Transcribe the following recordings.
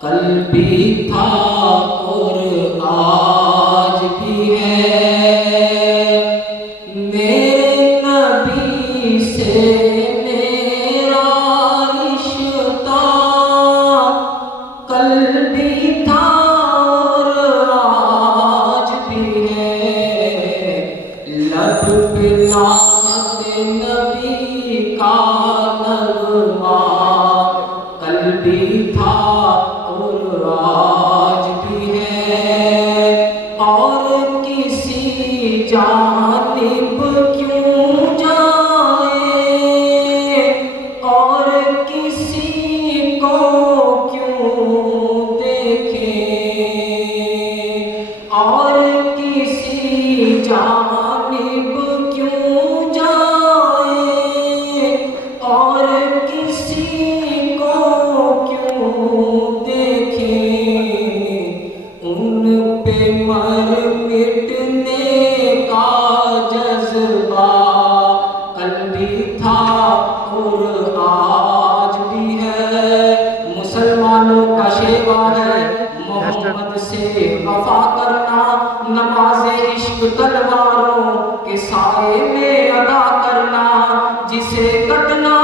कल भी था और आज भी है, मेरे नबी से मेरा रिश्ता। कल भी था और आज भी है, लब पे नात नबी का नगमा। कल भी था और आज भी है, और किसी जानिब क्यों जाए, और किसी को क्यों देखें, और किसी जानिब क्यों जाए, और किसी को क्यों देखें। उन पे मर मिटने का जज्बा कल भी था और आज भी है। मुसलमानों का शेवा है मोहम्मद से वफा करना, नमाज़े इश्क तलवारों के साए में अदा करना। जिसे कटना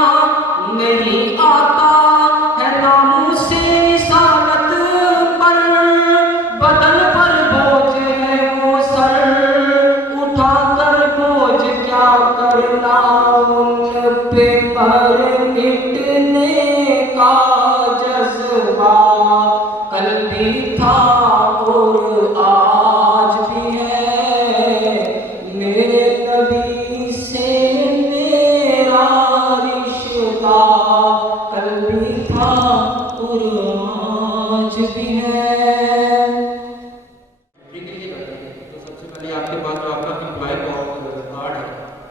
नहीं आता है नामों से रिसालत पर, बदन पर बोझ है वो सर उठा कर बोझ क्या करना। उन पे पर मिटने का जज्बा कल भी था और आज भी है, मेरे नबी से मेरा रिश्ता। कल भी था और आज भी है। तो सबसे पहले आपके पास जो आपका एम्प्लॉय कार्ड है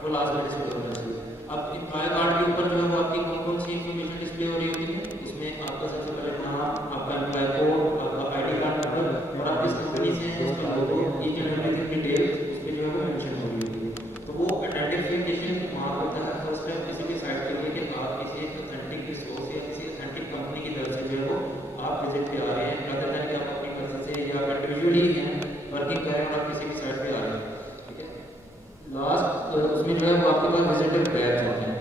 वो लास्ट में डिस्प्ले होना चाहिए। अब एम्प्लॉय कार्ड के ऊपर जो है वो आपकी कौन कौन सी इन्फॉर्मेशन डिस्प्ले हो रही होती है, उसमें आपका सबसे पहले नाम, आपका एम्प्लॉय कोड, आपका आईडी कार्ड नंबर और आप किस कंपनी से हैं उसका लोगो, ईच एंड एवरीथिंग डिटेल उस पर जो है वो मेंशन हो रही होती है। तो वो आइडेंटिफिकेशन मार्क होता है फर्स्ट स्टेप किसी भी साइट के लिए कि आप किसी ऑथेंटिक रिसोर्स या किसी ऑथेंटिक कंपनी की तरफ से जो है वो आप विजिट पे आ रहे हैं, rather than कि आप अपनी मर्जी से या इंडिविजुअली हैं वर्किंग कर रहे हैं और आप किसी भी साइट पे आ रहे हैं। ठीक है, लास्ट उसमें जो है वो आपके पास विजिटर बैच होते हैं।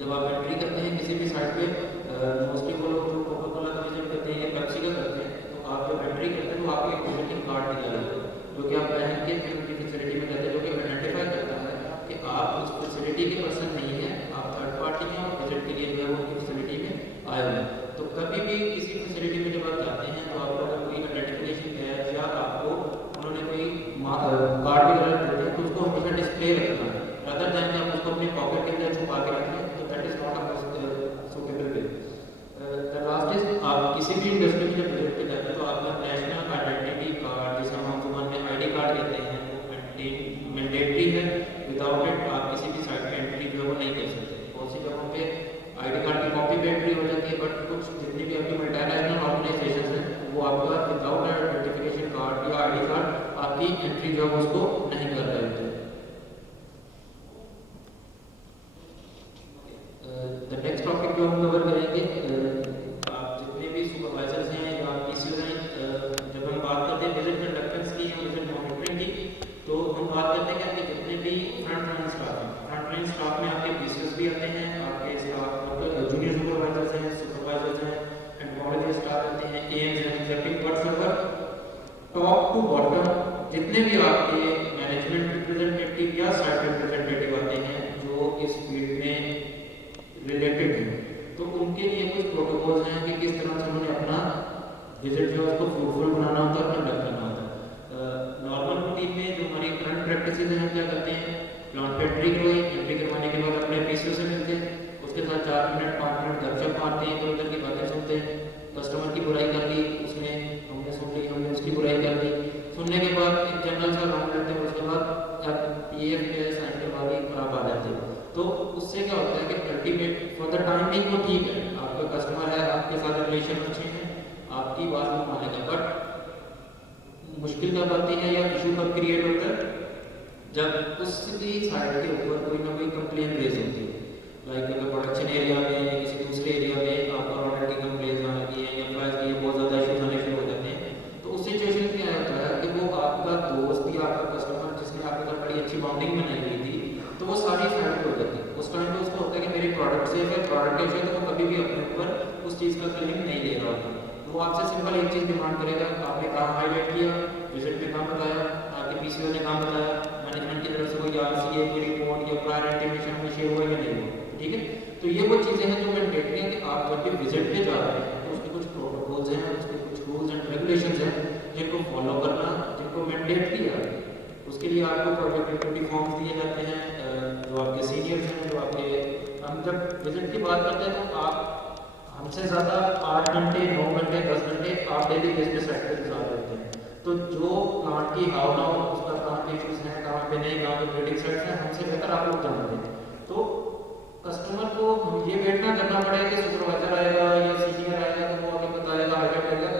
जब आप एंट्री करते हैं किसी भी साइट पे, मोस्टली वो लोग जो कोका कोला का विजिट करते हैं या पेप्सी का करते हैं, तो आप जब एंट्री करते हैं तो आपको एक विजिटिंग कार्ड दिया जाता है जो कि आप पहन के फिर उनकी फैसिलिटी में जाते हैं, जो कि आइडेंटिफाई करता है कि आप उस फैसिलिटी के पर्सन नहीं हैं, आप थर्ड पार्टी हैं और विजिट के लिए जो है वो उनकी फैसिलिटी में आए हुए हैं। तो कभी भी किसी फैसिलिटी में जब आप जाते हैं तो आपको अगर कोई आइडेंटिफिकेशन बैच या आपको उन्होंने कोई कार्ड वगैरह देते हैं तो उसको हमेशा डिस्प्ले रखना है, rather than कि आप उसको अपने पॉकेट के अंदर छुपा के रखें, तो that is not a suitable way. The last is आप किसी भी इंडस्ट्री में जब विजिट पे जाते हैं तो आपका नेशनल आइडेंटिटी कार्ड, जिसे हम जुबान में आईडी कार्ड कहते हैं, वो मैंडेटरी है। विदाउट इट आप किसी भी साइट पे एंट्री जो है वो नहीं कर सकते। बहुत सी जगहों पे आईडी कार्ड की कॉपी पे एंट्री हो जाती है, बट कुछ जितनी भी आपकी मल्टीनेशनल ऑर्गेनाइजेशन हैं वो आपका विदाउट आइडेंटिफिकेशन कार्ड या आईडी कार्ड आपकी एंट्री जो है उसको नहीं कर रहे होते। द नेक्स्ट टॉपिक जो हम कवर करेंगे, आप जितने भी सुपरवाइजर्स हैं या पीसीओ हैं, जब हम बात करते हैं विजिट कंडक्टेंस की या विजिट मॉनिटरिंग की, तो हम बात करते हैं कि आपके जितने भी फ्रंट लाइन स्टाफ हैं, फ्रंट लाइन स्टाफ में आपके पीसीओस भी आते हैं, आपके स्टाफ मतलब जूनियर सुपरवाइजर्स हैं, सुपरवाइजर्स हैं, एंटोमोलॉजी स्टाफ आते हैं, एएम्स हैं, एग्जीक्यूटिव व्हाटसएवर, टॉप टू बॉटम जितने भी आपके मैनेजमेंट रिप्रेजेंटेटिव या साइट रिप्रेजेंटेटिव आते हैं जो इस फील्ड में रिलेटेड है, तो उनके लिए कुछ प्रोटोकॉल्स हैं कि किस तरह से उन्होंने अपना विजिट जो है उसको फ्रूटफुल बनाना होता है, कंडक्ट करना होता है। नॉर्मल रूटीन में जो हमारी करंट प्रैक्टिसेस हैं, हम क्या करते हैं, प्लान पे एंट्री करवाई, एंट्री करवाने के बाद अपने पीसीओ से मिलते हैं, उसके साथ 4 मिनट 5 मिनट गपशप मारते हैं, इधर उधर की बातें सुनते हैं, कस्टमर की बुराई कर ली उसमें हमने सुन ली, हमने उसकी बुराई कर ली, सुनने के बाद एक जनरल सा राउंड लेते हैं, उसके बाद पीएफ पे साइन करवा के खराब आ जाते हैं। तो उससे क्या होता है कि अल्टीमेट फॉर द टाइमिंग वो ठीक है, आपका कस्टमर है, आपके साथ रिलेशन अच्छे हैं, आपकी बात वो मानेगा, बट मुश्किल कब आती है या इशू कब क्रिएट होता है, जब उसकी साइड के ऊपर कोई ना कोई कंप्लेन रेज होती है। लाइक अगर प्रोडक्शन एरिया में या किसी दूसरे एरिया में आपका प्रोडक्ट की कंप्लेन आ रही है या प्राइस की बहुत ज़्यादा प्रोडक्ट सेफ है, प्रोडक्ट इशू है, तो वो कभी भी अपने ऊपर उस चीज़ का क्लेम नहीं ले रहा होता। तो वो आपसे सिंपल एक चीज़ डिमांड करेगा, आपने काम हाईलाइट किया, विजिट पे काम बताया, आपके पीसीओ ने काम बताया, मैनेजमेंट की तरफ से कोई आरसीए की रिपोर्ट या प्रायर इंटीमेशन में शेयर हुआ या नहीं हुआ, ठीक है। तो ये वो चीज़ें हैं जो मैंडेटरी हैं कि आप जब भी विजिट पे जा रहे हैं तो उसके कुछ प्रोटोकॉल्स हैं, उसके कुछ रूल्स एंड रेगुलेशंस हैं जिनको फॉलो करना, जिनको मैंडेटरी है। उसके लिए आपको प्रोडक्टिविटी फॉर्म्स दिए जाते हैं, जो आपके सीनियर्स हैं, जो आपके, हम जब विजिट की बात करते हैं तो आप हमसे ज़्यादा 8 घंटे 9 घंटे 10 घंटे आप डेली बेस पे साइट पे गुजार देते हैं। तो जो प्लांट की हावना हो, उसका कहाँ पे इश्यूज हैं, कहाँ पे नहीं, कहाँ पे क्रिटिक साइट्स हैं, हमसे बेहतर आप लोग जानते हैं। तो कस्टमर को ये वेट ना करना पड़ेगा कि सुपरवाइजर आएगा या सीनियर आएगा तो वो हमें बताएगा, हाईलाइट करेगा।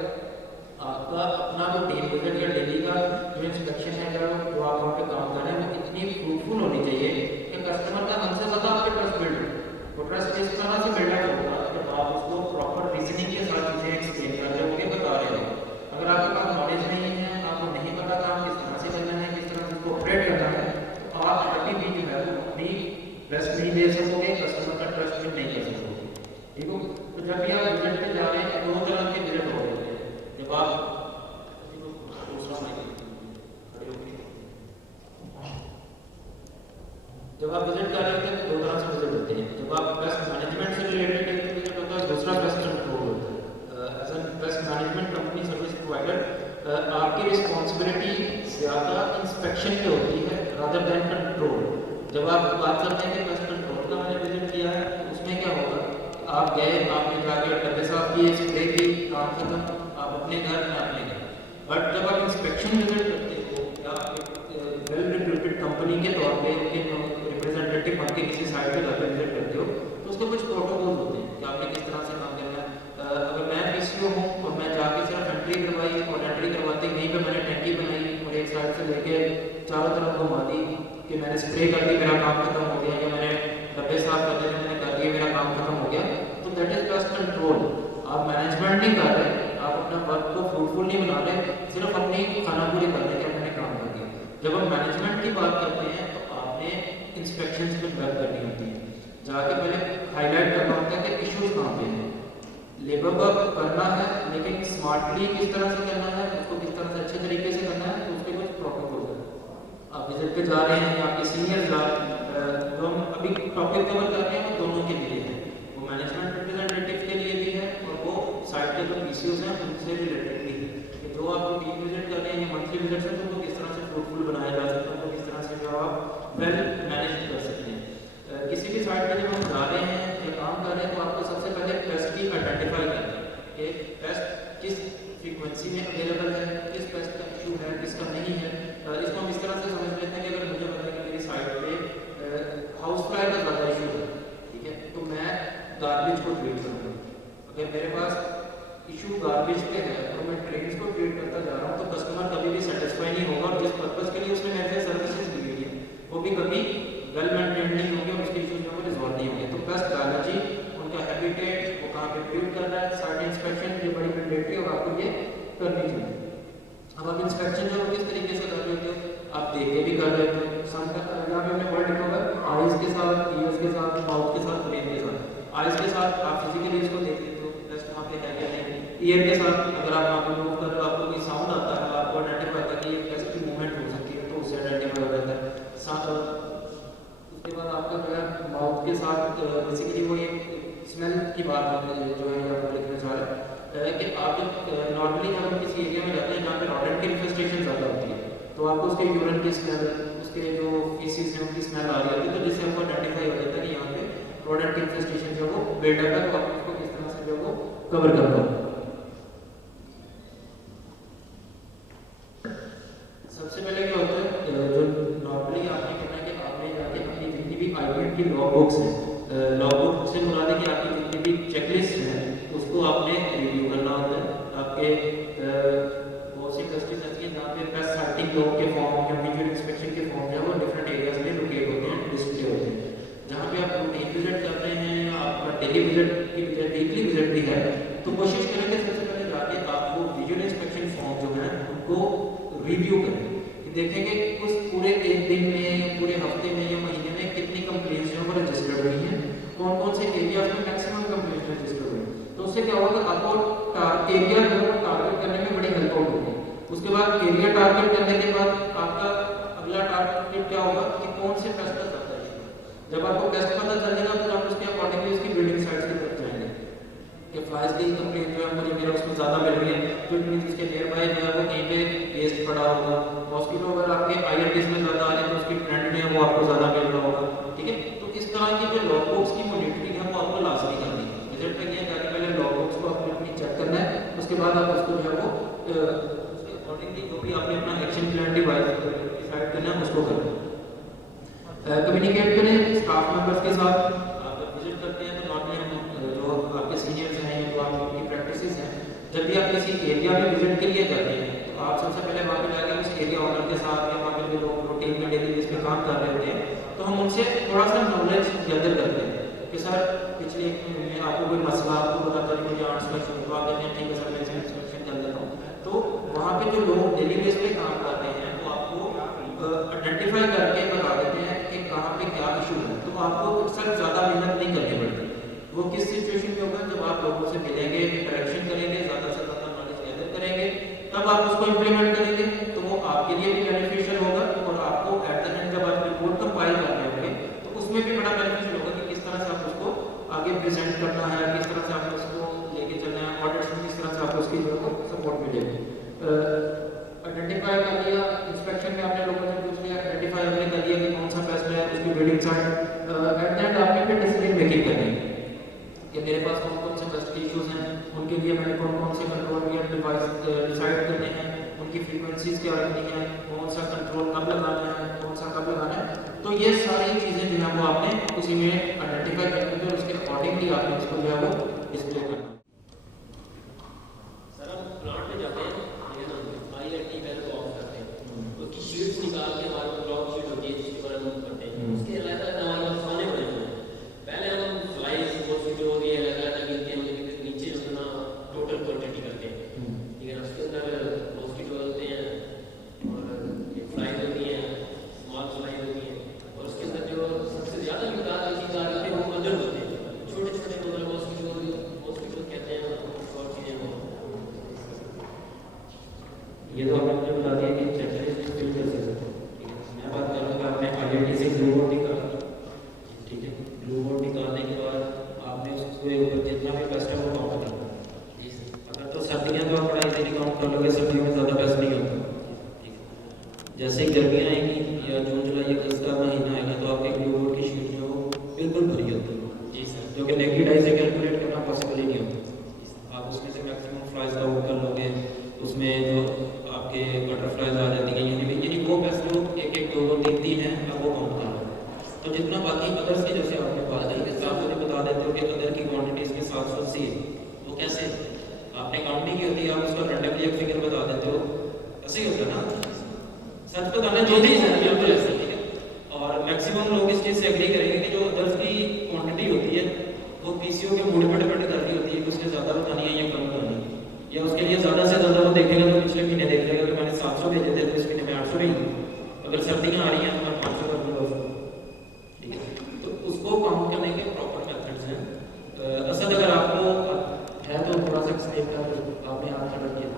आपका अपना जो टीम विजिट या डेली का जो इंस्पेक्शन है, जो आप वहाँ पे काम कर रहे हैं, वो इतनी फ्रूटफुल होनी चाहिए कि कस्टमर का हमसे ज़्यादा आप पे ट्रस्ट बिल्ड हो। वो ट्रस्ट इस तरह से बिल्डअप होगा कि आप उसको प्रॉपर रीजनिंग के साथ चीज़ें एक्सप्लेन कर रहे होंगे, बता रहे हो। अगर आपके पास नॉलेज नहीं है, आपको नहीं पता काम किस तरह से करना है, किस तरह से उसको ऑपरेट करना है, तो आप कभी भी जो है वो अपनी बेस्ट नहीं दे सकोगे, कस्टमर का ट्रस्ट बिल्ड नहीं कर सकोगे, ठीक हो। तो जब भी आप विजिट पे जा रहे हैं, दो तरह के विजिट हो रहे हैं। जब आप जब आप विजिट कर रहे होते हैं तो दो तरह से विजिट होते हैं। जब आप पेस्ट मैनेजमेंट से रिलेटेड एक विजिट होता है, दूसरा पेस्ट कंट्रोल होता है। As an pest management company service provider आपकी रिस्पॉन्सिबिलिटी ज़्यादा इंस्पेक्शन पे होती है रादर देन कंट्रोल। जब आप बात करते हैं कि पेस्ट कंट्रोल का मैंने विजिट किया है, तो उसमें क्या होगा, आप गए, आपने जाके डब्बे साफ किए, स्प्रे की, काम खत्म, आप अपने घर में अपने घर। बट जब आप इंस्पेक्शन विजिट करते हो या वेल रिप्यूटेड कंपनी के तौर पे रिप्रेजेंटेटिव बन के किसी साइट पे जाकर विजिट करते हो, तो उसके कुछ प्रोटोकॉल होते हैं कि आपने किस तरह से काम करना है। अगर मैं पीसीओ हूँ तो मैं जाके सिर्फ एंट्री करवाई, और एंट्री करवाते ही पे मैंने टैंकी बनाई और एक साइड से लेके चारों तरफ घुमा दी कि मैंने स्प्रे कर दी, मेरा काम खत्म हो गया, या मैंने डब्बे साफ कर दिए, मैंने कर दिए, मेरा काम खत्म हो गया, तो दैट इज पेस्ट कंट्रोल। आप मैनेजमेंट नहीं कर रहे, आप अपना वर्क को फ्रूटफुल नहीं बना रहे, सिर्फ अपनी खाना पूरी करने के मैंने काम कर दिया। जब हम मैनेजमेंट की बात करते हैं तो आपने इंस्पेक्शन पे वर्क करनी होती है, जाके पहले हाईलाइट करना होता है कि इश्यूज कहाँ पे हैं, लेबर वर्क करना है, लेकिन स्मार्टली किस तरह से करना है, उसको किस तरह से अच्छे तरीके से करना है, तो उसके कुछ प्रोटोकॉल है। आप विजिट पे जा रहे हैं या आपके सीनियर जा रहे हैं, जो हम अभी टॉपिक कवर कर रहे हैं वो दोनों के लिए है, वो मैनेजमेंट रिप्रेजेंटेटिव के लिए भी है और वो साइट के जो पीसीओज हैं उनसे रिलेटेड भी है कि जो आप टीम विजिट कर रहे हैं या मंथली विजिट है, तो उनको किस तरह से फ्रूटफुल बनाया जा सकता है, तो किस तरह से जो आप वेल मैनेज कर सकते हैं। किसी भी साइट पे जब हम जा रहे हैं या काम कर रहे हैं, तो आपको सबसे पहले पेस्ट की आइडेंटिफाई करना है कि पेस्ट किस फ्रीक्वेंसी में अवेलेबल है, किस पेस्ट का इशू है, किसका नहीं है। इसको हम इस तरह से समझ लेते हैं कि अगर मुझे पता है कि मेरी साइट पे हाउस फ्लाई का ज़्यादा इशू है, ठीक है, तो मैं गार्बेज को ट्रीट करूँगा। अगर मेरे पास इशू गार्बेज पे है और मैं ट्रेन्स को ट्रीट करता जा रहा हूँ, तो कस्टमर कभी भी सेटिस्फाई नहीं होगा, और जिस पर्पज़ के लिए उसने मेरे से सर्विसेज ली हुई है वो भी कभी वेल मेंटेन नहीं होंगे और उसके इशूज में रिजॉल्व नहीं होंगे। तो पेस्ट बायोलॉजी, उनका हैबिटेट, वो कहाँ पे ट्रीट कर रहा है, साइट इंस्पेक्शन, ये बड़ी मैंडेटरी और आपको ये करनी चाहिए। अब आप इंस्पेक्शन जो किस तरीके से कर रहे हो, आप देख के भी कर रहे हो, यहाँ पे हमने वर्ड लिखा हुआ है आइज के साथ, ईयर्स के साथ, माउथ के साथ, ब्रेन के साथ। आइज के साथ आप फिजिकली इसको देख लेते हो, पेस्ट वहाँ पे है क्या नहीं। ईयर के साथ अगर आप वहाँ पे मूव कर रहे हो, आपको कोई साउंड आता है, आपको आइडेंटिफाई होता है कि ये पेस्ट की मूवमेंट हो सकती है, तो उससे आइडेंटिफाई हो जाता है। साथ उसके बाद आपका जो है माउथ के साथ बेसिकली वो ये स्मेल की बात जो है आपको लिखना चाह रहे हैं कि आप नॉर्मली जब हम किसी एरिया में जाते हैं जहाँ पे रॉडेंट की इन्फेस्टेशन ज़्यादा होती है, तो आपको उसके यूरिन की स्मेल, उसके जो फीसिस है उनकी स्मेल आ रही होती है, तो जिससे आपको आइडेंटिफाई हो जाता है कि यहाँ पे रॉडेंट की इन्फेस्टेशन जो वो बिल्डअप है, तो आप उसको किस तरह से जो वो कवर कर पाओ। सबसे पहले क्या होता है, जो नॉर्मली आपने करना है कि आपने जाके अपनी जितनी भी आईपीएम की लॉग बुक्स हैं, लॉग बुक से मुराद है कि आपकी जितनी भी चेकलिस्ट है उसको आपने रिव्यू करना होता है। आपके बहुत सी टेस्टिंग ऐसी है जहाँ पे पेस्ट साइटिंग लॉग के फॉर्म या विजुअल इंस्पेक्शन के फॉर्म है वो डिफरेंट एरियाज में लोकेट होते हैं, डिस्प्ले होते हैं। जहाँ पे आप रूटीन विजिट कर रहे हैं या आपका डेली विजिट की बजाय वीकली विजिट भी है, तो कोशिश करें कि सबसे पहले जाके आप वो विजुअल इंस्पेक्शन फॉर्म जो है उनको रिव्यू करें, कि देखेंगे उस पूरे एक दिन में, पूरे हफ्ते में या महीने में कितनी कंप्लेंट्स जो है वो रजिस्टर्ड हुई हैं, कौन कौन से एरियाज में मैक्सिमम कंप्लीशन रजिस्टर हुए। तो उससे क्या होगा, आपको एरिया जो है टारगेट करने में बड़ी हेल्प होगी। उसके बाद एरिया टारगेट करने के बाद आपका अगला टारगेट क्या होगा कि कौन से पेस्ट का ज़्यादा है। जब आपको पेस्ट पता चलेगा फिर आप उसके अकॉर्डिंगली उसकी बिल्डिंग साइट्स की तरफ जाएंगे कि फ्लाइज की कंप्लेंट जो है मुझे मेरा उसमें ज़्यादा मिल रही है, तो इट मीन्स उसके नियर बाय जो है वो कहीं पे वेस्ट पड़ा होगा। मॉस्किटो अगर आपके IRTs में ज़्यादा आ रहे हैं तो उसकी ट्रेंड में वो आपको ज़्यादा मिल रहा होगा। ठीक है, तो इस तरह की जो लॉग बुक्स की मॉनिटरिंग है वो आपको लाजमी करनी है। विजिट पे किया जाके पहले लॉग बुक्स को अपनी चेक करना है, उसके बाद आप उसको जो है वो उसके अकॉर्डिंगली जो भी आपने अपना एक्शन प्लान डिसाइड करना है उसको करना है। कम्युनिकेट करें स्टाफ मेंबर्स के साथ। आप जब विजिट करते हैं तो नॉर्मली हम जो आपके सीनियर्स हैं या जो आपकी प्रैक्टिसेस हैं, जब भी आप किसी एरिया में विजिट के लिए जाते हैं तो आप सबसे पहले वहाँ पे जाके उस एरिया ओनर के साथ या वहाँ पे जो लोग रूटीन में डेली बेस पे काम कर रहे होते हैं तो हम उनसे थोड़ा सा नॉलेज गैदर करते हैं कि सर पिछले एक महीने में आपको कोई मसला आपको पता चल मुझे आर्ट्स में शुरू आप कहते हैं ठीक है सर मैं इसमें इंस्पेक्शन कर लेता हूँ। तो वहाँ पे जो लोग डेली बेस पे काम कर रहे हैं वो आपको आइडेंटिफाई करके बता देते हैं कि कहाँ पे क्या इशू है। तो आपको सर ज़्यादा मेहनत नहीं करनी पड़ती। वो किस सिचुएशन में होगा, जब आप लोगों से मिलेंगे, इंटरेक्शन करेंगे, ज़्यादा से ज़्यादा नॉलेज गैदर करेंगे, तब आप उसको इम्प्लीमेंट करेंगे तो वो आपके लिए भी बेनिफिशियल होगा और आपको एट द एंड जब आप रिपोर्ट कंपाइल कर रहे होंगे तो उसमें भी बड़ा बेनिफिशियल होगा कि किस तरह से आप उसको आगे प्रेजेंट करना है, किस तरह से आपको उसको लेके चलना है, ऑडिट्स में किस तरह से आपको उसकी जो सपोर्ट मिलेगी। आइडेंटिफाई कर लिया, इंस्पेक्शन में आपने लोगों से पूछ लिया, आइडेंटिफाई हमने कर लिया कि कौन सा पेस्ट है, उसकी building site, at the end आपने फिर डिसीजन मेकिंग करनी है कि मेरे पास कौन कौन से पेस्ट के इश्यूज हैं, उनके लिए मैंने कौन कौन से कंट्रोल या डिवाइस डिसाइड करने हैं, उनकी फ्रीक्वेंसीज क्या रखनी है, कौन सा कंट्रोल कब लगाना है, कौन सा कब लगाना है। तो ये सारी चीज़ें जो है वो आपने उसी में आइडेंटिफाई करके फिर उसके अकॉर्डिंगली आपने उसको जो है वो डिस्प्ले करना है। सर हम प्लांट में जाते हैं, IFFTI पहले तो ऑफ करते हैं, उसकी शीट्स निकाल के हमारे पास ब्लॉक शीट होती है जिसके ऊपर हम करते हैं। उसके अलग अलग हमारे पास खाने बने हुए हैं। पहले हम फ्लाइज मॉस्किटो ये अलग अलग गिनते हैं, उनके नीचे जो है ना टोटल क्वांटिटी करते हैं। ठीक है ना, उसके अंदर मॉस्किटो होते हैं और फ्लाइज होती हैं, स्मॉल फ्लाइज होती हैं, और उसके अंदर जो सबसे ज़्यादा मिकदार की चीज़ आ रही है वो अदर होते हैं, छोटे छोटे मतलब मॉस्किटो कहते हैं और चीज़ें वो। ये तो आपने मुझे बता दिया कि चेकलिस्ट फिल्टर से ठीक है। मैं बात करूँगा आपने IIT से ग्लू बोर्ड निकाला, ठीक है। ग्लू बोर्ड निकालने के बाद आपने उसके ऊपर जितना भी पेस्ट है वो काउंट करना जी सर। अगर तो सर्दियाँ तो आप बड़ा इजीली काउंट कर लोगे, सर्दियों में ज़्यादा पेस्ट नहीं होता, ठीक है। जैसे ही गर्मियाँ आएंगी या जून जुलाई अगस्त का महीना आएगा तो आपके ग्लू बोर्ड की शीट जो है वो बिल्कुल भरी होती है जी सर, जो कि नेकेड आई से कैलकुलेट करना पॉसिबल ही नहीं होता। आप उसमें से मैक्सिमम फ्लाइज आउट कर लोगे, उसमें जो आपके बटरफ्लाइज आ जाती हैं यानी वो पेस्ट जो एक एक दो दो तीन तीन हैं अब वो काउंट कर लो। तो जितना बाकी अदर्स की जैसे आपने बात की आप मुझे बता देते हो कि अदर की क्वांटिटी इसमें 780 है, वो कैसे आपने काउंट नहीं की होती, आप उसका रैंडमली एक फिगर बता देते हो, ऐसे ही होता है ना। सच बताना जो भी बिल्कुल ऐसा, ठीक है। और मैक्सिमम लोग इस चीज़ से एग्री करेंगे कि जो अदर्स की क्वांटिटी होती है वो PCO के मूड पर डिपेंड कर रही होती है कि उसने ज़्यादा बतानी है या कम बतानी है, या उसके लिए ज़्यादा से ज़्यादा वो देखेगा तो पिछले महीने देख लेगा कि मैंने 700 भेजे थे तो इस महीने में 800 भेजे, अगर सर्दियाँ आ रही हैं तो मैं 500 कर दूँगा उसको, ठीक है। तो उसको काउंट करने के प्रॉपर मेथड्स हैं। असल अगर आपको है तो थोड़ा सा एक्सप्लेन कर दो, आपने हाथ खड़ा किया।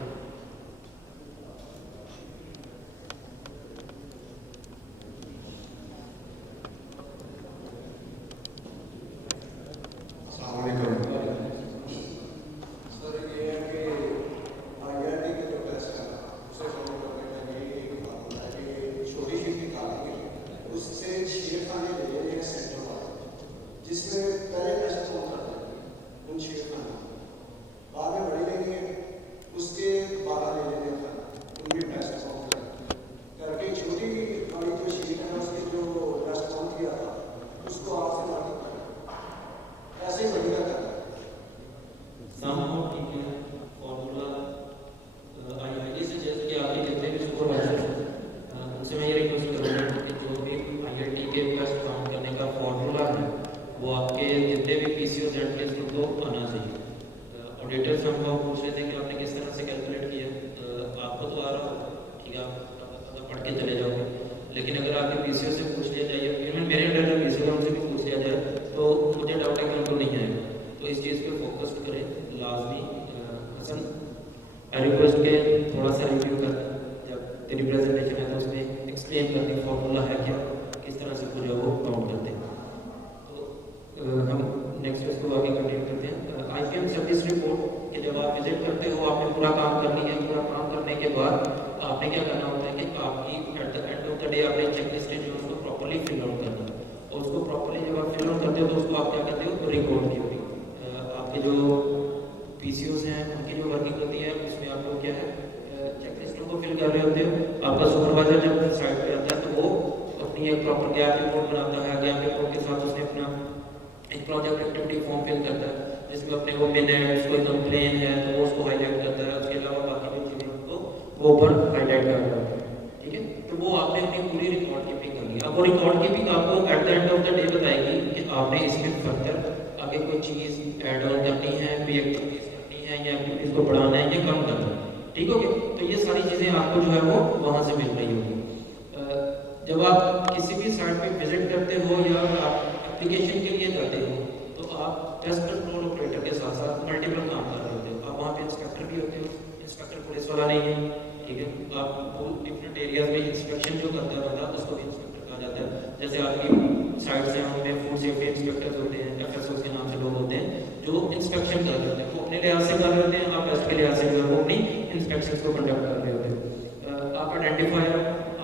ऑडिटर्स हमको पूछ रहे थे कि आपने किस तरह से कैलकुलेट किया, आपको तो आ रहा होगा, ठीक है, आप पढ़ के चले जाओगे। लेकिन अगर आपके PCO से पूछ लिया जाए, इवन मेरे अंडर जो PCO है उनसे भी पूछ लिया जाए तो मुझे डाउट है रिक्वेस्ट के थोड़ा सा रिव्यू करना, जब तेरी प्रेजेंटेशन है तो उसमें एक्सप्लेन करनी फॉर्मूला है क्या, किस तरह से पूरा वो काउंट करते हैं। तो हम नेक्स्ट इसको आगे कंटिन्यू करते हैं। IPM सर्विस रिपोर्ट कि जब आप विजिट करते हो आपने पूरा काम कर लिया, पूरा काम करने के बाद आपने क्या करना होता है कि आपकी at the end of the day आपने चेकलिस्ट जो उसको प्रॉपर्ली फिल आउट करना है, और उसको प्रॉपर्ली जब आप फिल आउट करते हो तो उसको आप क्या करते हो, रिकॉर्ड कीपिंग। आपके जो PCOs हैं उनकी जो वर्किंग होती है उसमें आप लोग क्या है चेकलिस्टों को फिल कर रहे होते हो। आपका सुपरवाइजर जब साइट पे आता है तो वो अपनी एक प्रॉपर गैप रिपोर्ट बनाता है, गैप रिपोर्ट के साथ उसने अपना एक प्रोजेक्ट एक्टिविटी फॉर्म फिल करता है जिसमें अपने वो मिनट्स, कोई कंप्लेन है तो वो उसको हाईलाइट करता है, उसके अलावा बाकी जो चीज़ें उनको वो ऊपर हाईलाइट करता है। ठीक है, तो वो आपने अपनी पूरी रिकॉर्ड कीपिंग कर ली। अब वो रिकॉर्ड कीपिंग आपको at the end of the day बताएगी कि आपने इसमें फर्दर आगे कोई चीज़ ऐड ऑन करनी है, कोई एक्टिविटीज करनी है या एक्टिविटीज को बढ़ाना है या कम करना है। ठीक हो गया, तो ये सारी चीज़ें आपको जो है वो वहाँ से मिल रही होगी। जब आप किसी भी साइट पे विजिट करते हो या आप एप्लीकेशन के लिए जाते हो तो आप टेस्ट कंट्रोल ऑपरेटर के साथ साथ मल्टीपल काम कर रहे होते हो। आप वहाँ पे इंस्पेक्टर भी होते हो, इंस्पेक्टर पुलिस वाला नहीं है। ठीक है, आप डिफरेंट एरियाज में इंस्पेक्शन जो करता है बंदा उसको भी इंस्पेक्टर कहा जाता है। जैसे आपकी साइट से हमें फूड सेफ्टी इंस्पेक्टर्स होते हैं, FSOs के नाम से लोग होते हैं जो इंस्पेक्शन कर रहे होते हैं, वो अपने लिहाज से कर रहे होते हैं, आप पेस्ट के लिहाज से जो है वो अपनी इंस्पेक्शन को कंडक्ट कर रहे होते हैं। आप आइडेंटिफायर,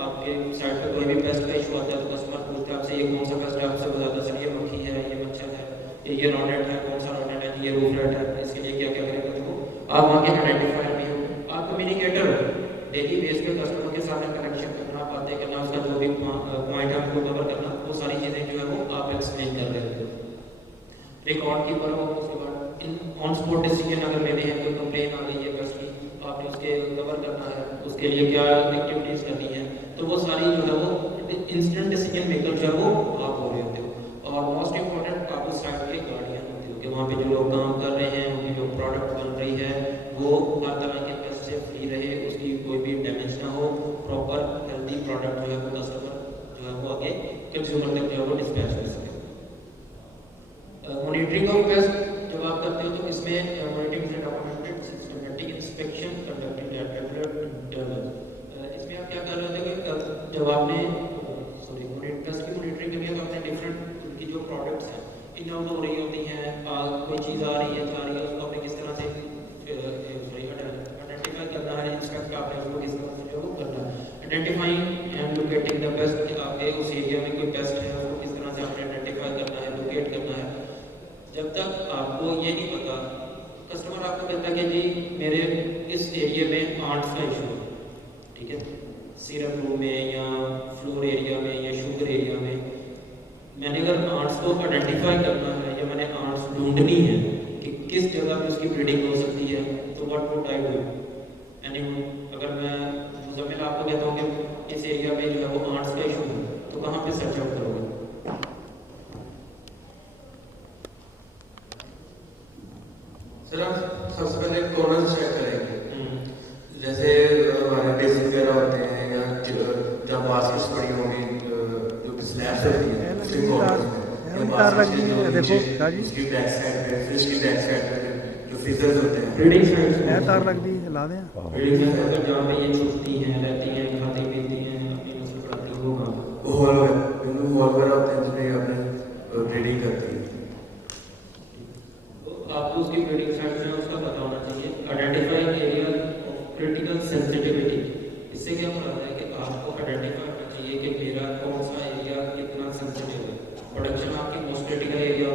आपके साइट पर कोई भी पेस्ट का इशू आता है तो कस्टमर पूछता है आपसे ये कौन सा पेस्ट है, आपसे बताता है सर ये मक्खी है, ये मच्छर है, ये रॉडेंट है, कौन सा रॉडेंट है, ये रूफ रेट है, इसके लिए क्या क्या करेगा। तो आप वहाँ के आइडेंटिफायर भी हो, आप कम्युनिकेटर हो, डेली बेस पे कस्टमर के साथ कनेक्शन करना, बातें करना, उसका जो भी पॉइंट है आपको कवर करना, वो सारी चीज़ें जो है वो आप एक्सप्लेन कर रहे होते हो। रिकॉर्ड कीपर हो, उसके बाद इन ऑन स्पॉट डिसीजन अगर लेने हैं, कोई कंप्लेन आ गई है पेस्ट की तो आपने उसके कवर करना है, उसके लिए क्या एक्टिविटीज़ करनी है, तो वो सारी जो है वो इंस्टेंट डिसीजन मेकर जो है वो आप हो रहे होते हो। और मोस्ट इम्पॉर्टेंट आप उस साइट के गार्डियन होते हो कि वहाँ पे जो लोग काम कर रहे हैं, उनकी जो प्रोडक्ट बन रही है वो हर तरह के पेस्ट से फ्री रहे, उसकी कोई भी डैमेज ना हो, प्रॉपर हेल्दी प्रोडक्ट जो है वो कस्टमर जो है वो आगे कंज्यूमर तक जो है वो डिस्पैच कर सके। मॉनिटरिंग ऑफ पेस्ट जब आप करते हो तो इसमें मॉनिटरिंग से documented systematic inspection conducted at regular interval. इसमें आप क्या कर रहे होते हैं कि जब आपने पेस्ट की मॉनिटरिंग करनी है तो आपने डिफरेंट उनकी जो प्रोडक्ट्स हैं इन आउट हो रही होती हैं, कोई चीज़ आ रही है जा रही है, उसको आपने किस तरह से आइडेंटिफाई करना है, इंस्पेक्ट आपने उसको किस तरह से जो करना है, identifying and locating the paste, आपके उस एरिया में कोई पेस्ट है उसको किस तरह से आपने आइडेंटिफाई करना है, लोकेट करना है। जब तक आपको ये नहीं पता, कस्टमर आपको कहता है कि जी मेरे इस एरिया में आंट्स का इशू है, ठीक है, सिरप रूम में या फ्लोर एरिया में या शुगर एरिया में, मैंने अगर आंट्स को आइडेंटिफाई करना है या मैंने आंट्स ढूंढनी है कि किस जगह पे उसकी ब्रीडिंग हो सकती है, तो what would I do anyone. अगर मैं मुजम्मिल आपको कहता हूँ कि इस एरिया में जो है वो आंट्स का इशू है तो कहाँ पे सर्च आउट करोगे? सर आप सबसे पहले कॉर्नर्स चेक करेंगे, जैसे हमारे बेसिस वगैरह होते हैं या जब बास्केट्स पड़ी होंगी जो स्लैब्स होती हैं उसके कॉर्नर्स में, उसकी बैक साइड पे, फिश की बैक साइड पे जो फिशर्स होते हैं ब्रीडिंग साइड तार लग दी ला दें। ब्रीडिंग साइड पर जहाँ पे ये छुपती हैं, रहती हैं, खाती पीती हैं, अपनी नस्ल बढ़ाती हैं, वो कहाँ? हॉल वगैरह होते हैं जिसमें अपने ब्रीडिंग करती है। आपको उसकी ब्रीडिंग साइट में उसका पता होना चाहिए। Identifying area of critical sensitivity, इससे क्या मतलब है कि आपको आइडेंटिफाई करना चाहिए कि मेरा कौन सा एरिया कितना सेंसिटिव है। प्रोडक्शन आपकी मोस्ट क्रिटिकल एरिया,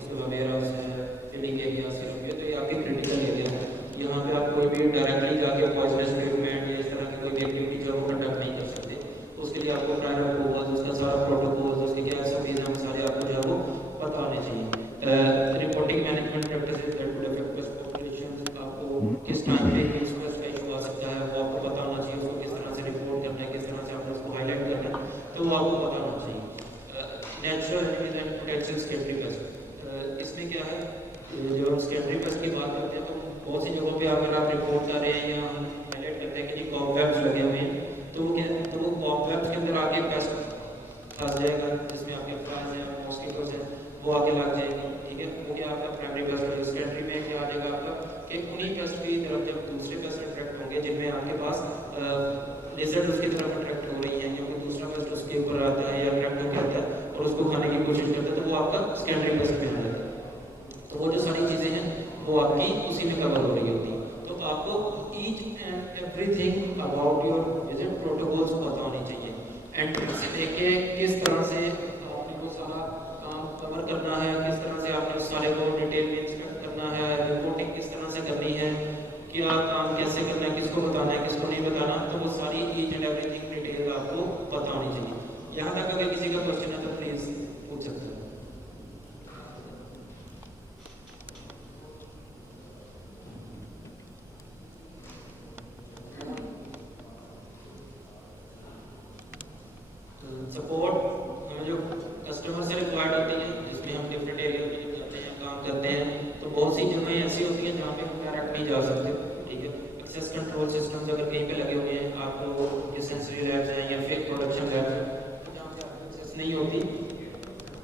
इसके बाद वेयर हाउस है, फिलिंग एरिया से होंगे, तो ये आपकी क्रिटिकल एरिया है। यहाँ पे आप कोई भी डायरेक्टली जाके पॉइजनस ट्रीटमेंट या इस तरह की कोई एक्टिविटी जो वो कंडक्ट नहीं कर सकते, तो उसके लिए आपको प्रायर अप्रूवल, उसका सारा प्रोटोकॉल, उसके क्या SOPs हैं, सारे आपको जो है वो पता होने चाहिए। Reporting management practices that would affect paste population, आपको किस टाइम पे पेस्ट का इशू आ सकता है वो आपको पता होना चाहिए, उसको किस तरह से रिपोर्ट करना है, किस तरह से आपने उसको हाईलाइट करना है, तो वो आपको पता होना चाहिए। Natural animals and potential secondary paste, इसमें क्या है, जब हम सेकेंडरी पेस्ट की बात करते हैं तो बहुत सी जगहों पे अगर आप रिपोर्ट कर रहे हैं या हाईलाइट करते हैं कि जी कॉकवेब्स लगे हुए हैं, तो वो क्या है, तो वो कॉकवेब्स के अंदर आके पेस्ट फंस जाएगा, जिसमें आपके फ्लाइज हैं, मॉस्किटोज हैं, वो आगे लग जाएंगे। ठीक है, वो क्या आपका प्राइमरी पेस्ट है। सेकेंडरी में क्या आ जाएगा आपका कि उन्हीं पेस्ट की तरफ जब दूसरे पेस्ट अट्रैक्ट जिनमें आपके पास लिजर्ड उसकी तरफ अट्रैक्ट हो रही है या कोई दूसरा पेस्ट उसके ऊपर आता है या अट्रैक्ट होकर आता है और उसको खाने की कोशिश करता है, तो वो आपका सेकेंडरी पेस्ट में आ जाता है। तो वो जो सारी चीज़ें हैं वो आपकी उसी में कवर हो रही होती है। तो आपको each and everything about your visit protocols पता होनी चाहिए। एंट्री से लेके किस तरह से आपने वो सारा काम कवर करना है, किस तरह से आपने उस सारे को डिटेल में इंस्पेक्ट करना है, रिपोर्टिंग किस तरह से करनी है, क्या काम कैसे करना है, किसको बताना है, किसको नहीं बताना, तो वो सारी ईच एंड एवरीथिंग डिटेल आपको पता होनी चाहिए। यहाँ तक अगर किसी का क्वेश्चन है तो प्लीज पूछ सकते हैं। सपोर्ट हमें जो कस्टमर से रिक्वायर्ड होती है, जिसमें हम डिफरेंट एरिया में जाते हैं, काम करते हैं, तो बहुत सी जगह ऐसी होती हैं जहाँ पे हम डायरेक्ट नहीं जा सकते। ठीक है, एक्सेस कंट्रोल सिस्टम्स अगर कहीं पे लगे हुए हैं, आपको ये सेंसरी लैब्स हैं या फिर प्रोडक्शन लैब्स हैं, जहाँ पे आपको एक्सेस नहीं होती,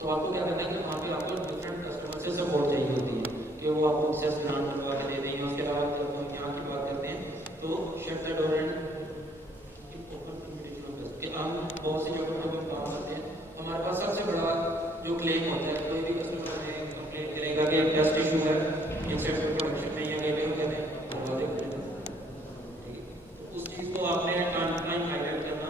तो आपको क्या करना है कि वहाँ पे आपको डिफरेंट कस्टमर से सपोर्ट चाहिए होती है कि वो आपको एक्सेस ग्रांट करवा के दे दें। उसके अलावा जब हम यहाँ की बात करते हैं तो शट द डोर एंड हम बहुत सी जगहों पर काम करते हैं। हमारे पास सबसे बड़ा जो क्लेम होता है, कोई भी कस्टमर हमें कंप्लेन करेगा कि डस्ट इशू है इंसेक्ट प्रोडक्शन में या गेटे होते हैं, उस चीज़ को आपने टाइम हाईलाइट करना।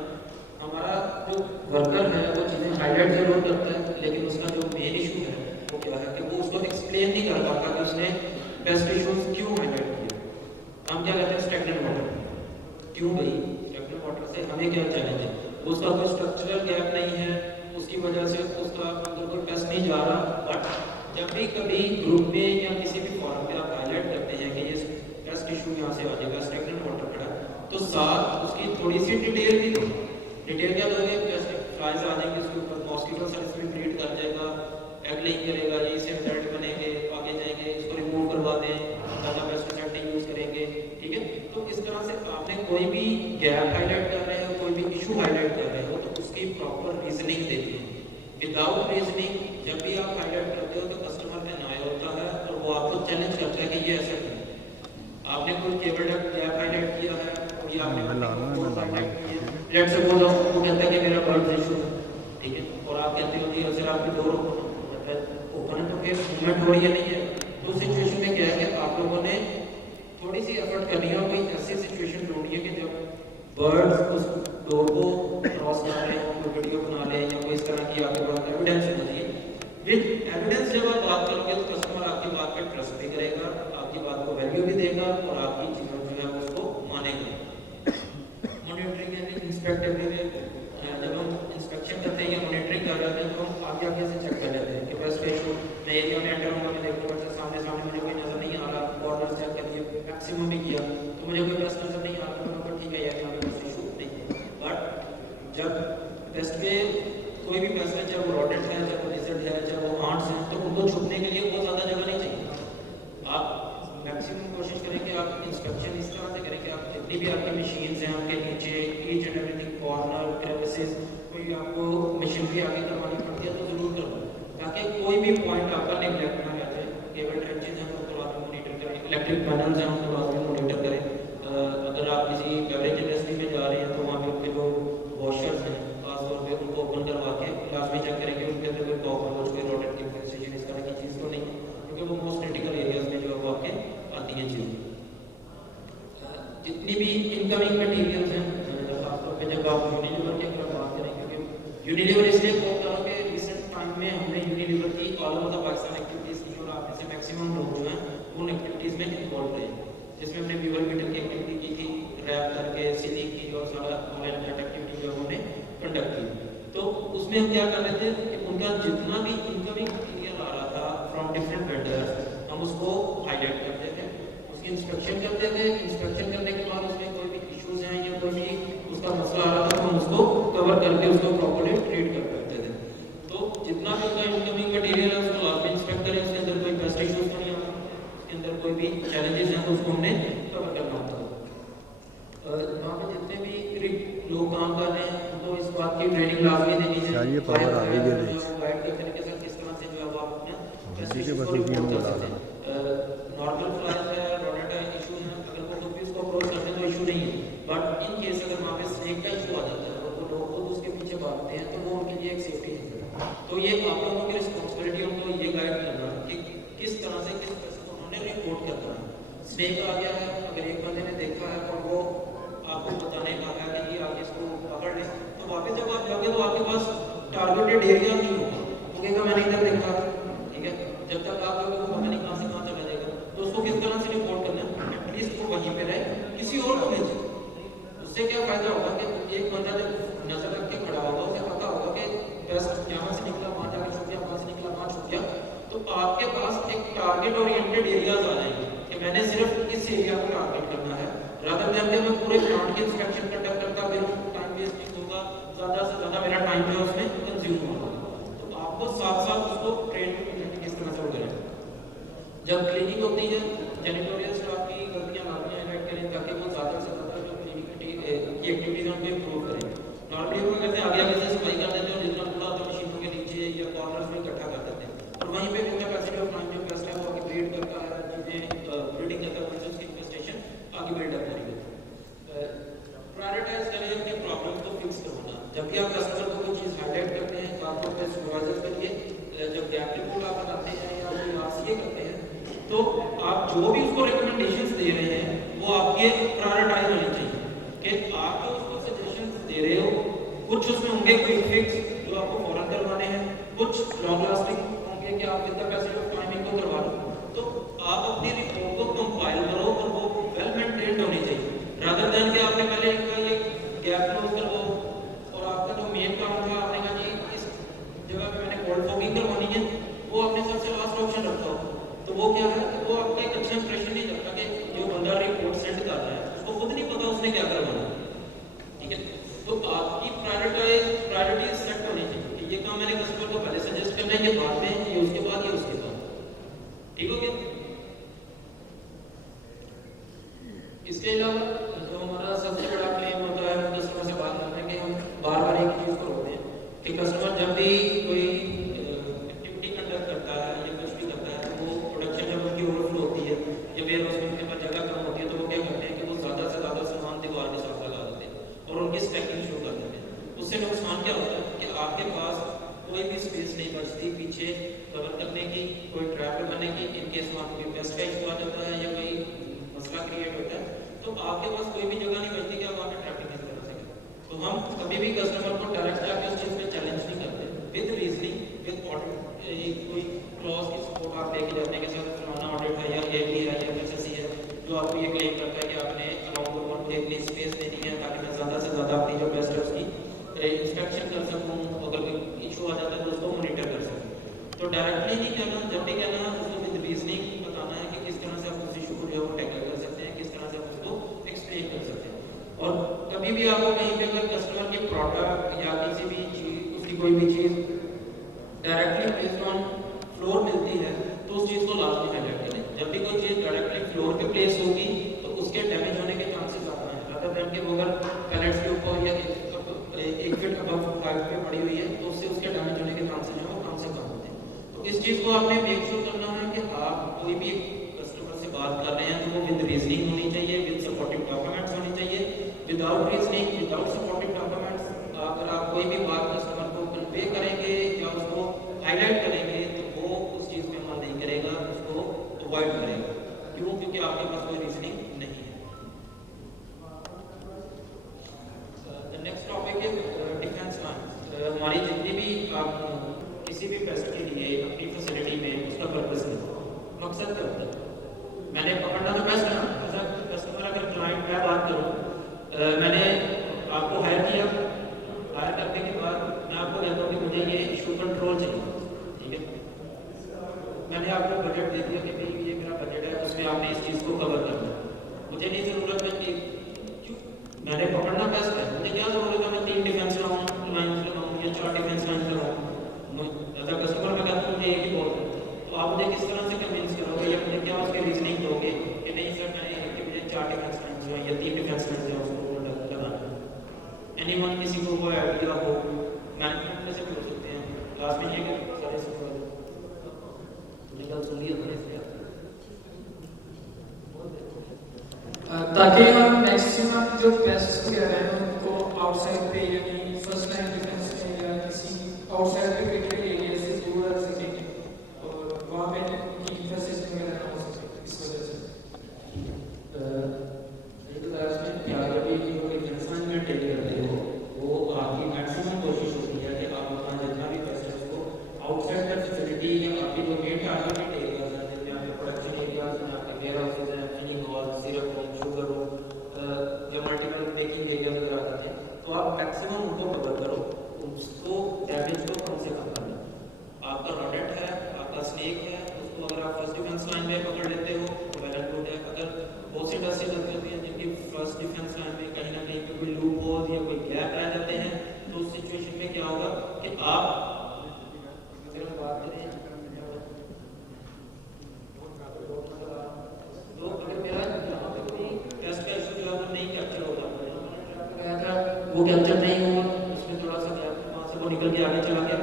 हमारा जो वर्कर है वो चीज़ें हाईलाइट जरूर करता है, लेकिन उसका जो मेन इशू है वो क्या है कि वो उसको एक्सप्लेन नहीं कर पाता कि उसने पेस्ट इशूज क्यों हाईलाइट किए। हम क्या कहते हैं स्टैग्नेंट वाटर, क्यों भाई स्टैग्नेंट वाटर से हमें क्या चैलेंज है, उसका कोई स्ट्रक्चरल गैप नहीं है, उसकी वजह से उसका अंदर कोई पेस्ट नहीं जा रहा। बट जब भी कभी ग्रुप में या किसी भी फॉरम पे आप हाईलाइट करते हैं कि ये पेस्ट इशू यहाँ से आ जाएगा, स्टैग्नेंट वाटर खड़ा, तो साथ उसकी थोड़ी सी डिटेल भी दो। डिटेल क्या दोगे, जैसे फ्लाइज आ जाएंगे उसके ऊपर, मॉस्किटो सेल्स में ब्रीड कर जाएगा, एग लेइंग करेगा, ये से रिजल्ट बनेंगे, आगे जाएंगे, इसको रिमूव करवा दें, ज़्यादा पेस्टिसाइड नहीं यूज़ करेंगे। ठीक है, तो इस तरह से आपने कोई भी गैप हाईलाइट कर रहे हो, कोई भी इशू हाईलाइट कर रहे हो, तो उसकी प्रॉपर रीजनिंग देती है। विदाउट रीजनिंग जब भी आप हाईलाइट करते हो तो कस्टमर एनाय होता है और वो आपको चैलेंज करता है कि ये ऐसा क्यों। आपने कोई केबल गैप हाईलाइट किया है और ये आपने हाईलाइट किया है, लेट्स सपोज वो कहता है कि मेरा बर्ड इशू है, ठीक है, और आप कहते हो कि अगर आपकी डोर ओपन है तो फिर मूवमेंट हो रही है नहीं है, तो सिचुएशन में क्या है कि आप लोगों ने थोड़ी सी एफर्ट करनी है और कोई ऐसी सिचुएशन ढूंढनी है कि जब बर्ड्स उस डोर को क्रॉस कर रहे हो, कोई वीडियो बना रहे हैं या कोई इस तरह की आपके पास एविडेंस होना चाहिए। विद एविडेंस जब आप बात करोगे तो कस्टमर आपकी बात पे ट्रस्ट भी करेगा, आपकी बात को वैल्यू भी देगा और आपकी चीज़ों जो है उसको मानेगा। मॉनिटरिंग एंड इंस्पेक्टिव जब हम इंस्पेक्शन करते हैं या मॉनिटरिंग कर रहे हैं तो हम आगे आगे से चेक कर लेते हैं कि बस फेस मैं एरिया में एंटर होगा, मैं देखूंगा से सामने मुझे कोई नजर नहीं आ रहा, बॉर्डर चेक कर दिया, मैक्सिमम भी किया तो मुझे कोई बेस्ट नजर नहीं आ रहा, तो मैं ठीक है यार यहाँ पे बेस्ट इशू नहीं है। बट जब बेस्ट पे कोई भी बेस्ट है, चाहे वो रॉडेंट है, चाहे वो लिजर्ड है, चाहे वो आंट्स हैं, तो उनको छुपने के लिए बहुत ज़्यादा जगह नहीं चाहिए। आप मैक्सिमम कोशिश करें कि आप इंस्पेक्शन इस तरह से करें कि आप जितनी भी आपकी मशीन्स हैं आपके नीचे each and everything corner crevices, कोई आपको मशीनरी आगे करवानी पड़ती है तो ज़रूर करो, ताकि कोई भी पॉइंट आपका नेगलेक्ट ना रह जाए। केबल ट्रेंचेज हैं उनको लाजमी मॉनिटर करें, इलेक्ट्रिक पैनल्स हैं उनको लाजमी मॉनिटर करें। अगर आप किसी बेवरेज इंडस्ट्री में जा रहे हैं तो वहाँ पे उनके जो वॉशर्स हैं खासतौर पे उनको ओपन करवा के लाजमी चेक करें कि उनके अंदर कोई कॉकरोच कोई रोडेंट की इन्फेस्टेशन इस तरह की चीज़ तो नहीं, क्योंकि वो मोस्ट क्रिटिकल एरियाज में जो है वो आपके आती हैं चीज़ें। जितनी भी इनकमिंग मटीरियल्स हैं खासतौर पे जब आप यूनिलीवर की अगर बात करें, क्योंकि यूनिलीवर इसलिए बोल रहा हूँ कि रिसेंट टाइम में हमने यूनिलीवर की ऑल ओवर द पाकिस्तान एक्टिविटीज़ की और आप में से मैक्सिमम लोग जो हैं उन एक्टिविटीज़ में इन्वॉल्व रहे, जिसमें हमने व्यूअर मीटर की एक्टिविटी की थी, रैप करके सीलिंग की और सारा ऑनलाइन नेट एक्टिविटी जो हमने कंडक्ट की। तो उसमें हम क्या कर रहे थे कि उनका जितना भी इनकमिंग मटीरियल आ रहा था फ्रॉम डिफरेंट वेंडर्स, हम उसको हाईलाइट करते थे, उसकी इंस्पेक्शन करते थे। इंस्पेक्शन करने के बाद उसमें कोई भी इश्यूज हैं या कोई भी उसका मसला आ रहा था तो हम उसको कवर करके उसको प्रॉपर्ली ट्रीट कर पाते थे। तो जितना भी उसका इनकमिंग मटीरियल है उसको लाजमी इंस्पेक्ट करें, उसके अंदर कोई पेस्ट इश्यूज तो नहीं आ रहा, उसके अंदर कोई भी चैलेंजेस हैं तो उसको हमने कवर करना होता है। वहाँ पे जितने भी लोग काम कर रहे हैं उनको इस बात की ट्रेनिंग लाजमी देनी चाहिए, गाइड के तरीके से किस तरह से जो है वो आप अपना नॉर्मल फ्लाइज है, रोडेंट है, इशू है, अगर वो खुद भी इसको अप्रोच करते हैं तो इशू नहीं है, स्नेक का इशू आ जाता है और वो लोग खुद उसके पीछे भागते हैं, तो वो उनके लिए एक सेफ्टी है। तो ये आप लोगों की रिस्पॉन्सिबिलिटी उनको ये गाइड करना कि किस तरह से किस तरह से उन्होंने रिपोर्ट करना है। स्नेक आ गया है, अगर एक बंदे ने देखा है और वो आपको बताने का है कि आगे इसको पकड़ लें, तो वापस जब आप जाओगे तो आपके पास टारगेटेड एरिया नहीं होगा, वो कहेगा मैंने इधर देखा, ठीक है। जब तक आप लोगों को पता नहीं कहाँ से कहाँ चला जाएगा, तो उसको किस तरह से रिपोर्ट करना है, एटलीस्ट वो वहीं पे रहे, किसी और को भेजे। उससे क्या फायदा होगा कि एक बंदा जब नजर रख के खड़ा होगा, उसे पता होगा कि बस यहाँ से निकला वहाँ जाके छुप गया, वहाँ से निकला वहाँ छुप गया, तो आपके पास एक टारगेट ओरिएंटेड एरियाज आ जाएंगे कि मैंने सिर्फ इस एरिया को टारगेट करना है, रादर देन कि मैं पूरे प्लांट की इंस्पेक्शन कंडक्ट करता फिर टाइम वेस्ट नहीं होगा, ज़्यादा से ज़्यादा मेरा टाइम जो है उसमें कंज्यूम होगा। तो आपको साथ साथ उसको ट्रेन करना कि किस तरह से वो करें। जब क्लीनिंग होती है, जैनिटोरियल स्टाफ की गलतियाँ लाभियाँ हाईलाइट करें ताकि वो ज़्यादा से ज़्यादा जो क्लीनिंग की एक्टिविटीज़ उनको इम्प्रूव करें। नॉर्मली वो कहते हैं आगे से सफाई कर देते हैं और जितना कूड़ा होता है मशीनों के नीचे या कॉर्नर्स में इकट्ठा कर देते हैं, और वहीं पे जितना कैपेसिटी ऑफ टाइम जो बेस्ट है वो आगे ब्रीड करता है, चीज़ें ब्रीडिंग करता है, उसकी इन्वेस्टेशन आगे बिल्डअप करेंगे। प्रायोरिटाइज करें अपनी प्रॉब्लम्स को फिक्स करवाना। जब भी आप कस्टमर को कोई चीज़ हाईलाइट करते हैं, खासतौर पर सुपरवाइजर के लिए जब गैप रिपोर्ट आप बनाते हैं या कोई आरसीए करते हैं, तो आप जो भी उसको रिकमेंडेशंस दे रहे हैं वो आपके प्रायोरिटाइज होने चाहिए कि आप जो उसको सजेशंस दे रहे हो, कुछ उसमें होंगे क्विक फिक्स जो आपको फौरन करवाने हैं, कुछ लॉन्ग लास्टिंग होंगे कि आप जितना पैसे ऑफ टाइमिंग को करवा लो। तो आप अपनी रिपोर्ट को कंपाइल करो और वो वेल मेंटेन्ड होनी चाहिए, रादर देन कि आपने पहले इनका ये गैप क्लोज करवाओ और आपका जो मेन काम था आपने कहा जी इस जगह पे मैंने कोल्ड फॉगिंग करवानी है, वो आपने सबसे लास्ट ऑप्शन रखा हो, तो वो क्या है, वो आपका एक अच्छा इंप्रेशन नहीं करता कि जो बंदा रिपोर्ट सेंड कर रहा है उसको खुद नहीं पता उसने क्या करवाना है, ठीक है। तो आपकी प्रायोरिटीज सेट होनी चाहिए कि ये काम मैंने कस्टमर को पहले सजेस्ट करना है, ये बाद में, ये उसके बाद, ये उसके बाद, ठीक हो गया। इसके अलावा जो हमारा सबसे बड़ा क्लेम होता है कस्टमर से बात करने के, हम बार बार एक चीज़ को रोकते हैं कि कस्टमर जब भी कोई एक्टिविटी कंडक्ट करता है या कुछ भी करता है, तो वो प्रोडक्शन जब उनकी ओवरफ्लो होती है या वेयर हाउस में उनके पास जगह कम होती है, तो वो क्या करते हैं कि वो ज़्यादा से ज़्यादा सामान दीवार के साथ लगा देते हैं और उनकी स्टैकिंग शुरू कर देते हैं। उससे नुकसान क्या होता है कि आपके पास कोई भी स्पेस नहीं बचती पीछे कवर करने की, कोई ट्रैप लगाने की, इनकेस वहाँ कोई पेस्ट का इशू आ जाता है या कोई मसला क्रिएट होता है, तो आपके पास कोई भी जगह नहीं बचती कि आप वहाँ पे ट्रैपिंग इस तरह से करें। तो हम कभी भी कस्टमर को डायरेक्ट जाके उस चीज़ में चैलेंज नहीं करते, विद रीजनिंग, विद ऑडिट, कोई क्लॉज की सपोर्ट आप लेके जाते हैं कि सर फलाना ऑडिट है या एपी है या एसएससी है जो आपको ये क्लेम करता है कि आपने अराउंड 1 के लिए स्पेस देनी है ताकि मैं ज़्यादा से ज़्यादा अपनी जो बेस्ट है उसकी इंस्पेक्शन कर सकूँ, अगर कोई इशू आ जाता है तो उसको मॉनिटर कर सकूँ। तो डायरेक्टली नहीं कहना, जब भी कहना उसको विद रीजनिंग बताना है कि किस तरह से आप उस इशू को जो है वो टैकल कर सकते हैं, किस तरह से आप उसको एक्सप्लेन कर सकते हैं। और कभी भी आपको कहीं पे अगर कस्टमर के प्रोडक्ट या किसी भी चीज़, उसकी कोई भी चीज़ डायरेक्टली बेस्ड ऑन फ्लोर मिलती है तो उस चीज़ को लास्ट में हाईलाइट करें। जब भी कोई चीज़ डायरेक्टली फ्लोर पे प्लेस होगी तो उसके डैमेज होने के चांसेस ज़्यादा हैं, रादर देन कि वो अगर पैलेट्स के ऊपर या 1 फीट अबव हाइट पे पड़ी हुई है तो उससे उसके डैमेज होने के चांसेस जो है वो कम से कम होते हैं। तो इस चीज़ को आपने मेक श्योर करना है कि आप कोई भी कस्टमर से बात कर रहे हैं तो वो विद रीजनिंग होनी चाहिए, विद सपोर्टिव डॉक्यूमेंट्स होनी चाहिए। Without reasoning, without supportive documents अगर आप कोई भी बात कस्टमर को कन्वे करेंगे या उसको हाईलाइट करेंगे तो वो उस चीज़ पे अमल नहीं करेगा, उसको अवॉइड करेगा। क्यों? क्योंकि आपके पास कोई रीजनिंग नहीं है। Next topic is defence line. हमारी जितनी भी आप किसी भी पेस्ट के लिए अपनी फैसिलिटी में उसका पर्पस है, मकसद क्या होता है? मैंने पकड़ना तो बेस्ट है ना, ऐसा कस्टमर अगर क्लाइंट मैं बात करूँ, मैंने आपको हायर किया, हायर करने के बाद मैं आपको कहता हूँ कि मुझे ये इशू कंट्रोल चाहिए, ठीक है। मैंने आपको बजट दे दिया कि भाई ये मेरा बजट है, उसमें आपने इस चीज़ को कवर करना है। मुझे नहीं ज़रूरत है कि मैंने पकड़ना बेस्ट है, मुझे क्या ज़रूरत है मैं 3 डिफेंस लाइन्स लगाऊँ या 4 डिफेंस लाइन्स लगाऊँ? अगर कस्टमर में कहता हूँ मुझे एक ही बोल, तो आप मुझे किस तरह से कन्विंस करोगे या मुझे क्या उसके रीजनिंग दोगे कि नहीं सर मैंने कि मुझे 4 डिफेंस लाइन्स जो है या 3 डिफेंस लाइन्स जो है उसको लगाना है। एनीवन किसी को कोई आइडिया हो, मैनेजमेंट में से पूछ सकते हैं। लास्ट में ये कि सारे निकल सुनिए तो इसलिए ताकि हम मैक्सिमम जो पेस्ट वगैरह हैं उनको आउटसाइड पे यानी फर्स्ट लाइन डिफेंस में या किसी आउटसाइड पे क्रिटिकल एरिया से दूर रख सकें और वहाँ पे उनकी इंफ्रास्ट्रक्चर वगैरह ना हो सके इस वजह से। अगर भी जो डिफेंस लाइन में टेक करते हो वो आपकी मैक्सिमम कोशिश होती है कि आप अपना जितना भी पैसा है उसको आउटसाइड का फैसिलिटी या आपकी जो मेन टारगेट एरियाज हैं जिनमें आपके प्रोडक्शन एरियाज हैं, आपके वेयर हाउसेज हैं, fining hall, syrup room, sugar room, जो मल्टीपल बेकिंग एरियाज वगैरह आते हैं, तो आप मैक्सिमम उनको कवर करो, उसको डैमेज को कम से कम करना। आपका रोडेंट है, आपका स्नेक है, उसको अगर आप फर्स्ट डिफेंस लाइन में पकड़ लेते हो तो वेल एंड गुड है। अगर बहुत सी ऐसी लगती होती है जिनकी फर्स्ट डिफेंस लाइन में कहीं ना कहीं पे कोई लूप होल या कोई गैप रह जाते हैं, तो उस सिचुएशन में क्या होगा कि आप अगर हम बात करें तो अगर मेरा यहाँ पे कोई टेस्ट का इशू जो है वो नहीं कैप्चर होगा, गया था वो कैप्चर नहीं हुआ, उसमें थोड़ा सा गैप वहाँ से वो निकल के आगे चला गया,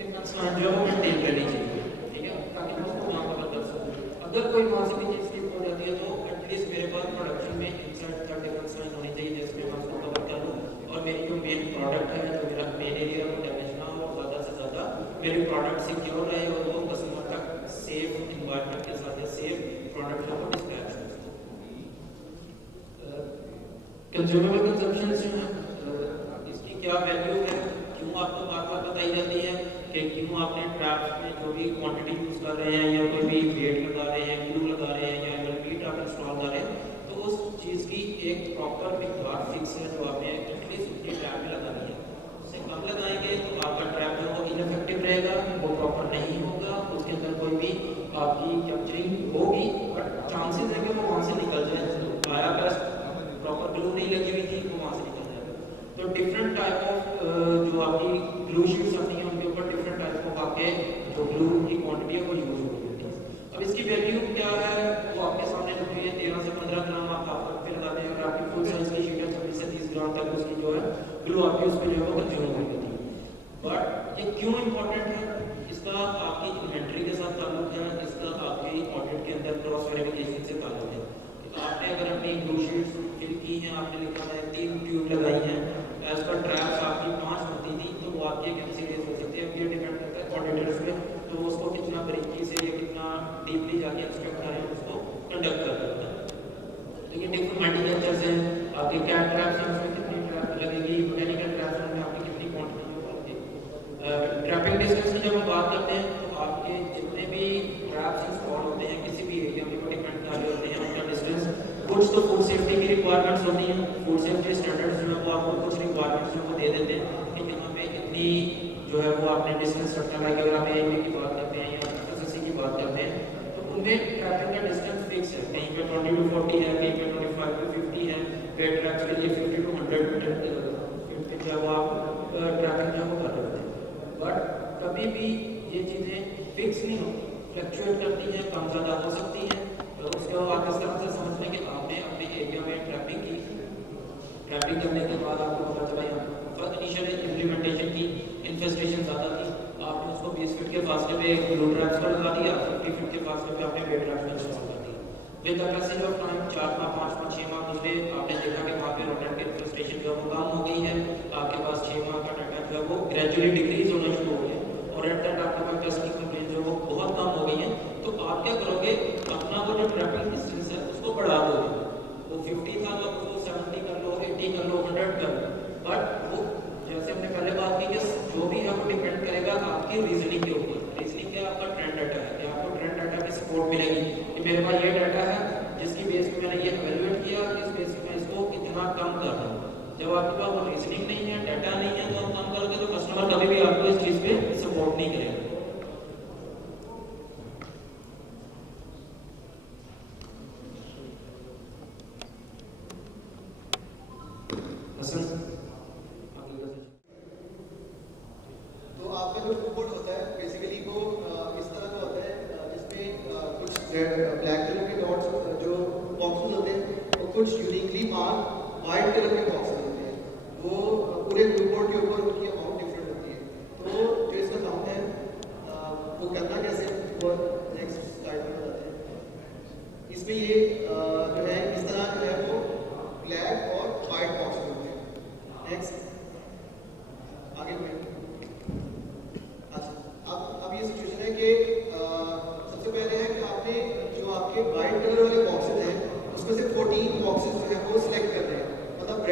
डिफेंस लाइन जो है वो मेंटेन करनी चाहिए, ठीक है, ताकि मैं उसको वहाँ कवर कर सकूँ। अगर कोई वहाँ से भी चीज़ स्किप हो जाती है तो एटलीस्ट मेरे पास प्रोडक्शन में इनसाइड तक डिफेंस लाइन होनी चाहिए जिसमें मैं उसको कवर कर लूँ और मेरी जो मेन प्रोडक्ट है, जो मेरा मेन एरिया वो डैमेज ना हो, ज़्यादा से ज़्यादा मेरी प्रोडक्ट सिक्योर रहे और वो कस्टमर तक सेफ इन्वायरमेंट के साथ सेफ प्रोडक्ट को डिस्पैच हो। कंज्यूमेबल कंजम्पशन जो है इसकी क्या वैल्यू है, क्यों आपको बात बात बताई जाती है कि क्यों आपने ट्रैप्स में जो भी क्वांटिटी यूज़ कर रहे हैं या कोई भी वेट लगा रहे हैं, ग्लू लगा रहे हैं या एलपीट आप इंस्टॉल कर रहे हैं, तो उस चीज़ की एक प्रॉपर मिकदार फिक्स है जो आपने एटलीस्ट उतनी ट्रैप में लगानी है। उससे कम लगाएंगे तो आपका ट्रैप जो है इनफेक्टिव रहेगा, वो प्रॉपर नहीं होगा, उसके अंदर कोई भी आपकी कैप्चरिंग होगी बट चांसेस है कि वो वहाँ से निकल जाए। आया बेस्ट प्रॉपर ग्लू नहीं लगी हुई थी वो वहाँ से निकल जाएगा। तो डिफरेंट टाइप ऑफ जो आपकी ग्लू शीट्स आती हैं उनके ऊपर डिफरेंट टाइप ऑफ आपके जो ग्लू की क्वांटिटी है वो यूज होती है। अब इसकी वैल्यू क्या है वो आपके सामने रखी हुई है, 13 से 15 ग्राम आप हाथ पे लगाते हैं। अगर आपकी फुल साइज की शीट है 26 से 30 ग्राम तक उसकी जो है ग्लू आपकी उस पर जो है वो कंज्यूम हो जाती है। बट ये क्यों इम्पोर्टेंट है, इसका आपकी इन्वेंट्री के साथ ताल्लुक है, इसका आपके ऑडिट के अंदर क्रॉस वेरिफिकेशन से ताल्लुक है। आपने अगर अपनी ग्लू शीट्स फिल की हैं, आपने लिखा है 3 ट्यूब लगाई हैं, एज पर ट्रैप्स आपकी 5 होती थी, तो वो आपकी एक सीरीज हो सकती है। अब ये डिपेंड करता है ऑडिटर्स पे, तो उसको कितना बारीकी से या कितना डीपली जाके इंस्पेक्ट करें उसको कंडक्ट कर सकते हैं। लेकिन डिफरेंट मल्टीकल्चर्स हैं, आपके कैट ट्रैप्स हैं उसमें कितनी ट्रैप लगेगी, बोटेनिकल ट्रैप्स में आपकी कितनी क्वांटिटी होगी। ट्रैपिंग डिस्टेंस की जब हम बात करते हैं तो आपके जितने भी ट्रैप्स इंस्टॉल होते हैं किसी भी एरिया में डिपेंड कर रहे होते हैं उनका डिस्टेंस। कुछ तो फूड सेफ्टी की रिक्वायरमेंट्स होती हैं, फूड सेफ्टी स्टैंडर्ड्स जो है वो आपको कुछ रिक्वायरमेंट्स जो वो दे देते हैं कि यहाँ पे इतनी जो है वो आपने डिस्टेंस रखना है। अगर आप एएमए की बात करते हैं या एसएससी की बात करते हैं तो उनमें ट्रैपिंग का डिस्टेंस फिक्स है, कहीं पे 20 to 40 है, कहीं पे 25 to 50 है, वेट ट्रैप्स के लिए 50 to 100 मीटर जो वो आप ट्रैपिंग जो वो कर रहे होते हैं। बट कभी भी ये चीज़ें फिक्स नहीं होती, फ्लक्चुएट करती हैं, कम ज़्यादा हो सकती हैं। तो उसके बाद आप इस तरह से समझ लें कि आपने अपने एरिया में ट्रैपिंग की, ट्रैपिंग करने के बाद आपको पता चला यहाँ फर्स्ट इनिशियल इम्प्लीमेंटेशन की इन्फेस्टेशन ज़्यादा थी, आपने उसको 20 फीट के फासले पे ग्लू ट्रैप्स पर लगा दिया, 50 फीट के फासले पे आपने वेट ट्रैप्स इंस्टॉल कर दिया। With the passage of time 4 माह 5 माह 6 माह गुजरे, आपने देखा कि वहाँ पे रोडेंट की इन्फेस्टेशन जो है वो कम हो गई है, आपके पास 6 माह का डाटा जो है वो ग्रेजुअली डिक्रीज होना शुरू हो गया और एट दैट आपके पास टेस्ट की कंप्लेंट जो वो बहुत कम हो गई है। तो आप क्या करोगे, अपना वो जो ट्रैपिंग डिस्टेंस है उसको बढ़ा दोगे, वो 50 था तो उसको 70 कर लो, 80 कर लो, 100 कर लो। बट वो जैसे हमने पहले बात की कि जो भी है वो डिपेंड करेगा आपकी रीजनिंग के ऊपर। रीजनिंग क्या आपका ट्रेंड डाटा है कि आपको ट्रेंड डाटा की सपोर्ट मिलेगी कि मेरे पास ये डाटा है जिसकी बेस पे मैंने ये एवेल्युएट किया, इस बेस पे मैं इसको इतना कम कर रहा हूँ। जब आपके पास वो रीजनिंग नहीं है, डाटा नहीं है, तो आप कम करोगे तो कस्टमर कभी भी आपको इस चीज़ पे सपोर्ट नहीं करेगा। तो आपका जो फूड होता है बेसिकली वो इस तरह का होता है जिसमें कुछ ब्लैक कलर के डॉट्स जो बॉक्सेस होते हैं और कुछ यूनिकली मार्क वाइट कलर के बॉक्सेस होते हैं, वो पूरे ग्लूकोड के ऊपर उनकी अमाउंट डिफरेंट होती है। तो जो इसका काउंट है वो करना कैसे, वो नेक्स्ट स्लाइड में बताते हैं। इसमें ये जो है इस तरह जो है वो ब्लैक और वाइट बॉक्सेस होते हैं।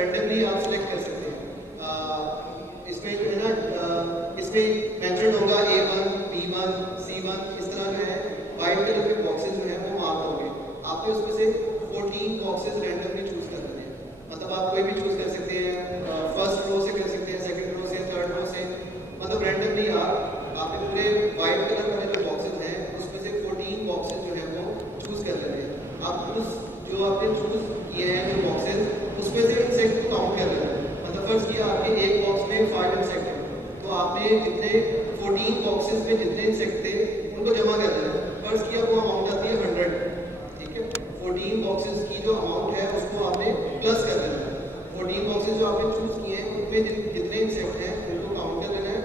रैंडमली आप सिलेक्ट कर सकते हैं। इसमें जो है ना इसमें मेंशन होगा A1, B1, C1, इस तरह जो है वाइट कलर के बॉक्सेस जो है वो मार्क होंगे। आपने उसमें से 14 बॉक्सेस रैंडमली चूज करने हैं। मतलब आप कोई भी चूज कर सकते हैं, फर्स्ट रो से कर सकते हैं, सेकंड रो से, थर्ड रो से, मतलब रैंडमली आपने पूरे वाइट कलर वाले जो बॉक्सेस हैं उसमें से 14 बॉक्सेस जो है वो चूज कर लेते हैं। आप उस जो आपने चूज किए हैं जो बॉक्सेस उसमें से इंसेक्ट को काउंट कर लेते हैं। मतलब फर्स्ट किया आपके एक बॉक्स में 5 इंसेक्ट है, तो आपने जितने 14 बॉक्सेस में जितने इंसेक्ट थे उनको जमा कर देना। फर्स्ट किया वो अमाउंट आती है 100, ठीक है। 14 बॉक्सेस की जो अमाउंट है उसको आपने प्लस कर देना। 14 बॉक्सेस जो आपने चूज किए हैं उनमें जितने इंसेक्ट हैं उनको काउंट कर देना है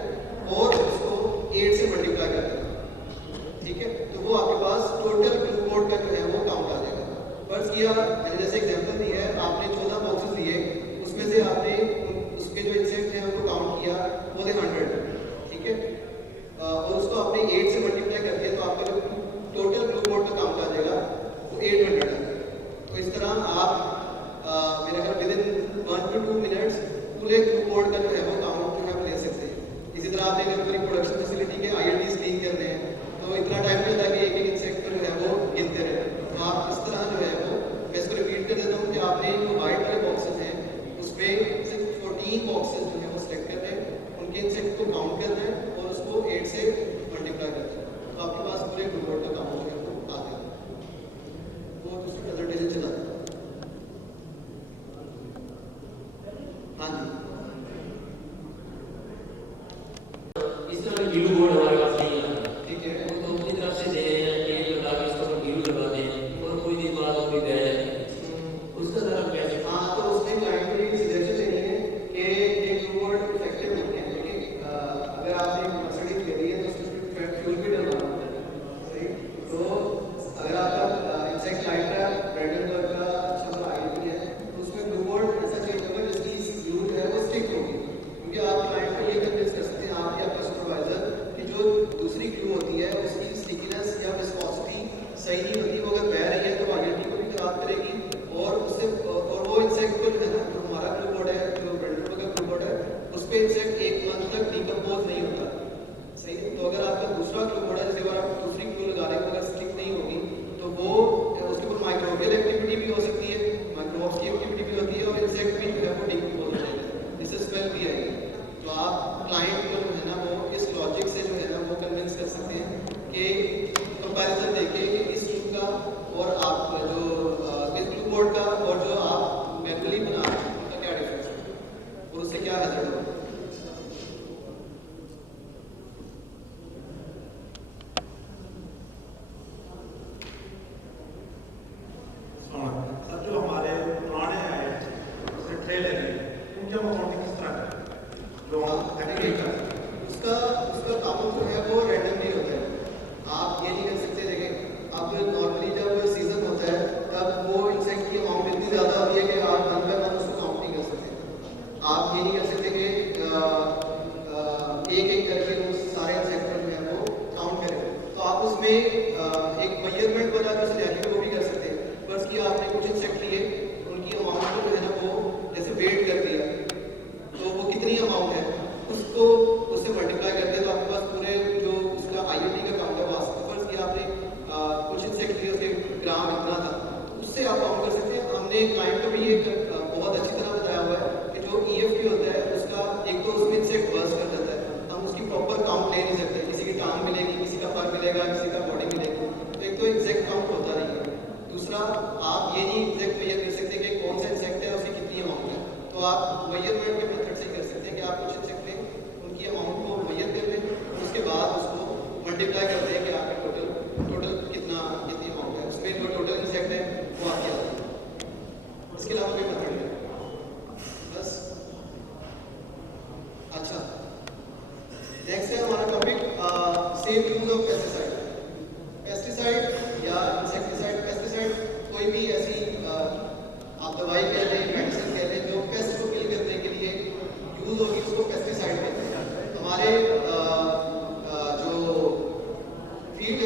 और उसको 8 से मल्टीप्लाई कर देना, ठीक है। तो वो आपके पास टोटल ग्लू कोड का जो है वो काउंट आ जाएगा। फर्स्ट किया जैसे एग्जांपल दिया है, आपने 14 बॉक्सेस लिए, उसमें से आपने उसके जो इंसेक्ट हैं उनको काउंट किया वो थे 100, ठीक है। और उसको आपने 8 से मल्टीप्लाई कर दिया तो आपका जो टोटल ग्लू कोड का काउंट आ जाएगा वो 800 है। तो इस तरह आप मेरे ख्याल विद इन 1 to 2 मिनट्स पूरे ग्लू कोड का जो है वो काउंट जो है वो ले सकते हैं। इसी तरह आपने अगर पूरी प्रोडक्शन फैसिलिटी के IITs क्लीन कर रहे हैं तो इतना टाइम नहीं होता कि एक एक इंसेक्ट जो है वो गिनते रहे। तो आप इस तरह जो है वो, मैं इसको रिपीट कर देता हूँ कि आपने जो वाइट वाले बॉक्सेस हैं उसमें सिर्फ 14 बॉक्सेस जो है वो सिलेक्ट करने हैं, उनके इंसेक्ट को काउंट करना है और उसको 8 से मल्टीप्लाई करना है। तो आपके पास पूरे ग्लू कोड का काउंट जो है वो आ गया। वो उसकी प्रेजेंटेशन चला है। हाँ जी, इस तरह के ग्लू बोर्ड हमारे पास नहीं है, ठीक है। वो तो अपनी तरफ से दे रहे हैं कि लगा के इसको हम ग्लू लगा दें और कोई दिन बाद कोई दे रहे हैं उसका ज़रा कैसे। हाँ, तो उसने क्लाइंट को ये सजेशन देनी है कि ये ग्लू बोर्ड इफेक्टिव नहीं है, लेकिन अगर आपने एक मर्सिडीज ले ली है तो उसमें फ्यूल भी डलवाना होता है, सही। तो अगर आपका इंसेक्ट लाइटर रेड कलर का अच्छा सा IIT है तो उसमें ग्लू बोर्ड ऐसा चेंज होगा जिसकी ग्लू जो है वो स्टिक होगी, क्योंकि आप क्लाइंट को ये कन्विंस कर सकते हैं, आप या आपका सुपरवाइजर, कि जो दूसरी ग्लू होती है उसकी स्टिकीनेस या विस्कोसिटी सही नहीं होती, वो अगर बह रही है तो IIT को भी खराब करेगी और उससे और वो इंसेक्ट को जो है ना, जो हमारा ग्लू बोर्ड है, जो ब्रेंडर का ग्लू बोर्ड है, उस पर इंसेक्ट 1 मंथ तक डिकम्पोज नहीं होता, सही है। तो अगर आपका दूसरा ग्लू बोर्ड है, जैसे अगर आप दूसरी ग्लू लगा रहे हो, अगर स्टिक नहीं होगी तो वो उसके ऊपर माइक्रोबियल एक्टिविटी भी हो सकती है, माइक्रोब्स की एक्टिविटी भी होती है और इंसेक्ट भी जो है वो डिकम्पोज हो जाएगा, इससे स्मेल भी आएगी। तो आप क्लाइंट को जो है ना वो इस लॉजिक से जो है ना वो कन्विंस कर सकते हैं कि कंपैरिजन देके कि इस ग्लू का और आप जो इस ग्लू बोर्ड का और जो आप मैनुअली बना रहे हैं उनका क्या डिफरेंस है और उससे क्या हैजर्ड होगा। अब जो हमारे पुराने आए जैसे ट्रे लगे उनके अकाउंटिंग किस तरह करें जो हम एक्टिविटी करते हैं उसका काउंट जो है वो रैंडमली होता है। आप ये नहीं कर सकते, देखें अब नॉर्मली जब सीजन होता है तब वो इंसेक्ट की अमाउंट इतनी ज़्यादा होती है कि आप 1 by 1 उसको काउंट नहीं कर सकते। आप ये नहीं कर सकते कि एक एक करके वो सारे इंसेक्ट जो है वो काउंट करें। तो आप उसमें एक मेजरमेंट बना के उस वैल्यू को भी कर सकते हैं। बस कि आपने कुछ इंसेक्ट लिए, उनकी अमाउंट को जो है ना वो जैसे वेट कर दिया, तो वो कितनी अमाउंट है उसको उससे मल्टीप्लाई कर दिया, तो आपके पास पूरे जो उसका IIT का काउंट है वहाँ से फर्स्ट किया आपने कुछ इंसेक्ट लिए, उसके ग्राम इतना था, उससे आप काउंट कर सकते हैं। हमने क्लाइंट को भी ये बहुत अच्छी तरह बताया हुआ है कि जो EFT होता है उसका एक तो उसमें इंसेक्ट बर्स्ट कर जाता है, हम उसकी प्रॉपर काउंट ले नहीं सकते, किसी की टांग मिलेगी, किसी का पर मिलेगा, किसी का बॉडी मिलेगी, तो एक तो इंसेक्ट काउंट होता नहीं है। दूसरा, आप ये नहीं एग्जैक्ट मेजर कर सकते कि कौन सा इंसेक्ट है उसकी कितनी अमाउंट है, तो आप मेजरमेंट के मेथड से कर सकते हैं कि आप कुछ इंसेक्ट लें, उनकी अमाउंट को मेजर कर लें, उसके बाद उसको मल्टीप्लाई करते हैं कि आपके टोटल कितनी अमाउंट है, उसमें जो टोटल इंसेक्ट है वो आपके आते हैं। इसके अलावा कोई मेथड नहीं बस। अच्छा, नेक्स्ट है हमारा topic safe use of pesticide. Pesticide या इंसेक्टिसाइड, पेस्टिसाइड कोई भी ऐसी आप दवाई कह लें, मेडिसिन कह लें, जो पेस्ट को किल करने के लिए यूज होगी उसको पेस्टिसाइड कहते हैं। हमारे जो फील्ड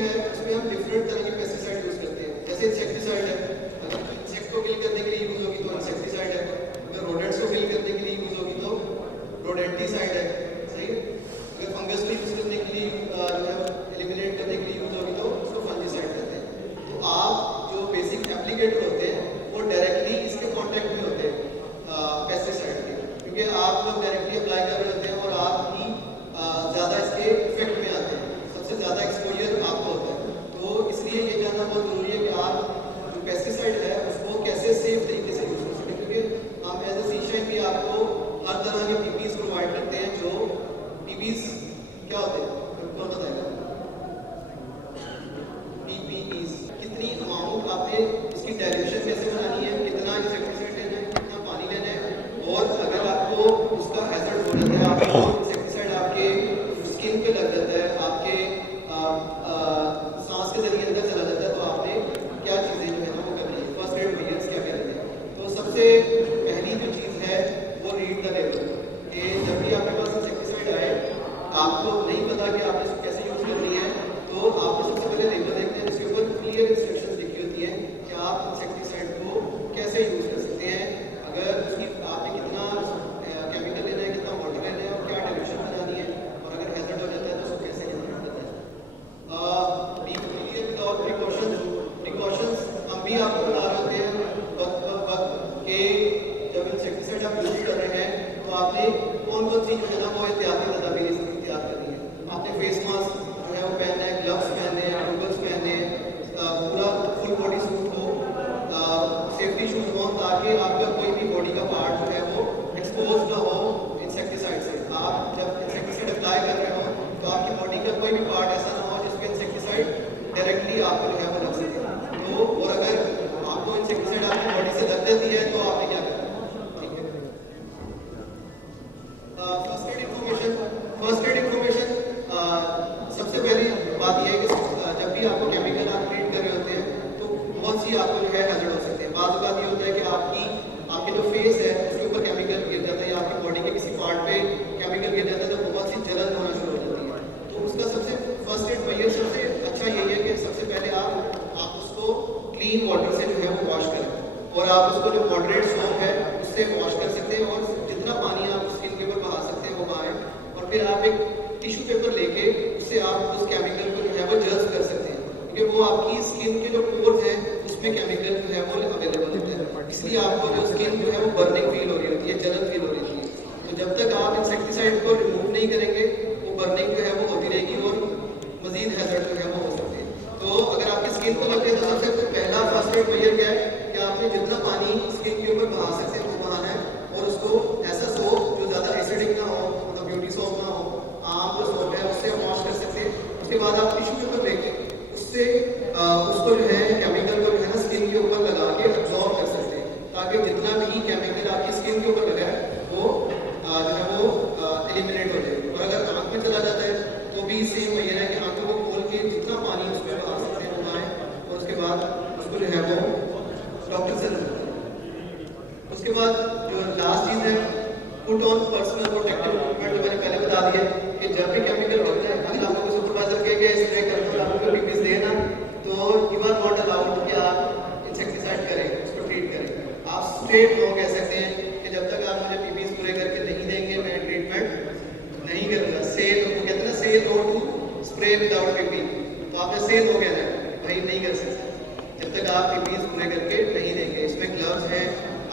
आपने कौन कौन सी जो है ना वो एहतियाती तदाबीर इख्तियार करनी है। आपने फेस मास्क जो है वो पहनना है, ग्लव्स पहनने हैं, गूगल्स पहनने हैं, पूरा फुल बॉडी सूट हो, सेफ्टी शूज हो, ताकि आपका कोई भी बॉडी का पार्ट जो है वो एक्सपोज ना हो इंसेक्टिसाइड से। आप जब इंसेक्टिसाइड अप्लाई कर रहे हो तो आपकी बॉडी का कोई भी पार्ट ऐसा ना हो जिसमें इंसेक्टिसाइड डायरेक्टली आपको जो है वो लग सके। तो और अगर आपको इंसेक्टिसाइड आपकी बॉडी से लग जाती है तो आपने क्या करना है, ठीक है। फर्स्ट एड इंफॉर्मेशन सबसे पहली बात यह है कि जब भी आपको केमिकल आप ट्रीट कर रहे होते हैं तो बहुत सी आपको जो है हैजर्ड हो सकते हैं। बात बात ये होता है कि आपकी जो फेस है उसके ऊपर केमिकल गिर जाता है या आपकी बॉडी के किसी पार्ट पे केमिकल गिर जाता है तो बहुत सी जलन होना शुरू हो जाती है। तो उसका सबसे फर्स्ट एड मेजर सबसे अच्छा यही है कि सबसे पहले आप उसको क्लीन वाटर से जो है वो वॉश करें और आप उसको जो मॉडरेट सोप है उससे वॉश कर सकते हैं और जितना पानी आप स्किन के ऊपर बहा सकते हैं वो बहाएं और फिर आप एक टिश्यू पेपर लेके उससे आप उस केमिकल को जो है वो जज कर सकते हैं, क्योंकि वो आपकी स्किन के जो पोर्स हैं उसमें केमिकल जो है वो अवेलेबल होते हैं, इसलिए आपको जो स्किन जो है वो बर्निंग फील हो रही होती है, जलन फील हो रही है। तो जब तक आप इंसेक्टिसाइड को रिमूव नहीं करेंगे वो बर्निंग जो है वो होती रहेगी और मजीद हैजर्ड जो है वो हो सकते हैं। तो अगर आपकी स्किन को लगे तो सबसे पहला फर्स्ट एड मेजर क्या है कि आपने जितना पानी स्किन के ऊपर बहा सकते हैं वो बहाना है और उसको ऐसा सोप जो ज़्यादा एसिडिक ना हो, मतलब ब्यूटी सोप ना हो, आम जो सोप है उससे वॉश कर सकते हैं। उसके बाद आप टिश्यू पेपर लेके उससे उसको जो है केमिकल को जो है ना स्किन के ऊपर लगा के अब्जॉर्ब कर सकते हैं, ताकि जितना भी केमिकल आपकी स्किन के ऊपर लगा है वो जो है वो एलिमिनेट हो जाए। और अगर आँख में चला जाता है तो भी सेम वही है कि आँखों को खोल के जितना पानी उसमें बहा सकते हैं वो बहाएं और उसके बाद उसको जो है वो डॉक्टर से उसके बाद जो लास्ट चीज़ है put on personal protective equipment, जो मैंने पहले बता दिया कि जब भी केमिकल होता है अगर आपको सुपरवाइजर के स्प्रे करते हो आपको पीपीस देना तो यू आर नॉट अलाउड कि आप इंसेक्टिसाइड करें, उसको ट्रीट करें। आप स्ट्रेट नो कह सकते हैं कि जब तक आप मुझे पीपीस पूरे करके नहीं देंगे मैं ट्रीटमेंट नहीं करूँगा। सेल वो कहते हैं ना sell no to spray without PP, तो आपने सेल नो कहना है भाई नहीं कर सकते जब तक आप पीपीस पूरे करके नहीं देंगे। इसमें ग्लव्स हैं,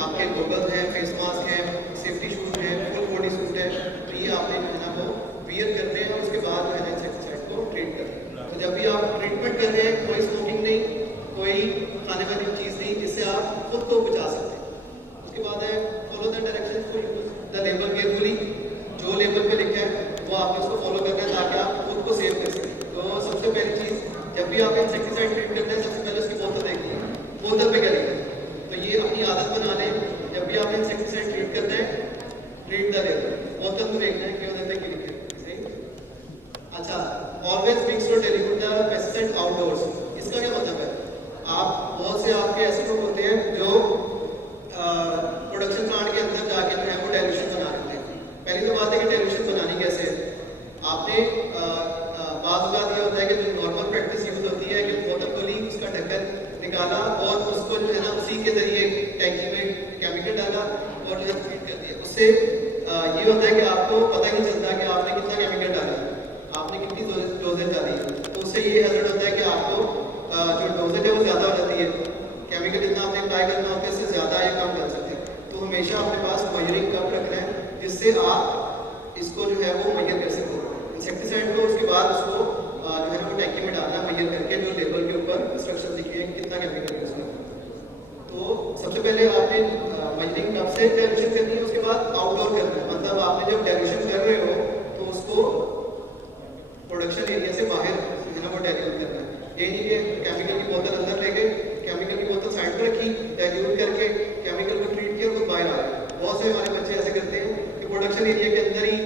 आपके गॉगल्स हैं, फेस मास्क है, सेफ्टी शूज है, फुल बॉडी सूट है, तो ये आपने जो है ना वो वियर करने हैं और उसके बाद जो है ना इंसेक्टिसाइड को ट्रीट करना है। तो जब भी आप ट्रीटमेंट कर रहे हैं कोई स्मोकिंग नहीं, कोई खाने वाली चीज़ नहीं जिससे आप खुद को बचा सकते हैं। उसके बाद है follow the directions to use the label carefully, जो लेबल पे लिखा है वो आपने उसको फॉलो करना है ताकि आप खुद को सेव कर सकें। तो सबसे पहली चीज़ जब भी आप इंसेक्टिसाइड ट्रीट करते हैं सबसे पहले उसकी बोतल देखिए, बोतल पे क्या लिखा है, तो ये अपनी आदत बना लें। जब भी आप इंसेक्टिसाइड ट्रीट करते हैं ट्रीट द लेबल, बोतल को देखना है कि उधर पे क्या लिखा है। सही। अच्छा, always mix your telephone the pesticide outdoors, इसका क्या मतलब है? आप बहुत से आपके ऐसे लोग होते हैं जो प्रोडक्शन प्लांट के अंदर जाके जो है वो डाइल्यूशन बना लेते हैं। पहली तो बात है कि डाइल्यूशन बनानी कैसे है। आपने बात ये होता है कि जो नॉर्मल प्रैक्टिस यूज होती है कि बोतल को ली, उसका ढक्कन निकाला और उसको जो है ना उसी के जरिए टैंकी में केमिकल डाला और जो है फीड कर दिया। उससे ये होता है कि आपको पता ही नहीं चलता कि आपने कितना केमिकल डाला, आपने कितनी डोजेज डाली है। तो उससे ये हैजर्ड होता है कि आपको जो डोजेज है वो ज़्यादा हो जाती है, केमिकल जितना आपने अप्लाई करना होता है इससे ज़्यादा या कम डाल सकते हैं। तो हमेशा अपने पास मेजरिंग कप रखना है जिससे आप इसको जो है वो मेजर कर सकते हो इंसेक्टिसाइड को। उसके बाद उसको जो है वो टैंकी में डालना मेजर करके, जो लेबल के ऊपर इंस्ट्रक्शन लिखे हैं कितना केमिकल है उसमें। तो सबसे पहले आपने मेजरिंग कप से डाइल्यूशन करनी है, उसके बाद आउटडोर करना है, मतलब आपने जब डाइल्यूशन कर रहे हो तो उसको प्रोडक्शन एरिया से बाहर है ना वो डाइल्यूट करना है। ये नहीं कि केमिकल की बोतल अंदर ले गए, केमिकल की बोतल साइड पर रखी, डाइल्यूट करके केमिकल को ट्रीट किया, खुद बाहर आ गए। बहुत से हमारे बच्चे ऐसे करते हैं कि प्रोडक्शन एरिया के अंदर ही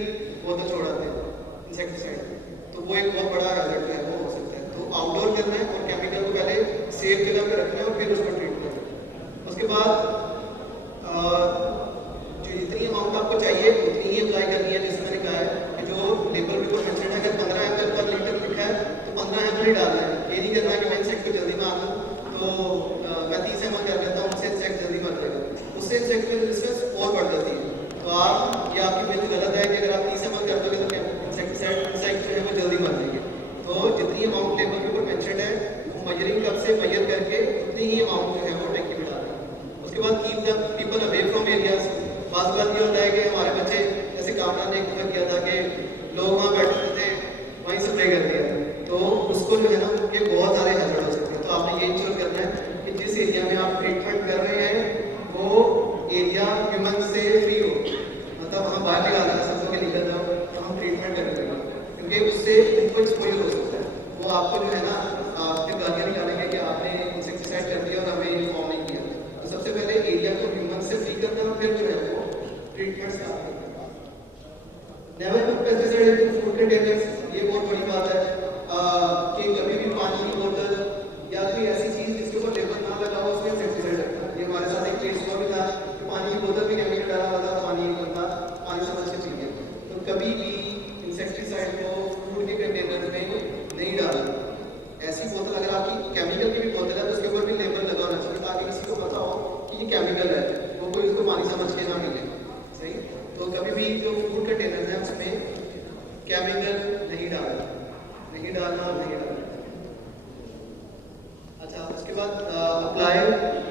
बोतल छोड़ाते हैं इंसेक्टिसाइड, तो वो एक बहुत बड़ा हैजर्ड है वो हो सकता है। तो आउटडोर करना है और केमिकल को पहले सेफ जगह पे रखना है और फिर उसको ट्रीट करना है। उसके बाद जो जितनी अमाउंट आपको चाहिए उतनी ही अप्लाई करनी है। जैसे मैंने कहा है कि जो लेबल के ऊपर मेंशन है अगर 15 ml पर लीटर लिखा है तो 15 ml ही डालना है। ये नहीं करना कि मैं इंसेक्ट को जल्दी मार दूँ तो मैं 30 ml कर लेता हूँ, उससे इंसेक्ट जल्दी मर जाएगा, उससे इंसेक्ट की रेजिस्टेंस और बढ़ जाती है। तो आप ये आपकी मिथ गलत है कि अगर आप 30 ml कर दोगे तो इंसेक्ट जो है वो जल्दी मर जाएंगे। तो जितनी अमाउंट लेबल के ऊपर मेंशन है वो मेजरिंग कप से मेजर करके उतनी ही अमाउंट जो है वो टैंकी में डालना है। उसके बाद keep the people away from areas. बात ये होता है कि हमारे बच्चे कामरा ने एक दफा किया था कि लोग वहाँ बैठे थे, वहीं स्प्रे कर दिया, तो उसको जो है ना उनके बहुत सारे हैजर्ड हो सकते हैं। तो आपने ये इंश्योर करना है कि जिस एरिया में आप ट्रीटमेंट कर रहे हैं वो एरिया ह्यूमन से फ्री हो, मतलब वहाँ बाहर निकालना है सबको के निकल जाओ तो हम ट्रीटमेंट करेंगे, क्योंकि उससे उनको एक्सपोजर हो सकता है। वो आपको जो है ना फिर गालियाँ निकालेंगे कि आपने इंसेक्टिसाइड कर दिया और हमें इन्फॉर्म नहीं किया। तो सबसे पहले एरिया को ह्यूमन से फ्री करना और फिर जो है वो ट्रीटमेंट स्टार्ट करना। नेवर पुट पेस्टिसाइड इन फूड कंटेनर्स, ये बहुत बड़ी बात है कि कभी भी पानी की बोतल या कोई ऐसी चीज जिसके ऊपर लेबल ना लगा हो उसमें इंसेक्टिसाइड रखना। ये हमारे साथ एक केस हुआ भी था कि पानी की बोतल में केमिकल डाला हुआ था, पानी नहीं बनता, पानी समझ के पी गया। तो कभी भी इंसेक्टिसाइड को फूड के कंटेनर में नहीं डालना। ऐसी बोतल अगर आपकी केमिकल की भी बोतल है तो उसके ऊपर भी लेबल लगा होना चाहिए ताकि किसी को पता हो कि ये केमिकल है, वो कोई उसको पानी समझ के ना मिले। सही, तो कभी भी जो फूड कंटेनर है उसमें केमिकल नहीं डालना, नहीं डालना, नहीं डालना। अच्छा, उसके बाद अप्लाई,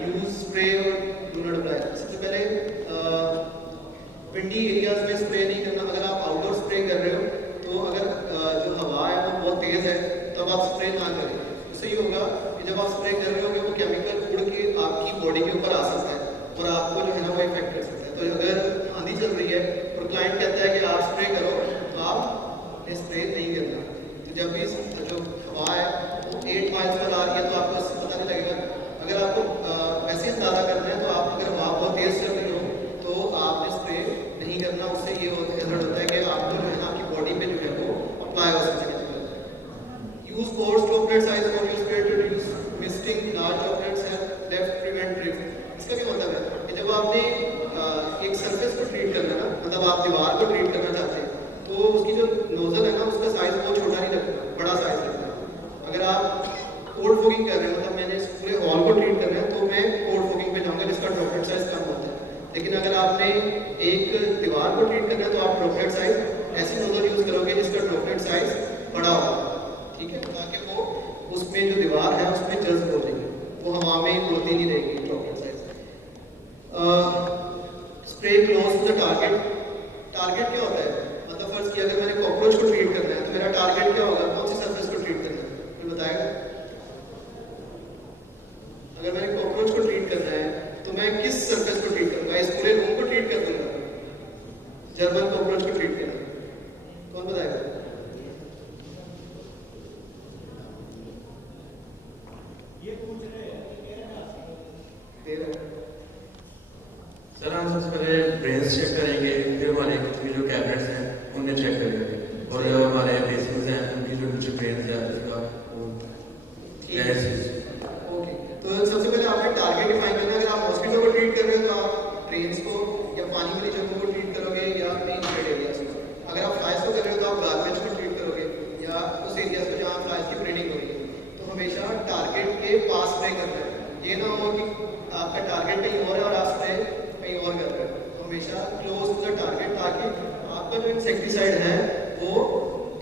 यूज, स्प्रे और डू नॉट अप्लाई। सबसे पहले विंडी एरियाज में स्प्रे नहीं करना। अगर आप आउटडोर स्प्रे कर रहे हो तो अगर जो हवा है वो बहुत तेज है तब आप स्प्रे ना करें। इससे ये होगा कि जब आप स्प्रे कर रहे होगे वो केमिकल उड़ के आपकी बॉडी के ऊपर आ सकता है और आपको जो है ना वो इफेक्ट कर सकता है। तो अगर आंधी चल रही है और क्लाइंट कहता है कि आप स्प्रे करो तो आप स्प्रे नहीं करना। तो जब भी जो हवा है वो 8 माइल्स पर आ रही है तो आपको इससे पता नहीं लगेगा। अगर आपको वैसे अंदाजा करना है तो आप अगर हवा बहुत तेज चल रही हो तो आपने स्प्रे नहीं करना। उससे ये होता है कि आपको जो है ना आपकी बॉडी पे जो है वो अप्लाई हो सकता है। यूज कोर्स ड्रॉपलेट साइज और use spray to reduce misting large droplets help left prevent drift. इसका क्या मतलब है कि जब आपने एक सरफेस को ट्रीट करना है ना, मतलब आप दीवार को ट्रीट करना चाहते हैं तो उसकी जो नोजल है ना उसका साइज बहुत छोटा नहीं रखना, बड़ा साइज रखना। अगर आप कोल्ड फोगिंग कर रहे हो, मतलब मैंने इस पूरे हॉल को ट्रीट करना है तो मैं कोल्ड फोगिंग पे जाऊंगा जिसका ड्रॉपलेट साइज कम होता है। लेकिन अगर आपने एक दीवार को ट्रीट करना है तो आप ड्रॉपलेट साइज ऐसी नोजल यूज करोगे जिसका ड्रॉपलेट साइज बड़ा होगा, ठीक है, ताकि वो उसमें जो दीवार है उसमें जज्ब हो जाएगी, वो हवा में उड़ती नहीं रहेगी droplet size. Spray close to the target. Target क्या होता है, मतलब फर्ज किया अगर मैंने कॉकरोच को ट्रीट करना है तो मेरा टारगेट क्या होगा, कौन सी सरफेस को ट्रीट करना है, कोई बताएगा? अगर मैंने कॉकरोच को ट्रीट करना है तो मैं किस सरफेस को ट्रीट करूंगा? इस पूरे रूम को ट्रीट कर दूंगा, जर्मन कॉकरोच को ट्रीट करना, कौन बताएगा? ये पूछ रहे हैं सर हम सबसे पहले ब्रेन्स चेक करेंगे, फिर हमारे कितने जो कैबिनेट्स हैं उन्हें चेक करेंगे और जो हमारे बेसिंग्स हैं उनकी जो नीचे ब्रेन्स है उसका ओके। तो सबसे पहले आपने टारगेट डिफाइन करना है। अगर आप मॉस्किटो को ट्रीट कर रहे हो तो आप ट्रेन्स को या पानी वाली जगहों को ट्रीट करोगे या मेन शेड एरियाज को। अगर आप फ्लाइज को कर रहे हो तो आप गार्बेज को ट्रीट करोगे या उस एरियाज में जहाँ फ्लाइज की ब्रीडिंग हो रही है। तो हमेशा टारगेट के पास स्प्रे करना है। ये ना हो कि आपका टारगेट कहीं और है और आप स्प्रे कहीं और कर रहे हो। तो हमेशा क्लोज टू द टारगेट ताकि आपका जो इंसेक्टिसाइड है वो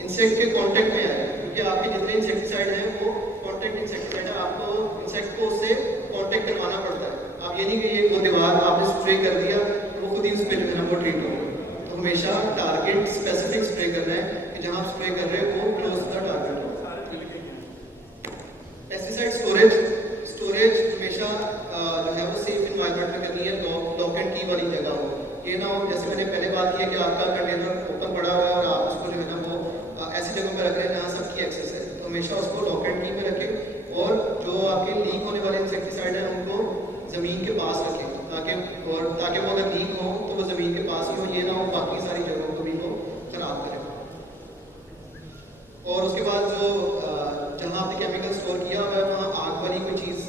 इंसेक्ट के कांटेक्ट में आए, क्योंकि आपके जितने इंसेक्टिसाइड हैं वो कांटेक्ट इंसेक्टिसाइड है, आपको इंसेक्ट को उससे कांटेक्ट करवाना पड़ता है। आप ये नहीं कि ये वो दीवार आपने स्प्रे कर दिया तो वो खुद ही उस पे जो है ना वो ट्रीट होगा। तो हमेशा टारगेट स्पेसिफिक स्प्रे करना है कि जहाँ आप स्प्रे कर रहे हो वो क्लोज टू द टारगेट हो। पेस्टिसाइड स्टोरेज हमेशा जो है वो सेफ एनवायरनमेंट में करनी है, लॉक एंड की वाली जगह हो। ये ना हो जैसे मैंने पहले बात की है कि आपका कंटेनर ओपन पड़ा हुआ है और आप उसको जो है ना वो ऐसी जगह पर रख रहे हैं जहाँ सबकी एक्सेस है। तो हमेशा उसको लॉक एंड की में रखें और जो आपके लीक होने वाले इंसेक्टिसाइड हैं उनको ज़मीन के पास रखें ताकि वो अगर लीक हो तो वो ज़मीन के पास ही हो, ये ना हो बाकी सारी जगहों को भी वो खराब करें। और उसके बाद जो जहाँ आपने केमिकल स्टोर किया हुआ है वहाँ आग वाली कोई चीज़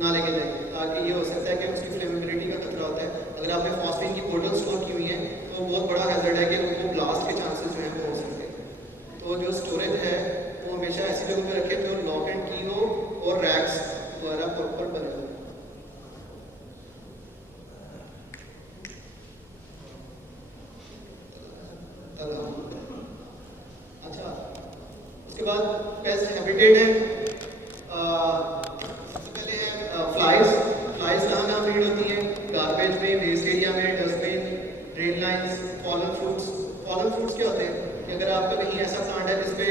ना लेके जाए, ताकि ये हो सकता है कि उसकी फ्लेमेबिलिटी का खतरा होता है। अगर आपने फॉस्फेट की बोतल स्टोर की हुई है तो बहुत बड़ा हैजर्ड है कि उनको ब्लास्ट के चांसेस जो है वो हो सकते हैं। तो जो स्टोरेज है वो हमेशा ऐसी जगह पर रखें जो लॉक एंड की हो और रैक्स वगैरह प्रॉपर बने हो। अच्छा, उसके बाद पेस्ट हैबिटेट है। सबसे पहले है फ्लाइज कहाँ ब्रीड होती हैं? गार्बेज में, वेस्ट एरिया में, dustbin, drain lines, fallen fruits. अगर आपका कहीं ऐसा प्लांट है जिसपे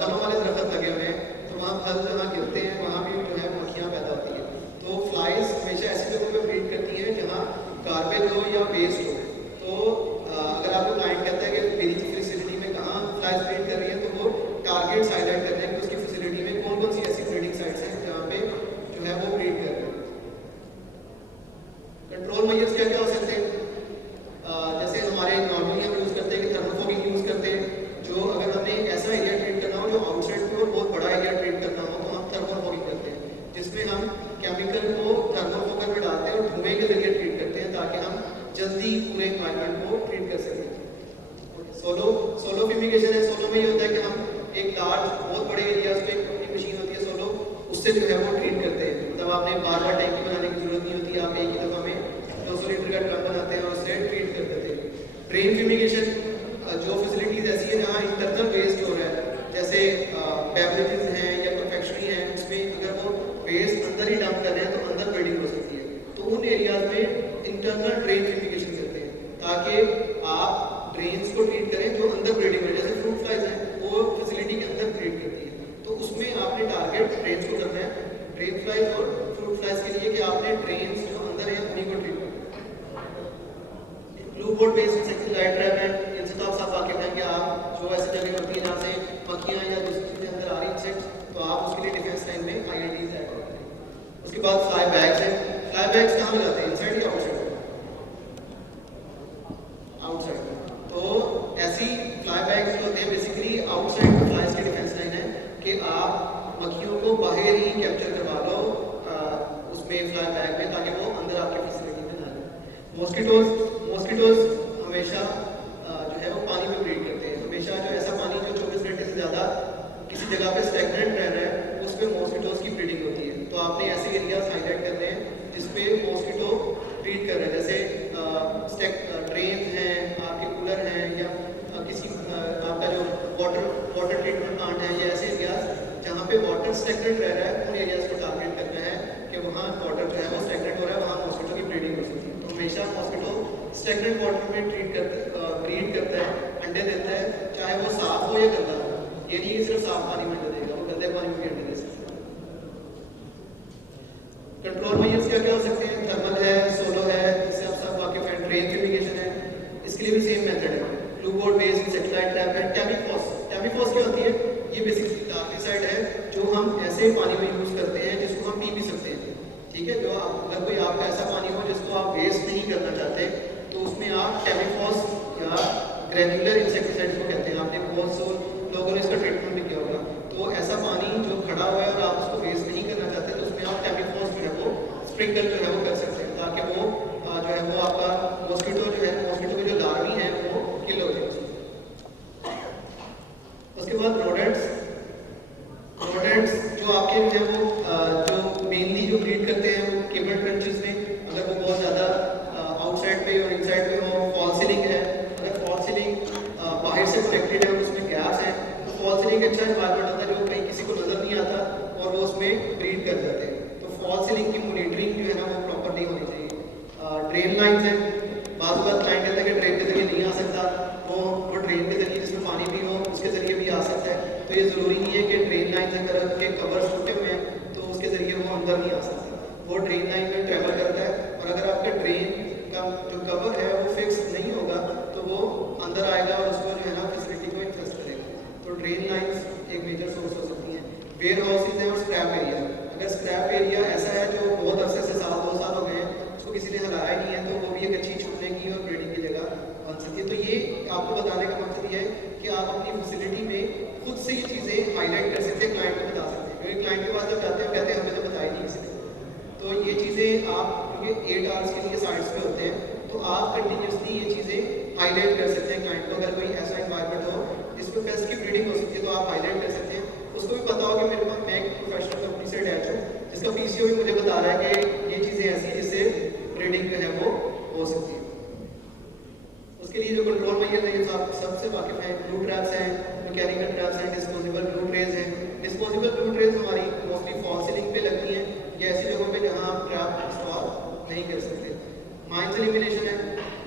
फलों वाले दरख्त लगे हुए हैं, तो वहाँ फल जहाँ गिरते हैं वहाँ भी जो है मक्खियाँ पैदा होती हैं। तो फ्लाइज हमेशा ऐसी जगहों पे ब्रीड करती हैं जहाँ गार्बेज हो या वेस्ट हो। तो अगर आपको क्लाइंट कहता है कि मेरी फैसिलिटी में कहाँ फ्लाइज ब्रीड कर रही है, तो वो टारगेट्स हाईलाइट कर रहे हैं कि उसकी फैसिलिटी में कौन कौन सी ऐसी ब्रीडिंग साइट्स हैं जहाँ पे जो है वो ब्रीड कर रहे हैं। कंट्रोल मेजर्स क्या क्या हो सकते हैं? जैसे हमारे नॉर्मली हम यूज़ करते हैं कि थर्मोफोगिंग यूज़ करते हैं। जो अगर हमने ऐसा एरिया ट्रीट करना हो जो आउटसाइड पे और बहुत बड़ा एरिया ट्रीट करना हो, तो हम थर्मोफोगिंग करते हैं, जिसमें हम केमिकल को थर्मोफोगर में डालते हैं और धुएं के जरिए ट्रीट करते हैं ताकि हम जल्दी पूरे एनवायरनमेंट को ट्रीट कर सकें। सोलो फ्यूमिगेशन है। सोलो में ये होता है कि हम एक लार्ज बहुत बड़े एरियाज पे अपनी मशीन होती है सोलो, उससे जो है वो ट्रीट करते हैं। मतलब आपने बार बार टैंकी बनाने की जरूरत नहीं होती, आप एक ही दफ़ा में 200 लीटर का ड्रम बनाते हैं और उससे ट्रीट कर देते हैं। ड्रेन फ्यूमिगेशन, जो फैसिलिटीज ऐसी है जहाँ इंटरनल वेस्ट हो रहा है, जैसे बेवरेजेस हैं या कन्फेक्शनरी है, उसमें अगर वो वेस्ट अंदर ही डंप कर रहे हैं तो अंदर ब्लीडिंग हो सकती है। तो उन एरियाज में इंटरनल ड्रेन फ्यूमिगेशन करते हैं ताकि आप ड्रेन्स को ट्रीट करें जो अंदर ब्लीडिंग हो। जैसे फ्रूट फ्लाइज हैं, वो फैसिलिटी के अंदर ब्रीड करती है, तो उसमें आपने टारगेट ड्रेन्स को करना है, ड्रेन फ्लाइज और फ्रूट फ्लाइज के लिए, कि आपने ड्रेन्स जो अंदर है उन्हीं को ट्रीट करना है। Blue board based insecticide trap है, इनसे तो आप सब वाकिफ हैं कि आप जो ऐसी जगह होती है जहाँ से मक्खियाँ या दूसरी चीज़ें अंदर आ रही इंसेक्ट्स, तो आप उसके लिए डिफेंस लाइन में IFFTIs ऐड करते हैं। उसके बाद फ्लाई बैग्स हैं। फ्लाई बैग्स कहाँ लगाते हैं, इनसाइड या आउटसाइड? आउटसाइड। तो ऐसी फ्लाई बैग्स जो होते हैं बेसिकली आउटसाइड फ्लाइज की डिफेंस लाइन है कि आप मक्खियों को बाहर ही कैप्चर करवा लो उसमें फ्लाई बैग में, ताकि वो अंदर आपकी फैसिलिटी में ना आए। मॉस्किटोज हमेशा जो है वो पानी में ब्रीड करते हैं। हमेशा जो ऐसा पानी जो 24 घंटे से ज़्यादा किसी जगह पे स्टैग्नेंट रह रहा है, उस पर मॉस्किटोज की ब्रीडिंग होती है। तो आपने ऐसे एरियाज हाईलाइट करने हैं जिसपे मॉस्किटो ब्रीड कर रहे हैं, जैसे ड्रेन हैं, आपके कूलर हैं, या किसी आपका जो वाटर ट्रीटमेंट प्लांट है, या ऐसे एरियाज जहाँ पे वाटर स्टैग्नेंट रह रहा है, उन एरियाज को टारगेट करना है कि वहाँ वाटर जो है वो स्टैग्नेंट हो रहा है, वहाँ मॉस्किटो की ब्रीडिंग हो सकती है। तो हमेशा मॉस्किटो स्टैग्नेंट वाटर में ब्रीड करता है, अंडे देता है, चाहे वो साफ हो या गंदा हो। ये नहीं कि सिर्फ साफ पानी में अंडे देगा, वो गंदे पानी में भी अंडे दे सकता है। कंट्रोल मेजर्स क्या क्या हो सकते हैं? थर्मल है, सोलो है, इससे आप सब वाकिफ हैं। ड्रेन फ्यूमिगेशन है, इसके लिए भी सेम मेथड है। Blue board based insecticide trap है। टेमिफॉस क्या होती है? ये बेसिकली डार्किसाइड है जो हम ऐसे पानी में यूज करते हैं जिसको हम पी भी सकते हैं। ठीक है, जो अगर कोई आपका ऐसा पानी हो जिसको आप वेस्ट नहीं करना चाहते, तो उसमें आप टेमिफॉस या ग्रेनुलर इंसेक्टिसाइड को कहते हैं। आपने बहुत से लोगों ने इसका ट्रीटमेंट भी किया होगा। तो ऐसा पानी जो खड़ा हुआ है और आप उसको वेस्ट नहीं करना चाहते, तो उसमें आप टेमिफॉस जो है वो स्प्रिंकल जो है वो कर सकते हैं, ताकि वो जो है वो आपका मॉस्किटो के जो लार्वी हैं वो किल हो जाए। उसके बाद रोडेंट्स जो आपके जो है वो जो मेनली जो ब्रीड करते हैं वो केबल ट्रेंचेस में, अगर वो बहुत ज़्यादा आउटसाइड पे और इनसाइड पे हो। फॉल सीलिंग है, अगर फॉल सीलिंग बाहर से कनेक्टेड है और उसमें गैस है, तो फॉल सीलिंग अच्छा इन्वायरमेंट होता है जो कहीं किसी को नजर नहीं आता और वो उसमें ब्रीड कर जाते हैं। तो फॉल सीलिंग की मॉनिटरिंग जो है ना वो प्रॉपर नहीं होनी चाहिए। ड्रेन लाइन्स हैं, बाज़ बात क्लाइंट कहता है कि ड्रेन के जरिए नहीं आ सकता, वो ड्रेन के जरिए जिसमें पानी भी हो उसके जरिए भी आ सकता है। तो ये ज़रूरी नहीं है कि ड्रेन लाइन अगर उसके कवर्स टूटे हुए हैं तो उसके जरिए वो अंदर नहीं आ सकता, वो ड्रेन लाइन में ट्रैवल करता है। और अगर आपके ड्रेन का जो कवर है वो फिक्स नहीं होगा तो वो अंदर आएगा और उसको जो है ना फैसिलिटी को इंटरेस्ट करेगा। तो ड्रेन लाइन्स एक मेजर सोर्स हो सकती हैं। वेयर हाउसेज है और स्क्रैप एरिया, अगर स्क्रैप एरिया ऐसा है जो बहुत अरसे से 1-2 साल हो गए हैं, उसको किसी ने हलाया नहीं है, तो वो भी एक अच्छी छुपने की और ब्रीडिंग की जगह बन सकती है। तो ये आपको बताने का मकसद ये है कि आप अपनी फैसिलिटी में खुद से ये चीज़ें हाईलाइट कर सकते हैं, क्लाइंट को बता सकते हैं। क्योंकि क्लाइंट के पास जब जाते हैं कहते हैं हमें तो बताई नहीं किसी ने। तो ये चीज़ें आप क्योंकि 8 आवर्स के लिए साइट्स पे होते हैं, तो आप कंटिन्यूसली ये चीज़ें हाईलाइट कर सकते हैं क्लाइंट को। अगर कोई ऐसा इन्वायरमेंट हो जिसमें पेस्ट की ब्रीडिंग हो सकती है तो आप हाईलाइट कर सकते हैं। उसको भी पता हो कि मेरे पास मैं एक प्रोफेशनल कंपनी से अटैच हूँ जिसका PCO भी मुझे बता रहा है कि ये चीज़ें ऐसी हैं जिससे ब्रीडिंग जो है वो हो सकती है। उसके लिए जो कंट्रोल मेजर है आप सबसे वाकिफ हैं। ब्लू ट्रैप्स हैं, मैकेनिकल ट्रैप्स हैं, डिस्पोजेबल ब्लू ट्रेज हैं। डिस्पोजेबल ब्लू ट्रेज हमारी मोस्टली फॉल सीलिंग पे लगती हैं या ऐसी जगहों पे जहाँ आप ट्रैप इंस्टॉल नहीं कर सकते। माइंस एलिमिनेशन है,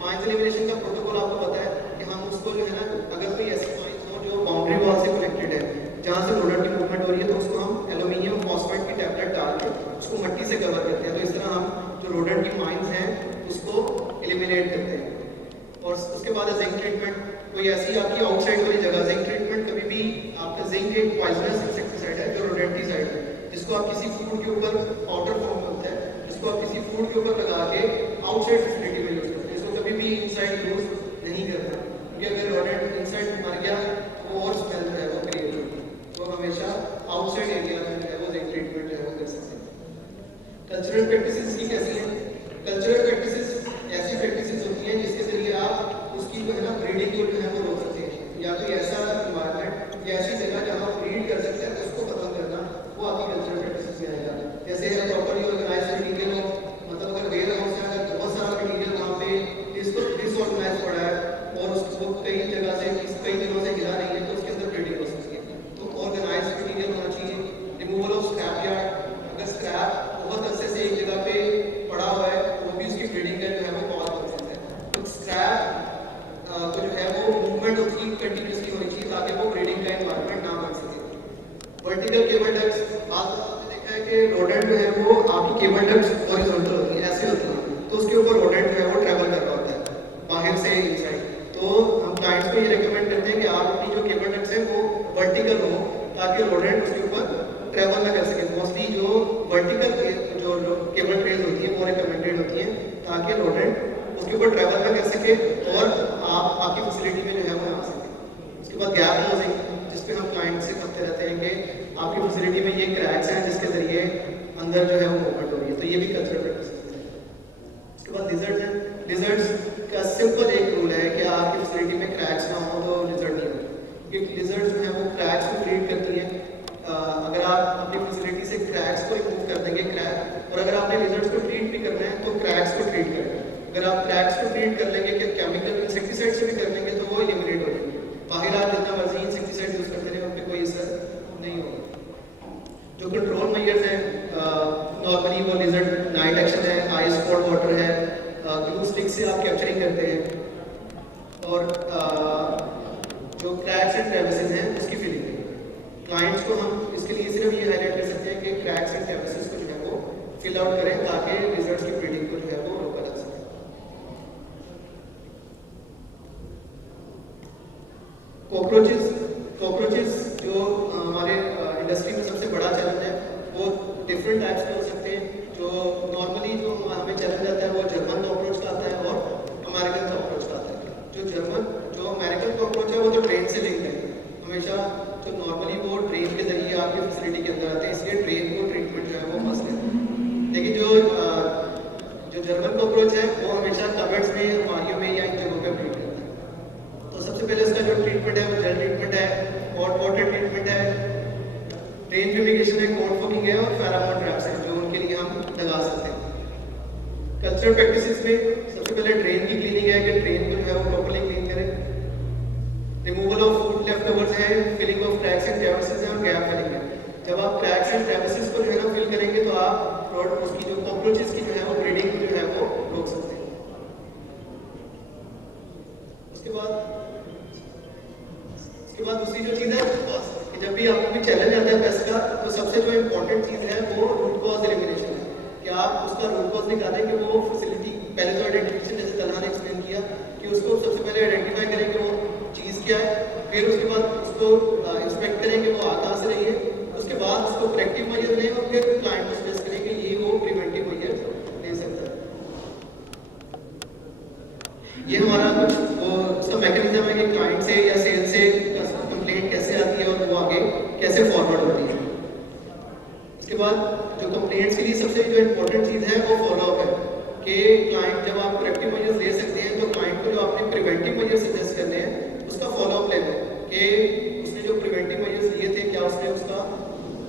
माइंस एलिमिनेशन का प्रोटोकॉल आपको पता है कि हम उसको जो है ना और उसके बाद जिंक ट्रीटमेंट, कोई ऐसी आपकी आउटसाइड वाली जगह, जिंक ट्रीटमेंट कभी भी आपका जिंक एक पॉइजनस इंसेक्टिसाइड है जो रोडेंटिसाइड है, जिसको आप किसी फूड के ऊपर पाउडर फॉर्म होता है, जिसको आप किसी फूड के ऊपर लगा के आउटसाइड फैसिलिटी में यूज करते हैं, इसको कभी भी इनसाइड यूज नहीं करना, क्योंकि अगर रोडेंट इनसाइड मर गया तो और स्मेल जो है वो क्रिएट होगी, तो हमेशा आउटसाइड एरिया में जो है वो जिंक ट्रीटमेंट जो है वो कर सकते हैं। कल्चरल प्रैक्टिसेस की कैसी हैं? कल्चरल प्रैक्टिसेस ऐसी प्रैक्टिसेस होती हैं जिसके जरिए आप उसकी जो है ना ब्रीडिंग को जो है वो रोक सकते हैं, या कोई ऐसा इन्वायरमेंट या ऐसी जगह जहाँ ब्रीड कर सकते हैं उसको खत्म करना, वो आपकी कल्चरल प्रैक्टिसेस में आएगा। जैसे प्रॉपर्ली ऑर्गेनाइज मटीरियल हो, मतलब अगर वेयर हाउस है, अगर बहुत सारा मटीरियल वहाँ पे डिसऑर्गेनाइज पड़ा है और उसको कई जगह से कई दिनों से गिरा नहीं है, तो उसके अंदर ब्रीडिंग हो सकती है, तो ऑर्गेनाइज मटीरियल होना चाहिए। रिमूवल ऑफ स्क्रैप यार्ड, अगर स्क्रैप बहुत अरसे से एक जगह पे पड़ा हुआ है तो वो भी उसकी ब्रीडिंग का जो है वो कॉज बन सकता है, तो स्क्रैप को जो है वो मूवमेंट उसकी कंटिन्यूसली होनी चाहिए ताकि वो ब्रीडिंग का एनवायरनमेंट ना बन सके। वर्टिकल केबल डक्ट्स, आपने देखा है कि रोडेंट जो है वो आपकी केबल डक्ट्स हॉरिजॉन्टल होती है, ऐसे होती है, तो उसके ऊपर रोडेंट जो है वो ट्रैवल कर रहा होता है बाहर से इनसाइड, तो हम क्लाइंट्स को ये रिकमेंड करते हैं कि आप अपनी जो केबल डक्ट्स है वो वर्टिकल हो ताकि रोडेंट उसके ऊपर ट्रैवल ना कर सके। मोस्टली जो वर्टिकल जो केबल ट्रेज होती है वो रिकमेंडेड होती है ताकि रोडेंट उसके ऊपर ट्रैवल ना कर सके और आप आपकी फैसिलिटी में जो है वो आ सके। उसके बाद गैप क्लोजिंग, जिसपे हम क्लाइंट से कहते रहते हैं कि आपकी फैसिलिटी में ये क्रैक्स हैं जिसके जरिए अंदर जो है वो मूवमेंट हो रही है, तो ये भी कल्चरल प्रैक्टिस है। उसके बाद लिजर्ड्स हैं, लिजर्ड्स का सिंपल एक रूल है कि आपकी फैसिलिटी में क्रैक्स ना हो तो लिजर्ड नहीं होते, क्योंकि लिजर्ड्स जो है वो क्रैक्स को क्रिएट करती हैं। अगर आप अपनी फैसिलिटी से क्रैक्स को रिमूव कर देंगे क्रैक, और अगर आपने लिजर्ड्स को ट्रीट भी करना है तो क्रैक्स को ट्रीट करना है, अगर आप क्रैक्स को ट्रीट कर लेंगे कि केमिकल इंसेक्टिसाइड से भी कर लेंगे तो वो एलिमिनेट हो जाएंगे, बाहर आप जितना मर्जी इंसेक्टिसाइड यूज करते रहे उन पर कोई असर नहीं होगा। जो कंट्रोल मेजर्स हैं नॉर्मली वो लिजर्ड नाइट एक्शन है, आइस कोल्ड वाटर है, ग्लू स्टिक से आप कैप्चरिंग करते हैं, और जो क्रैक्स एंड क्रेविसेस हैं उसकी फिलिंग है। क्लाइंट्स को हम इसके लिए सिर्फ ये हाईलाइट कर सकते हैं कि क्रैक्स एंड क्रेविसेस को जो है वो फिल आउट करें ताकि लिजर्ड्स की ब्रीडिंग को जो है वो रोका जा सके। कॉकरोचेस जो हमारे इंडस्ट्री में सबसे बड़ा चैलेंज है, वो डिफरेंट टाइप्स के हो सकते हैं। जो नॉर्मली जो हमें चैलेंज आता है वो जर्मन कॉकरोच का आता है और अमेरिकन कॉकरोच का आता है। जो अमेरिकन कॉकरोच है वो तो ट्रेन से लिंक है हमेशा, तो नॉर्मली वो ट्रेन के जरिए आपकी फैसिलिटी के अंदर आते हैं, इसलिए ट्रेन को ट्रीटमेंट जो है वो मस्ट है। लेकिन जो जर्मन कॉकरोच है वो हमेशा कबर्ड्स में, अलमारियों में या इन जगहों पे ब्रीड करता है। तो सबसे पहले उसका जो ट्रीटमेंट है वो जेल ट्रीटमेंट है, हॉट वाटर ट्रीटमेंट है, रेन फ्यूमिगेशन है, कोल्ड फॉगिंग है और फेरोमोन ट्रैप्स हैं जो उनके लिए हम लगा सकते हैं। कल्चरल प्रैक्टिसेस में सबसे पहले ट्रेन की क्लीनिंग है कि ट्रेन को जो है वो प्रॉपर्ली क्लीन करें। रिमूवल ऑफ फूड लेफ्टओवर्स है, filling of cracks and crevices है और गैप फिलिंग है। जब आप क्रैक्स एंड क्रेविसेस को जो है ना फिल करेंगे तो आप उसकी जो कॉकरोचेस की जो है वो ब्रीडिंग को जो है वो रोक सकते हैं। उसके बाद दूसरी जो चीज़ है कि जब भी आपको भी चैलेंज आता है पेस्ट का, तो सबसे जो इम्पोर्टेंट चीज़ है वो रूट कॉज एलिमिनेशन है, कि आप उसका रूट कॉज निकालें कि वो फैसिलिटी पहले तो आइडेंटिफिकेशन, जैसे तलहा ने एक्सप्लेन किया कि उसको सबसे पहले आइडेंटिफाई करें कि वो चीज़ क्या है, फिर उसके बाद उसको इंस्पेक्ट करें कि वो आ कहाँ से रही है, उसके बाद उसको करेक्टिव मेजर लें और फिर क्लाइंट को सजेस्ट करें कि ये वो प्रिवेंटिव मेजर ले सकता है। ये हमारा कुछ वो उसका मैकेनिज्म है कि क्लाइंट से या सेल से कंप्लेंट कैसे आती है और वो आगे कैसे फॉरवर्ड होती है। इसके बाद जो कंप्लेंट्स के लिए सबसे जो इम्पोर्टेंट चीज़ है वो फॉलोअप है, कि क्लाइंट जब आप करेक्टिव मेजर्स ले सकते हैं तो क्लाइंट को जो आपने प्रिवेंटिव मेजर सजेस्ट करने हैं उसका फॉलोअप लेना है कि उसने जो प्रिवेंटिव मेजर्स लिए थे क्या उसने उसका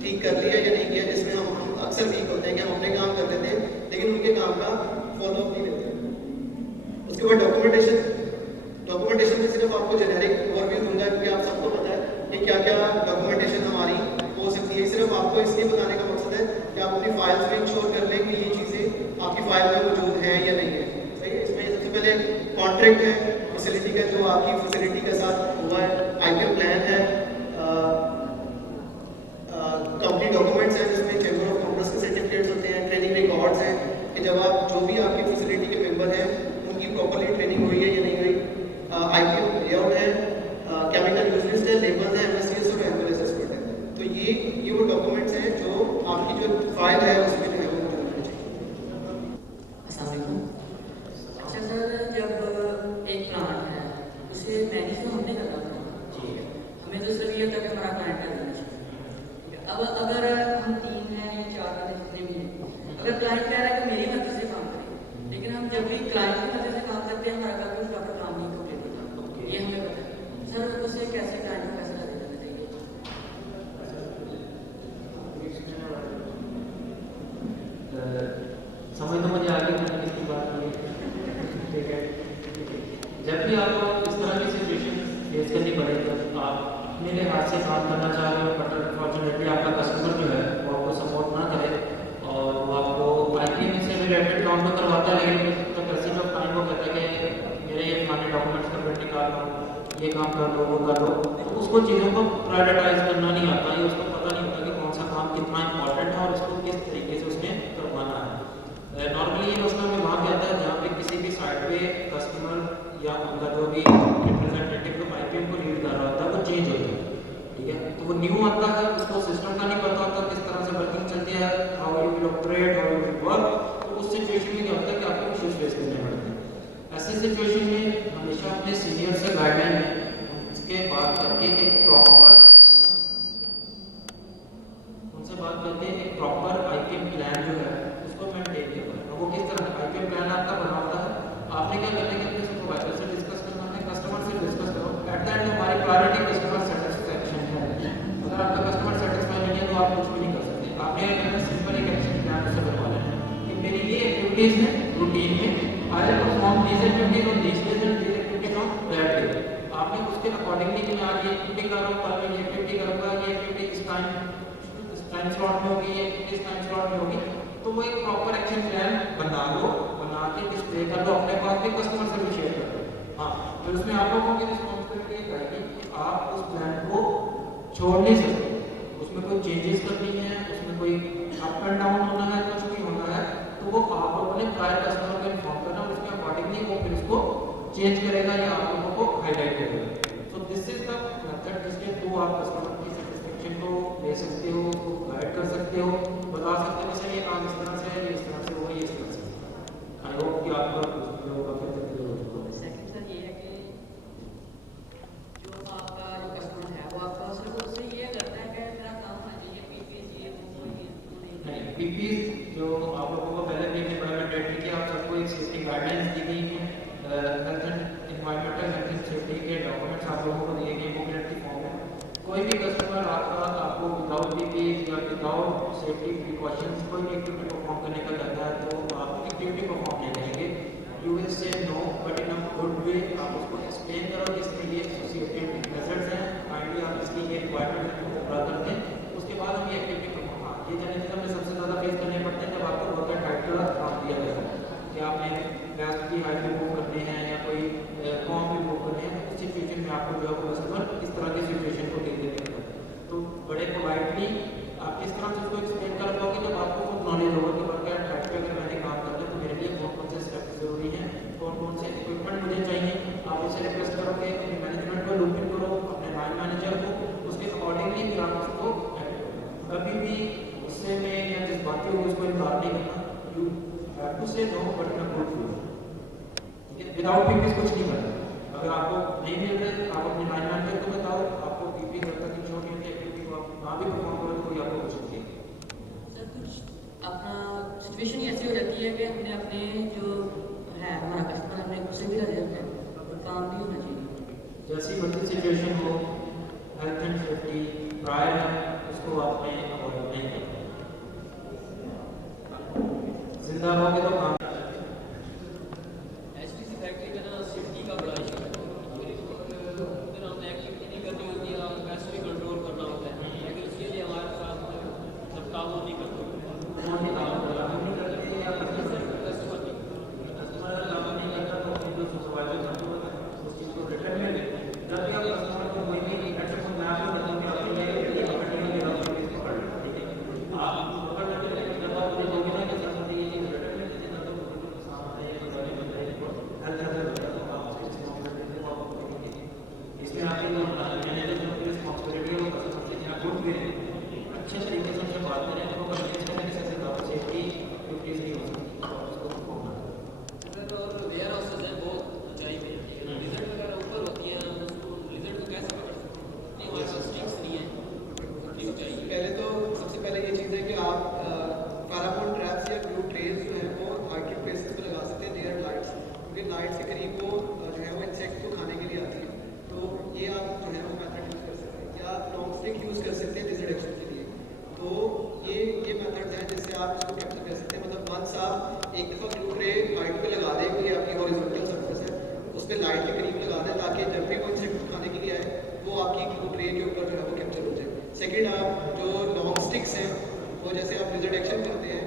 ठीक कर लिया या नहीं किया। जिसमें हम अक्सर ठीक होते हैं कि हम अपने काम कर लेते हैं लेकिन उनके काम का फॉलोअप नहीं लेते। उसके बाद डॉक्यूमेंटेशन में सिर्फ आपको जेनेरिक ओवरव्यू दूंगा क्योंकि आप सबको पता है कि क्या क्या डॉक्यूमेंटेशन हमारी हो सकती है। सिर्फ आपको इसलिए बताने का मकसद है कि आप अपनी फाइल्स में इंश्योर कर लें कि ये चीज़ें आपकी फाइल में मौजूद हैं या नहीं है। सही है। इसमें सबसे पहले कॉन्ट्रैक्ट है फैसिलिटी का, जो आपकी फैसिलिटी के साथ हुआ है, आइटम प्लान है, कंपनी डॉक्यूमेंट्स हैं जिसमें चैम्बर ऑफ कॉमर्स के सर्टिफिकेट्स होते हैं, ट्रेनिंग रिकॉर्ड्स हैं कि जब आप जो भी आपकी फैसिलिटी के मेंबर हैं उनकी प्रॉपर्ली ट्रेनिंग हुई है या नहीं हुई। जब भी आपको इस तरह की सिचुएशन फेस करनी पड़ेगी, आप अपने लिहाज से काम करना चाह रहे हो बट अनफॉर्चुनेटली आपका कस्टमर जो है वो आपको सपोर्ट ना करे और वो आपको आईपीएम से रिलेटेड काम तो करवाता है, लेकिन तो पैसेज ऑफ टाइम वो कहता है कि मेरे ये पुराने डॉक्यूमेंट्स का प्रिंट निकाल दो, ये काम कर दो, वो कर दो, तो उसको चीज़ों को प्रायोरिटाइज करना नहीं आता, ये उसको पता नहीं होता कि कौन सा काम कितना इंपॉर्टेंट है और उसको किस तरीके से उसमें करवाना है। नॉर्मली ये मसला में वहाँ पे आता है जहाँ पे किसी भी साइट पे कस्टमर या उनका जो भी रिप्रेजेंटेटिव जो आईपीएम को लीड कर रहा होता है वो चेंज होता है, ठीक है, तो वो न्यू आता है, उसको सिस्टम का नहीं पता होता किस तरह से वर्किंग चलती है, how you will operate, how you will work, तो उस सिचुएशन में क्या होता है कि आपको इश्यूज फेस करने पड़ते हैं। ऐसी सिचुएशन में हमेशा अपने सीनियर से गाइडलाइन लें, उसके बात करके एक प्रॉपर उनसे बात करके एक प्रॉपर आईपीएम प्लान जो है उसको मेंटेन करना। वो किस तरह का आईपीएम प्लान आपका बना होता है, आपने क्या करना है, अपने सुपरवाइजर से डिस्कस करना है, कस्टमर से डिस्कस करो। एट द एंड हमारी प्रायोरिटी कस्टमर सेटिस्फैक्शन है, अगर आपका कस्टमर सेटिस्फाई नहीं है तो आप कुछ भी नहीं कर सकते। आपने क्या करना है, सिंपल एक एक्शन प्लान उससे बनवा लेना है कि मेरी ये एक्टिविटीज है रूटीन में, I will perform these activities on this days and these activities on that day. आपने उसके अकॉर्डिंगली कि मैं आज ये एक्टिविटी कर रहा हूँ, कल मैं ये एक्टिविटी करूँगा, ये एक्टिविटी इस टाइम स्लॉट में होगी, ये किस टाइम स्लॉट में होगी, तो वो एक प्रॉपर एक्शन प्लान बना लो, बना के डिस्प्ले कर लो अपने पास भी, कस्टमर से भी शेयर कर दो। हाँ, तो इसमें आप लोगों की रिस्पॉन्सिबिलिटी ये रहेगी कि आप उस प्लान को छोड़ नहीं सकते, उसमें कोई चेंजेस करनी है, उसमें कोई अप एंड डाउन होना है, कुछ भी होना है, तो वो आप लोगों ने प्रायर कस्टमर को इन्फॉर्म करना, उसके अकॉर्डिंगली वो फिर उसको चेंज करेगा या आप लोगों को हाईलाइट करेगा। So this is the method जिसके थ्रू आप कस्टमर की सेटिस्फेक्शन को ले सकते हो, उसको गाइड कर सकते हो, बता सकते हो सर ये काम इस तरह से है, ये इस तरह से हो, ये इस तरह से। आई होप कि आपका सेकंड सर ये है कि जो आपका जो कस्टमर है वो आपका सिर्फ उससे ये करता है कि मेरा काम होना चाहिए, पीपीएस ये वो नहीं, पीपीएस जो आप लोगों को पहले भी इम्प्लीमेंटेड की आप सबको एक सेफ्टी गाइडलाइंस दी गई है, health and environmental health and safety के डॉक्यूमेंट्स आप लोगों को दिए गए बुकलेट की फॉर्म में। कोई भी कस्टमर आपको विदाउट पीपीएस या विदाउट सेफ्टी प्रिकॉशंस कोई भी एक्टिविटी परफॉर्म करने का कहता है तो आप एक्टिविटी परफॉर्म नहीं करेंगे, you will say no but in a good way. आप उसको एक्सप्लेन करो कि इसमें ये एसोसिएटेड मेथड्स हैं, काइंडली आप इसकी ये रिक्वायरमेंट है वो पूरा करते हैं, उसके बाद हम ये एक्टिविटी परफॉर्म। हाँ, ये चैलेंजेस हमें सबसे ज़्यादा फेस करने पड़ते हैं जब आपको वर्कर टाइप का काम दिया गया है कि आपने गैस की हाइट रिमूव करने हैं या कोई फॉर्म रिमूव करने हैं, उस सिचुएशन में आपको जो है वो कस्टमर इस तरह की सिचुएशन को डील करना है, तो बड़े पोलाइटली आप इस तरह से उसको एक्सप्लेन कर पाओगे जब आपको खुद नॉलेज होगा कि वर्कर टाइप पे अगर मैंने काम करना है तो मेरे लिए कौन कौन से स्टेप्स जरूरी हैं, कौन कौन से इक्विपमेंट मुझे चाहिए। आप उससे रिक्वेस्ट करोगे, अपने मैनेजमेंट को लूप इन करो, अपने लाइन मैनेजर को, उसके अकॉर्डिंगली फिर आप उसको एक्ट करो। कभी भी उससे में या जिस बात की उसको इनकार नहीं करना, you have to say no but in a good way, ठीक है, विदाउट पीपीएस कुछ नहीं करना। अगर आपको नहीं मिल रहे आप अपने लाइन मैनेजर को बताओ, आपको पीपी करता की छोटी मोटी एक्टिविटी को आप ना भी परफॉर्म करो तो कोई आपको कुछ नहीं कहेगा। सर कुछ अपना सिचुएशन ऐसी हो जाती है कि हमने अपने जो है हमारा कस्टमर हमने उससे भी रहे हैं और काम भी होना चाहिए। जैसी बड़ी सिचुएशन हो, हेल्थ एंड सेफ्टी प्रायर है, उसको आपने अवॉइड नहीं करना। जिंदा रहोगे तो काम एचपीसी फैक्ट्री का ना सेफ्टी का बड़ा इशू है, अगर हमने एक्टिविटी नहीं करनी होती है और पैसे भी कंट्रोल करना होता है, लेकिन उसके लिए हमारे साथ मतलब काम नहीं करते उस पर लाइट के करीब लगाना है ताकि जब भी वो इंसेक्ट खाने के लिए आए वो आपकी ट्रे के ऊपर जो है वो कैप्चर हो जाए। सेकेंड, आप जो लॉन्ग स्टिक्स हैं वो जैसे आप लिजर्ड एक्शन करते हैं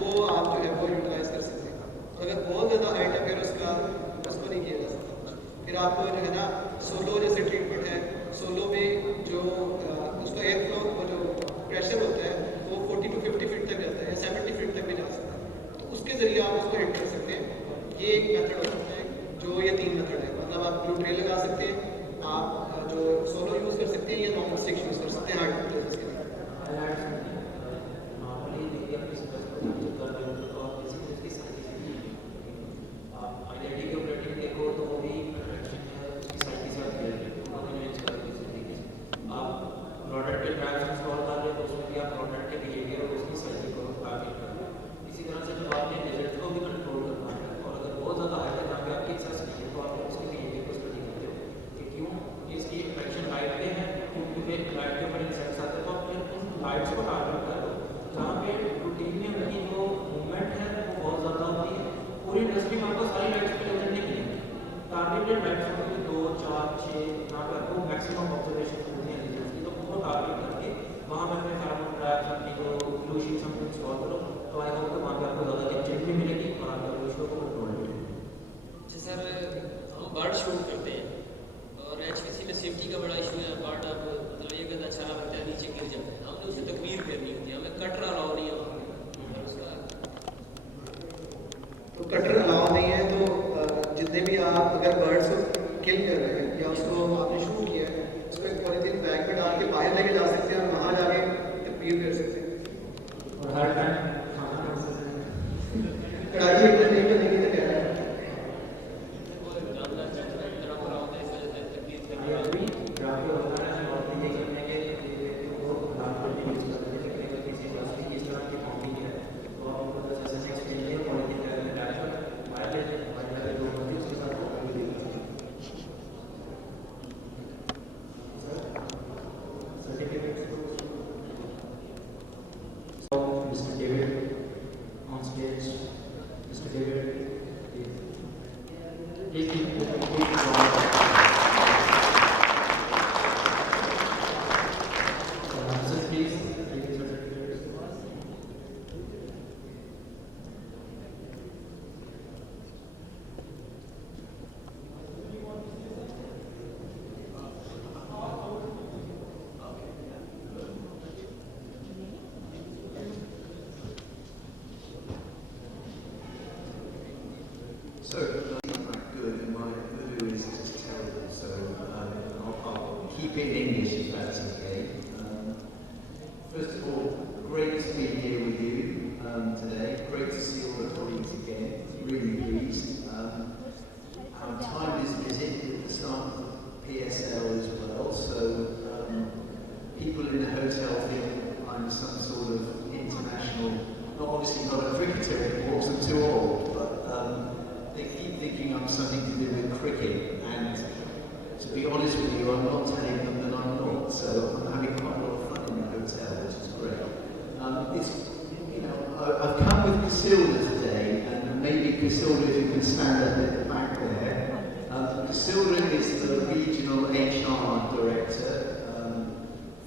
वो आप जो है वो यूटिलाइज कर सकते हैं। और अगर बहुत ज़्यादा हाइट है फिर उसको नहीं किया जा सकता। फिर आपको जो है ना सोलो जैसे ट्रीटमेंट है, सोलो में जो उसका एयर फ्लो वो जो प्रेशर होता है वो 40 to 50 फीट तक जाता है या 70 फीट तक भी जा सकता है, तो उसके ज़रिए आप उसको हिट कर सकते हैं। ये एक मेथड हो सकता है जो ये 3 मेथड है, मतलब आप ब्लू ट्रे लगा सकते हैं, आप जो सोलो यूज़ कर सकते हैं या लॉन्ग स्टिक्स यूज़ कर सकते हैं हार्ड प्लेसेस के लिए। बर्ड शूट करते हैं और HPC में सेफ्टी का बड़ा इशू है। बर्ड अब मतलब ये कहता अच्छा लगता है नीचे गिर जाते हैं, हमने उसकी तकवीर करनी होती है, हमें कटर अलाउ नहीं है वहाँ। तो कटर अलाउ नहीं है तो जितने भी आप अगर बर्ड्स को किल कर रहे हैं या उसको आपने शूट किया है उसको एक पॉलीथीन बैग में डाल के बाहर लेके जा सकते हैं और वहाँ जाके तकवीर कर सकते हैं। और हर टाइम कढ़ाई एक नहीं बनेगी तो क्या है? Mr. David on stage. Mr. David, please give the please. So, not good, and my Urdu is just terrible, so I'll keep it in English if that's okay. First of all, great to be here with you today. Great to see all the colleagues again. Really pleased. Our time is visit at the start of PSL as well, so people in the hotel think I'm some sort of international, not obviously not a cricketer anymore because I'm too old, but they keep thinking I'm something to do with cricket, and to be honest with you, I'm not telling them that I'm not, so I'm having quite a lot of fun in the hotel, which is great. I've come with Casilda today, and maybe Casilda, if you can stand up at the back there. Casilda is the regional HR director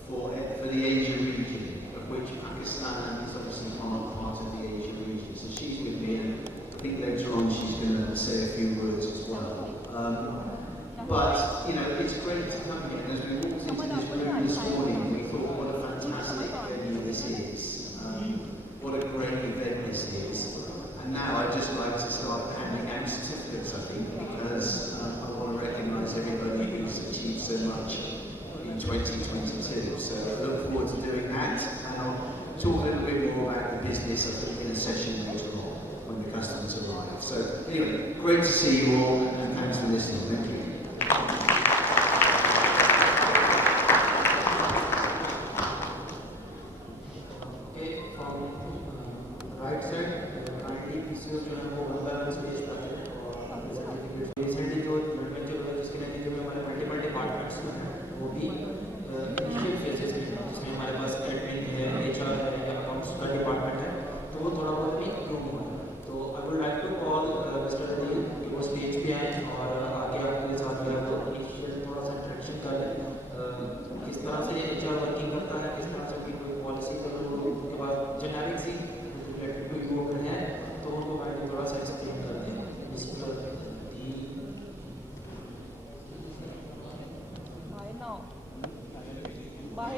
for the Asia region, of which Pakistan is obviously part of the Asia region, so she's with me, and I think later on she's going to say a few words as well. But, it's great to come here, and as we walked into this room this morning, we thought what a fantastic venue this is. What a great event this is. And now I'd just like to start handing out certificates, I think, because I want to recognise everybody who's achieved so much in 2022. So I look forward to doing that, and I'll talk a little bit more about the business, I think, in a session later on when the customers arrive. So anyway, great to see you all, and thanks for listening. Thank you. Right side kindly PCO जो है वो one by one stage पर है और certificate recently जो मैन्युफैक्चर हुआ है जिसके नतीजे में हमारे मल्टीपल डिपार्टमेंट्स हैं वो भी इनिशियल फेजेस में हैं, जिसमें हमारे पास एडमिन है, HR है, अकाउंट्स का डिपार्टमेंट है, तो वो थोड़ा बहुत भी इम्प्रूव हुआ है। तो I would like to call mister Anil कि वो स्टेज पे आए और आगे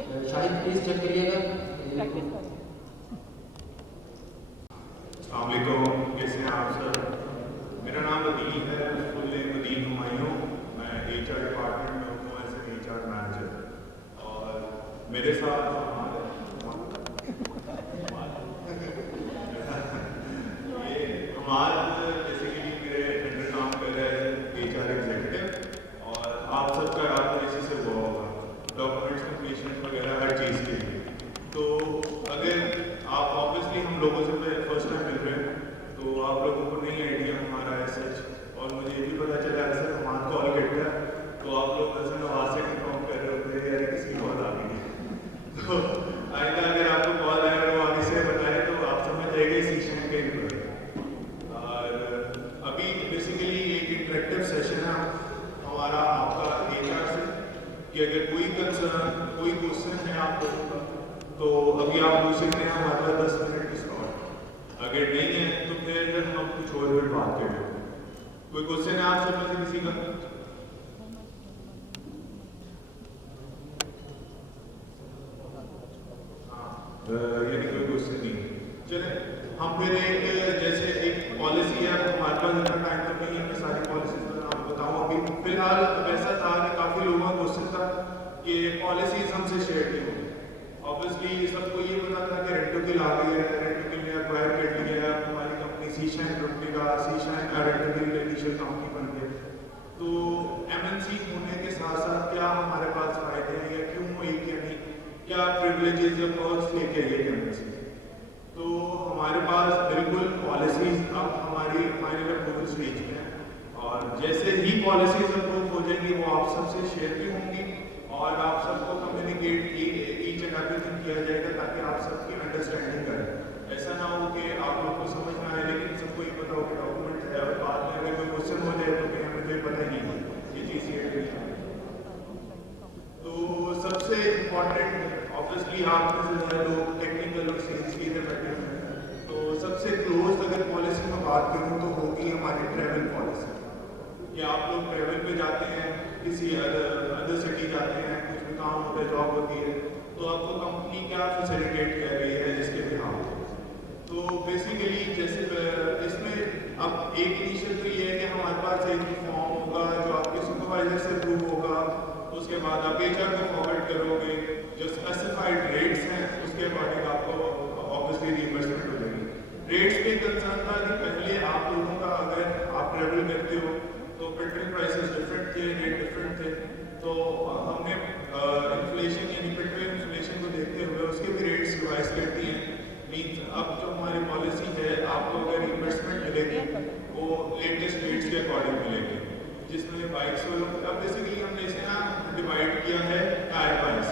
शाहिद प्लीज चेक करिएगा। अस्सलामुअलैकुम, कैसे हैं आप सर? मेरा नाम अदील है, फुल नेम अदील हुमायूं। मैं HR डिपार्टमेंट में हूँ एज एन HR मैनेजर। और मेरे साथ ये हमार बेसिकली मेरे अंडर काम कर रहा है HR एग्जीक्यूटिव। और आप सबका आप इसी से हुआ होगा डॉक्यूमेंट्स कंप्लीशन वगैरह हर चीज़ के लिए। तो अगर आप ऑब्वियसली हम लोगों से फर्स्ट टाइम मिल रहे हैं तो आप लोगों को नहीं आइडिया हमारा है सच। और मुझे ये भी पता चला अक्सर हमारा कॉल करता है तो आप लोग असल आवाज़ से कंफर्म कर रहे होते हैं यार किसी कॉल आ गई है। तो आइंदा अगर आपको कॉल आए और वो आगे से बताए तो आप समझ जाएंगे सीशन कहीं पर। और अभी बेसिकली एक इंटरेक्टिव सेशन है हमारा आपका HR से कि अगर कोई कंसर्न कोई क्वेश्चन है आप लोगों का तो अभी आप पूछ सकते हैं। हमारे पास 10 मिनट की स्लॉट, अगर नहीं है तो फिर हम कुछ और फिर बात करें। कोई क्वेश्चन है आप सब में से किसी का? हाँ, यानी कोई क्वेश्चन नहीं। चले हम फिर एक जैसे एक पॉलिसी है, हमारे पास इतना टाइम तो नहीं है मैं सारी पॉलिसीज का नाम बताऊँ। अभी फिलहाल ऐसा था कि काफ़ी लोगों का क्वेश्चन था कि पॉलिसीज हमसे शेयर नहीं होती। ऑब्वियसली सबको ये पता था कि रेंटो किल आ गई है, रेंटो किल ने एक्वायर कर लिया है हमारी कंपनी सीशाइन रुकनेगा, सीशाइन रेंटो किल इनिशियल कंपनी बन गई। तो MNC होने के साथ साथ क्या हमारे पास फायदे हैं या क्यों एक या नहीं, क्या प्रिविलेजेस या पर्क्स लेके आइए MNC। तो हमारे पास बिल्कुल पॉलिसीज अब हमारी फाइनल अप्रूवल स्टेज में है और जैसे ही पॉलिसीज अप्रूव हो जाएंगी वो आप सबसे शेयर भी होंगी और आप सबको कम्युनिकेट ईच एंड एवरीथिंग किया जाएगा ताकि आप सबकी अंडरस्टैंडिंग करें। ऐसा ना हो कि आप लोग को समझ में आए लेकिन सबको ये पता हो कि डॉक्यूमेंट है और बाद में अगर कोई क्वेश्चन हो जाए तो फिर हमें तो पता ही नहीं ये चीज़ ये है। तो सबसे इम्पॉर्टेंट ऑब्वियसली आप में से ज़्यादा लोग टेक्निकल और सेल्स की तरफ बैठे हैं। तो सबसे क्लोज अगर पॉलिसी में बात करूँ तो होगी हमारी ट्रैवल पॉलिसी। कि आप लोग ट्रैवल पे जाते हैं, किसी अदर सिटी जाते हैं, कुछ भी काम होता है, जॉब होती है, तो आपको कंपनी क्या फैसिलिटेट कर रही है जिसके बिहाफ पे। तो बेसिकली जैसे इसमें अब एक इनिशियल तो ये है कि हमारे पास एक फॉर्म होगा जो आपके सुपरवाइजर से अप्रूव होगा, उसके बाद आप HR को फॉरवर्ड करोगे, जो स्पेसिफाइड रेट्स हैं उसके अकॉर्डिंग आपको ऑब्वियसली रिइंबर्समेंट हो जाएगी। रेट्स पे कंसर्न था कि पहले आप लोगों का अगर आप ट्रैवल करते हो तो पेट्रोल प्राइसेस डिफरेंट थे, रेट डिफरेंट थे। तो हमने इन्फ्लेशन यानी पेट्रोल इन्फ्लेशन को देखते हुए उसके भी रेट्स रिवाइज कर दिए हैं। मीन्स अब जो हमारी पॉलिसी है आपको अगर इन्वेस्टमेंट मिलेगी वो लेटेस्ट रेट्स के अकॉर्डिंग मिलेगी, जिसमें बाइक्स अब बेसिकली हमने इसे ना डिवाइड किया है टायर वाइज।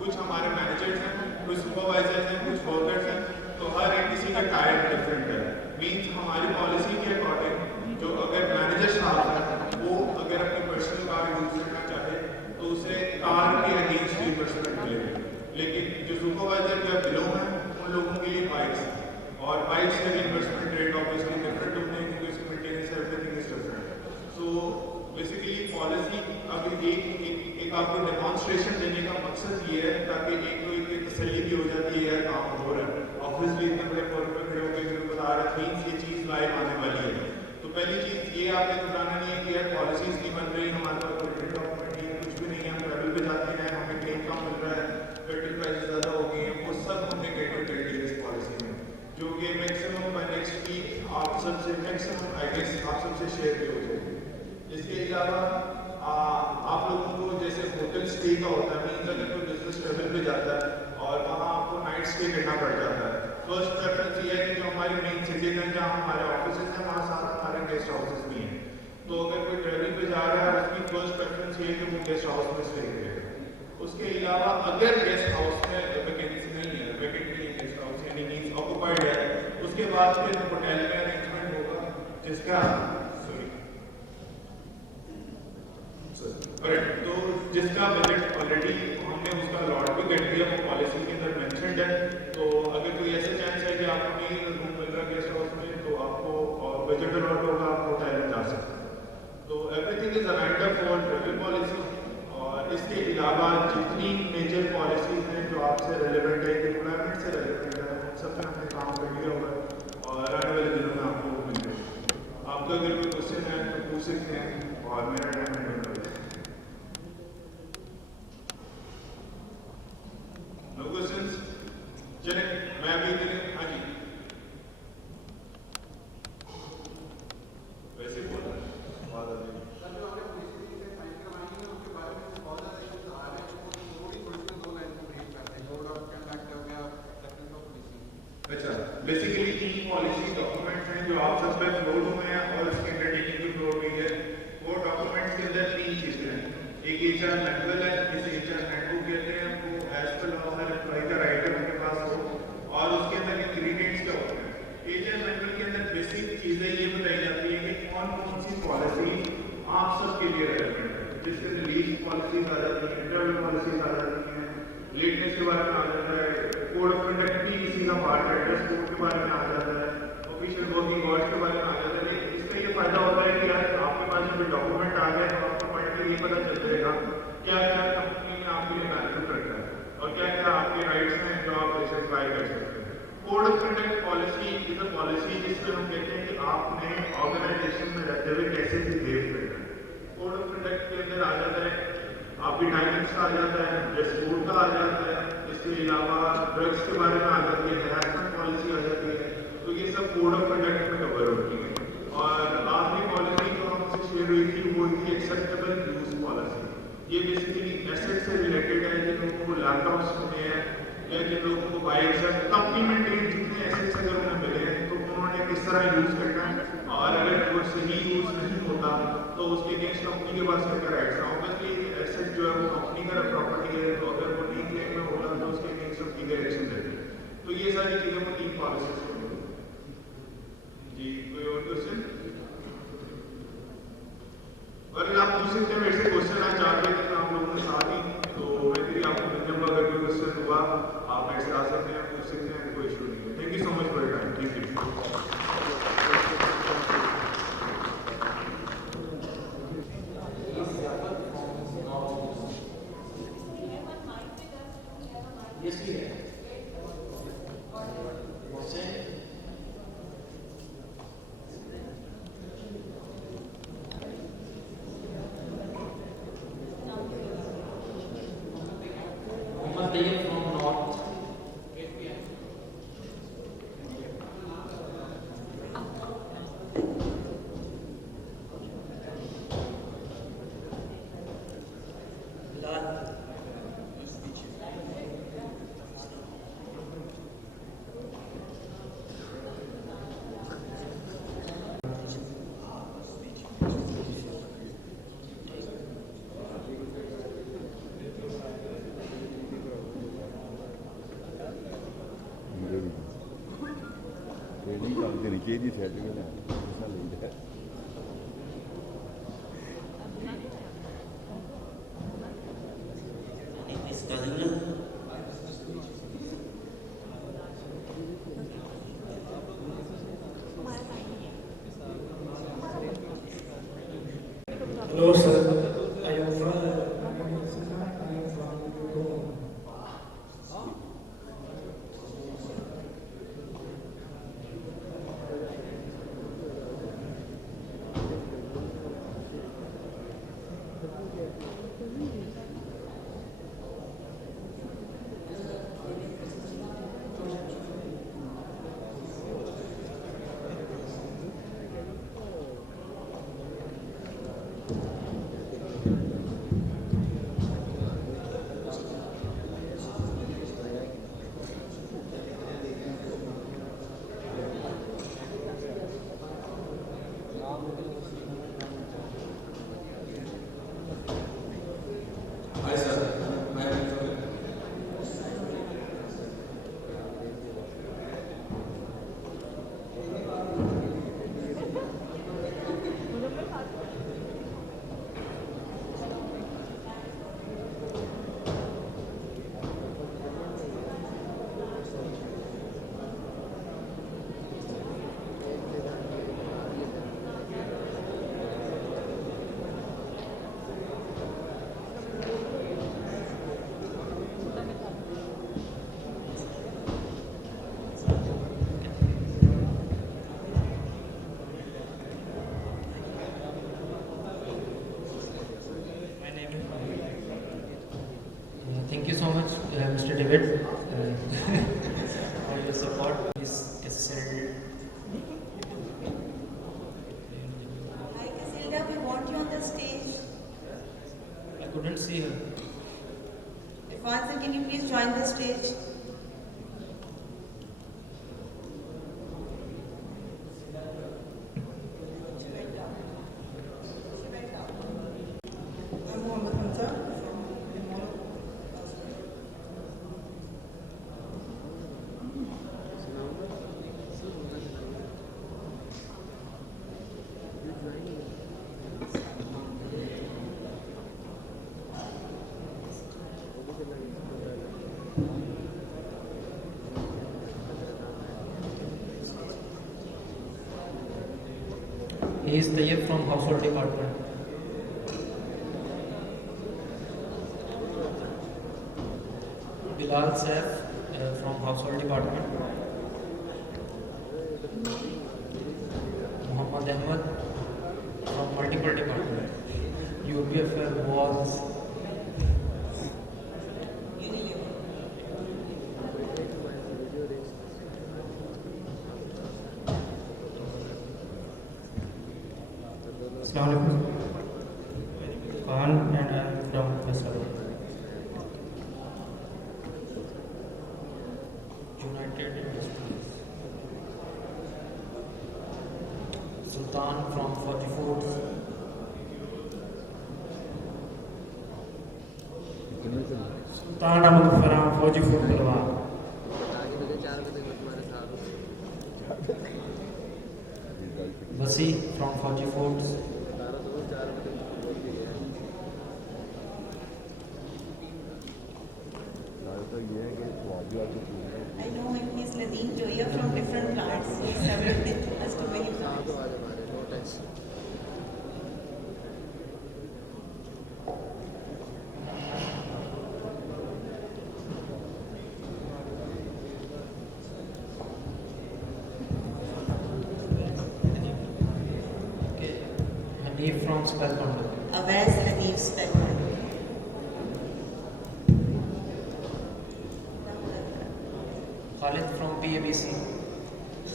कुछ हमारे मैनेजर्स हैं, कुछ सुपरवाइजर्स हैं, कुछ वर्कर्स हैं, तो हर एक किसी का टायर डिफरेंट है। मीन्स हमारी पॉलिसी के अकॉर्डिंग जो अगर मैनेजर साहब है वो अगर अपनी पर्सनल कार यूज करना चाहे तो उसे कार के अगेंस्ट रिइंबर्समेंट मिलेगी, लेकिन जो सुपरवाइजर या बिलो हैं उन लोगों के लिए बाइक्स और बाइक्स का रिइंबर्समेंट रेट ऑब्वियसली डिफरेंट होते हैं क्योंकि उसकी maintenance everything is different. So basically policy अभी एक आपको डेमॉन्स्ट्रेशन देने का मकसद ये है ताकि एक तो एक तसल्ली भी हो जाती है काम हो रहा है। ऑब्वियसली इतने बड़े फोरम पर खड़े होकर जो बता रहे मीन्स ये चीज़ लाइव आने वाली है। तो पहली चीज़ ये आपने बताना नहीं है कि यार पॉलिसीज नहीं बन रही, हमारे पास कोई रिटन डॉक्यूमेंट नहीं है, कुछ भी नहीं है, हम ट्रैवल पे जाते हैं, हमें क्लेम कम मिल रहा है, पेट्रोल प्राइसेस ज़्यादा हो गई हैं, वो सब हमने कैटर कर दिया इस पॉलिसी में, जो कि मैक्सिमम बाय नेक्स्ट वीक आप सबसे मैक्सिमम आई गेस आप सबसे शेयर भी हो जाएगी। इसके अलावा आप लोगों को जैसे होटल स्टे का होता है, मीन्स अगर कोई बिजनेस ट्रैवल पे जाता है और वहाँ आपको नाइट स्टे करना पड़ जाता है, फर्स्ट प्रेफरेंस ये है कि जो हमारी मेन सिटीज हैं जहाँ हमारे ऑफिस हैं वहाँ साथ हमारे गेस्ट हाउसेस भी हैं। तो अगर कोई ट्रैवल पे जा रहा है उसकी फर्स्ट प्रेफरेंस ये है कि वो गेस्ट हाउस में स्टे करेगा। उसके अलावा अगर गेस्ट हाउस में वैकेंसी नहीं है, वैकेंट नहीं है गेस्ट हाउस यानी मीन्स ऑक्यूपाइड है, उसके बाद फिर होटल में अरेंजमेंट होगा जिसका तो जिसका बजट ऑलरेडी हमने उसका अलॉट भी कर दिया, वो पॉलिसी के अंदर मेंशन्ड है। तो अगर कोई ऐसा चांस है कि आपको नहीं रूम मिल रहा गेस्ट हाउस में तो आपको बजट अलॉट होगा, आप होटल में जा सकते हैं। तो everything is aligned for travel policy. और इसके अलावा जितनी मेजर पॉलिसीज हैं जो आपसे रेलेवेंट है, एम्प्लॉयमेंट से रेलेवेंट है, उन सब पे हमने काम कर लिया हुआ है और आने वाले दिनों में आपको वो मिल जाएगा। आपका अगर कोई क्वेश्चन है तो पूछ सकते हैं और मेरा टाइम एंड कर दें। No questions? चलें मैं अभी इतने हाँ जी वैसे बोल रहा है बहुत अधिक अच्छा बेसिकली 3 पॉलिसी डॉक्यूमेंट्स हैं जो आप सब पे अपलोड हुए हैं और इसके अंडरटेकिंग भी अपलोड हुई है। वो डॉक्यूमेंट्स के अंदर 3 चीजें हैं। एक एचआर मैनुअल है जिसे एचआर हैंडबुक कहते हैं, वो एज पर लॉ हर एम्प्लॉय का राइट है उनके पास हो और उसके अंदर इंग्रीडिएंट्स क्या होते हैं। एचआर मैनुअल के अंदर बेसिक चीजें ये बताई जाती है कि कौन कौन सी पॉलिसी आप सबके लिए रेलेवेंट है, जिसके अंदर लीव पॉलिसीज आ जाती है, इंटरवल पॉलिसीज आ जाती हैं, लेटनेस के बारे में आ जाता है, कोड ऑफ कंडक्ट भी इसी का पार्ट है, ड्रेस कोड के बारे में आ जाता है, ऑफिशियल वर्किंग आवर्स के बारे में आ जाता है। लेकिन इसका ये फायदा होता है कि यार आपके पास जब डॉक्यूमेंट आ गए तो आपको पढ़ के ये पता चल जाएगा क्या क्या कंपनी ने आपके लिए मैनेज रखा है और क्या क्या आपके राइट्स हैं जो आप इसे अप्लाई कर सकते हैं। Code of conduct policy is a policy जिसमें हम कहते हैं कि आपने ऑर्गेनाइजेशन में रहते हुए कैसे बिहेव करना है। कोड ऑफ कंडक्ट के अंदर आ जाता है आपकी टाइमिंग्स का आ जाता है, ड्रेस कोड का आ जाता है, इसके अलावा ड्रग्स के बारे में आ जाती है, हैरेसमेंट पॉलिसी आ जाती है। तो ये सब कोड ऑफ कंडक्ट में कवर होती है। और आखिरी पॉलिसी जो हमसे शेयर हुई थी वो थी एक्सेप्टेबल यूज पॉलिसी। ये बेसिकली एसेट से रिलेटेड है, जिन लोगों को लैपटॉप्स मिले हैं या जिन लोगों को बाइक्स या कंपनी में जितने एसेट्स अगर उन्हें मिले हैं तो उन्होंने किस तरह यूज करना है और अगर वो सही यूज नहीं होता तो उसके अगेंस्ट कंपनी के पास क्या राइट्स हैं। ऑब्वियसली एसेट जो है वो कंपनी का प्रॉपर्टी है, तो अगर वो नहीं क्लेम में होगा तो उसके अगेंस्ट हम लीगल एक्शन लेते हैं। तो ये सारी चीजें वो 3 पॉलिसीज जी। कोई और क्वेश्चन? और आप पूछ सकते हैं मेरे से क्वेश्चन आज चाहते हैं कि हम लोगों के साथ ही, तो मैं फिर आपको मिल जाऊंगा। अगर कोई क्वेश्चन हुआ आप मेरे से आ सकते हैं, पूछ सकते हैं, कोई इशू नहीं है। Thank you so much for your time. Thank you. Yes, we have. From north. KG certificate है Hello sir, I am from Goma. couldn't see her. Ifanza, can you please join the stage? I'm Mohammed Hamza from Imam. He is Tayyib from Household Department. Bilal Saif from Household Department. Muhammad Ahmed from Multiple Department. UBFL was Assalamualaikum. Khan and I am from Faisal. United Industries. Sultan from Forty Foods. Sultan Ahmad Farah, Fauji Food Balwa. Wasi from Forty Foods. I know him, he's Ladin Joya from different plants. Several as to many plants. Hanif from Spellbound. Awais Hanif Spellman. Khalid from PABC.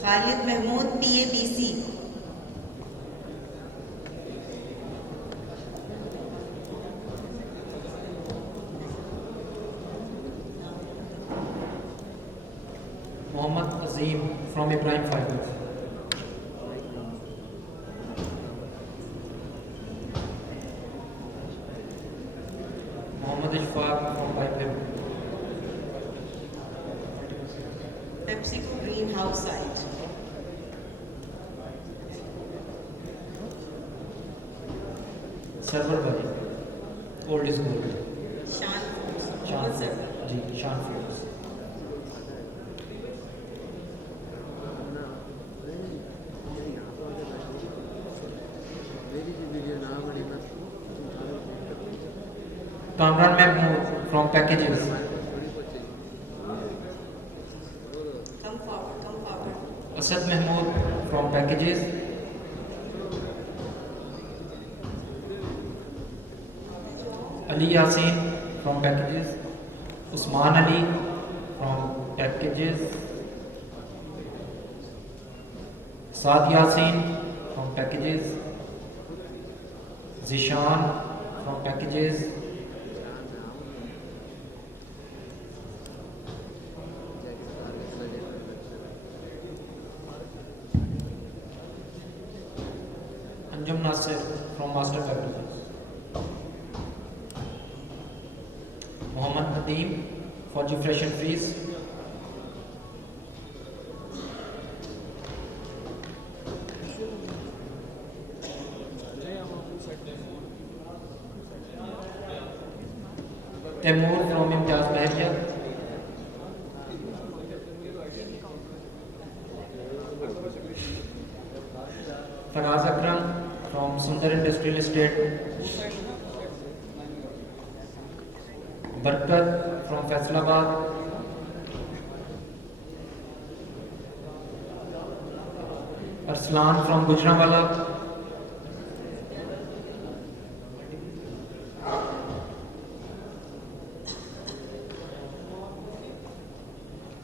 Khalid Mahmood, PABC. Mohammad Azim from Ibrahim Fibers. Mohammad Ishfaq from Pipe. PepsiCo Greenhouse site. Server Bari. Old is gold. Shan Foods. Shan What sir? जी शान foods. Kamran Mahmood from Packages. Come forward. Asad Mahmood from Packages. Ali Yasin from Packages. Usman Ali from Packages. Saad Yasin from Packages. Zishan from Packages. Anjum Nasir from Master Packages. Mohammad Nadeem for Fresh and Freeze. Temur from Imtiaz Bahariya. Faraz Akram from Sundar Industrial Estate. Barkat from Faisalabad. Arslan from Gujranwala.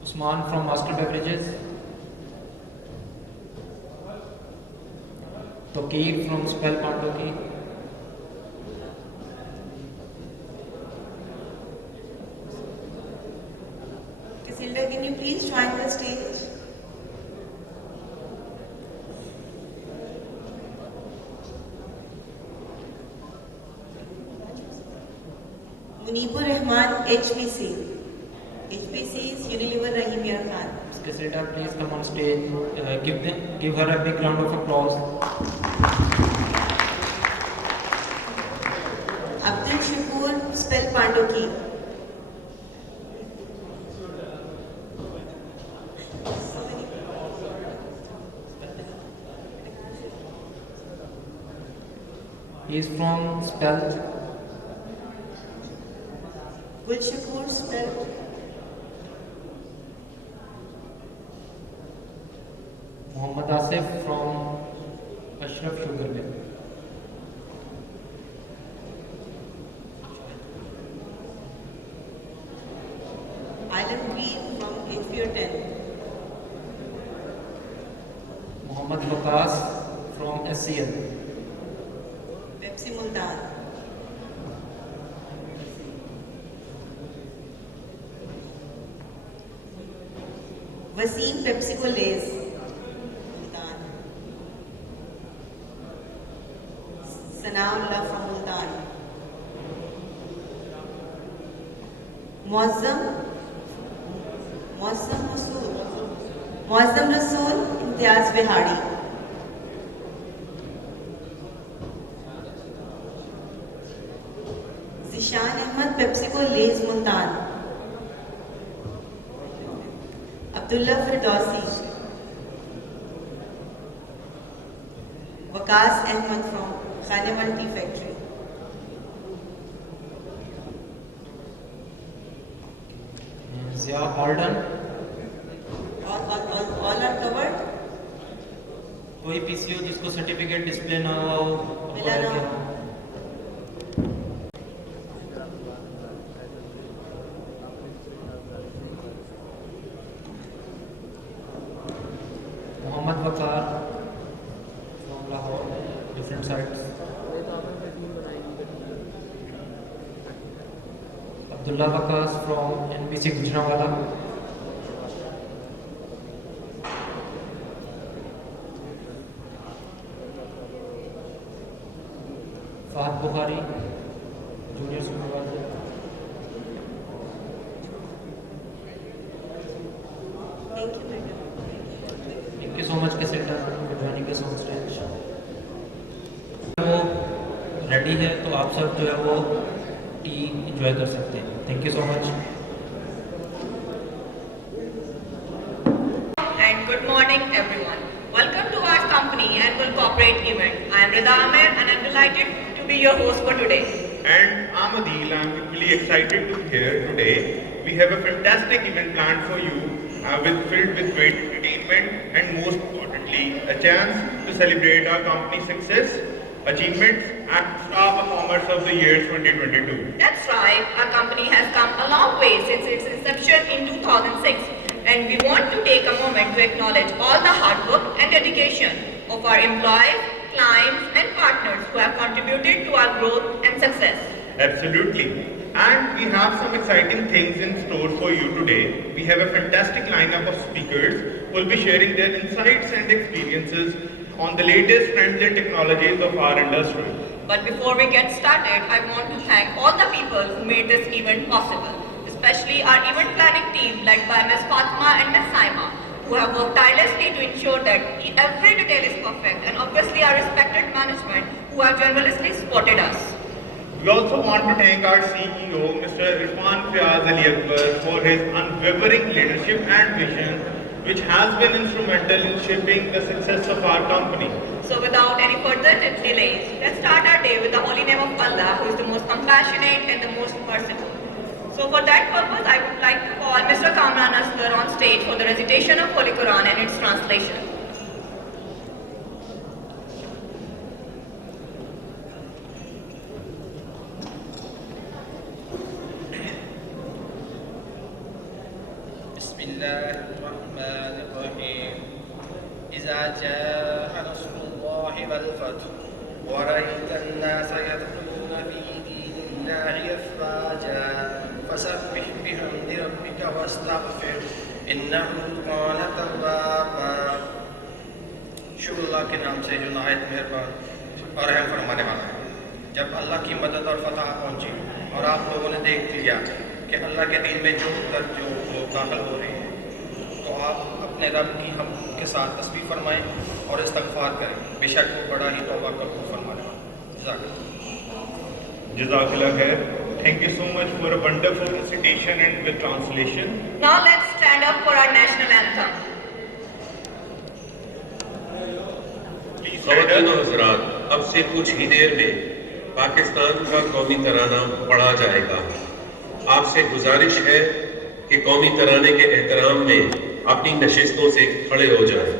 Usman from Master Beverages. Tokir from Spell Pandoki. Casilda, can you please join the stage? Munibur Rahman, HPC. HPC is Unilever Rahim Khan. Casilda, please come on stage. Give her a big round of applause. Abdul Shakur, spell Pandoki. He is from Spell. Gul Shakur, spell. Muhammad Asif from Ashraf Sugar Mill. Island Green from HBO 10. Muhammad Waqas from SCL. Pepsi Multan. Wasim PepsiCo Lays. Multan. Sanaullah from Multan. Muazzam Rasool, Imtiaz Vihari. Zishan Ahmad, PepsiCo Lays Multan. Abdullah Firdausi. Waqas Ahmad from Khanewal Tea Factory. Zia Alden. All are covered? कोई पीसीओ जिसको certificate display ना हुआ हो मिला ना हो। मोहम्मद वकार from Lahore, different sites. Abdullah Waqas from NBC Gujranwala. Fahad Bukhari, junior supervisor. Thank you, madam. Thank you so much, Casilda, for joining us on stage. वो रेडी है तो आप सब जो है वो टी एंजॉय कर सकते हैं. Thank you so much. And good morning, everyone. Welcome to our company annual corporate event. I am Rida Amer and I am delighted to be your host for today. And I'm Adil. I'm really excited to be here today. We have a fantastic event planned for you, filled with great entertainment and most importantly, a chance to celebrate our company's success, achievements and star performers of the year 2022. That's right, our company has come a long way since its inception in 2006 and we want to take a moment to acknowledge all the hard work and dedication of our employees, clients and partners who have contributed to our growth and success. Absolutely. And we have some exciting things in store for you today. We have a fantastic lineup of speakers who will be sharing their insights and experiences on the latest trends and technologies of our industry. But before we get started, I want to thank all the people who made this event possible, especially our event planning team led by Ms. Fatma and Ms. Saima, who have worked tirelessly to ensure that every detail is perfect, and obviously our respected management who have generously supported us. We also want to thank our CEO, Mr. Irfan Fiaz Ali Akbar, for his unwavering leadership and vision, which has been instrumental in shaping the success of our company. So without any further delays, let's start our day with the holy name of Allah, who is the most compassionate and the most merciful. So for that purpose, I would like to call Mr. Kamran Asghar on stage for the recitation of Holy Quran and its translation. بسم الله الرحمن الرحيم إذا جاء نصر الله والفتح ورأيت الناس يدخلون في دين الله أفواجا فسبح بحمد ربك واستغفر इन्नहु कान तव्वाबा। शुभ अल्लाह के नाम से जो नहायत मेहरबान और रहम फरमाने वाला है। जब अल्लाह की मदद और फतह पहुंची और आप लोगों ने देख लिया कि अल्लाह के दीन में जो लोग दाखिल हो रहे हैं, तो आप अपने रब की हम के साथ तस्बीह फरमाएं और इस्तग़फ़ार करें, बेशक वो बड़ा ही तौबा कबूल फरमाने वाला है। जज़ाकल्लाह खैर। Thank you so much for a wonderful recitation and with translation. Now let's stand up for our national anthem. ख़वातीन और हज़रात, अब से कुछ ही देर में पाकिस्तान का कौमी तराना पढ़ा जाएगा। आपसे गुजारिश है कि कौमी तराने के एहतराम में अपनी नशिस्तों से खड़े हो जाएं।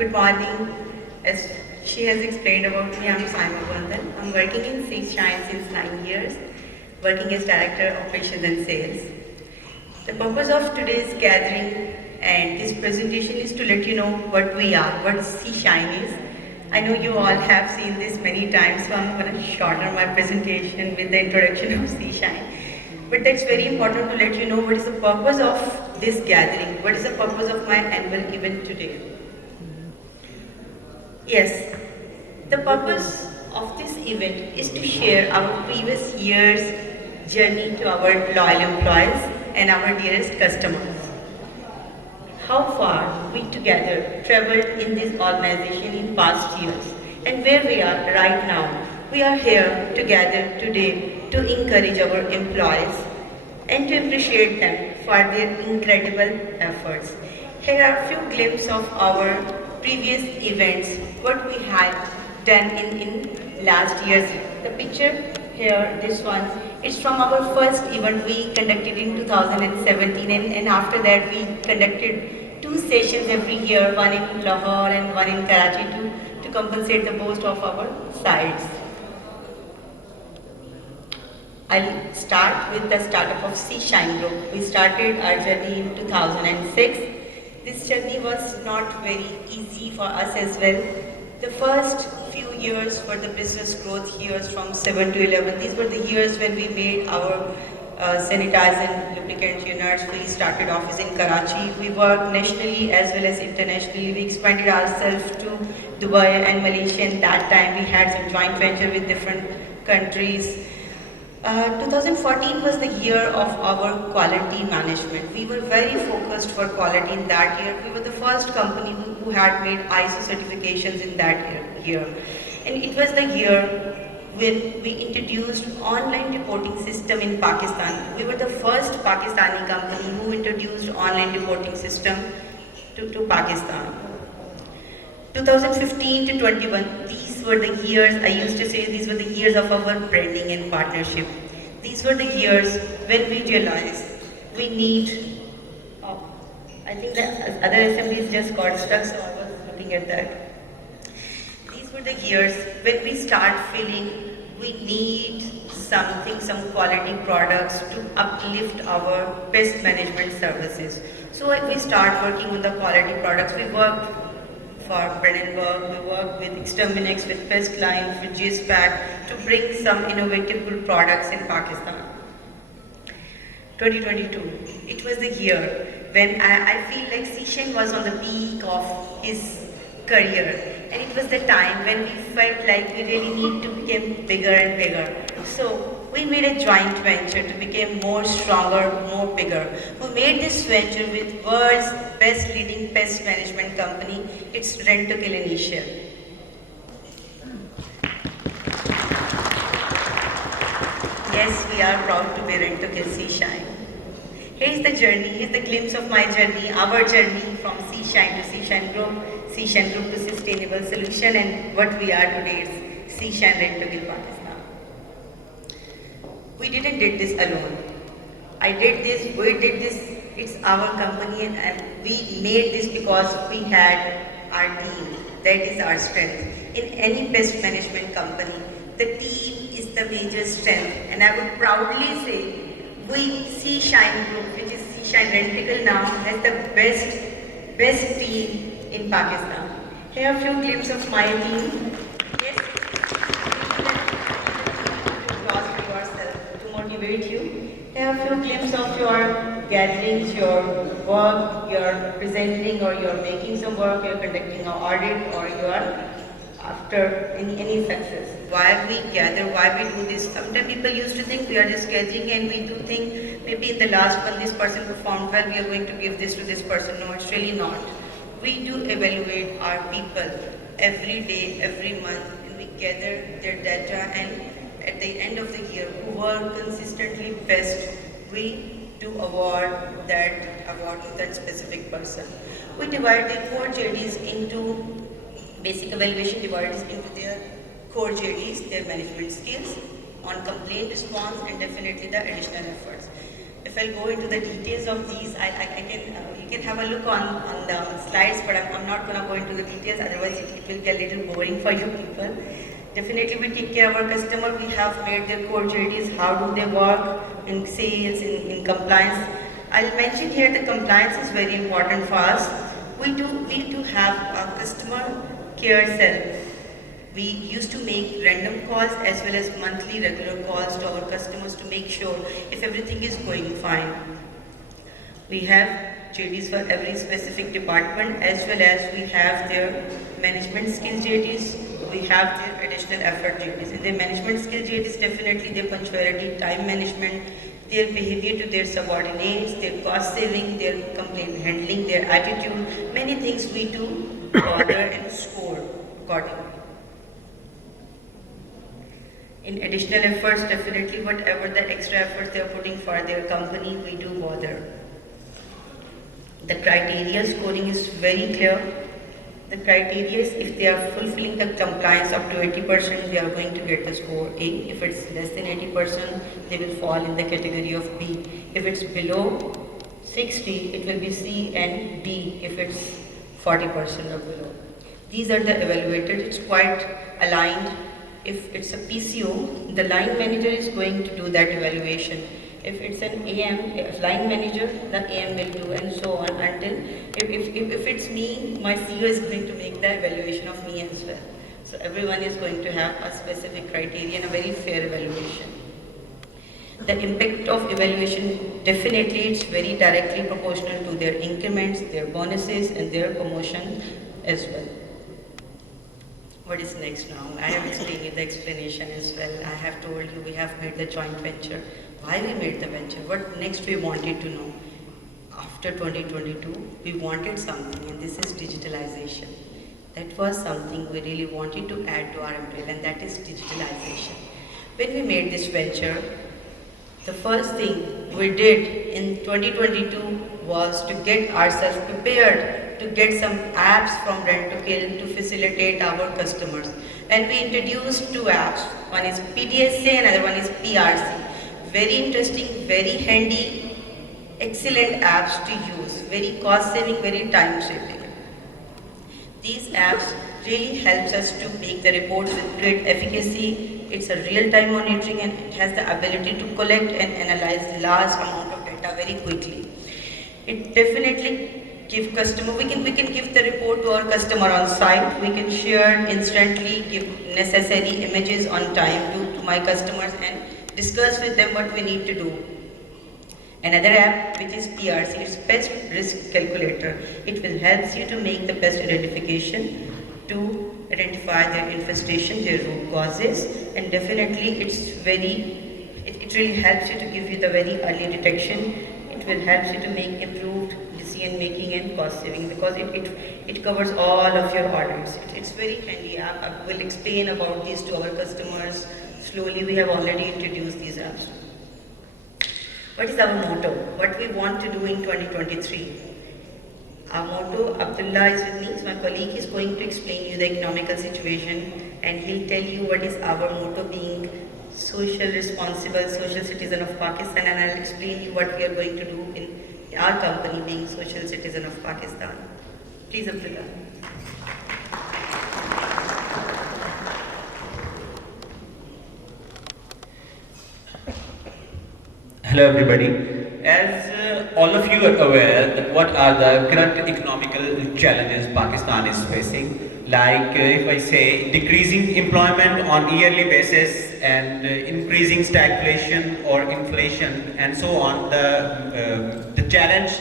Good morning. As she has explained about me, I'm Saima Bandhan. I'm working in C-Shine since 9 years, working as Director of Operations and Sales. The purpose of today's gathering and this presentation is to let you know what we are, what C-Shine is. I know you all have seen this many times, so I'm going to shorten my presentation with the introduction of C-Shine. But that's very important to let you know what is the purpose of this gathering, what is the purpose of my annual event today. Yes, the purpose of this event is to share our previous year's journey to our loyal employees and our dearest customers. How far we together traveled in this organization in past years and where we are right now. We are here together today to encourage our employees and to appreciate them for their incredible efforts. Here are a few glimpses of our previous events, what we had done in last year's. The picture here, this one, it's from our first event we conducted in 2017, and after that we conducted 2 sessions every year, one in Lahore and one in Karachi to compensate the boast of our sites. I'll start with the startup of C-Shine Group. We started our journey in 2006. This journey was not very easy for us as well. The first few years for the business growth years from 7 to 11, these were the years when we made our sanitizing lubricant units. We started office in Karachi. We worked nationally as well as internationally. We expanded ourselves to Dubai and Malaysia. And that time we had some joint venture with different countries. 2014 was the year of our quality management. We were very focused for quality in that year. We were the first company who had made ISO certifications in that year. And it was the year when we introduced online reporting system in Pakistan. We were the first Pakistani company who introduced online reporting system to Pakistan. 2015 to 21, these these were the years, I used to say these were the years of our branding and partnership. These were the years when we realized we need, I think the other assemblies just got stuck, so I was looking at that. These were the years when we start feeling we need something, some quality products to uplift our pest management services. So we start working on the quality products. We worked for Brandenburg, we worked with Exterminex, with Pest Lines, with GSPAC to bring some innovative good products in Pakistan. 2022, it was the year when I feel like Sishan was on the peak of his career. And it was the time when we felt like we really need to become bigger and bigger. So we made a joint venture to become more stronger, more bigger. We made this venture with world's best leading pest management company. It's Rent to Kill Initial. Yes, we are proud to be Rent to Kill Seashine. Here's the journey, here's the glimpse of my journey, our journey from Seashine to Seashine Group, Seashine Group to Sustainable Solution, and what we are today is Seashine Rent to Kill Pakistan. We didn't did this alone. I did this, we did this, it's our company, and we made this because we had our team. That is our strength. In any pest management company, the team is the major strength, and I would proudly say we Seashine Group, which is Seashine Renticle now, has the best team in Pakistan. Here are a few glimpses of my team. Yes, to yourself to motivate you. Here are a few glimpses of your gatherings, your work, you're presenting or you're making some work, you're conducting an audit, or you are after any success. Why we gather, why we do this. Sometimes people used to think we are just gathering and we do think maybe in the last one this person performed well, we are going to give this to this person. No, it's really not. We do evaluate our people every day, every month, and we gather their data, and at the end of the year, who were consistently best, we do award to that specific person. We divide the core JDs into basic evaluation divides into their core JDs, their management skills, on complaint response, and definitely the additional efforts. If I'll go into the details of these, you can have a look on the slides, but I'm not going to go into the details, otherwise it will get a little boring for you people. Definitely we take care of our customer, we have made their core JDs, how do they work in sales, in compliance. I'll mention here the compliance is very important for us. We do have a customer care cell. We used to make random calls as well as monthly regular calls to our customers to make sure if everything is going fine. We have JDs for every specific department, as well as we have their management skills JDs, we have their additional effort JDs. In their management skills JDs, definitely their punctuality, time management, their behavior to their subordinates, their cost saving, their complaint handling, their attitude, many things we do order and score accordingly. In additional efforts, definitely whatever the extra efforts they are putting for their company, we do bother. The criteria scoring is very clear. The criteria is if they are fulfilling the compliance up to 80%, they are going to get the score A. If it's less than 80%, they will fall in the category of B. If it's below 60, it will be C, and D if it's 40% or below. These are the evaluated, it's quite aligned. If it's a PCO, the line manager is going to do that evaluation. If it's an AM, line manager, the AM will do, and so on until, if it's me, my CEO is going to make the evaluation of me as well. So everyone is going to have a specific criteria and a very fair evaluation. The impact of evaluation, definitely it's very directly proportional to their increments, their bonuses, and their promotion as well. What is next now? I have explained you the explanation as well. I have told you we have made the joint venture. Why we made the venture? What next we wanted to know? After 2022, we wanted something, and this is digitalization. That was something we really wanted to add to our umbrella, and that is digitalization. When we made this venture, the first thing we did in 2022 was to get ourselves prepared to get some apps from Rent to Kill to facilitate our customers. And we introduced two apps. One is PDSA, another one is PRC. Very interesting, very handy, excellent apps to use. Very cost saving, very time saving. These apps really helps us to make the reports with great efficacy. It's a real-time monitoring and it has the ability to collect and analyze large amount of data very quickly. It definitely give customer, we can give the report to our customer on site. We can share instantly, give necessary images on time to my customers and discuss with them what we need to do. Another app which is PRC, it's Pest Risk Calculator. It will help you to make the pest identification, to identify their infestation, their root causes, and definitely it really helps you to give you the very early detection. It will help you to make improved decision making and cost saving because it covers all of your orders. It's very handy app. I will explain about these to our customers. Slowly we have already introduced these apps. What is our motto? What we want to do in 2023? Our motto, Abdullah is with me, so my colleague is going to explain you the economical situation and he'll tell you what is our motto being social responsible, social citizen of Pakistan, and I'll explain you what we are going to do in our company being social citizen of Pakistan. Please, Abdullah. Hello everybody. As all of you are aware that what are the current economical challenges Pakistan is facing, like if I say decreasing employment on yearly basis and increasing stagflation or inflation and so on, the challenge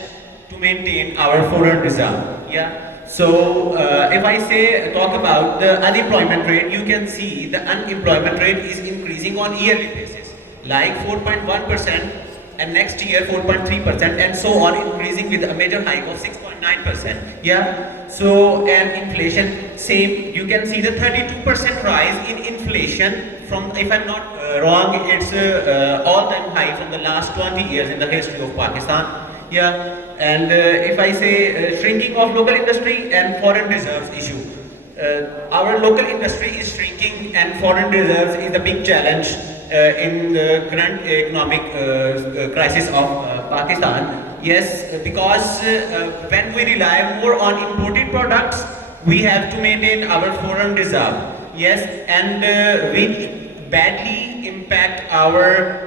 to maintain our foreign reserve. Yeah. So if I say talk about the unemployment rate, you can see the unemployment rate is increasing on yearly basis, like 4.1%. And next year 4.3% and so on, increasing with a major hike of 6.9%. Yeah. So and inflation same. You can see the 32% rise in inflation from, if I'm not wrong, it's all-time high from the last 20 years in the history of Pakistan. Yeah. And if I say shrinking of local industry and foreign reserves issue, our local industry is shrinking and foreign reserves is a big challenge in the current economic crisis of Pakistan. Yes, because when we rely more on imported products, we have to maintain our foreign reserve. Yes, and which badly impact our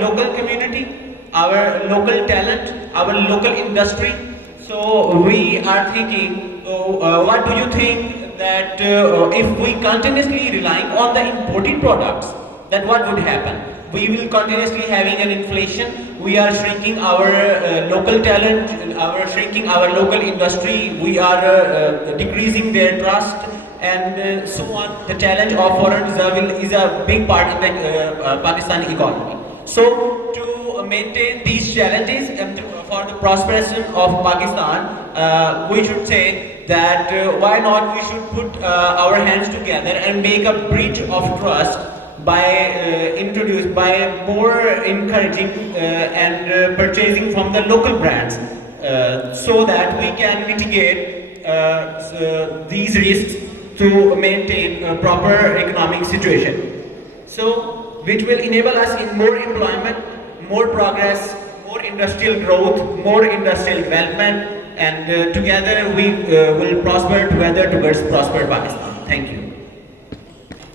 local community, our local talent, our local industry. So we are thinking, what do you think that if we continuously relying on the imported products, then what would happen? We will continuously having an inflation. We are shrinking our local talent, shrinking our local industry. We are decreasing their trust, and so on. The challenge of foreign reserve is a big part of the Pakistani economy. So to maintain these challenges and for the prosperity of Pakistan, we should say that why not we should put our hands together and make a bridge of trust by more encouraging and purchasing from the local brands, so that we can mitigate these risks to maintain a proper economic situation. So which will enable us in more employment, more progress, more industrial growth, more industrial development, and together we will prosper together towards prosper Pakistan. Thank you.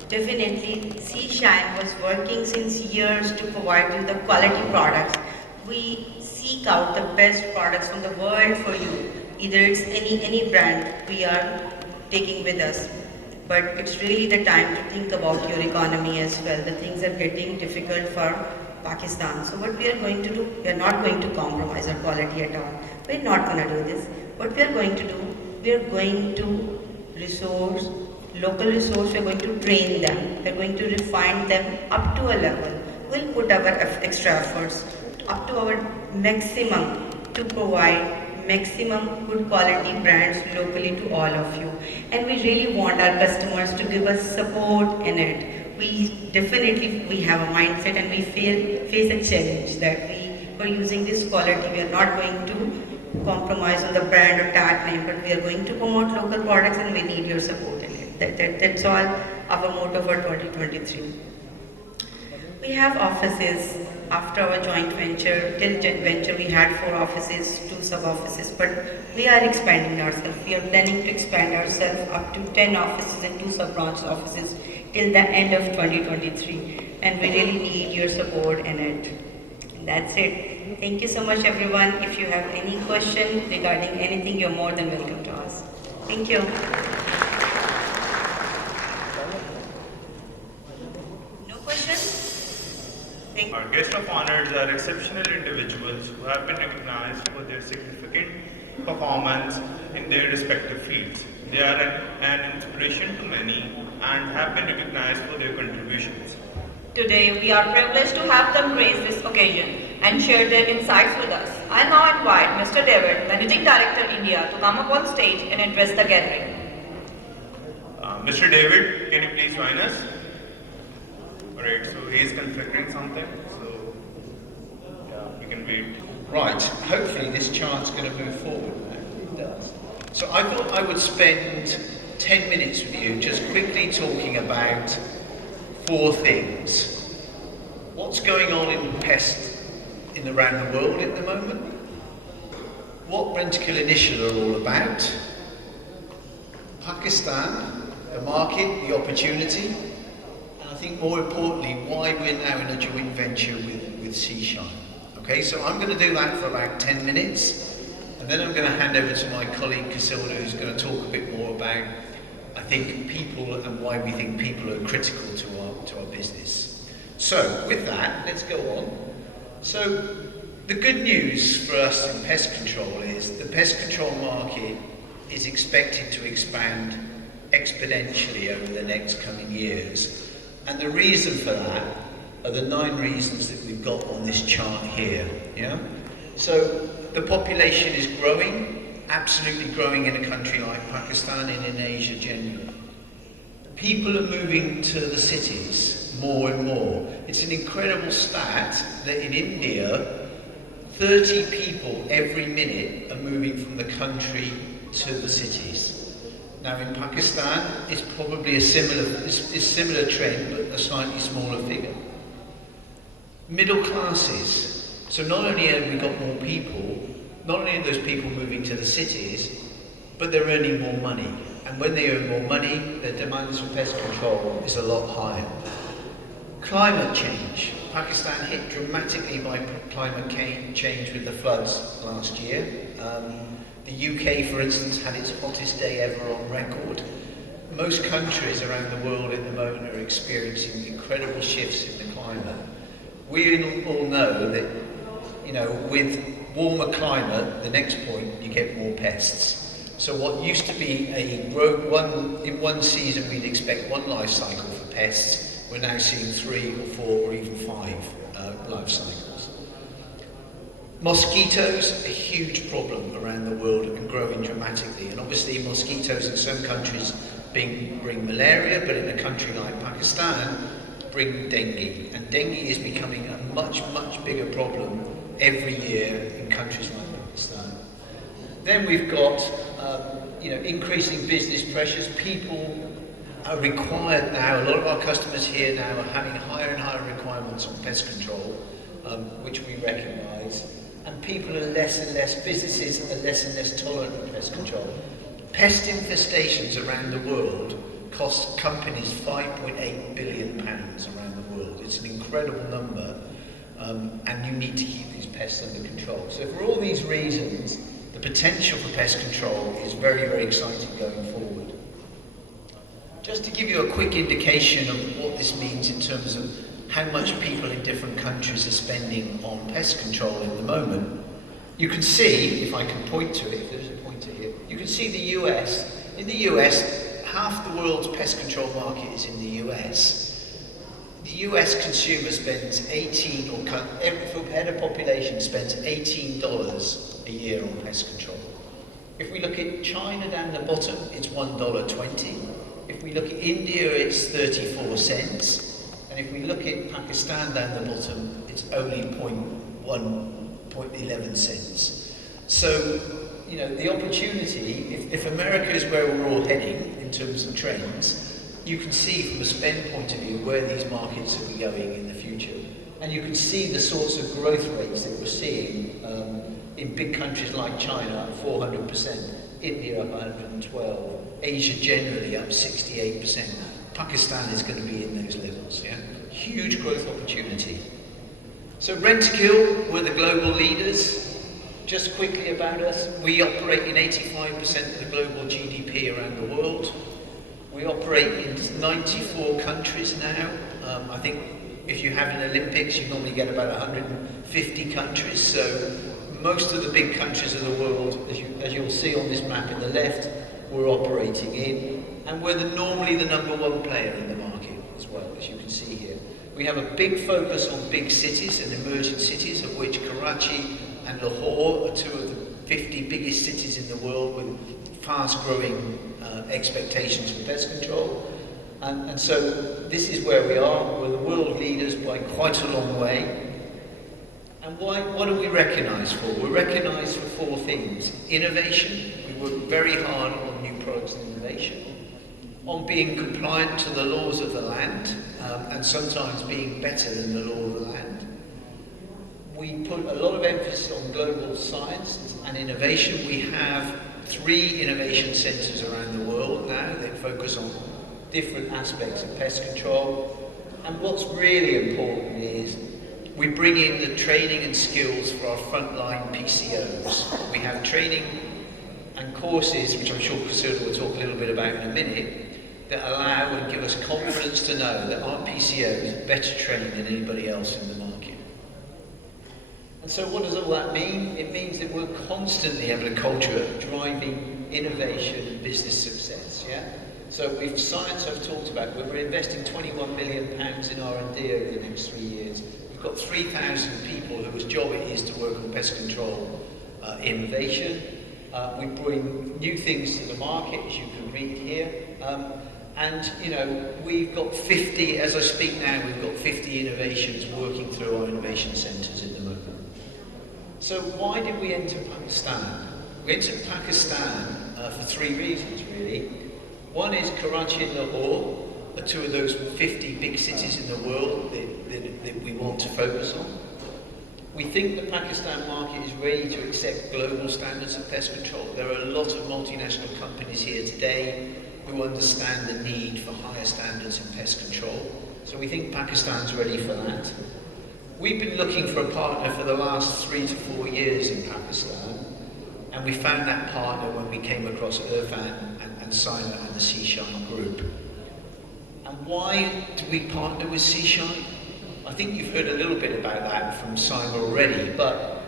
Definitely, C-Shine was working since years to provide you the quality products. We seek out the best products from the world for you. Either it's any brand we are taking with us. But it's really the time to think about your economy as well. The things are getting difficult for Pakistan. So what we are going to do, we are not going to compromise our quality at all. We're not going to do this. What we are going to do, we are going to resource, local resource, we are going to train them. We are going to refine them up to a level. We'll put our extra efforts up to our maximum to provide maximum good quality brands locally to all of you. And we really want our customers to give us support in it. We have a mindset and we face a challenge that we are using this quality. We are not going to compromise on the brand or tag name, but we are going to promote local products and we need your support in it. That's all our motto for 2023. We have offices. After our joint venture, till joint venture we had 4 offices, 2 sub-offices, but we are expanding ourselves. We are planning to expand ourselves up to 10 offices and 2 sub-branch offices till the end of 2023. And we really need your support in it. And that's it. Thank you so much everyone. If you have any question regarding anything, you're more than welcome to ask. Thank you. No questions? Our guests of honors are exceptional individuals who have been recognized for their significant performance in their respective fields. They are an inspiration to many and have been recognized for their contributions. Today, we are privileged to have them grace this occasion and share their insights with us. I now invite Mr. David, Managing Director, India, to come up on stage and address the gathering. Mr. David, can you please join us? Alright, so he is configuring something, so yeah, we can wait. Right, hopefully this chart's going to move forward now. It does. So I thought I would spend 10 minutes with you just quickly talking about 4 things. What's going on in pest around the world at the moment? What Rentokil Initial are all about? Pakistan, the market, the opportunity, and I think more importantly, why we're now in a joint venture with Seashine. Okay, so I'm going to do that for about 10 minutes, and then I'm going to hand over to my colleague Casilda, who's going to talk a bit more about, I think, people and why we think people are critical to our business. So, with that, let's go on. So, the good news for us in pest control is the pest control market is expected to expand exponentially over the next coming years. And the reason for that are the 9 reasons that we've got on this chart here. Yeah? So the population is growing, absolutely growing in a country like Pakistan and in Asia generally. People are moving to the cities more and more. It's an incredible stat that in India, 30 people every minute are moving from the country to the cities. Now in Pakistan, it's probably a similar trend, but a slightly smaller figure. Middle classes. So not only have we got more people, not only are those people moving to the cities, but they're earning more money. And when they earn more money, their demands for pest control is a lot higher. Climate change. Pakistan hit dramatically by climate change with the floods last year. The UK, for instance, had its hottest day ever on record. Most countries around the world at the moment are experiencing incredible shifts in the climate. We all know that, you know, with warmer climate, the next point, you get more pests. So what used to be in one season we'd expect 1 life cycle for pests, we're now seeing 3 or 4 or even 5 life cycles. Mosquitoes, a huge problem around the world and growing dramatically. And obviously mosquitoes in some countries bring malaria, but in a country like Pakistan, bring dengue. And dengue is becoming a much, much bigger problem every year in countries like Pakistan. Then we've got increasing business pressures. People are required now, a lot of our customers here now are having higher and higher requirements on pest control, which we recognise. And people are businesses are less and less tolerant of pest control. Pest infestations around the world cost companies £5.8 billion around the world. It's an incredible number, and you need to keep these pests under control. So for all these reasons, the potential for pest control is very, very exciting going forward. Just to give you a quick indication of what this means in terms of how much people in different countries are spending on pest control at the moment, you can see, if I can point to it, if there's a pointer here, you can see the US. In the US, half the world's pest control market is in the US. The US consumer spends for head of population spends $18 a year on pest control. If we look at China down the bottom, it's $1.20. If we look at India, it's 34 cents. And if we look at Pakistan down the bottom, it's only 0.11 cents. So, you know, the opportunity, if America is where we're all heading in terms of trends, you can see from a spend point of view where these markets will be going in the future. And you can see the sorts of growth rates that we're seeing in big countries like China, 400%, India up 112%, Asia generally up 68%. Pakistan is going to be in those levels, yeah? Huge growth opportunity. So Rentokil, we're the global leaders. Just quickly about us, we operate in 85% of the global GDP around the world. We operate in 94 countries now. I think if you have an Olympics, you normally get about 150 countries. So most of the big countries of the world, as you'll see on this map in the left, we're operating in. And we're normally the #1 player in the market as well, as you can see here. We have a big focus on big cities and emerging cities, of which Karachi and Lahore are 2 of the 50 biggest cities in the world with fast-growing expectations for pest control. And so this is where we are. We're the world leaders by quite a long way. And what are we recognised for? We're recognised for 4 things. Innovation. We work very hard on new products and innovation. On being compliant to the laws of the land, and sometimes being better than the law of the land. We put a lot of emphasis on global science and innovation. We have 3 innovation centres around the world now that focus on different aspects of pest control. And what's really important is we bring in the training and skills for our frontline PCOs. We have training and courses, which I'm sure Priscilla will talk a little bit about in a minute, that allow and give us confidence to know that our PCOs are better trained than anybody else in the market. And so what does all that mean? It means that we're constantly having a culture of driving innovation and business success, yeah? So if science I've talked about, we're investing £21 million in R&D over the next 3 years. We've got 3,000 people whose job it is to work on pest control innovation. We bring new things to the market, as you can read here. And, you know, we've got 50, as I speak now, we've got 50 innovations working through our innovation centres at the moment. So why did we enter Pakistan? We entered Pakistan for 3 reasons, really. One is Karachi and Lahore are 2 of those 50 big cities in the world that we want to focus on. We think the Pakistan market is ready to accept global standards of pest control. There are a lot of multinational companies here today who understand the need for higher standards in pest control. So we think Pakistan's ready for that. We've been looking for a partner for the last 3 to 4 years in Pakistan, and we found that partner when we came across Irfan and Simon and the Seashine Group. And why do we partner with Seashine? I think you've heard a little bit about that from Simon already, but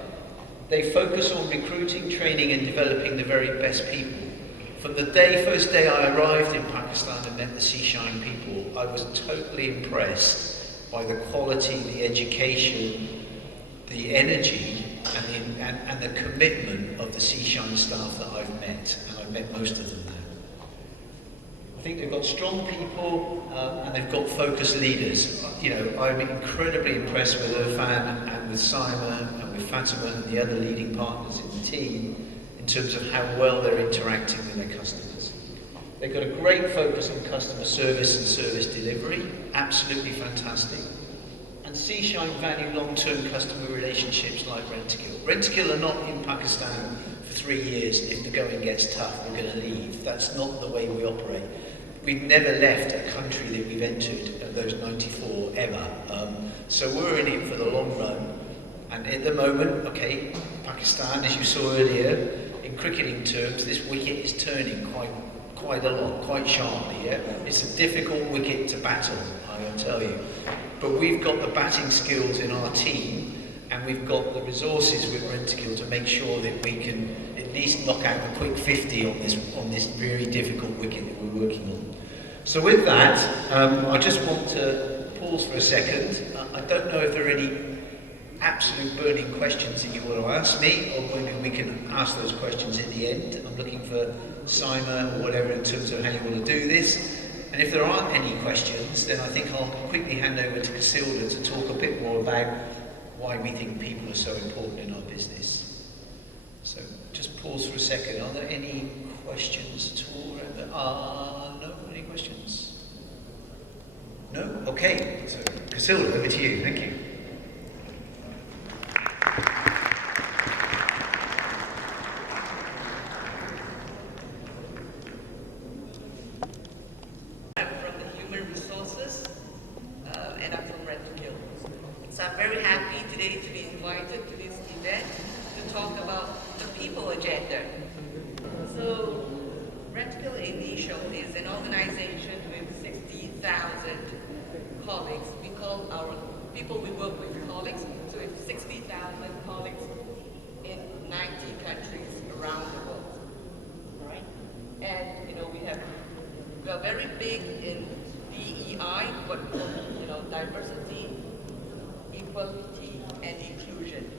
they focus on recruiting, training and developing the very best people. From the first day I arrived in Pakistan and met the Seashine people, I was totally impressed by the quality, the education, the energy and the commitment of the Seashine staff that I've met, and I've met most of them now. I think they've got strong people and they've got focused leaders. You know, I'm incredibly impressed with Irfan and with Simon and with Fatima and the other leading partners in the team in terms of how well they're interacting with their customers. They've got a great focus on customer service and service delivery, absolutely fantastic. And Seashine value long-term customer relationships like Rentokil. Rentokil are not in Pakistan for 3 years. If the going gets tough, we're going to leave. That's not the way we operate. We've never left a country that we've entered of those 94 ever. So we're in it for the long run. And at the moment, okay, Pakistan, as you saw earlier, in cricketing terms, this wicket is turning quite a lot, quite sharply. Yeah? It's a difficult wicket to battle, I can tell you. But we've got the batting skills in our team, and we've got the resources with Rentokil to make sure that we can at least knock out a quick 50 on this very difficult wicket that we're working on. So with that, I just want to pause for a second. I don't know if there are any absolute burning questions that you want to ask me, or maybe we can ask those questions in the end. I'm looking for Simon or whatever in terms of how you want to do this. And if there aren't any questions, then I think I'll quickly hand over to Casilda to talk a bit more about why we think people are so important in our business. So. pause for a second. Are there any questions at all? No? Any questions? No? Okay. So, Casilda, over to you. Thank you. From the human resources, and I'm from Rentokil. So I'm very happy today to be invited to this event to talk about the people agenda. So Rentokil Initial is an organization with 60,000 colleagues. We call our people we work with colleagues. So we have 60,000 colleagues in 90 countries around the world. All right? And we are very big in DEI, what we call diversity, equality, and inclusion.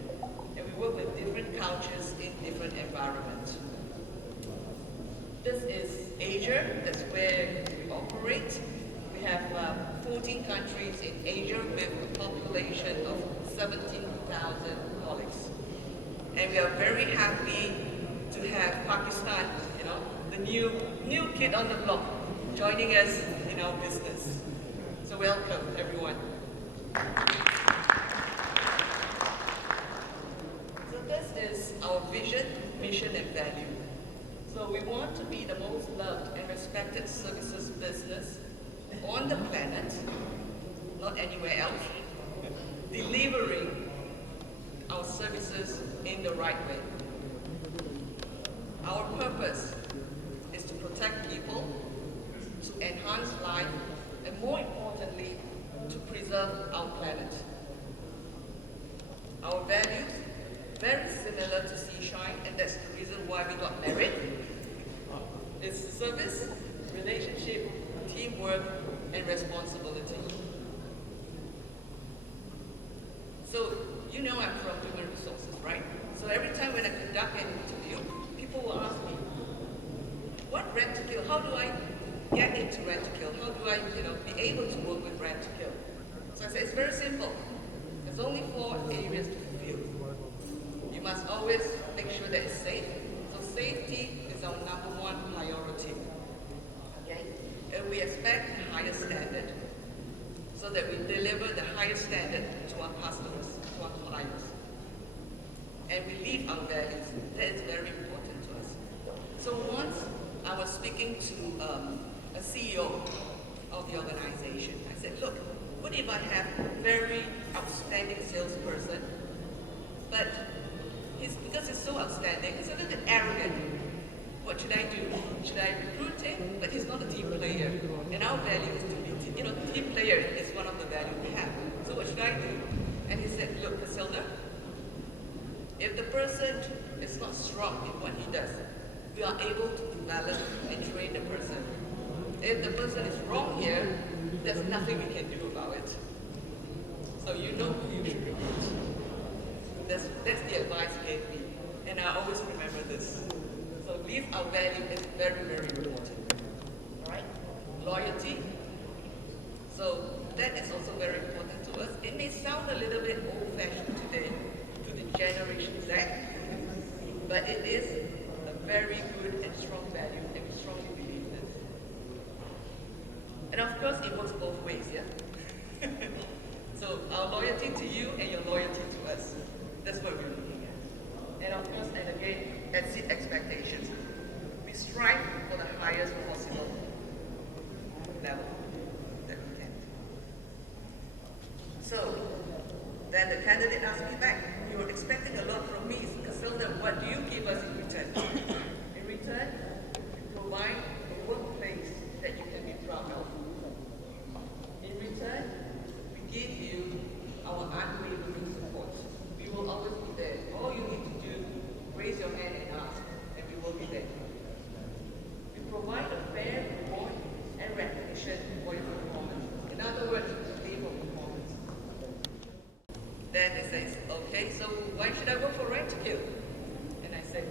And we work with different cultures in different environments. This is Asia, that's where we operate. We have 14 countries in Asia with a population of 17,000 colleagues. And we are very happy to have Pakistan, the new kid on the block, joining us in our business. So welcome, everyone. So this is our vision, mission, and value. So we want to be the most loved and respected services business on the planet, not anywhere else, delivering our services in the right way. Our purpose is to protect people, to enhance life, and more importantly, to preserve our planet. Our values, very similar to Seashine, and that's the reason why we got married. It's service, relationship, teamwork, and responsibility. So, I'm from human resources, right? So every time when I conduct an interview, people will ask me, what Rentokil? How do I get into Rentokil? How do I, be able to work with Rentokil? So I say, it's very simple. There's only 4 areas to fulfill. You must always make sure that it's safe. So safety is our #1 priority. Okay? And we expect the highest standard so that we deliver the highest standard to our customers, to our clients. And we live our values. That is very important to us. So once I was speaking to a CEO of the organization, I said, look, what if I have a very outstanding salesperson, but because he's so outstanding, he's a little bit arrogant. What should I do? Should I recruit him? But he's not a team player. And our value is to be, team player is one of the values we have. So what should I do? And he said, look, Casilda, if the person is not strong in what he does, we are able to develop and train the person. If the person is wrong here, there's nothing we can do about it. So you know who you should recruit. That's the advice he gave me. And I always remember this. So live our value is very, very important. All right? Loyalty. So that is also very important to us. It may sound a little bit old-fashioned today to the Generation Z, but it is a very good and strong value, and we strongly believe this. And of course, it works both ways, yeah? So our loyalty to you and your loyalty to us. That's what we're looking at. And of course, and again, exceed expectations. We strive for the highest possible level that we can. So, then the candidate asked me back, you were expecting a lot from me, Casilda, what do you give us in return? In return, we provide a workplace that you can be proud of. In return, we give you our unwavering support. We will always be there. All you need to do, raise your hand and ask, and we will be there. We provide a fair reward and recognition for your performance. In other words, pay for performance. Then he says, okay, so why should I work for Rentokil? And I said,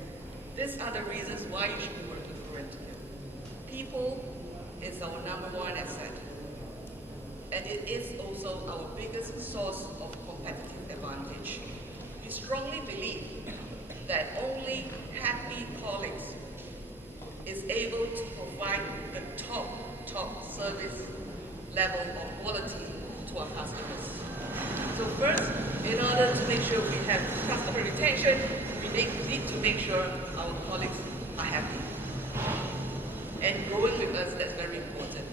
these are the reasons why you should be working for Rentokil. People is our #1 asset. And it is also our biggest source of competitive advantage. We strongly believe that only happy colleagues is able to provide the top service level of quality to our customers. So first, in order to make sure we have customer retention, we need to make sure our colleagues are happy. And growing with us, that's very important.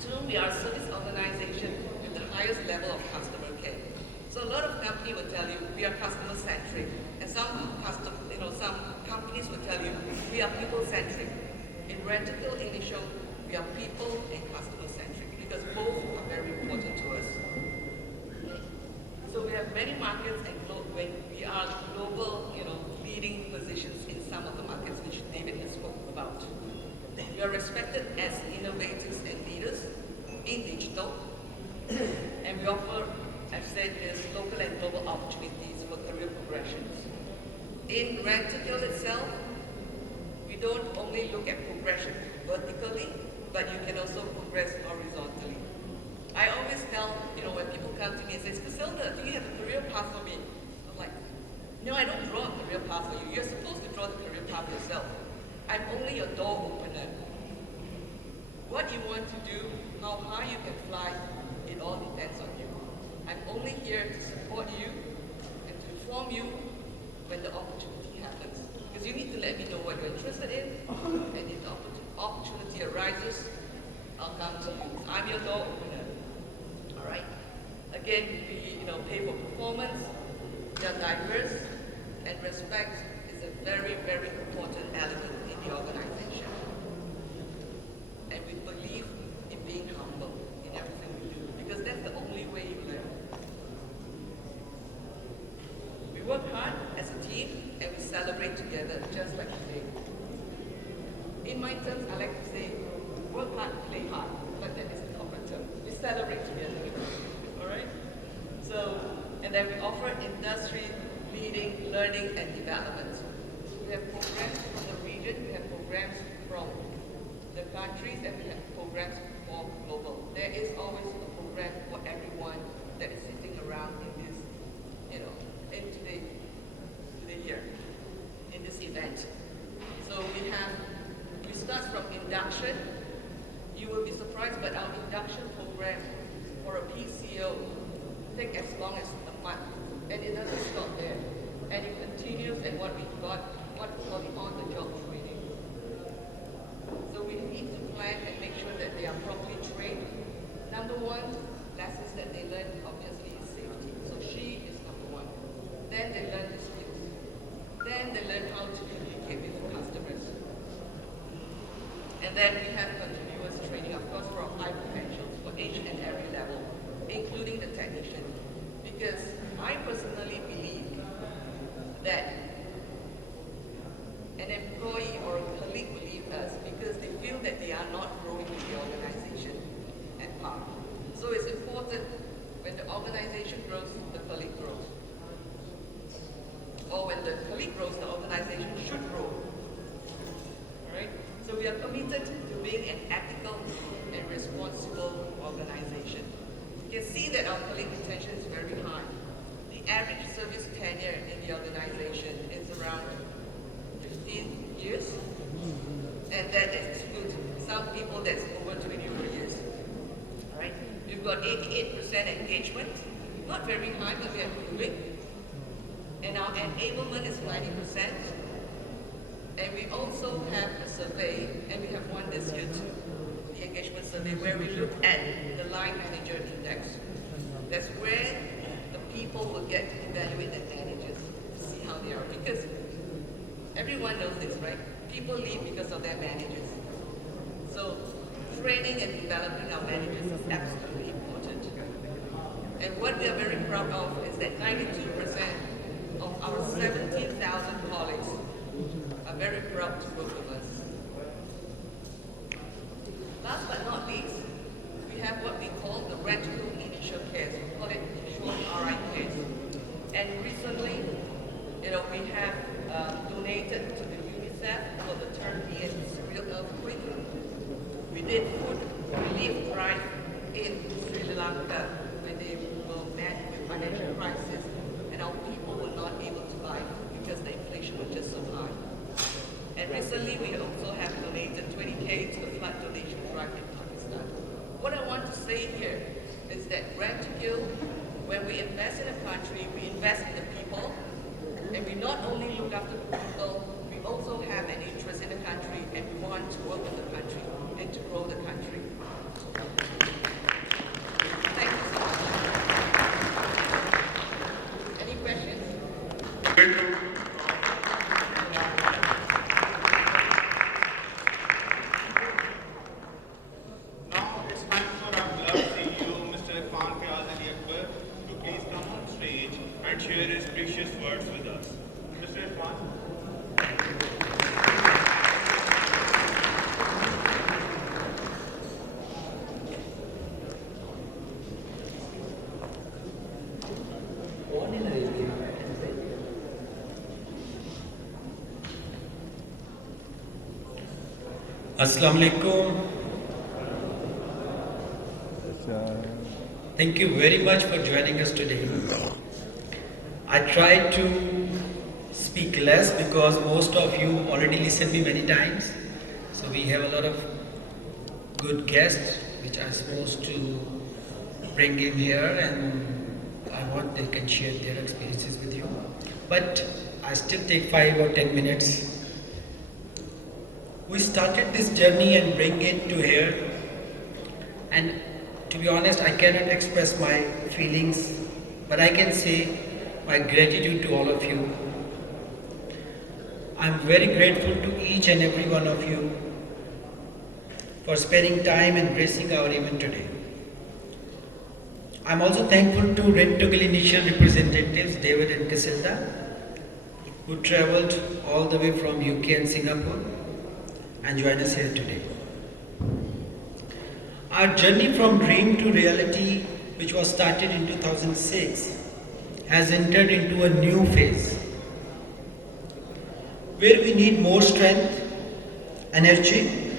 So we are a service organization with the highest level of customer care. So a lot of companies will tell you we are customer centric, and some companies will tell you we are people centric. In Rentokil Initial, we are people and customer centric because both are very important to us. So we have many markets and we are global, leading positions in some of the markets which David has spoken about. We are respected as innovators and leaders in digital, and we offer, I've said this, local and global opportunities for career progressions. In Rentokil itself, we don't only look at progression vertically, but you can also progress horizontally. I always tell, when people come to me and say, Casilda, do you have a career path for me? I'm like, no, I don't draw a career path for you. You're supposed to draw the career path yourself. I'm only your door opener. What you want to do, how high you can fly, it all depends on you. I'm only here to support you and to inform you when the opportunity happens. Because you need to let me know what you're interested in, and if the opportunity arises, I'll come to you. I'm your door opener. All right? Again, we pay for performance, we are diverse, and respect is a very, very important element in the organization. And we believe in being humble in everything we do, because that's the only way you learn. We work hard as a team, and we celebrate together, just like today. In my terms, I like to say, work hard, play hard, but that is the corporate term. We celebrate together, all right? So, and then we offer industry-leading learning and development. We have programs from the region, we have programs from the countries, and we have programs for global. There is always a program for everyone that is sitting around in this, in today here, in this event. So we start from induction. You will be surprised, but our induction program for a PCO takes as long as a month, and it doesn't stop there. And it continues at what we call the on-the-job training. So we need to plan and make sure that they are properly trained. Number one, lessons that they learn obviously is safety. So she is number one. Then they learn the skills. Then they learn how to communicate with customers. And then we have continuous training, of course, for high potentials for each and every level, including the technician. Because I personally believe that an employee or a colleague will leave us because they feel that they are not growing with the organization at par. So it's important when the organization grows, the colleague grows. Or when the colleague grows, the organization should grow. All right? So we are committed to being an ethical and responsible organization. You can see that our colleague retention is very high. The average service tenure in the organization is around 15 years, and that excludes some people that's over 24 years. All right? We've got 88% engagement, not very high, but we are improving. And our enablement is 90%. And we also have a survey, and we have one this year too, the engagement survey, where we look at the line manager index. That's where the people will get to evaluate their managers to see how they are. Because everyone knows this, right? People leave because of their managers. So training and developing our managers is absolutely important. And what we are very proud of is that 92% of our 17,000 colleagues are very proud to work with us. Last but not least, we have what we call the Rentokil Initial Cares. We call it short RI Cares. And recently, we have donated to the UNICEF for the Turkey and Syria earthquake. We did food relief drive in Sri Lanka when they were met with financial crisis, and our people were not able to buy because the inflation was just so when we invest in a country, we invest in the people, and we not only look after the people, we also have an interest in the country, and we want to work with the country and to grow the country. Thank you so much. Any questions? Now it's time for our beloved CEO, Mr. to please come on stage and share his precious words with us. Mr. Irfan. Assalamu alaikum. Thank you very much for joining us today. I tried to speak less because most of you already listened me many times. So we have a lot of good guests which are supposed to bring in here, and I want they can share their experiences with you. But I still take 5 or 10 minutes. We started this journey and bring it to here, and to be honest, I cannot express my feelings, but I can say my gratitude to all of you. I'm very grateful to each and every one of you for spending time and gracing our event today. I'm also thankful to Rentokil initial representatives, David and Casilda, who traveled all the way from UK and Singapore and join us here today. Our journey from dream to reality, which was started in 2006, has entered into a new phase where we need more strength, energy,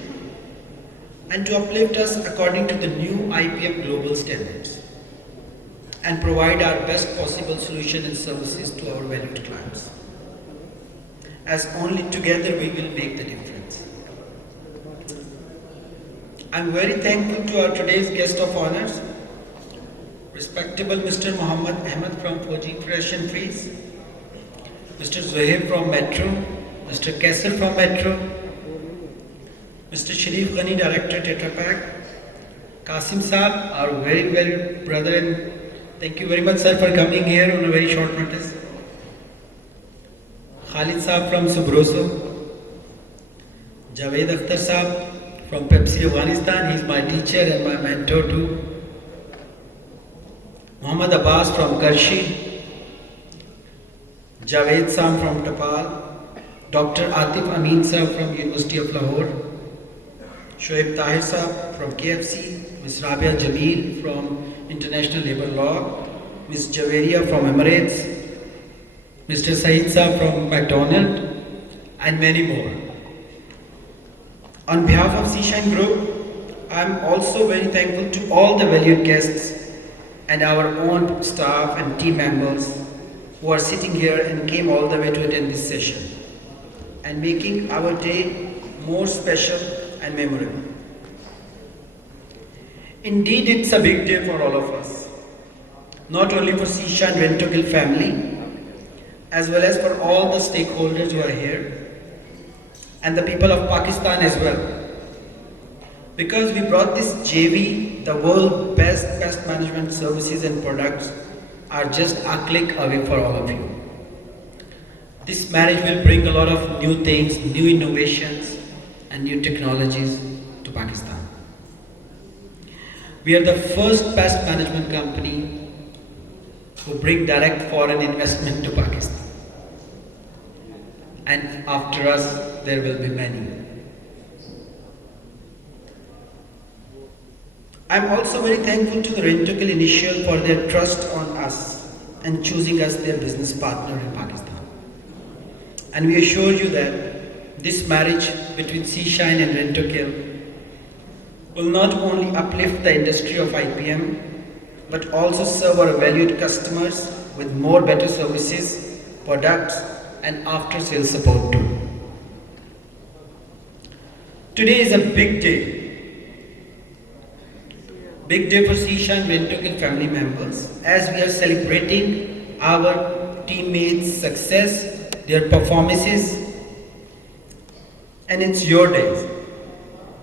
and to uplift us according to the new IPM global standards and provide our best possible solution and services to our valued clients. As only together we will make the difference. I'm very thankful to our today's guest of honors, respectable Mr. Muhammad Ahmed from Fuji Fresh and Freeze, Mr. Zuhaib from Metro, Mr. Kassir from Metro, Mr. Sharif Ghani, Director Tetra Pak, Qasim Saab, our very valued brother, and thank you very much sir for coming here on a very short notice. Khalid Saab from Subroso, Javed Akhtar Saab from Pepsi Afghanistan, he is my teacher and my mentor too. Muhammad Abbas from Karshi, Javed Sam from Tapal, Dr. Atif Amin Saab from University of Lahore, Shoaib Tahir Saab from KFC, Ms. Rabia Jameel from International Labour Law, Ms. Javeria from Emirates, Mr. Saeed Saab from McDonald's, and many more. On behalf of Seashine Group, I am also very thankful to all the valued guests and our own staff and team members who are sitting here and came all the way to attend this session and making our day more special and memorable. Indeed, it's a big day for all of us, not only for Seashine Rentokil family, as well as for all the stakeholders who are here, and the people of Pakistan as well. Because we brought this JV, the world's best management services and products are just a click away for all of you. This marriage will bring a lot of new things, new innovations, and new technologies to Pakistan. We are the first pest management company who bring direct foreign investment to Pakistan. And after us, there will be many. I'm also very thankful to the Rentokil Initial for their trust on us and choosing us their business partner in Pakistan. And we assure you that this marriage between Seashine and Rentokil will not only uplift the industry of IPM, but also serve our valued customers with more better services, products, and after-sales support too. Today is a big day. Big day for Seashine Ventugle family members as we are celebrating our teammates' success, their performances, and it's your day.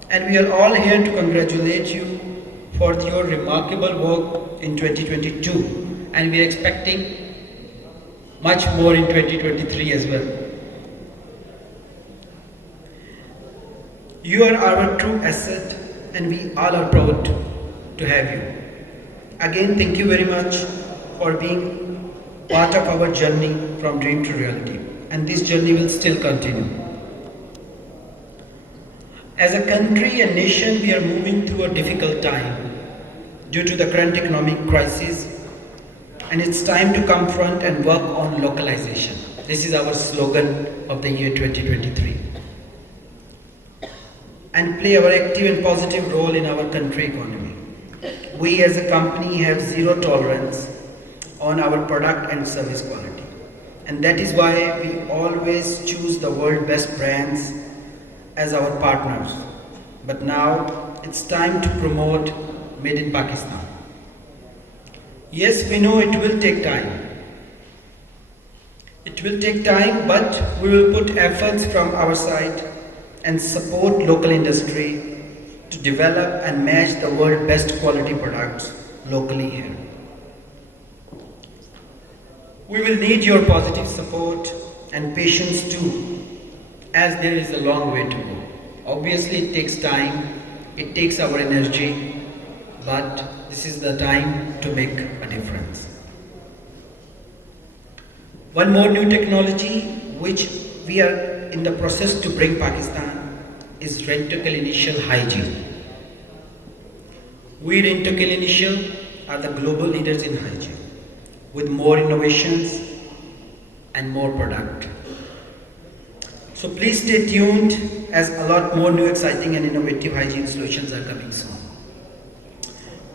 And we are all here to congratulate you for your remarkable work in 2022, and we are expecting much more in 2023 as well. You are our true asset, and we all are proud to have you. Again, thank you very much for being part of our journey from dream to reality, and this journey will still continue. As a country and nation, we are moving through a difficult time due to the current economic crisis, and it's time to confront and work on localization. This is our slogan of the year 2023. And play our active and positive role in our country economy. We as a company have zero tolerance on our product and service quality. And that is why we always choose the world best brands as our partners. But now it's time to promote Made in Pakistan. Yes, we know it will take time. It will take time, but we will put efforts from our side and support local industry to develop and match the world best quality products locally here. We will need your positive support and patience too, as there is a long way to go. Obviously it takes time, it takes our energy, but this is the time to make a difference. One more new technology which we are in the process to bring Pakistan is Rentokil Initial Hygiene. We Rentokil Initial are the global leaders in hygiene with more innovations and more product. So please stay tuned as a lot more new exciting and innovative hygiene solutions are coming soon.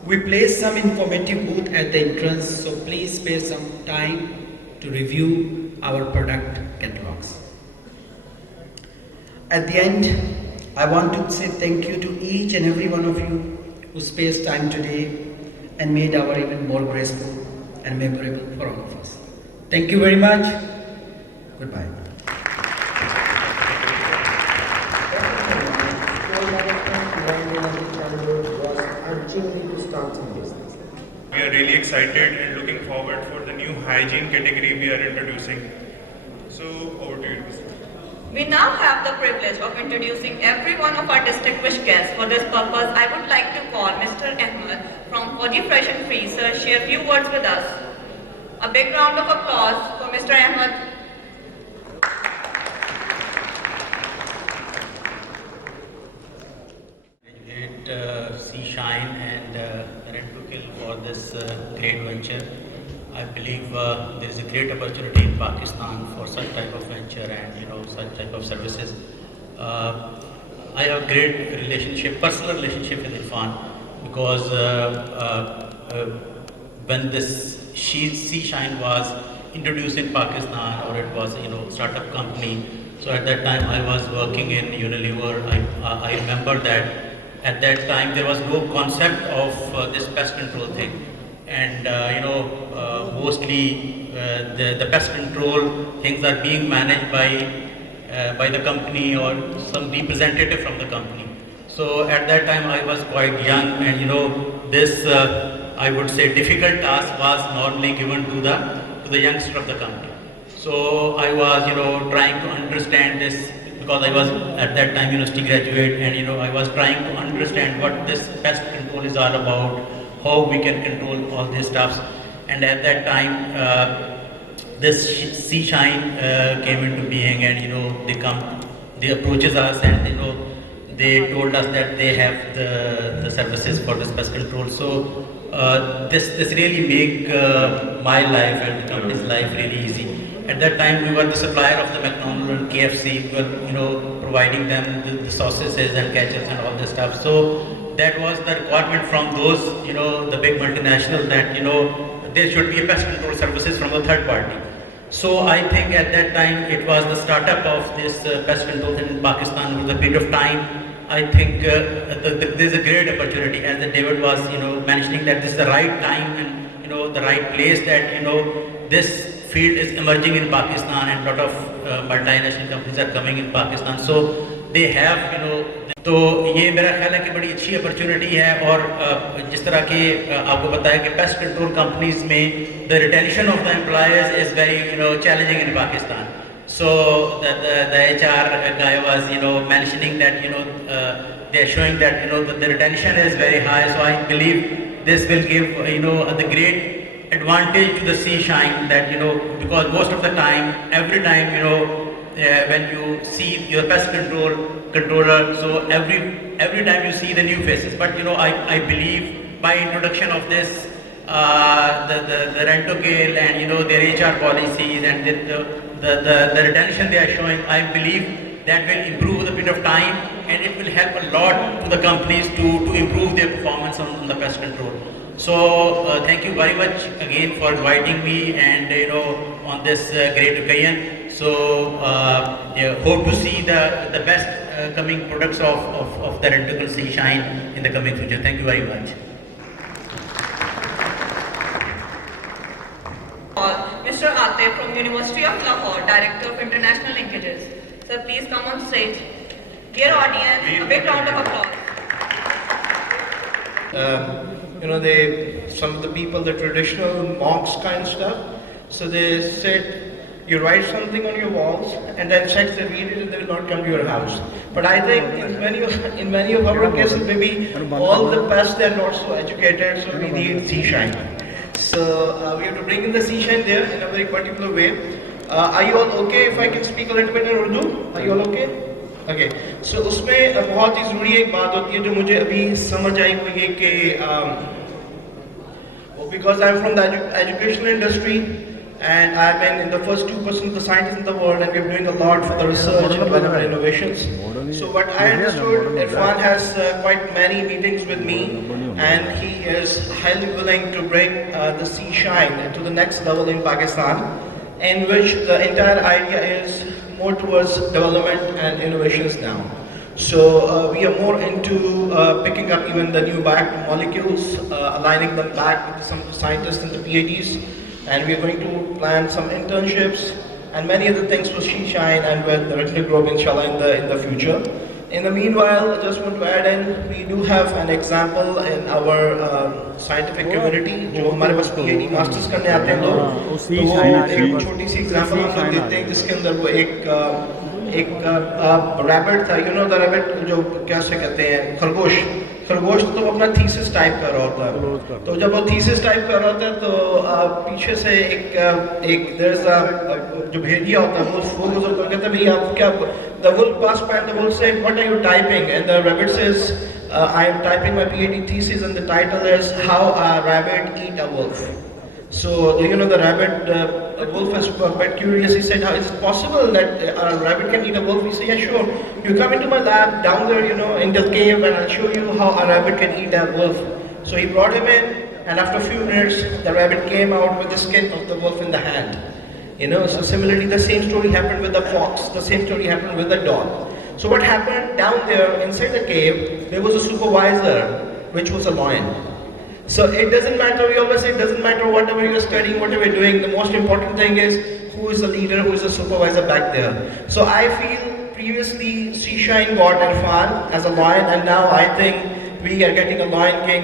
We place some informative booth at the entrance, so please spare some time to review our product catalogs. At the end, I want to say thank you to each and every one of you who spared time today and made our event more graceful and memorable for all of us. Thank you very much. Goodbye. We are really excited and looking forward for the new hygiene category we are introducing. So over to you, Mr. We now have the privilege of introducing every one of our distinguished guests. For this purpose, I would like to call Mr. Ahmed from Fauji Fresh and Free, sir, share a few words with us. A big round of applause for Mr. Ahmed. Seashine and Rentokil for this great venture. I believe there is a great opportunity in Pakistan for such type of venture and such type of services. I have a great relationship, personal relationship with Irfan, because when this Seashine was introduced in Pakistan, or it was startup company. So at that time I was working in Unilever. I remember that at that time there was no concept of this pest control thing, and mostly the pest control things are being managed by the company or some representative from the company. So at that time I was quite young, and this I would say difficult task was normally given to the youngster of the company. So I was trying to understand this, because I was at that time university graduate, and I was trying to understand what this pest control is all about, how we can control all these stuffs. And at that time this Seashine came into being, and they approaches us, and they told us that they have the services for this pest control. So this really make my life and the company's life really easy. At that time, we were the supplier of the McDonald's and KFC. We were providing them the sausages and ketchup and all this stuff. So that was the requirement from those, the big multinationals, that there should be a pest control services from a third party. So I think at that time it was the startup of this pest control in Pakistan over the period of time. I think there's a great opportunity, as David was, mentioning that this is the right time and the right place that this field is emerging in Pakistan and lot of multinational companies are coming in Pakistan. So they have तो ये मेरा ख्याल है कि बड़ी अच्छी अपॉर्चुनिटी है और जिस तरह के आपको पता है कि पेस्ट कंट्रोल कंपनीज में the retention of the employers is very challenging in Pakistan. So the HR guy was mentioning that they are showing that the retention is very high. So I believe this will give the great advantage to the sea shine that because most of the time, every time when you see your pest controller, so every time you see the new faces. But I believe by introduction of this the rent-to-kill and their HR policies and the retention they are showing, I believe that will improve the bit of time and it will help a lot to the companies to improve their performance on the pest control. So thank you very much again for inviting me and on this great occasion. So hope to see the best coming products of the rent-to-kill sea shine in the coming future. Thank you very much. Mr. Atif from University of Lahore, Director of International Linkages. Sir, please come on stage. Dear audience, a big round of applause. Some of the people, the traditional monks kind of stuff. So they said, you write something on your walls and then sex they read it and they will not come to your house. But I think in many of our cases, maybe all the pests they are not so educated, so we need sea shine. So we have to bring in the sea shine there in a very particular way. Are you all okay if I can speak a little bit in Urdu? Are you all okay? Okay. So उसमें बहुत ही ज़रूरी एक बात होती है जो मुझे अभी समझ आई वो ये कि because I'm from the educational industry and I've been in the first 2% of the scientists in the world and we're doing a lot for the research and development innovations. So what I understood, Irfan has quite many meetings with me and he is highly willing to bring the sea shine to the next level in Pakistan, in which the entire idea is more towards development and innovations now. So we are more into picking up even the new bioactive molecules, aligning them back with some of the scientists and the PhDs, and we are going to plan some internships and many other things for Sea Shine and with the Retinal Group inshallah in the future. In the meanwhile, I just want to add in, we do have an example in our scientific community जो हमारे पास PhD masters करने आते हैं लोग, तो वो एक छोटी सी example हम लोग देते हैं जिसके अंदर वो एक रैबिट था, द रैबिट जो कैसे कहते हैं खरगोश तो अपना थीसिस टाइप कर रहा होता है. तो जब वो थीसिस टाइप कर रहा होता है तो पीछे से एक जो भेड़िया होता है वो गुजरता है, कहता है भाई आप क्या, the wolf passed by and the wolf said, what are you typing? And the rabbit says, I am typing my PhD thesis and the title is How a Rabbit Eat a Wolf. So, the rabbit, the wolf is quite curious. He said, how is it possible that a rabbit can eat a wolf? He said, yeah, sure. You come into my lab down there, in the cave and I'll show you how a rabbit can eat a wolf. So he brought him in and after a few minutes, the rabbit came out with the skin of the wolf in the hand. So similarly, the same story happened with the fox. The same story happened with the dog. So what happened down there inside the cave, there was a supervisor, which was a lion. So it doesn't matter, we always say it doesn't matter whatever you're studying, whatever you're doing, the most important thing is who is the leader, who is the supervisor back there. So I feel previously Sea Shine got Irfan as a lion and now I think we are getting a Lion King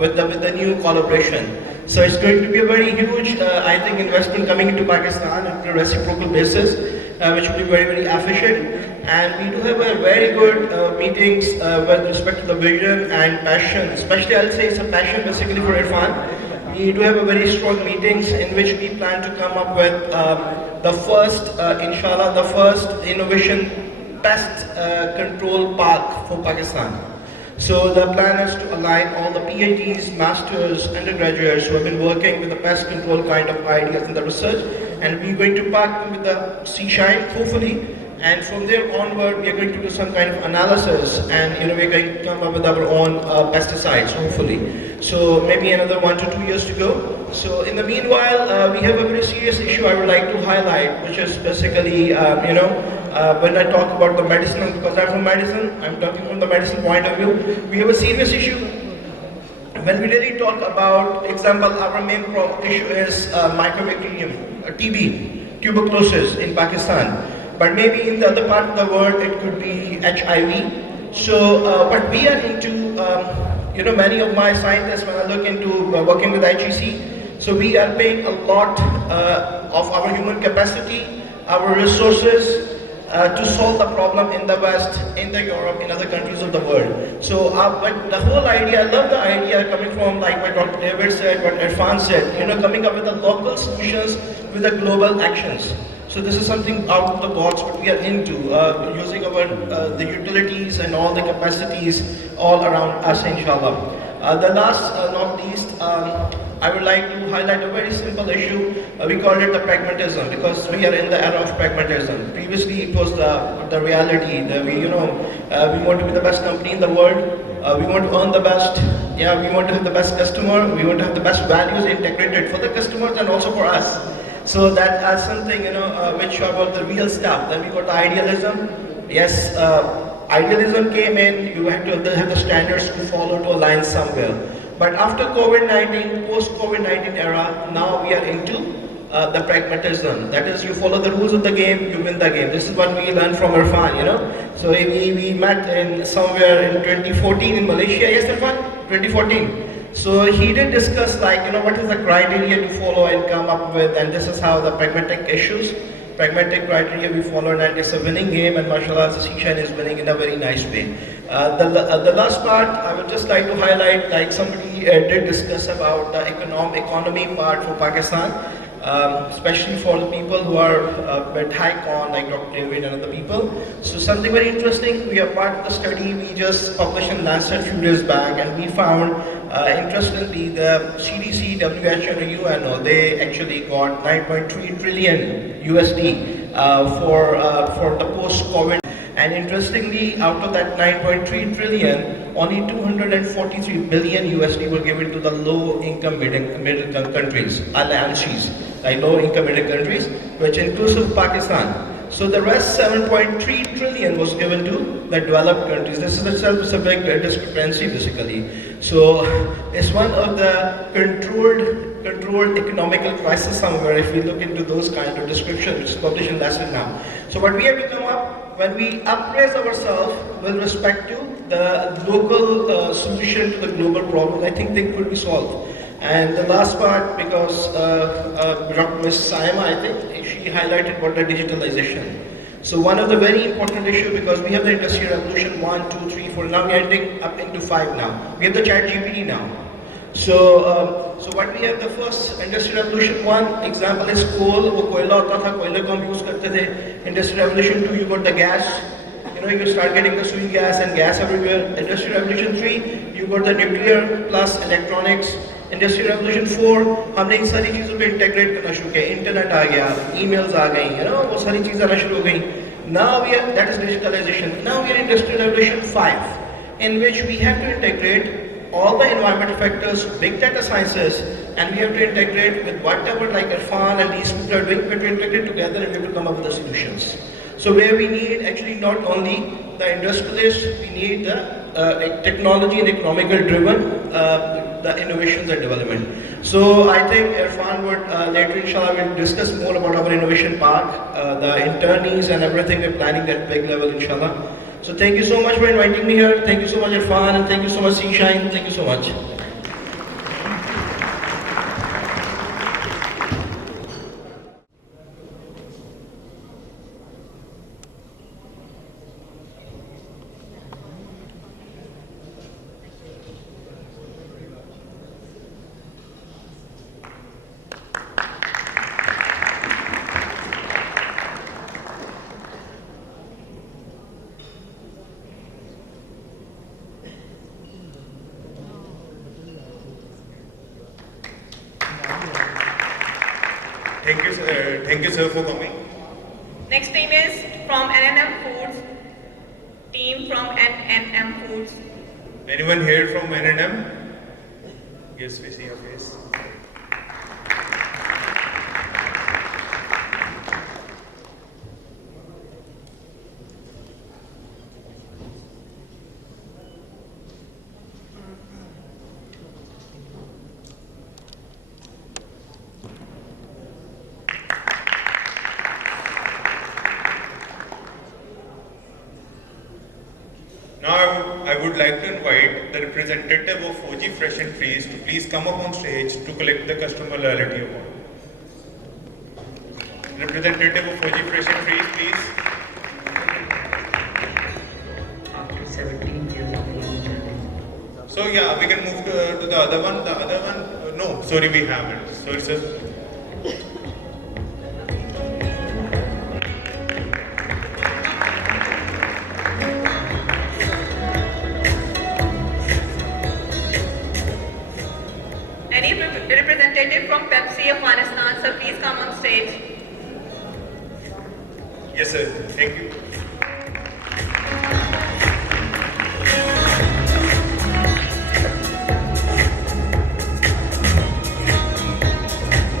with the new collaboration. So it's going to be a very huge, I think, investment coming into Pakistan on a reciprocal basis, which will be very, very efficient. And we do have a very good meetings with respect to the vision and passion. Especially, I'll say it's a passion basically for Irfan. We do have a very strong meetings in which we plan to come up with the first, inshallah, the first innovation pest control park for Pakistan. So the plan is to align all the PhDs, masters, undergraduates who have been working with the pest control kind of ideas in the research, and we're going to partner with the Sea Shine, hopefully, and from there onward we are going to do some kind of analysis, and we're going to come up with our own pesticides, hopefully. So maybe another 1 to 2 years to go. So in the meanwhile, we have a very serious issue I would like to highlight, which is basically, when I talk about the medicine, because I'm from medicine, I'm talking from the medicine point of view, we have a serious issue. when we really talk about, example, our main issue is mycobacterium, TB, tuberculosis in Pakistan. But maybe in the other part of the world, it could be HIV. So, but we are into, many of my scientists, when I look into working with IGC, so we are paying a lot of our human capacity, our resources, to solve the problem in the West, in the Europe, in other countries of the world. So, but the whole idea, I love the idea coming from like what Dr. David said, what Irfan said, coming up with the local solutions with the global actions. So this is something out of the box what we are into, using our the utilities and all the capacities all around us, inshallah. The last, not least, I would like to highlight a very simple issue. We call it the pragmatism, because we are in the era of pragmatism. Previously, it was the reality. We want to be the best company in the world. We want to earn the best. Yeah, we want to have the best customer. We want to have the best values integrated for the customers and also for us. So that's something which about the real stuff. Then we got the idealism. Yes, idealism came in. You have to have the standards to follow to align somewhere. But after COVID-19, post-COVID-19 era, now we are into the pragmatism. That is, you follow the rules of the game, you win the game. This is what we learned from Irfan, So we met in somewhere in 2014 in Malaysia. Yes, Irfan? 2014. So he did discuss what is the criteria to follow and come up with, and this is how the pragmatic criteria we followed, and it's a winning game, and mashallah, Sishan is winning in a very nice way. The last part, I would just like to highlight, like somebody did discuss about the economy part for Pakistan, especially for the people who are with high con, like Dr. David and other people. So something very interesting, we are part of the study we just published in Lancet a few days back, and we found, interestingly, the CDC, WHO, and UNO, they actually got 9.3 trillion USD for the post-COVID. And interestingly, out of that 9.3 trillion, only 243 billion USD were given to the low-income middle countries, alliances, like low-income middle countries, which inclusive Pakistan. So the rest 7.3 trillion was given to the developed countries. This is itself a big discrepancy basically. So it's one of the controlled economical crisis somewhere if we look into those kind of descriptions which is published in Lancet now. So what we have to come up, when we appraise ourselves with respect to the local solution to the global problems, I think they could be solved. And the last part, because Ms. Saima, I think, she highlighted about the digitalization. So one of the very important issues, because we have the Industrial Revolution 1, 2, 3, 4, now we are ending up into 5 now. We have the Chat GPT now. So what we have, the first Industrial Revolution 1 example is coal. वो कोयला होता था, कोयले को हम use करते थे. Industrial Revolution 2, you got the gas. You start getting the swing gas and gas everywhere. Industrial Revolution 3, you got the nuclear plus electronics. Industrial Revolution 4, हमने इन सारी चीज़ों पे integrate करना शुरू किया. इंटरनेट आ गया, emails आ गई, वो सारी चीज़ें आना शुरू हो गई. Now that is digitalization. Now we are in Industrial Revolution 5, in which we have to integrate all the environmental factors, big data sciences, and we have to integrate with whatever like Irfan and these people are doing, we have to integrate together and we have to come up with the solutions. So where we need actually not only the industrialists, we need the technology and economical driven the innovations and development. So I think Irfan would later inshallah will discuss more about our innovation park, the internees and everything we're planning at big level inshallah. So thank you so much for inviting me here. Thank you so much Irfan, and thank you so much Seashine. Thank you so much. Thank you sir for coming. Next team is from NNM Foods. Team from NNM Foods. Anyone here from NNM? Yes, we see your face. like to invite the representative of Fuji Fresh and Freeze to please come up on stage to collect the Customer Loyalty Award. Representative of Fuji Fresh and Freeze, please. After 17 years of long journey. So yeah, we can move to the other one. The other one, no, sorry, we haven't. Sorry, sir. Any representative from Pepsi Afghanistan, sir, please come on stage. Yes, sir. Thank you.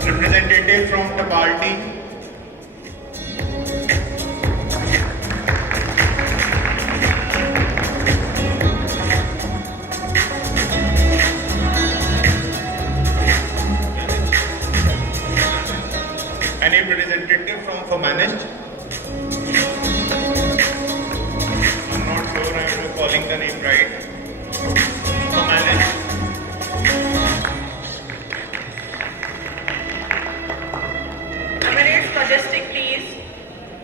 Representative from Tabalti. Any representative from Fermanagh? I'm not sure I'm calling the name right. Fermanagh. Emirates Logistics, please.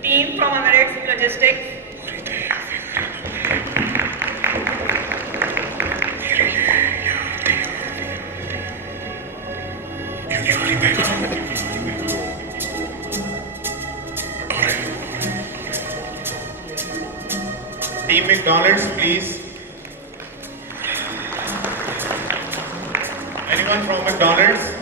Team from Emirates Logistics. Team McDonald's, please. Anyone from McDonald's?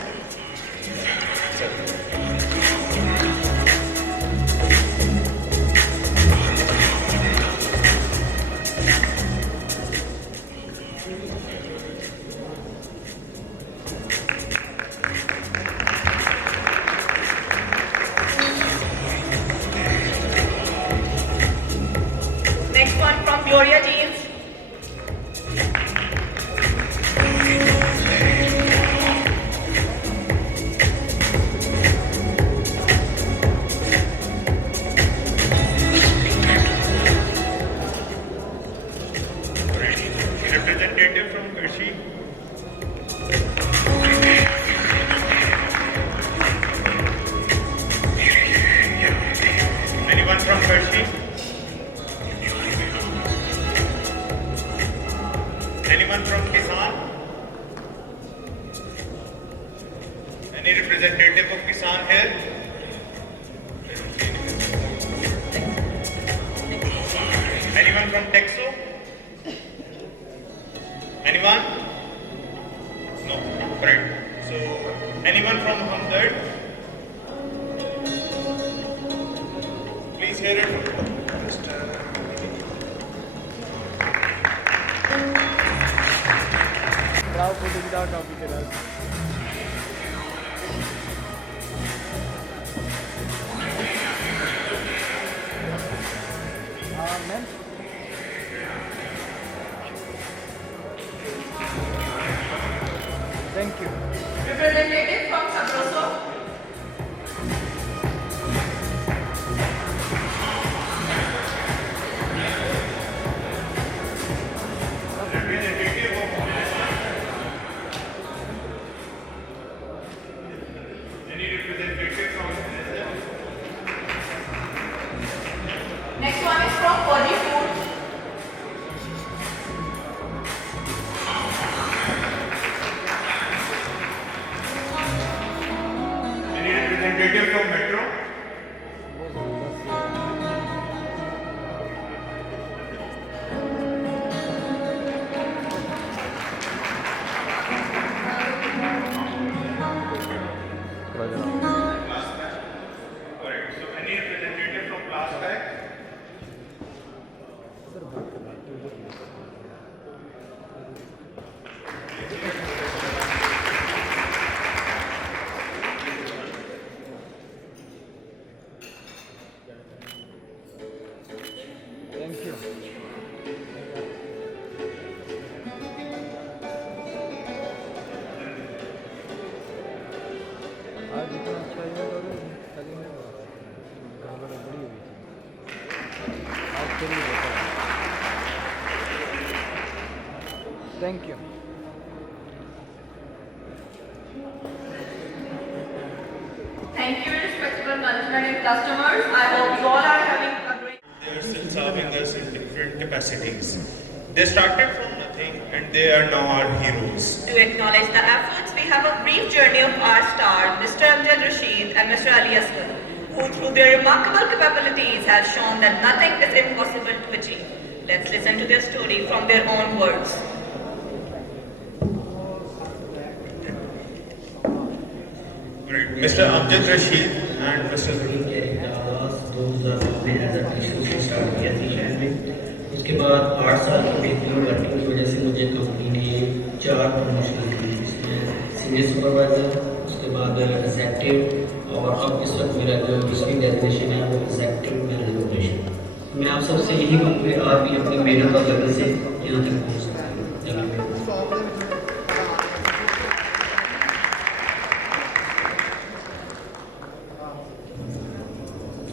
Next one from Gloria Jeans. Representative from Hershey. Anyone from Hershey? Anyone from Kisan? Any representative of Kisan here? Anyone from Texo? Anyone? No, correct. So, anyone from Hamdard? Please hear it. Bravo por duvidar da vida. Amen. Thank you. Representative from Sabroso. Any representative from Next one is from Koji Food. Any representative from Metro? Correct. So any representative from Plastic? Thank you. आज इतना Thank you. Thank you, respectable management and customers. I hope you all are having a great. They are still serving us in different capacities. They started from nothing and they are now our heroes. To acknowledge the efforts, we have a brief journey of our star, Mr. Amjad Rashid and Mr. Ali Aswad, who through their remarkable capabilities have shown that nothing is impossible to achieve. Let's listen to their story from their own words. Mr. Amjad Rashid and Mr. उसके बाद 8 साल की बेहतरीन वर्किंग की वजह से मुझे कंपनी ने 4 प्रमोशन दी, जिसमें सीनियर सुपरवाइज़र, उसके बाद एग्जेक्टिव और अब इस वक्त मेरा जो दूसरी डेजिग्नेशन है वो एग्जेक्टिव मैनेजर ऑपरेशन। मैं आप सबसे यही कहूँगी कि आप भी अपनी मेहनत और लगन से यहाँ तक पहुँच सकते हैं।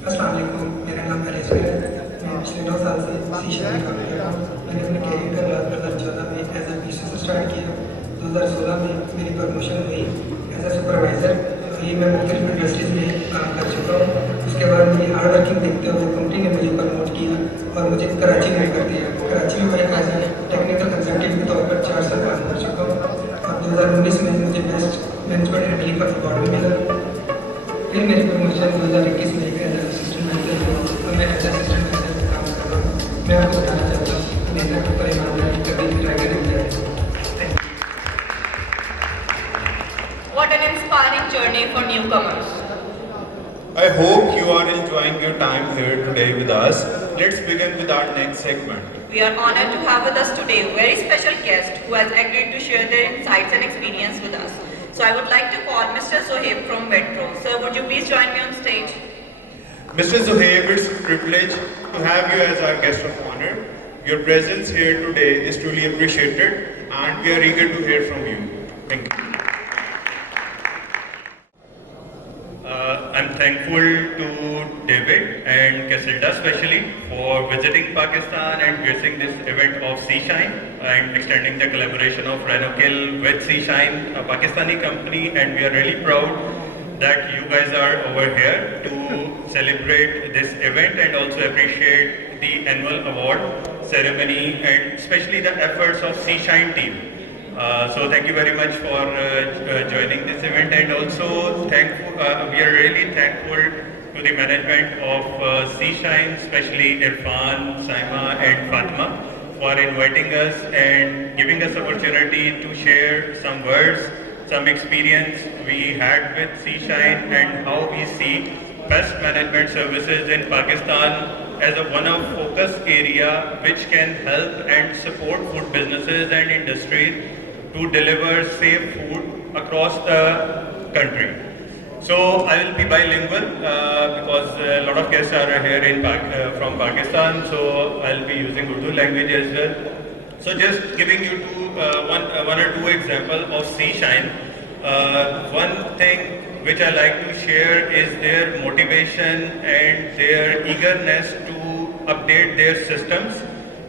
अस्सलाम वालेकुम, मेरा नाम अलीस है। मैं पिछले 9 साल से शीशा में काम कर रहा हूँ। मैंने अपने कैरियर का आगाज़ 2014 में एज ए पीसी से स्टार्ट किया। 2016 में मेरी प्रमोशन हुई एज ए सुपरवाइज़र। ये मैं मुख्तलिफ इंडस्ट्रीज़ में काम कर चुका हूँ। उसके बाद मेरी हार्ड वर्किंग देखते हुए कंपनी ने मुझे प्रमोट किया और मुझे कराची में कर दिया। कराची में मैं एज ए टेक्निकल कंसल्टेंट के तौर पर 4 साल काम कर चुका हूँ। अब 2019 में मुझे बेस्ट मैनेजमेंट हैंडलिंग का अवार्ड भी मिला। फिर मेरी प्रमोशन 2021 में एज असिस्टेंट मैनेजर हुई और मैं एज असिस्टेंट मैनेजर काम कर रहा हूँ। मैं आपको बताना चाहता हूँ कि मेहनत के ऊपर ईमानदारी कभी भी आगे नहीं जाए। What an inspiring journey for newcomers. I hope you are enjoying your time here today with us. Let's begin with our next segment. We are honored to have with us today a very special guest who has agreed to share their insights and experience with us. So I would like to call Mr. Sohaib from Metro. Sir, would you please join me on stage? Mr. Zohaib, it's a privilege to have you as our guest of honor. Your presence here today is truly appreciated and we are eager to hear from you. Thank you. I'm thankful to David and Casilda especially for visiting Pakistan and gracing this event of Seashine and extending the collaboration of Renokill with Seashine, a Pakistani company, and we are really proud that you guys are over here to celebrate this event and also appreciate the annual award ceremony and especially the efforts of Seashine team. So thank you very much for joining this event and also we are really thankful to the management of Seashine, especially Irfan, Saima and Fatima for inviting us and giving us opportunity to share some words, some experience we had with Seashine and how we see best management services in Pakistan as a one of focus area which can help and support food businesses and industries to deliver safe food across the country. So I will be bilingual because a lot of guests are here from Pakistan, so I'll be using Urdu language as well. So just giving you one or two examples of Seashine. One thing which I like to share is their motivation and their eagerness to update their systems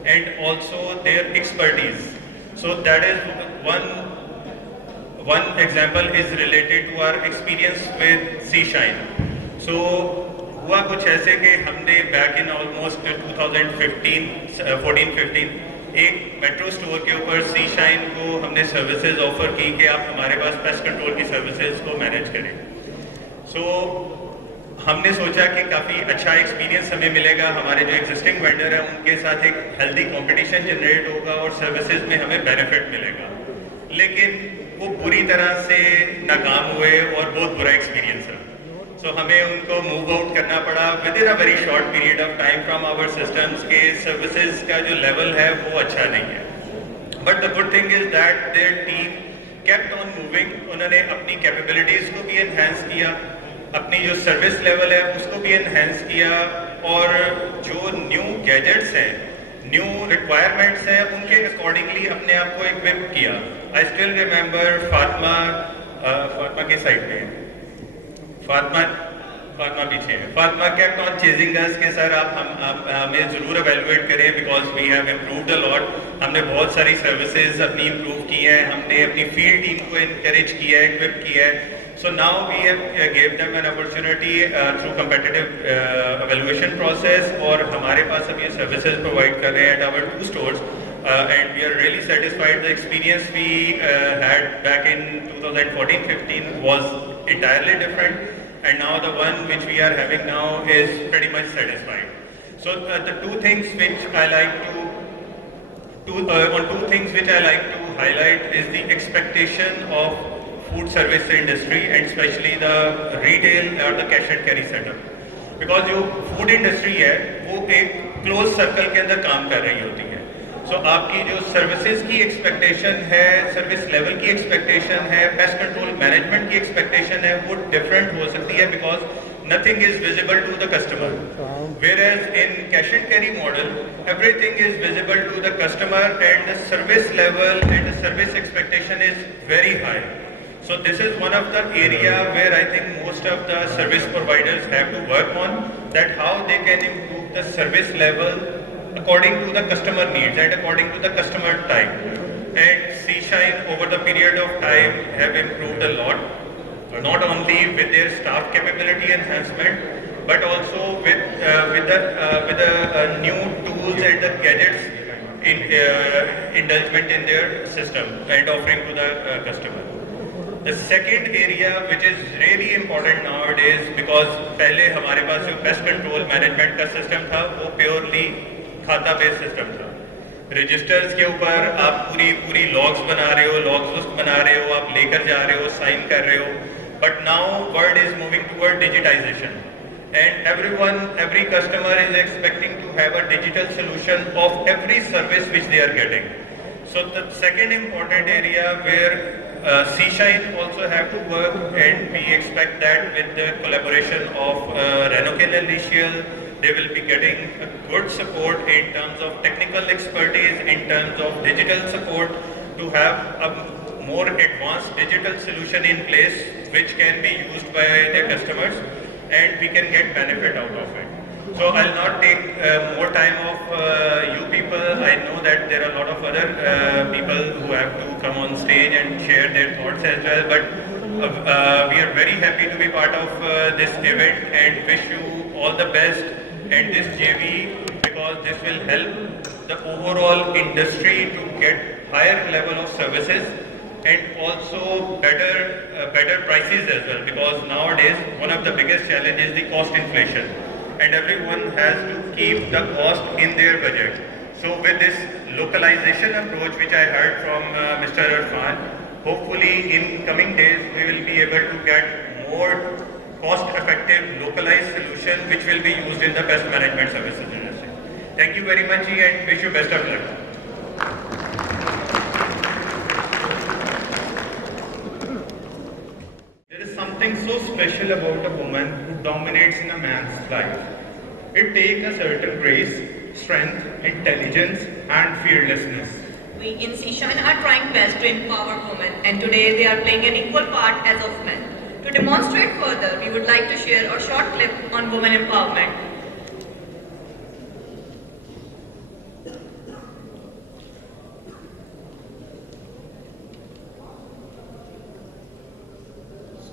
and also their expertise. So that is one example is related to our experience with Seashine. So हुआ कुछ ऐसे कि हमने back in almost 2014-15 एक metro store के ऊपर Seashine को हमने सर्विसेज ऑफर की कि आप हमारे पास पेस्ट कंट्रोल की सर्विसेज को मैनेज करें. So हमने सोचा कि काफ़ी अच्छा एक्सपीरियंस हमें मिलेगा, हमारे जो एग्जिस्टिंग वेंडर हैं उनके साथ एक हेल्दी कंपटीशन जनरेट होगा और सर्विसेज में हमें बेनिफिट मिलेगा. लेकिन वो बुरी तरह से नाकाम हुए और बहुत बुरा एक्सपीरियंस रहा. सो हमें उनको मूव आउट करना पड़ा within a very short period of time from our systems के सर्विसेज का जो लेवल है वो अच्छा नहीं है. But the good thing is that their team kept on moving. उन्होंने अपनी कैपेबिलिटीज़ को भी एनहेंस किया, अपनी जो सर्विस लेवल है उसको भी एनहेंस किया और जो न्यू गैजेट्स हैं, न्यू रिक्वायरमेंट्स हैं, उनके अकॉर्डिंगली अपने आप को इक्विप किया. आई स्टिल रिमेंबर फातिमा के साइड पे फातिमा फातिमा पीछे है. Fatima kept on chasing us कि सर आप हमें ज़रूर evaluate करें because we have improved a lot. हमने बहुत सारी services अपनी improve की हैं, हमने अपनी field team को encourage किया है, equip किया है. So now we have gave them an opportunity through competitive evaluation process और हमारे पास अब ये services provide कर रहे हैं at our 2 stores. And we are really satisfied. The experience we had back in 2014-15 was entirely different, and now the one which we are having now is pretty much satisfied. So the two things which I like to highlight is the expectation of food service industry and especially the retail or the cash and carry setup. Because जो food industry है वो एक close circle के अंदर काम कर रही होती है. So आपकी जो services की expectation है, service level की expectation है, pest control management की expectation है, वो different हो सकती है because nothing is visible to the customer. Whereas in cash and carry model, everything is visible to the customer and the service level and the service expectation is very high. So this is one of the area where I think most of the service providers have to work on, that how they can improve the service level according to the customer needs and according to the customer type. And Seashine over the period of time have improved a lot, not only with their staff capability enhancement, but also with the new tools and the gadgets indulgement in their system and offering to the customer. The second area which is really important nowadays, because पहले हमारे पास जो pest control management का system था वो purely खाता based system था. Registers के ऊपर आप पूरी logs बना रहे हो, logs list बना रहे हो, आप लेकर जा रहे हो, sign कर रहे हो. But now world is moving toward digitization, and every customer is expecting to have a digital solution of every service which they are getting. So the second important area where Seashine also have to work, and we expect that with the collaboration of Renokin Initial, they will be getting a good support in terms of technical expertise, in terms of digital support, to have a more advanced digital solution in place which can be used by the customers and we can get benefit out of it. So I'll not take more time of you people. I know that there are a lot of other people who have to come on stage and share their thoughts as well, but we are very happy to be part of this event and wish you all the best and this JV, because this will help the overall industry to get higher level of services and also better prices as well, because nowadays one of the biggest challenges is the cost inflation. And everyone has to keep the cost in their budget. So with this localization approach which I heard from Mr. Irfan, hopefully in coming days we will be able to get more cost-effective localized solution which will be used in the pest management services industry. Thank you very much and wish you best of luck. There is something so special about a woman who dominates in a man's life. It takes a certain grace, strength, intelligence, and fearlessness. We in Seashine are trying best to empower women, and today they are playing an equal part as of men. To demonstrate further, we would like to share a short clip on women empowerment.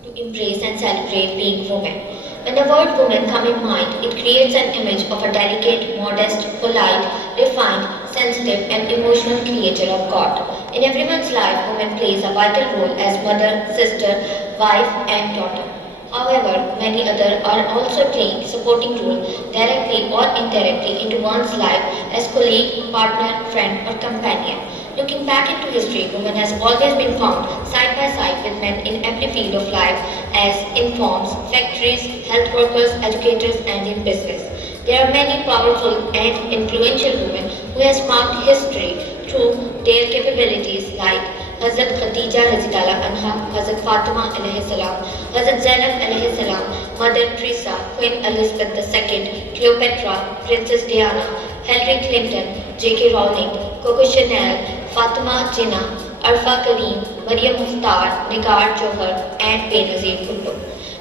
To embrace and celebrate being women. When the word woman comes in mind, it creates an image of a delicate, modest, polite, refined, sensitive and emotional creature of God. In everyone's life, woman plays a vital role as mother, sister, wife and daughter. However, many others are also playing supporting role directly or indirectly into one's life as colleague, partner, friend or companion. Looking back into history, women has always been found side by side with men in every field of life, as in farms, factories, health workers, educators and in business. There are many powerful and influential women who has marked history through their capabilities like Hazrat Khadija Raziyallahu Anha, Hazrat Fatima alayhi salam, Hazrat Zainab alayhi salam, Mother Teresa, Queen Elizabeth II, Cleopatra, Princess Diana, Hillary Clinton, J.K. Rowling, Coco Chanel, Fatima Jinnah, Arfa Karim, Maryam Mukhtar, Nigar Johar and Benazir Bhutto.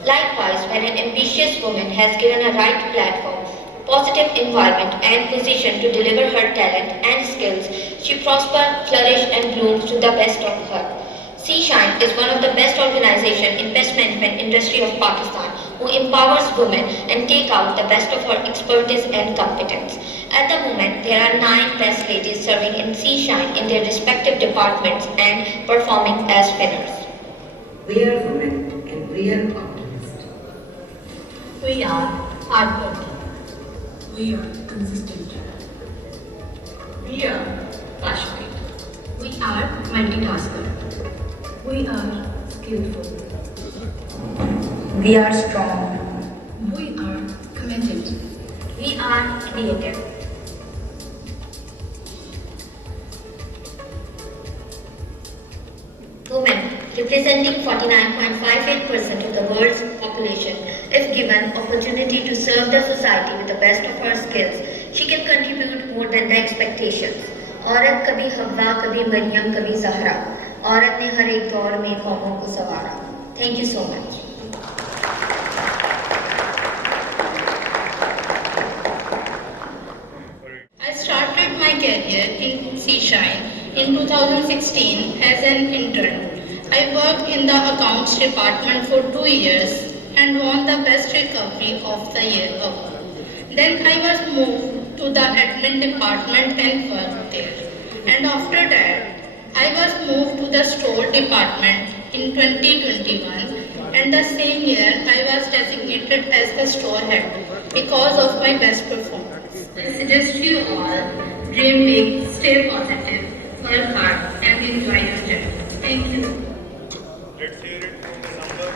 Likewise, when an ambitious woman has given a right platform, positive environment and position to deliver her talent and skills, she prospers, flourishes and blooms to the best of her. Seashine is one of the best organizations in pest management industry of Pakistan who empowers women and take out the best of her expertise and competence. At the moment, there are 9 pest ladies serving in Seashine in their respective departments and performing as winners. We are women and we are optimists. We are hardworking. We are consistent. We are passionate. We are multitasker. We are skillful. We are strong. We are committed. We are creative. Women, representing 49.58% of the world's population, if given opportunity to serve the society with the best of her skills, she can contribute more than the expectations. औरत कभी हव्वा, कभी मरियम, कभी ज़हरा. औरत ने हर एक दौर में कौमों को संवारा. Thank you so much. I started my career in Seashine in 2016 as an intern. I worked in the accounts department for 2 years and won the best recovery of the year award. Then I was moved to the admin department and worked there. And after that, I was moved to the store department in 2021, and the same year I was designated as the store head because of my best performance. I suggest you all dream big, stay positive, work hard, and enjoy your journey. Thank you. Let's hear it from the number.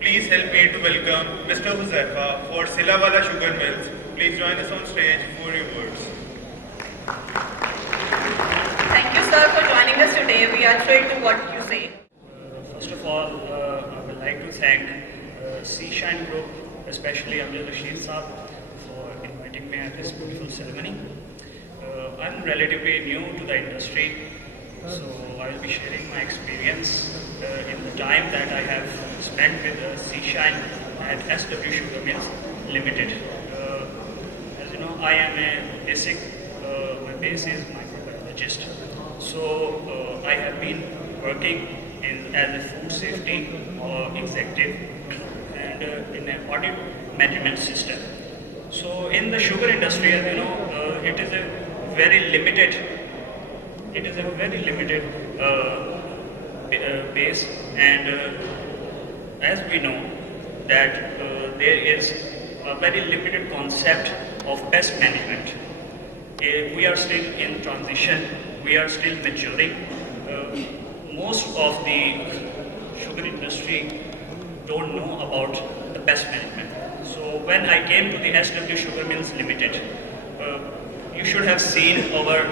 Please help me to welcome Mr. Huzaifa for Silawala Sugar Mills. Please join us on stage for your words. Thank you, sir, for joining us today. We are thrilled to what you say. First of all, I would like to thank Seashine Group, especially Abdul Rashid Saab, for inviting me at this beautiful ceremony. I'm relatively new to the industry, so I will be sharing my experience in the time that I have spent with Seashine at SW Sugar Mills Limited. As you know, I am a basic, my base is microbiologist. So I have been working as a food safety executive and in an audit management system. So in the sugar industry, as you know, it is a very limited base, and as we know that there is a very limited concept of pest management. We are still in transition, we are still maturing. Most of the sugar industry don't know about the pest management. So when I came to the SW Sugar Mills Limited, you should have seen our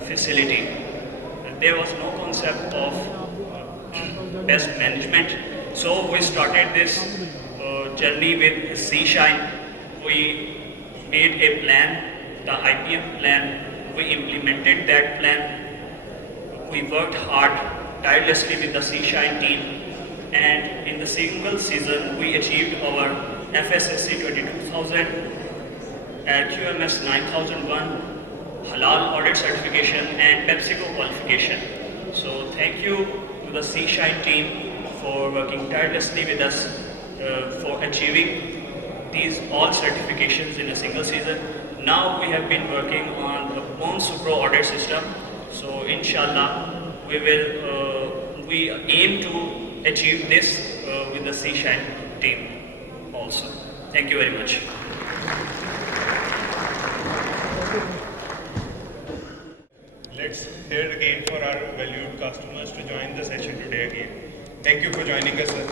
facility. There was no concept of pest management. So we started this journey with Seashine. We made a plan, the IPM plan. We implemented that plan. We worked hard, tirelessly with the Seashine team, and in the single season we achieved our FSSC 22000, QMS 9001, Halal audit certification and PepsiCo qualification. So thank you to the Seashine team for working tirelessly with us for achieving these all certifications in a single season. Now we have been working on the Supro audit system. So inshallah we aim to achieve this with the Seashine team also. Thank you very much. Let's hear it again for our valued customers to join the session today again. Thank you for joining us, sir.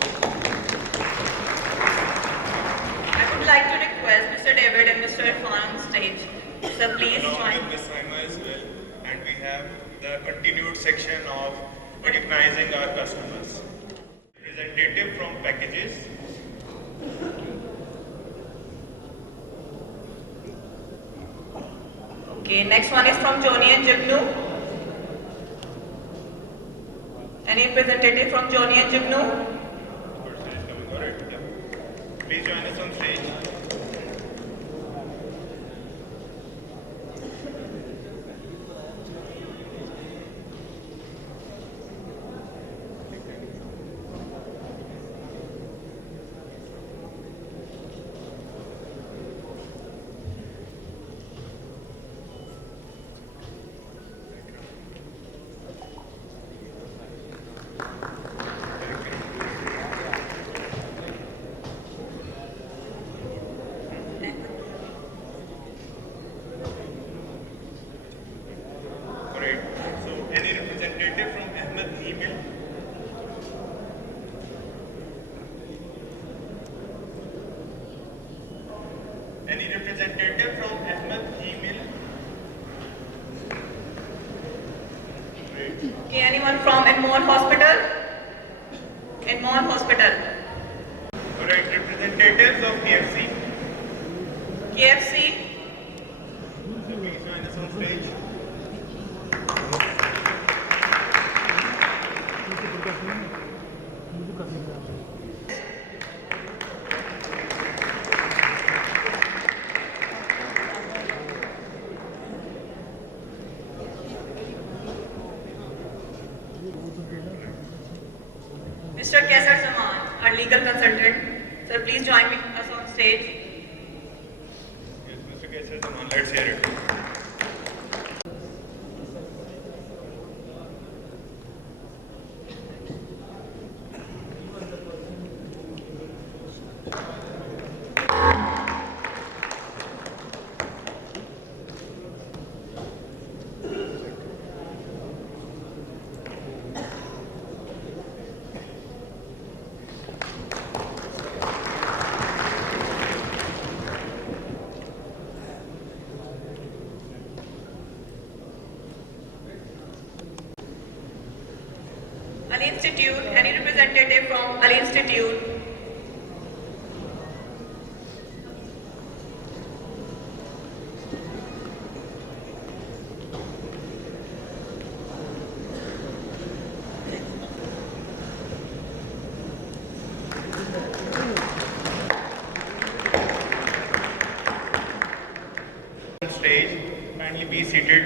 I would like to request Mr. David and Mr. Irfan on stage. So please Along join. with Ms. Saima as well. And we have the continued section of recognizing our customers. Representative from packages. Okay, next one is from Joni and Jignu. Any representative from Johnny and Jignu? Please join us on stage. Great. So, any representative from Ahmed email? Any representative from Ahmed email? Great. Okay, anyone from Enmore Hospital? Enmore Hospital. Alright, representatives of KFC. KFC. Please join us on stage. Mr. Kaisar Zaman, our legal consultant. Sir, please join us on stage. Yes, Mr. Kaisar Zaman, let's hear it. Al Institute, any representative from Al Institute? On stage, kindly be seated.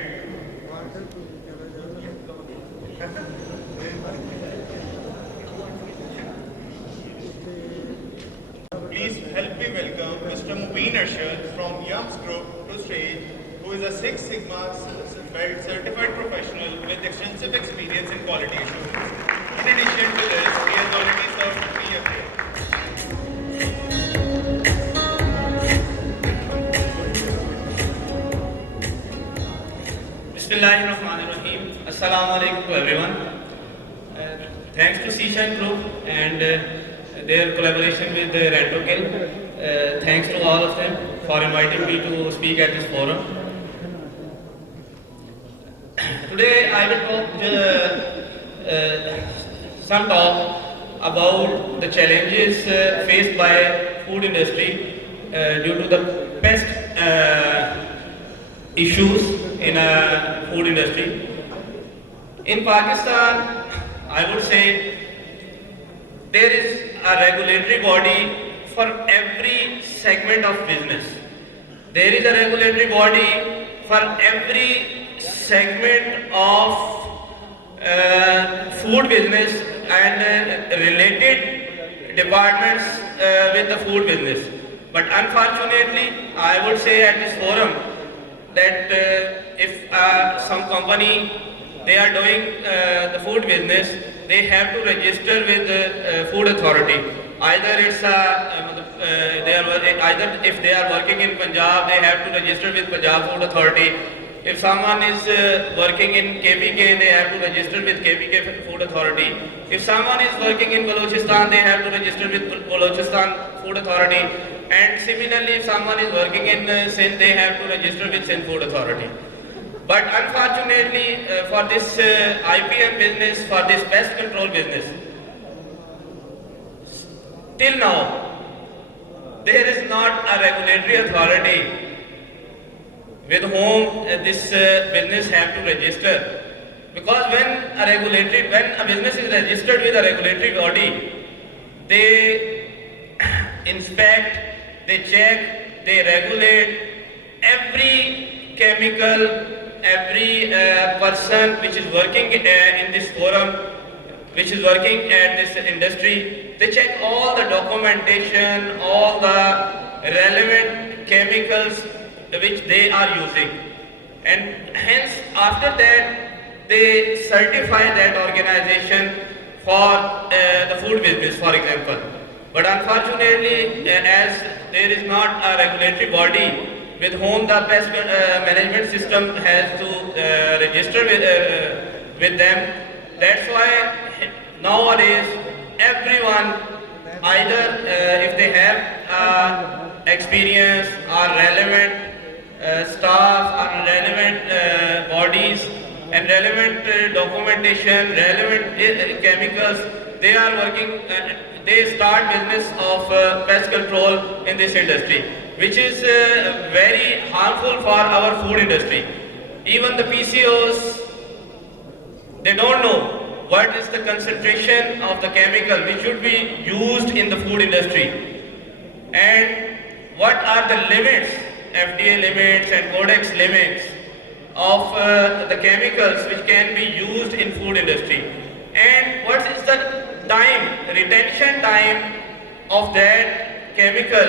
Please help me welcome Mr. Mubin Arshad from Yams Group to stage, who is a Six Sigma Belt certified professional with extensive experience in quality assurance. In addition to this, he has already served IFFTI. Bismillahirrahmanirrahim. Assalamu alaikum to everyone. Thanks to Seashine Group and their collaboration with Rentokill. Thanks to all of them for inviting me to speak at this forum. Today I will talk some talk about the challenges faced by food industry due to the pest issues in food industry. In Pakistan, I would say there is a regulatory body for every segment of business. There is a regulatory body for every segment of food business and related departments with the food business. But unfortunately, I would say at this forum that if some company they are doing the food business, they have to register with the food authority. Either it's either if they are working in Punjab, they have to register with Punjab Food Authority. If someone is working in KPK, they have to register with KPK Food Authority. If someone is working in Balochistan, they have to register with Balochistan Food Authority. And similarly, if someone is working in Sindh, they have to register with Sindh Food Authority. But unfortunately, for this IPM business, for this pest control business, till now, there is not a regulatory authority with whom this business have to register. Because when a business is registered with a regulatory body, they inspect, they check, they regulate every chemical, every person which is working in this forum, which is working at this industry. They check all the documentation, all the relevant chemicals which they are using, and hence after that they certify that organization for the food business, for example. But unfortunately, as there is not a regulatory body with whom the pest management system has to register with them, that's why nowadays everyone, either if they have experience or relevant staff or relevant bodies and relevant documentation, relevant chemicals, they are working, they start business of pest control in this industry, which is very harmful for our food industry. Even the PCOs, they don't know what is the concentration of the chemical which should be used in the food industry, and what are the limits, FDA limits and Codex limits of the chemicals which can be used in food industry, and what is the retention time of that chemical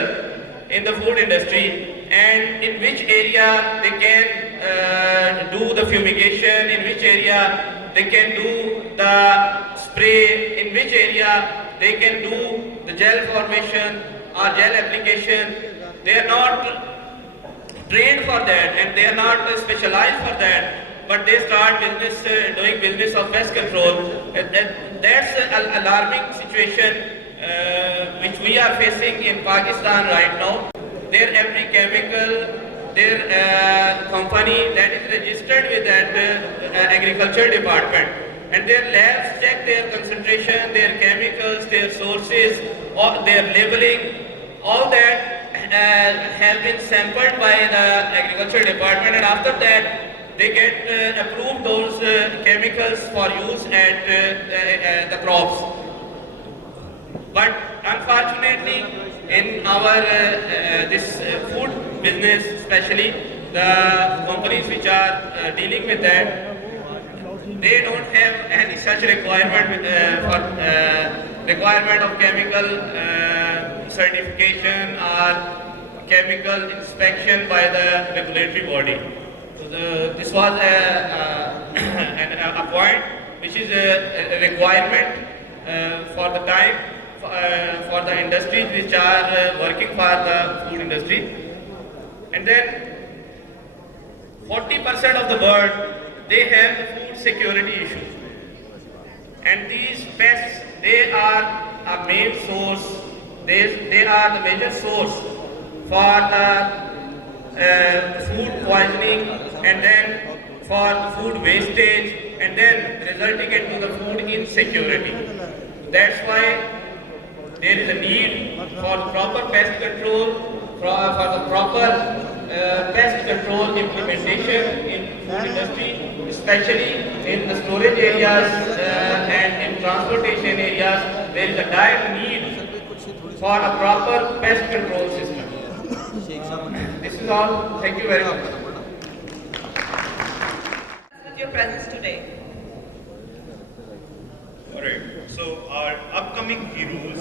in the food industry, and in which area they can do the fumigation, in which area they can do the spray, in which area they can do the gel formation or gel application. They are not trained for that and they are not specialized for that, but they start doing business of pest control. That's an alarming situation which we are facing in Pakistan right now. Their every chemical, their company that is registered with that agriculture department, and their labs check their concentration, their chemicals, their sources, or their labeling, all that has been sampled by the agriculture department, and after that they get approved those chemicals for use at the crops. But unfortunately, in our this food business, especially the companies which are dealing with that, they don't have any such requirement requirement of chemical certification or chemical inspection by the regulatory body. So this was a point which is a requirement for the time for the industries which are working for the food industry. And then 40% of the world, they have the food security issues. And these pests, they are a main source, they are the major source for the food poisoning, and then for the food wastage, and then resulting into the food insecurity. That's why there is a need for the proper pest control, for the proper pest control implementation in food industry, especially in the storage areas and in transportation areas. There is a dire need for a proper pest control system. This is all. Thank you very much. With your presence today. Alright, so our upcoming heroes,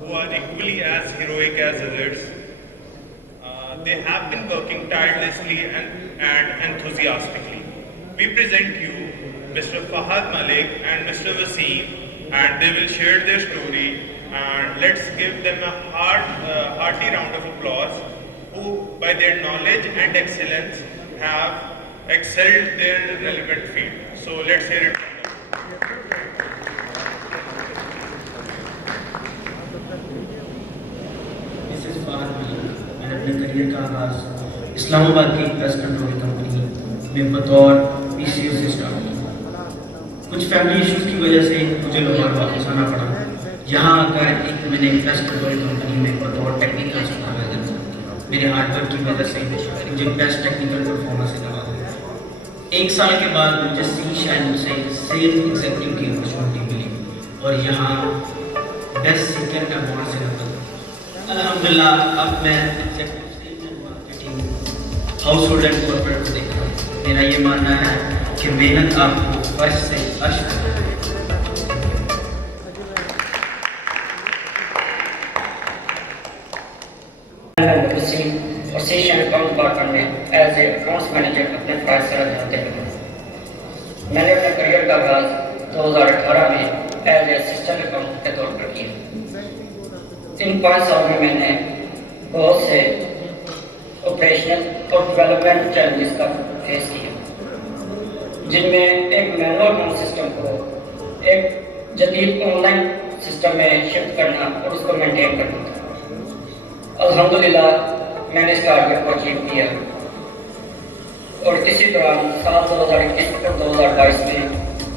who are equally as heroic as others, they have been working tirelessly and enthusiastically. We present you Mr. Fahad Malik and Mr. Waseem, and they will share their story, and let's give them a hearty round of applause, who by their knowledge and excellence have excelled their relevant field. So let's hear it. This is Fahad Malik. मैंने अपने करियर का आगाज इस्लामाबाद की pest control company में बतौर पीसीओ से स्टार्ट किया। कुछ फैमिली इश्यूज की वजह से मुझे लोहार वापस आना पड़ा। यहाँ आकर मैंने पेस्ट कंट्रोल कंपनी में बतौर टेक्निकल सुपरवाइजर काम किया। मेरे हार्डवर्क की वजह से मुझे बेस्ट टेक्निकल परफॉर्मेंस दिला दिया। 1 साल के बाद मुझे सी शाइन से सेल्स एग्जीक्यूटिव की अपॉर्चुनिटी मिली और यहाँ बेस्ट सेकंड अवार्ड से नंबर। अल्हम्दुलिल्लाह अब मैं marketing house hold and corporate को देख रहा हूँ। मेरा ये मानना है कि मेहनत आपको फर्श से अर्श करती है। और सी शाइन अकाउंट डिपार्टमेंट में एज ए अकाउंट्स मैनेजर अपने फ़राइज़ सर अंजाम दे रहा हूँ। मैंने अपने करियर का आगाज़ 2018 में एज ए असिस्टेंट अकाउंटेंट के तौर पर किया। इन 5 साल में मैंने बहुत से ऑपरेशनल और डेवलपमेंट चैलेंजेस का फेस किया, जिनमें एक मैनुअल अकाउंट सिस्टम को एक जदीद ऑनलाइन सिस्टम में शिफ्ट करना और उसको मेंटेन करना था। अल्हम्दुलिल्लाह मैंने इस टारगेट को अचीव किया और इसी दौरान साल 2021 और 2022 में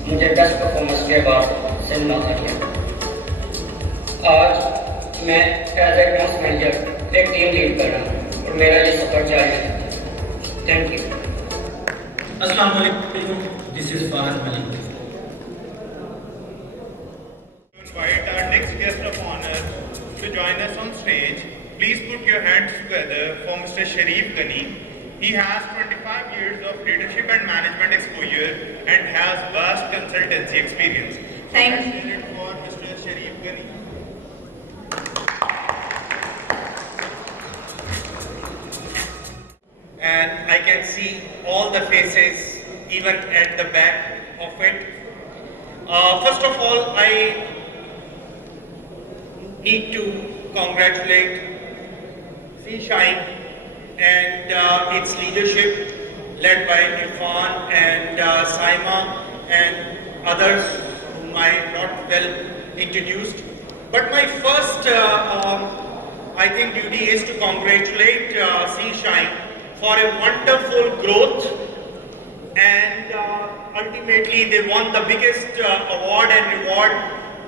मुझे बेस्ट परफॉर्मेंस के अवार्ड से नवाजा गया। आज मैं एज ए अकाउंट्स मैनेजर एक टीम लीड कर रहा हूँ और मेरा ये सफर जारी है। Thank you. अस्सलाम वालेकुम, this is Farhan Malik. Invite our next guest of honor to join us on stage. Please put your hands together for Mr. Sharif Ghani. He has 25 years of leadership and management exposure and has vast consultancy experience. Thank you. For Mr. Sharif Ghani. And I can see all the faces even at the back of it. First of all, I need to congratulate C Shine and its leadership led by Irfan and Saima and others whom I not well introduced. But my first, I think, duty is to congratulate C Shine for a wonderful growth, and ultimately they won the biggest award and reward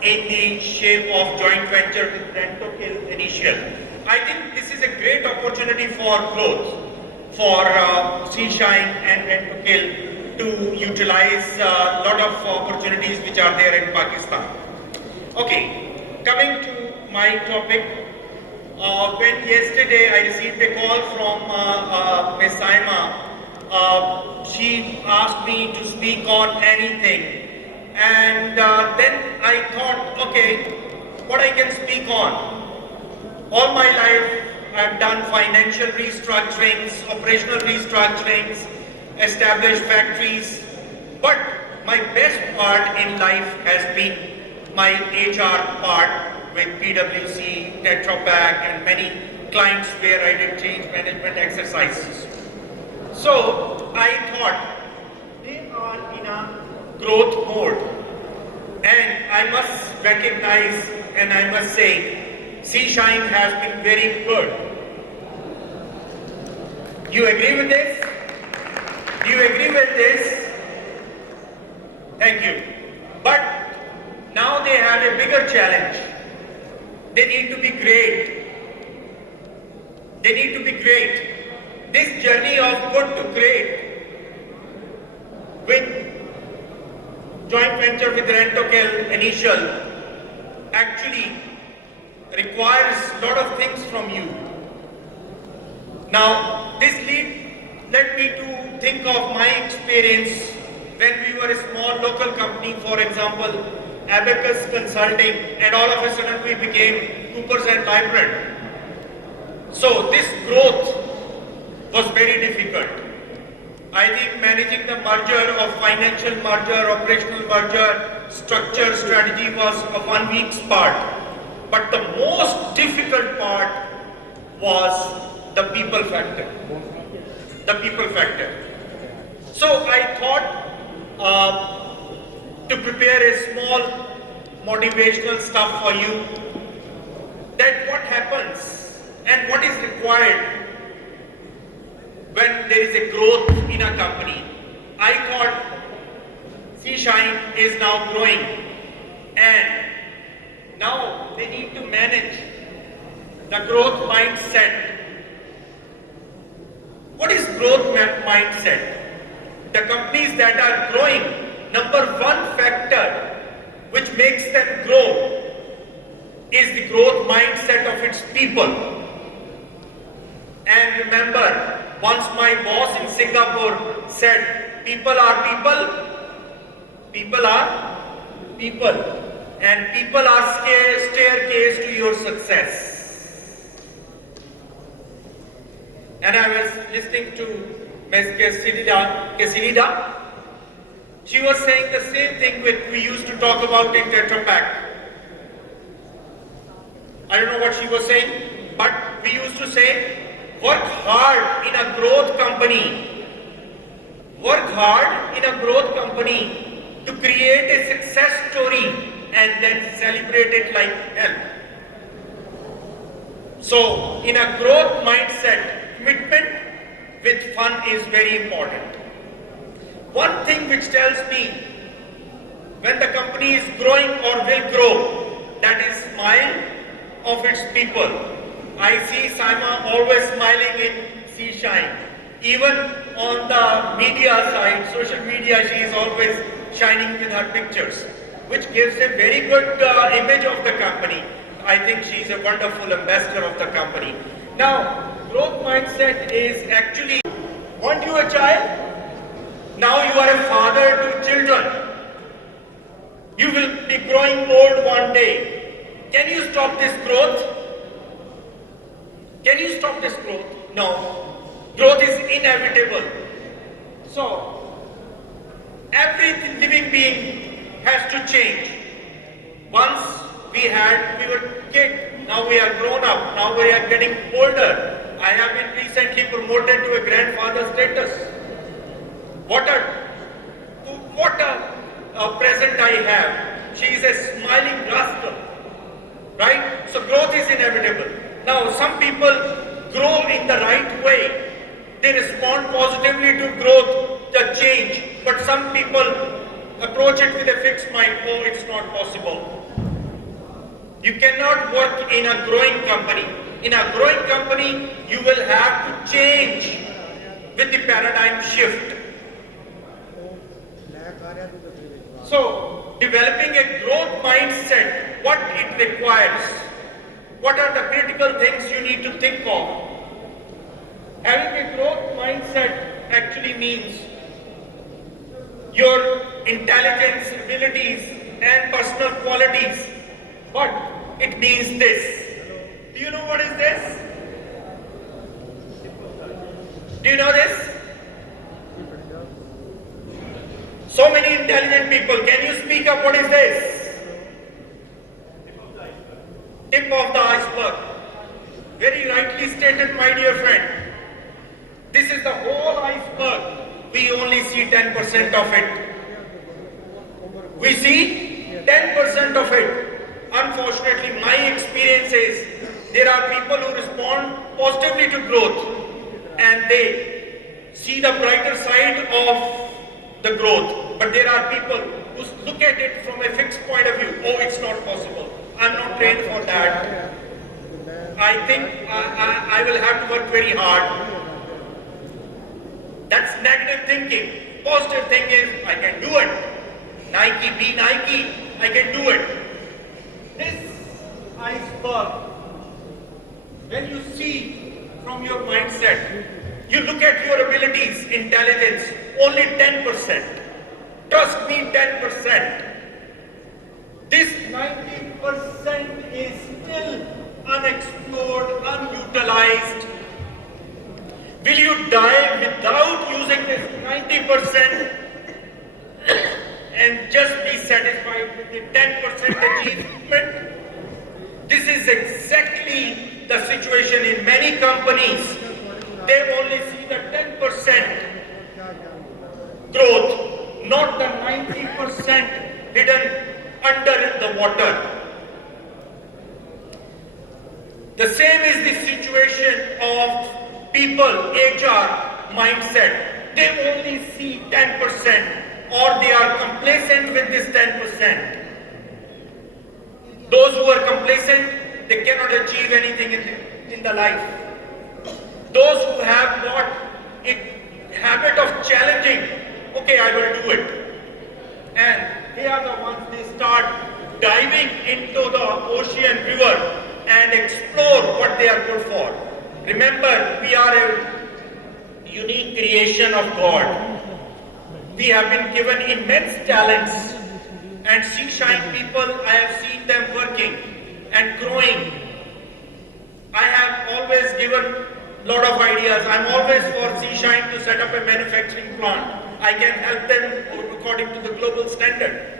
in the shape of joint venture with Rentokil Initial. I think this is a great opportunity for growth for C Shine and Rentokil to utilize a lot of opportunities which are there in Pakistan. Okay, coming to my topic. When yesterday I received a call from Ms. Saima, she asked me to speak on anything, and then I thought, okay, what I can speak on. All my life I have done financial restructurings, operational restructurings, established factories, but my best part in life has been my HR part with PwC, Tetra Pak and many clients where I did change management exercises. So I thought they are in a growth mode, and I must recognize and I must say C Shine has been very good. You agree with this? Do you agree with this? Thank you. But now they have a bigger challenge. They need to be great. They need to be great. This journey of good to great with joint venture with Rentokil Initial actually requires a lot of things from you. Now, this led me to think of my experience when we were a small local company, for example, Abacus Consulting, and all of a sudden we became Coopers and Lybrand. So this growth was very difficult. I think managing the merger of financial merger, operational merger, structure, strategy was a 1 week's part. But the most difficult part was the people factor. The people factor. So I thought to prepare a small motivational stuff for you, that what happens and what is required when there is a growth in a company. I thought C Shine is now growing, and now they need to manage the growth mindset. What is growth mindset? the companies that are growing, number one factor which makes them grow is the growth mindset of its people. And remember, once my boss in Singapore said, people are people, people are people, and people are staircase to your success. And I was listening to Ms. Casilida. She was saying the same thing which we used to talk about in Tetra Pak. I don't know what she was saying, but we used to say, work hard in a growth company. Work hard in a growth company to create a success story and then celebrate it like hell. So, in a growth mindset, commitment with fun is very important. One thing which tells me when the company is growing or will grow, that is smile of its people. I see Saima always smiling in Seashine. Even on the media side, social media, she is always shining with her pictures, which gives a very good image of the company. I think she is a wonderful ambassador of the company. Now, growth mindset is actually, want you a child? Now you are a father to children. You will be growing old one day. Can you stop this growth? Can you stop this growth? No. Growth is inevitable. So, every living being has to change. Once we were kids, now we are grown up, now we are getting older. I have been recently promoted to a grandfather status. What a present I have. She is a smiling rascal, right? So growth is inevitable. Now some people grow in the right way. They respond positively to growth, the change. But some people approach it with a fixed mind. Oh, it's not possible. You cannot work in a growing company. In a growing company, you will have to change with the paradigm shift. So, developing a growth mindset, what it requires, what are the critical things you need to think of? Having a growth mindset actually means your intelligence, abilities, and personal qualities. But it means this. Do you know what is this? Do you know this? So many intelligent people. Can you speak up? What is this? Tip of the iceberg. Very rightly stated, my dear friend. This is the whole iceberg. We only see 10% of it. We see 10% of it. Unfortunately, my experience is there are people who respond positively to growth and they see the brighter side of the growth. But there are people who look at it from a fixed point of view. Oh, it's not possible. I'm not trained for that. I think I will have to work very hard. That's negative thinking. Positive thing is, I can do it. Nike, be Nike, I can do it. This iceberg, when you see from your mindset, you look at your abilities, intelligence, only 10%. Trust me, 10%. This 90% is still unexplored, unutilized. Will you die without using this 90% and just be satisfied with the 10% achievement? This is exactly the situation in many companies. They only see the 10% growth, not the 90% hidden under the water. The same is the situation of people, HR mindset. They only see 10% or they are complacent with this 10%. Those who are complacent, they cannot achieve anything in the life. Those who have got a habit of challenging okay, I will do it. And they are the ones, they start diving into the ocean river and explore what they are good for. Remember, we are a unique creation of God. We have been given immense talents, and Seashine people, I have seen them working and growing. I have always given a lot of ideas. I'm always for Seashine to set up a manufacturing plant. I can help them according to the global standard.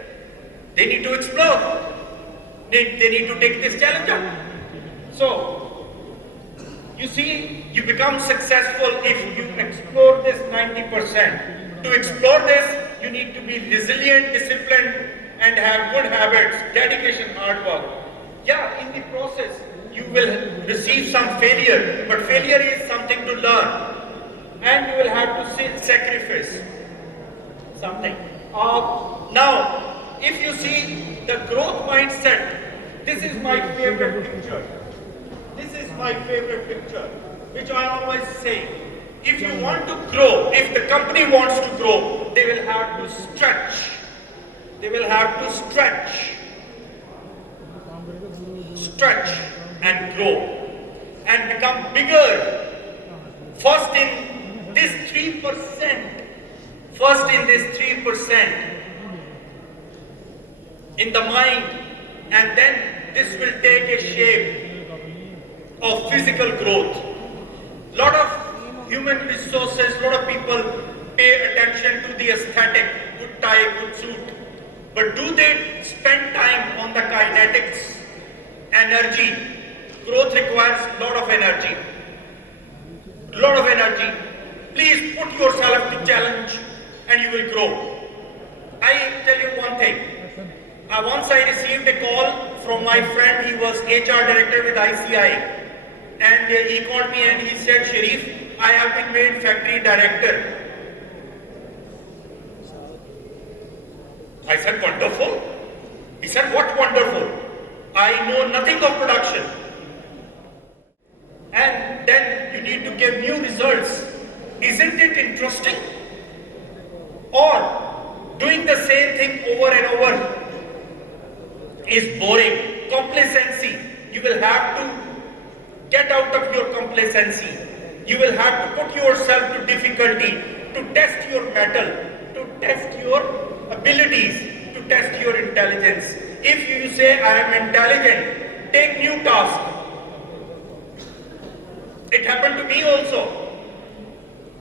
They need to explore. They need to take this challenge up. So, you see, you become successful if you explore this 90%. To explore this, you need to be resilient, disciplined, and have good habits, dedication, hard work. Yeah, in the process, you will receive some failure, but failure is something to learn. And you will have to sacrifice something. Now, if you see the growth mindset, this is my favorite picture. This is my favorite picture, which I always say. If you want to grow, if the company wants to grow, they will have to stretch. They will have to stretch and grow and become bigger. First in this 3%, in the mind, and then this will take a shape of physical growth. Lot of human resources, lot of people pay attention to the aesthetic, good tie, good suit. But do they spend time on the kinetics, energy? Growth requires a lot of energy. Please put yourself to challenge and you will grow. I tell you one thing. Once I received a call from my friend, he was HR director with ICI. And he called me and he said, Sharif, I have been made factory director. I said, wonderful. He said, what wonderful? I know nothing of production. And then you need to give new results. Isn't it interesting? Or doing the same thing over and over is boring. Complacency. You will have to get out of your complacency. You will have to put yourself to difficulty, to test your mettle, to test your abilities, to test your intelligence. If you say, I am intelligent, take new task. It happened to me also.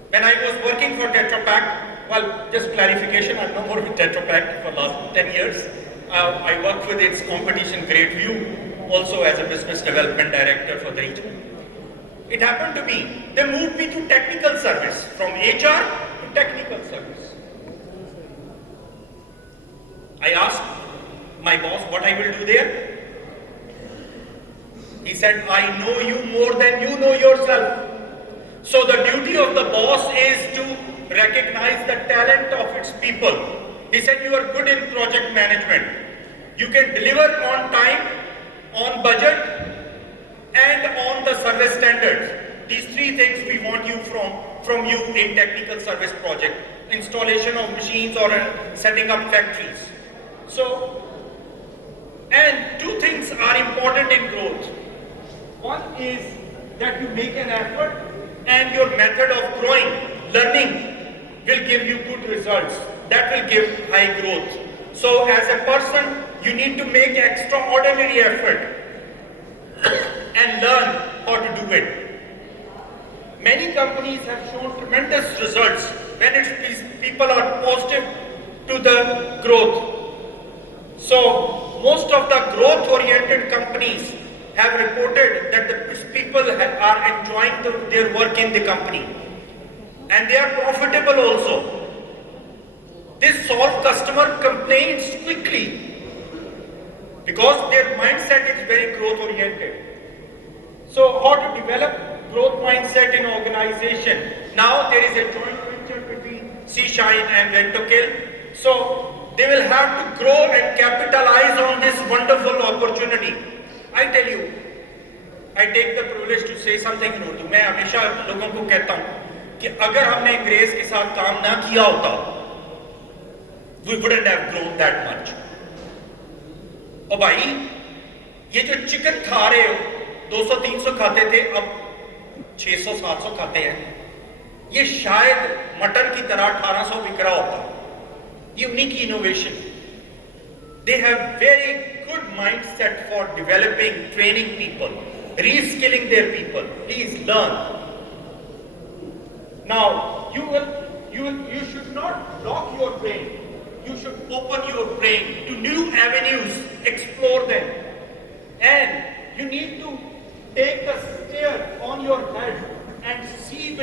When I was working for Tetra Pak, well, just clarification, I'm no more with Tetra Pak for last 10 years. I worked with its competition Great View, also as a business development director for the region. It happened to me. They moved me to technical service, from HR to technical service. I asked my boss what I will do there. He said, I know you more than you know yourself. So the duty of the boss is to recognize the talent of its people. He said, you are good in project management. You can deliver on time, on budget, and on the service standards. These three things we want you from you in technical service project. Installation of machines or setting up factories. So, and two things are important in growth. One is that you make an effort and your method of growing, learning will give you good results. That will give high growth. So as a person, you need to make extraordinary effort and learn how to do it. Many companies have shown tremendous results when people are positive to the growth. So most of the growth-oriented companies have reported that the people are enjoying their work in the company. And they are profitable also. This solves customer complaints quickly because their mindset is very growth oriented. So how to develop growth mindset in organization? Now there is a joint venture between Seashine and Rentokill. So they will have to grow and capitalize on this wonderful opportunity. I tell you, I take the privilege to say something in Urdu. मैं हमेशा लोगों को कहता हूँ कि अगर हमने ग्रेस के साथ काम ना किया होता we wouldn't have grown that much. और भाई ये जो चिकन खा रहे हो 200-300 खाते थे अब 600-700 खाते हैं, ये शायद मटन की तरह 1800 बिक रहा होता। ये उन्हीं की innovation. They have very good mindset for developing, training people, reskilling their people. Please learn. Now you should not block your brain. You should open your brain to new avenues, explore them, and you need to take a stare on your head and see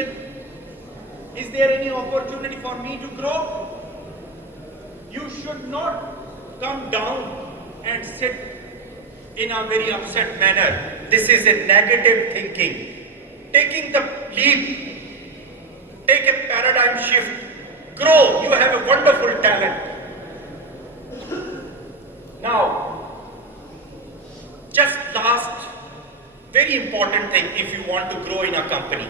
is there any opportunity for me to grow? You should not come down and sit in a very upset manner. This is a negative thinking. Taking the leap, take a paradigm shift, grow. You have a wonderful talent. Now, just last very important thing if you want to grow in a company.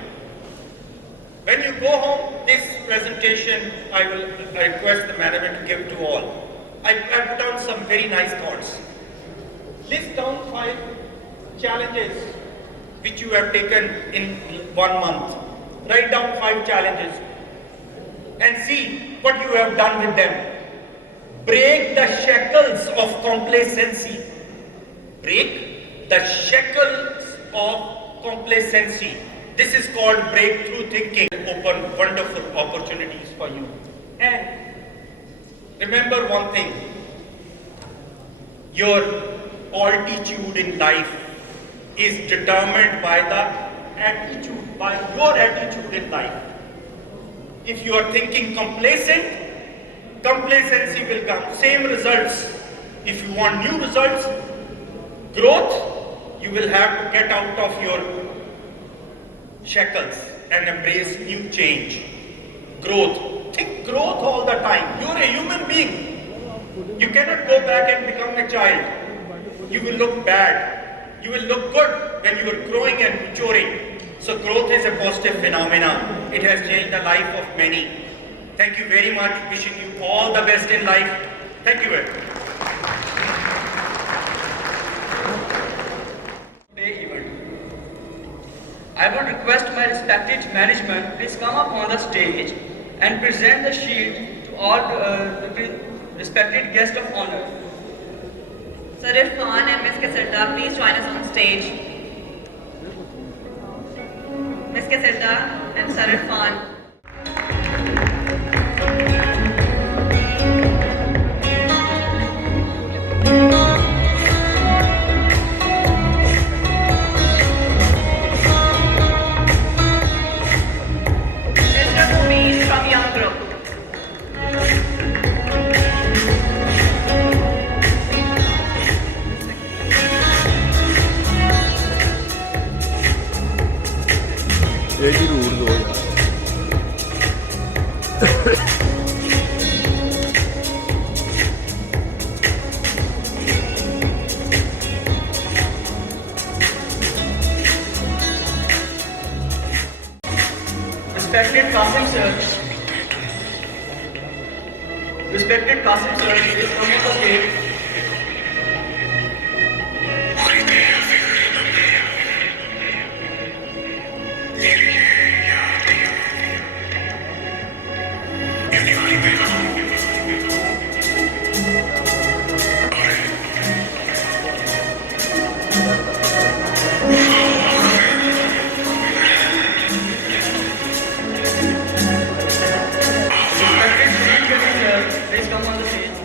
When you go home, this presentation I request the management to give to all. I put down some very nice thoughts. List down 5 challenges which you have taken in 1 month. Write down 5 challenges and see what you have done with them. Break the shackles of complacency. Break the shackles of complacency. This is called breakthrough thinking. Open wonderful opportunities for you. And remember one thing. Your altitude in life is determined by the attitude, by your attitude in life. If you are thinking complacent, complacency will come. Same results. If you want new results, growth, you will have to get out of your shackles and embrace new change. Growth. Think growth all the time. You're a human being. You cannot go back and become a child. You will look bad. You will look good when you are growing and maturing. So growth is a positive phenomenon. It has changed the life of many. Thank you very much. Wishing you all the best in life. Thank you very much. I would request my respected management please come up on the stage and present the shield to all the respected guests of honor. Sir Irfan and Ms. Casilda, please join us on stage. Ms. Casilda and Sir Irfan. ਇਹ ਜ਼ਰੂਰ ਦੋ ਯਾਰ Respected Qasim sir. Respected Qasim sir, please come on the stage. Please come on the stage.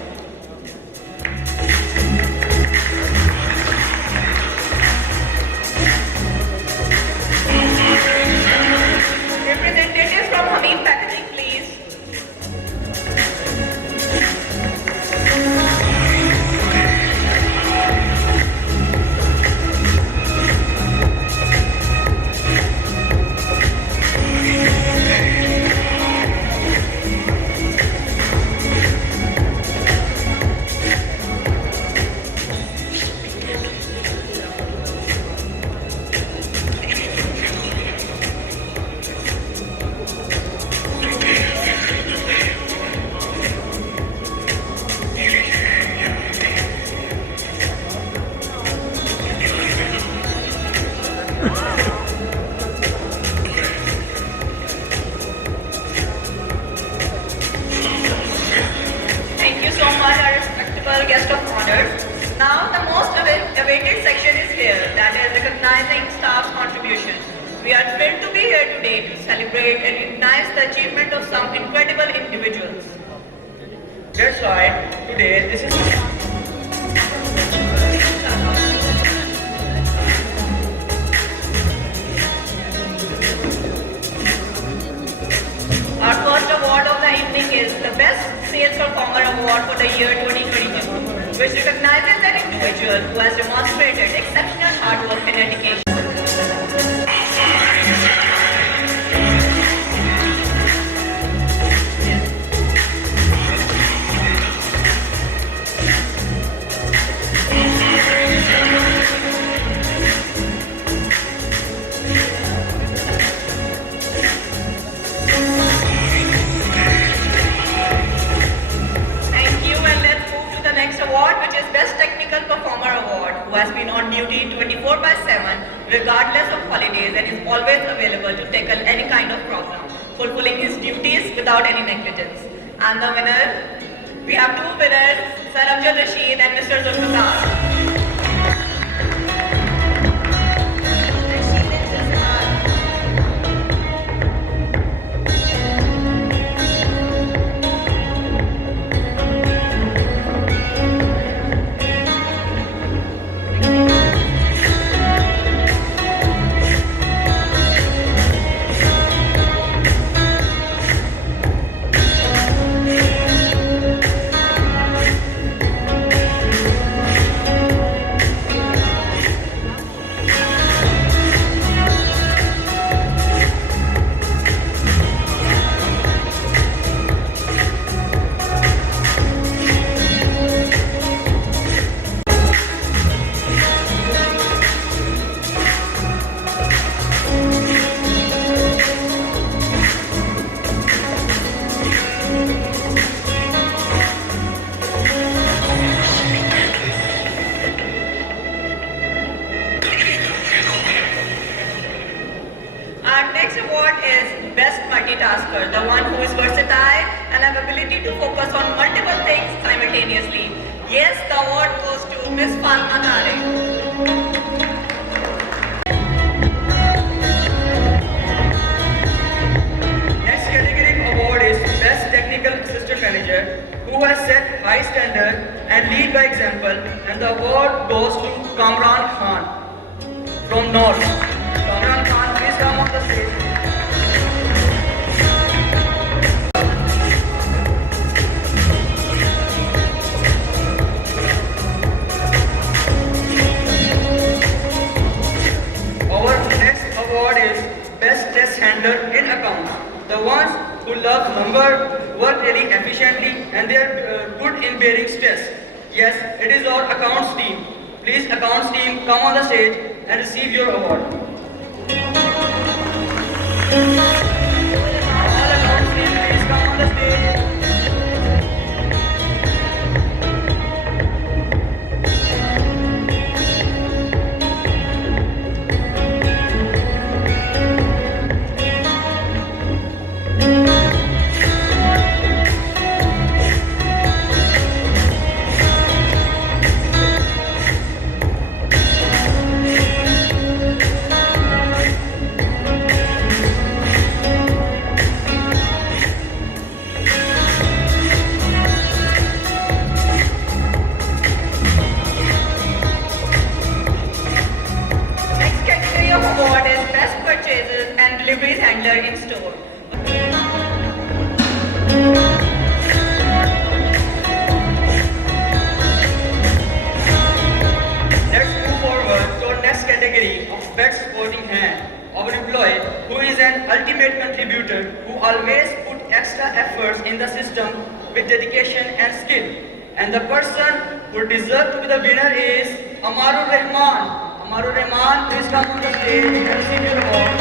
guest of honors. Now the most awaited section is here, that is recognizing staff's contributions. We are thrilled to be here today to celebrate and recognize the achievement of some incredible individuals. That's why today this is Our first award of the evening is the Best Sales Performer Award for the year 2022, which recognizes an individual who has demonstrated exceptional hard work and dedication. Award, which is Best Technical Performer Award, who has been on duty 24/7 regardless of holidays and is always available to tackle any kind of problem, fulfilling his duties without any negligence. And the winner, we have two winners, Sir Amjad Rashid and Mr. Zulfikar. Multitasker, the one who is versatile and have ability to focus on multiple things simultaneously. Yes, the award goes to Miss Fatma Tare. Next category award is Best Technical Assistant Manager, who has set high standard and lead by example, and the award goes to Kamran Khan from North. Kamran Khan, please come on the stage. Award is Best Test Handler in Accounts. The ones who love number, work really efficiently, and they are good in bearing stress. Yes, it is our accounts team. Please, accounts team, come on the stage and receive your award. All accounts team, please come on the stage. Deliveries handler in store. Let's move forward to our next category of Best Supporting Hand. Our employee who is an ultimate contributor who always put extra efforts in the system with dedication and skill. And the person who deserves to be the winner is Amarur Rahman. Amarur Rahman, please come on the stage and receive your award.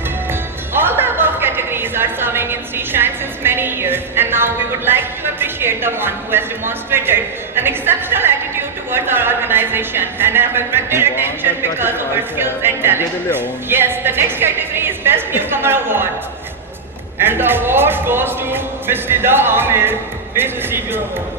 All the above categories are appreciate the one who has demonstrated an exceptional attitude towards our organization and have attracted attention because of her skills and talent. Yes, the next category is Best Newcomer Award. And the award goes to Ms. Rida Amir. Please receive your award.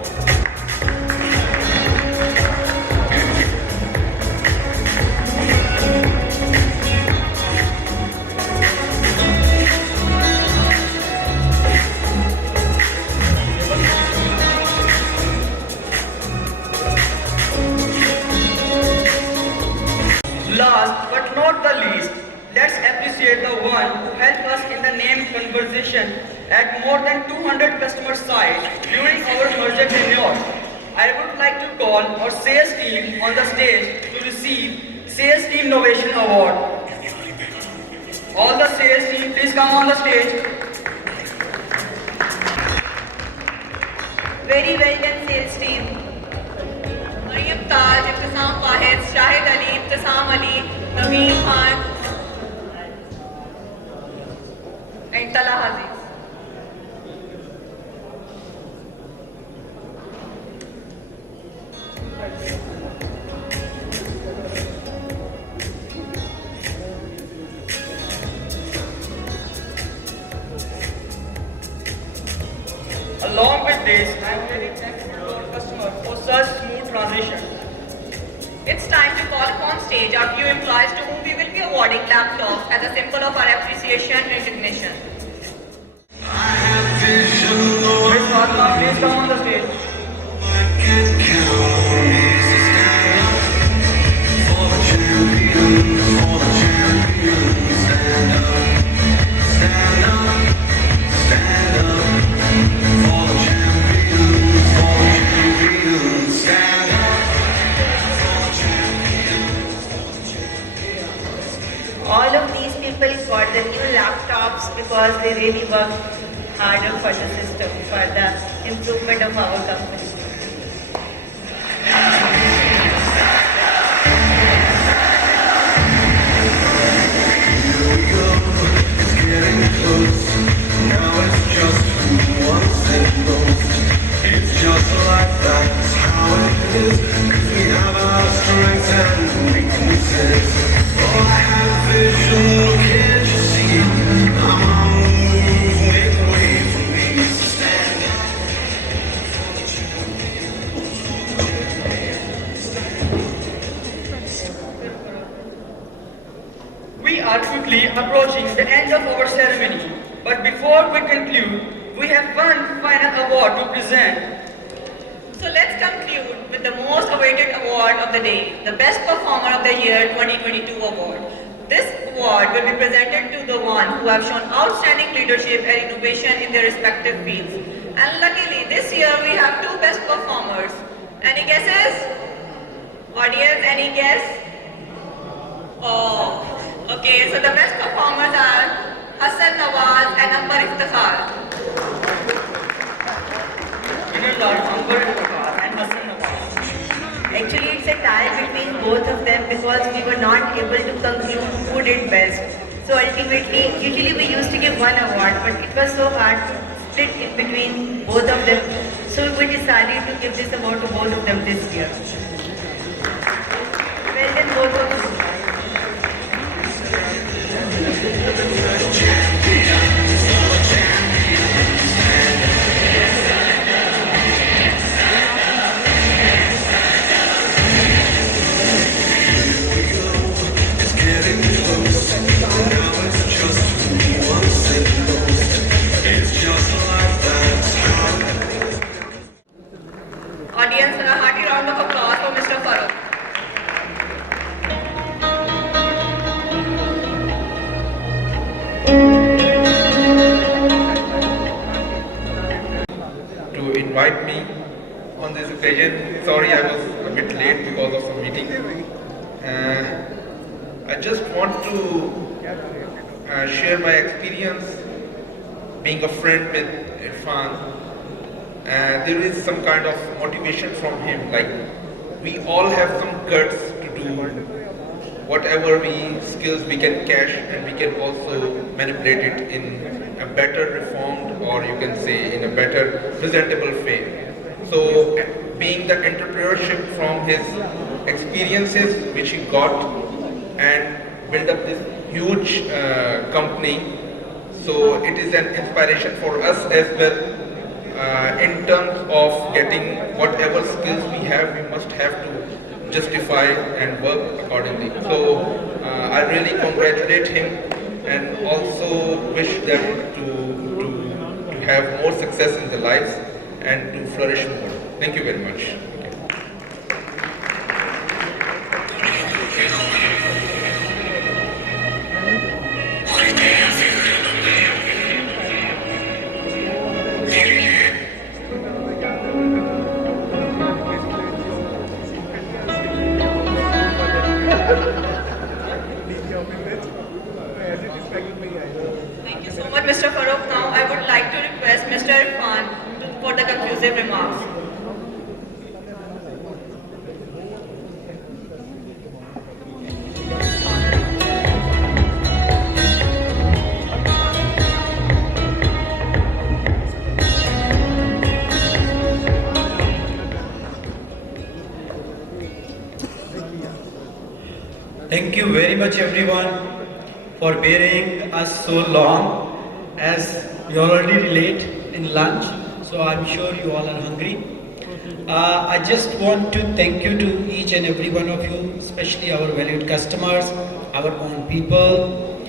Last but not the least, let's appreciate the one who helped us in the name conversation at more than 200 customer sites during our project renewal. I would like to call our sales team on the stage to receive Sales Team Innovation Award. All the sales team, please come on the stage. Very well done, sales team. Mariam Taj, Ibtisam Wahid, Shahid Ali, Ibtisam Ali, Naveen Khan, and Talha Aziz. Along with this, I am very thankful to our customer for such smooth transition. It's time to call upon stage our few employees to whom we will be awarding laptops as a symbol of our appreciation and recognition. Ms. Fatma, please come on the stage. All of these people got the new laptops because they really worked harder for the system, for the improvement of our company. It's just like that's how it is, 'cause we have our strengths and weaknesses. Oh, I have vision, can't you see? I'm on the move, make way for me. Stand We are quickly approaching the end of our ceremony, but before we conclude, we have one final award to present. So let's conclude with the most awaited award of the day, the Best Performer of the Year 2022 award. This award will be presented to the one who have shown outstanding leadership and innovation in their respective fields. And luckily, this year we have two best performers. Any guesses? Audience, any guess? Oh, okay, so the best performers are Hassan Nawaz and Amber Iftikhar. Winners are Amber Iftikhar and Hassan Nawaz. Actually, it's a tie between both of them because we were not able to conclude who did best. So ultimately, usually we used to give one award, but it was so hard to split in between both of them. So we decided to give this award to both of them this year. Well done, both of you. Audience, a hearty round of applause for Mr. Farooq. To invite me on this occasion. Sorry I was a bit late because of some meeting. I just want to share my experience being a friend with Irfan. There is some kind of motivation from him, like we all have some guts to do whatever skills we can cash, and we can also manipulate it in a better reformed, or you can say in a better presentable way. So being the entrepreneurship from his experiences which he got and build up this huge company, so it is an inspiration for us as well in terms of getting whatever skills we have, we must have to justify and work accordingly. So I really congratulate him and also wish them to have more success in their lives and to flourish more. Thank you very much. Thank you so much, Mr. Farooq. Now I would like to request Mr. Irfan for the conclusive remarks. Thank you very much everyone for bearing us so long, as we already late in lunch, so I'm sure you all are hungry. I just want to thank you to each and every one of you, especially our valued customers, our own people,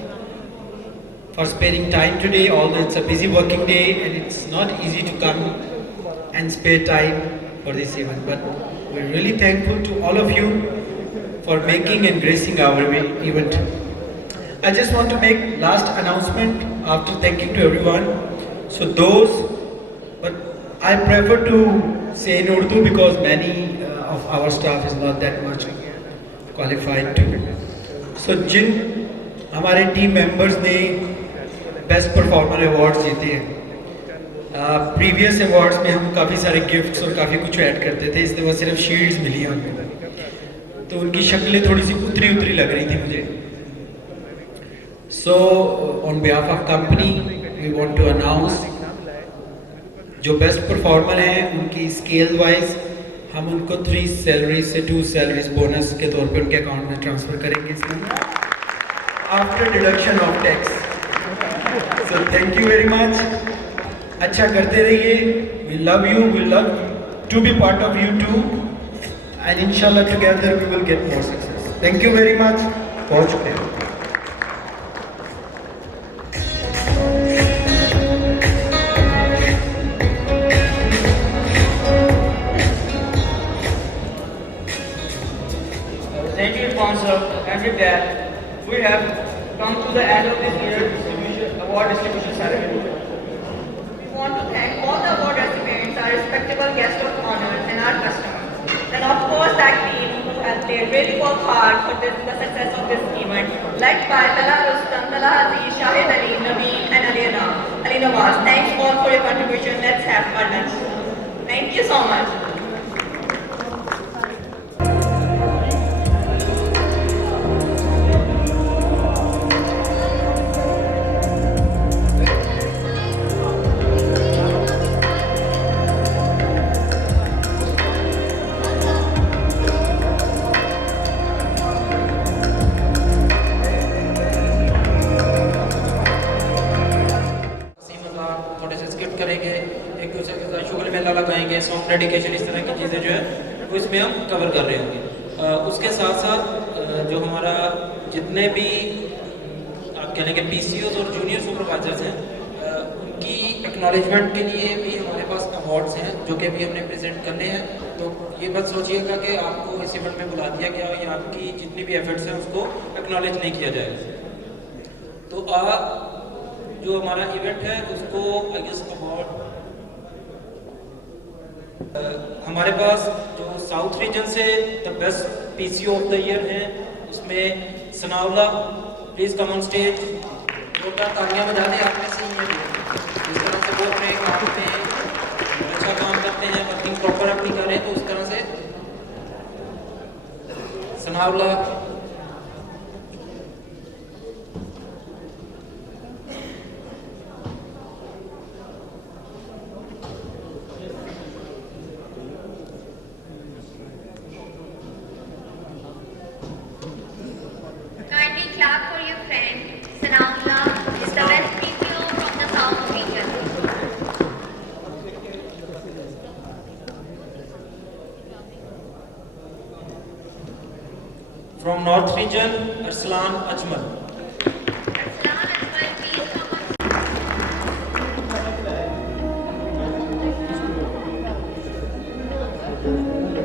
for sparing time today, although it's a busy working day and it's not easy to come and spare time for this event. But we're really thankful to all of you for making and gracing our event. I just want to make last announcement after thanking to everyone. So but I prefer to say in Urdu because many of our staff is not that much qualified to. So जिन हमारे team members ने best performer awards जीते हैं, previous awards में हम काफ़ी सारे गिफ्ट्स और काफ़ी कुछ ऐड करते थे, इस दफ़ा सिर्फ शील्ड्स मिली हैं उनको, तो उनकी शक्लें थोड़ी सी उतरी लग रही थी मुझे. So on behalf of company we want to announce जो बेस्ट परफॉर्मर हैं उनकी स्केल वाइज हम उनको 3 सैलरी से 2 सैलरीज बोनस के तौर पे उनके अकाउंट में ट्रांसफर करेंगे इसमें after deduction of tax. So thank you very much. अच्छा करते रहिए. We love you, we love to be part of you too, and inshallah together we will get more success. Thank you very much. बहुत शुक्रिया. Thank you, sponsor. And with that, we have come to the end of this year's award distribution ceremony. We want to thank all the award recipients, our respectable guests of honor, and our customers. And of course that team who has played really worked hard for the success of this event, led by Talha Rustam, Talha Aziz, Shahid Ali, Naveen and Ali Nawaz. Thanks all for your contribution. Let's have our lunch. Thank you so much. Song dedication, इस तरह की चीज़ें जो है वो इसमें हम कवर कर रहे होंगे. उसके साथ साथ जो हमारा जितने भी आप कह लेंगे PCOs और जूनियर सुपरवाइजर्स हैं, उनकी एक्नॉलेजमेंट के लिए भी हमारे पास अवार्ड्स हैं जो कि अभी हमने प्रेजेंट करने हैं. तो ये मत सोचिएगा कि आपको इस इवेंट में बुला दिया गया या आपकी जितनी भी एफर्ट्स हैं उसको एक्नॉलेज नहीं किया जाएगा. तो जो हमारा इवेंट है उसको आई गेस अवार्ड हमारे पास जो साउथ रीजन से the best PCO of the year हैं, उसमें Sanaullah, please come on stage. जोरदार तालियां बजा दें. आप में से ही हैं जिस तरह से वो अपने काम में अच्छा काम करते हैं, वर्किंग प्रॉपर अपनी करें, तो उस तरह से Sanaullah region Arsalan Ajmal.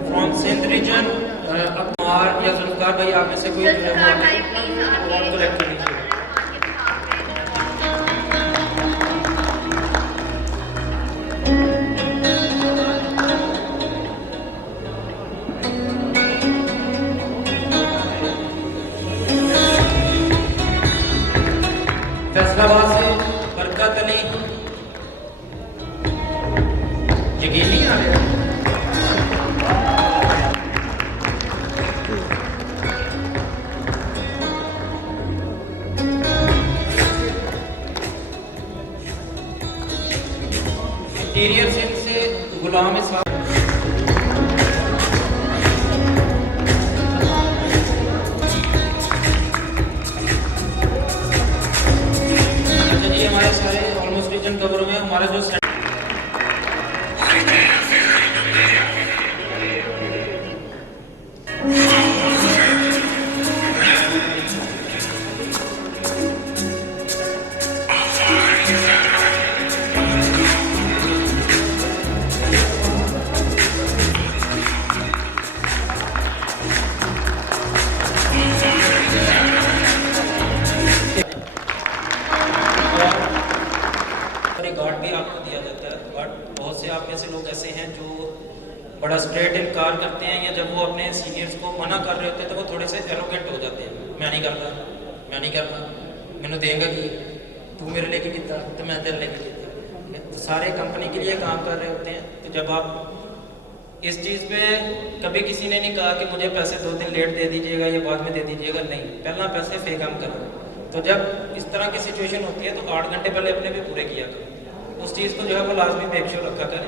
From Sindh region Akmar या जुल्फकार भाई, आप में से कोई जो है अवार्ड कलेक्ट कर लीजिए। फैसलाबाद से बरकत अली यकीन नहीं आ रहा। इंटीरियर सिंध से गुलाम इस्लाम। हमारे सारे ऑलमोस्ट रीजन कवर हुए। हमारा जो गार्ड भी आपको दिया जाता है, बट बहुत से आप में से लोग ऐसे हैं जो बड़ा स्ट्रेट इनकार करते हैं, या जब वो अपने सीनियर्स को मना कर रहे होते हैं तो वो थोड़े से एरोगेंट हो जाते हैं। मैं नहीं करता, मैंने देंगे कि तू मेरे लेके किया तो मैं तेरे लेके किया। तो सारे कंपनी के लिए काम कर रहे होते हैं। तो जब आप इस चीज़ पे कभी किसी ने नहीं कहा कि मुझे पैसे 2 दिन लेट दे दीजिएगा या बाद में दे दीजिएगा, नहीं, पहला पैसे पे काम करो। तो जब इस तरह की सिचुएशन होती है तो 8 घंटे पहले अपने भी पूरे किया करो। उस चीज़ को जो है वो लाजमी मेक श्योर रखा करें।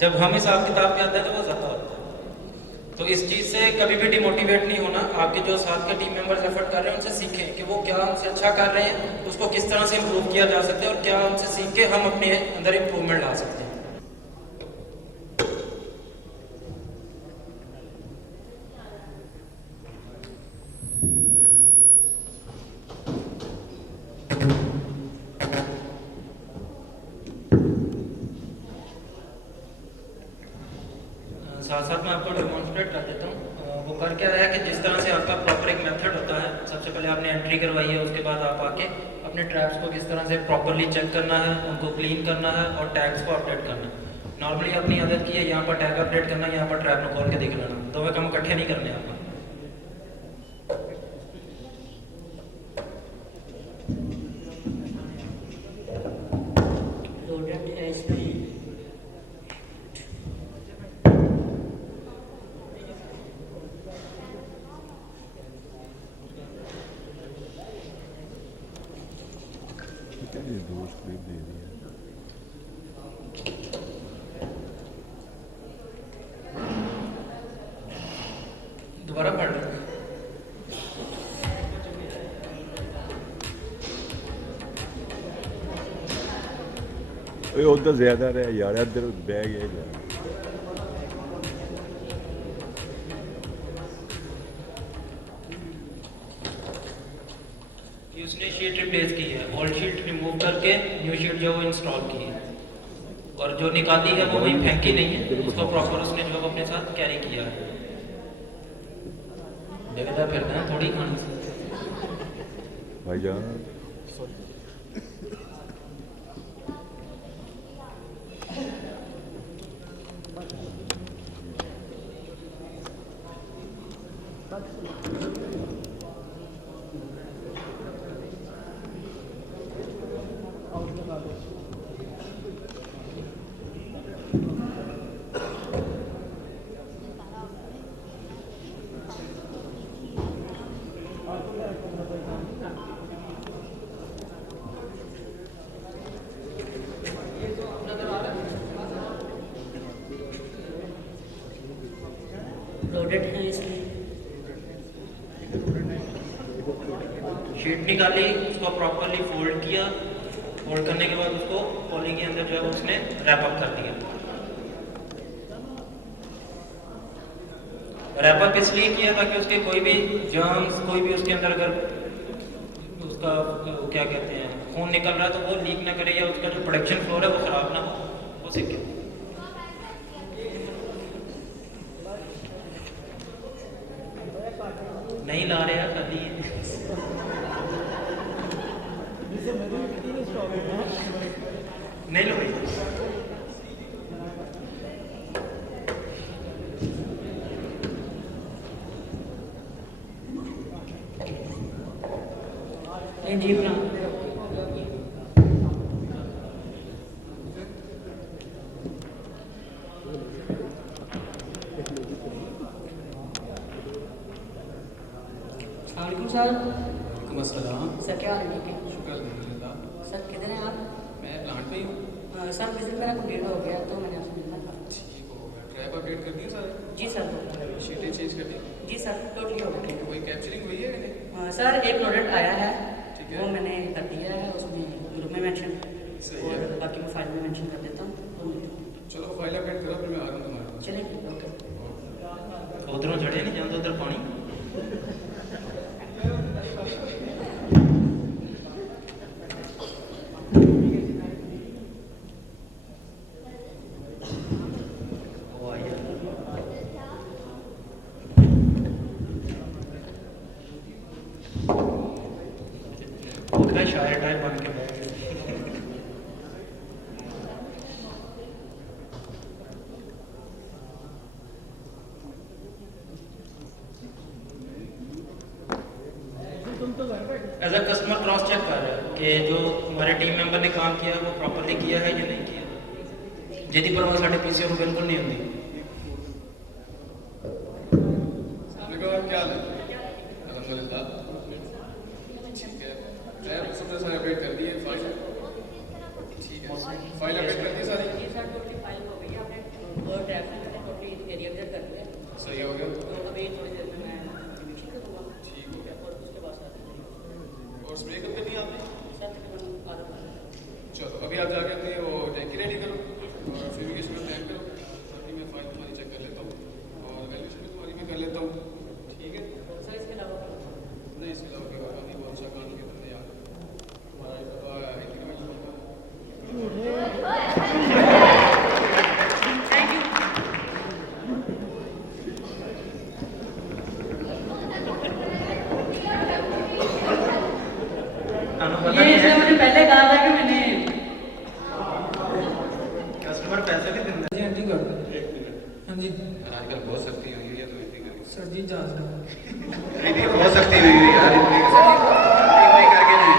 जब हम हिसाब किताब पे आते हैं तो वो ज़्यादा होता है। तो इस चीज़ से कभी भी डिमोटिवेट नहीं होना। आपके जो साथ के टीम मेंबर्स एफर्ट कर रहे हैं उनसे सीखें कि वो क्या हमसे अच्छा कर रहे हैं, उसको किस तरह से इम्प्रूव किया जा सकता है, और क्या उनसे सीख के हम अपने अंदर इम्प्रूवमेंट ला सकते हैं। साथ साथ मैं आपको डेमोन्स्ट्रेट कर देता हूँ। वो कर क्या है कि जिस तरह से आपका प्रॉपर एक मेथड होता है, सबसे पहले आपने एंट्री करवाई है, उसके बाद आप आके अपने ट्रैप्स को किस तरह से प्रॉपरली चेक करना है, उनको क्लीन करना है और टैग्स को अपडेट करना है। नॉर्मली अपनी आदत की है यहाँ पर टैग अपडेट करना, यहाँ पर ट्रैप को खोल के देख लेना, तो वे काम इकट्ठे नहीं करने आपको। दोबारा पढ़ लो। उधर ज्यादा रहा यार, इधर बह गया। उसने शीट रिप्लेस की है, ओल्ड शीट रिमूव करके न्यू शीट जो वो इंस्टॉल की है, और जो निकाली है वो वहीं फेंकी नहीं है, उसको प्रॉपर उसने जो अपने साथ कैरी किया है। देखा फिरना है थोड़ी खाने से भाईजान। लोडेड है इसमें। शीट निकाली, उसको प्रॉपरली फोल्ड किया, फोल्ड करने के बाद उसको पॉली के अंदर जो है उसने रैप अप कर दिया। रैप अप इसलिए किया ताकि उसके कोई भी जर्म्स, कोई भी उसके अंदर अगर उसका क्या कहते हैं खून निकल रहा है तो वो लीक ना करे, या उसका जो प्रोडक्शन फ्लोर है वो खराब ना हो, वो सीखे। नहीं ला रहे हैं खाली नहीं लो भाई। जी बना सर। वालेकुम अस्सलाम। सर क्या हाल है? ठीक है, शुक्र अल्हम्दुलिल्लाह। सर किधर हैं आप? मैं प्लांट पे ही हूँ। सर विजिट मेरा कंप्लीट हो गया तो मैंने आपसे मिलना था। ठीक हो गया। ट्रैप अपडेट कर दिए सारे? जी सर। शीटें चेंज कर दी? जी सर टोटली हो गया। कोई कैप्चरिंग हुई है कि नहीं? सर एक प्रोडक्ट आया है, ठीक है, वो मैंने कर दिया है, उसमें ग्रुप में मेंशन सही और है। बाकी मैं फाइल में मेंशन कर देता हूँ। चलो फाइल अपडेट करो, फिर मैं आ रहा हूँ तुम्हारे पास। चलिए ओके। उधरों चढ़े नहीं जाता उधर पानी। शायर टाइप बन के बैठ as a customer cross check कर रहा है कि जो हमारे टीम मेंबर ने काम किया वो प्रॉपरली किया है या नहीं किया, जिहदी परवाह साडे पीसीओ को बिल्कुल नहीं होती। क्या हाल है? अल्हम्दुलिल्लाह ठीक है। ट्रैप सबसे सारे अपडेट कर दिए, फाइल ठीक है, फाइल अपडेट कर दी सारी? सर टोटली फाइल हो गई है, आपने और ट्रैप में टोटली एरिया अपडेट कर दिया। सही हो गया। तो अभी थोड़ी देर में मैं रिवीजन करूँगा। ठीक हो गया। और उसके बाद और स्प्रे कब करनी है आपने? सर तकरीबन आधा घंटा। चलो अभी आप जाके अपनी वो टैंकी रेडी करो और फ्यूमिगेशन में प्लान करो, ताकि मैं फाइल तुम्हारी चेक कर लेता हूँ और वैल्यूशन भी तुम्हारी मैं कर लेता हूँ। ठीक है सर इसके अलावा नहीं, इसके अलावा कोई बात नहीं, बहुत अच्छा काम किया तुमने यार। तुम्हारा इंक्रीमेंट होगा। Thank you. ये इसलिए मुझे पहले कहा था कि मैंने कस्टमर पैसे भी देंगे। जी एंट्री कर दो। हाँ जी आजकल बहुत सख्ती हुई है तो इतनी करी। सर जी जांच लो। नहीं बहुत सख्ती हुई है यार, इतनी करके नहीं।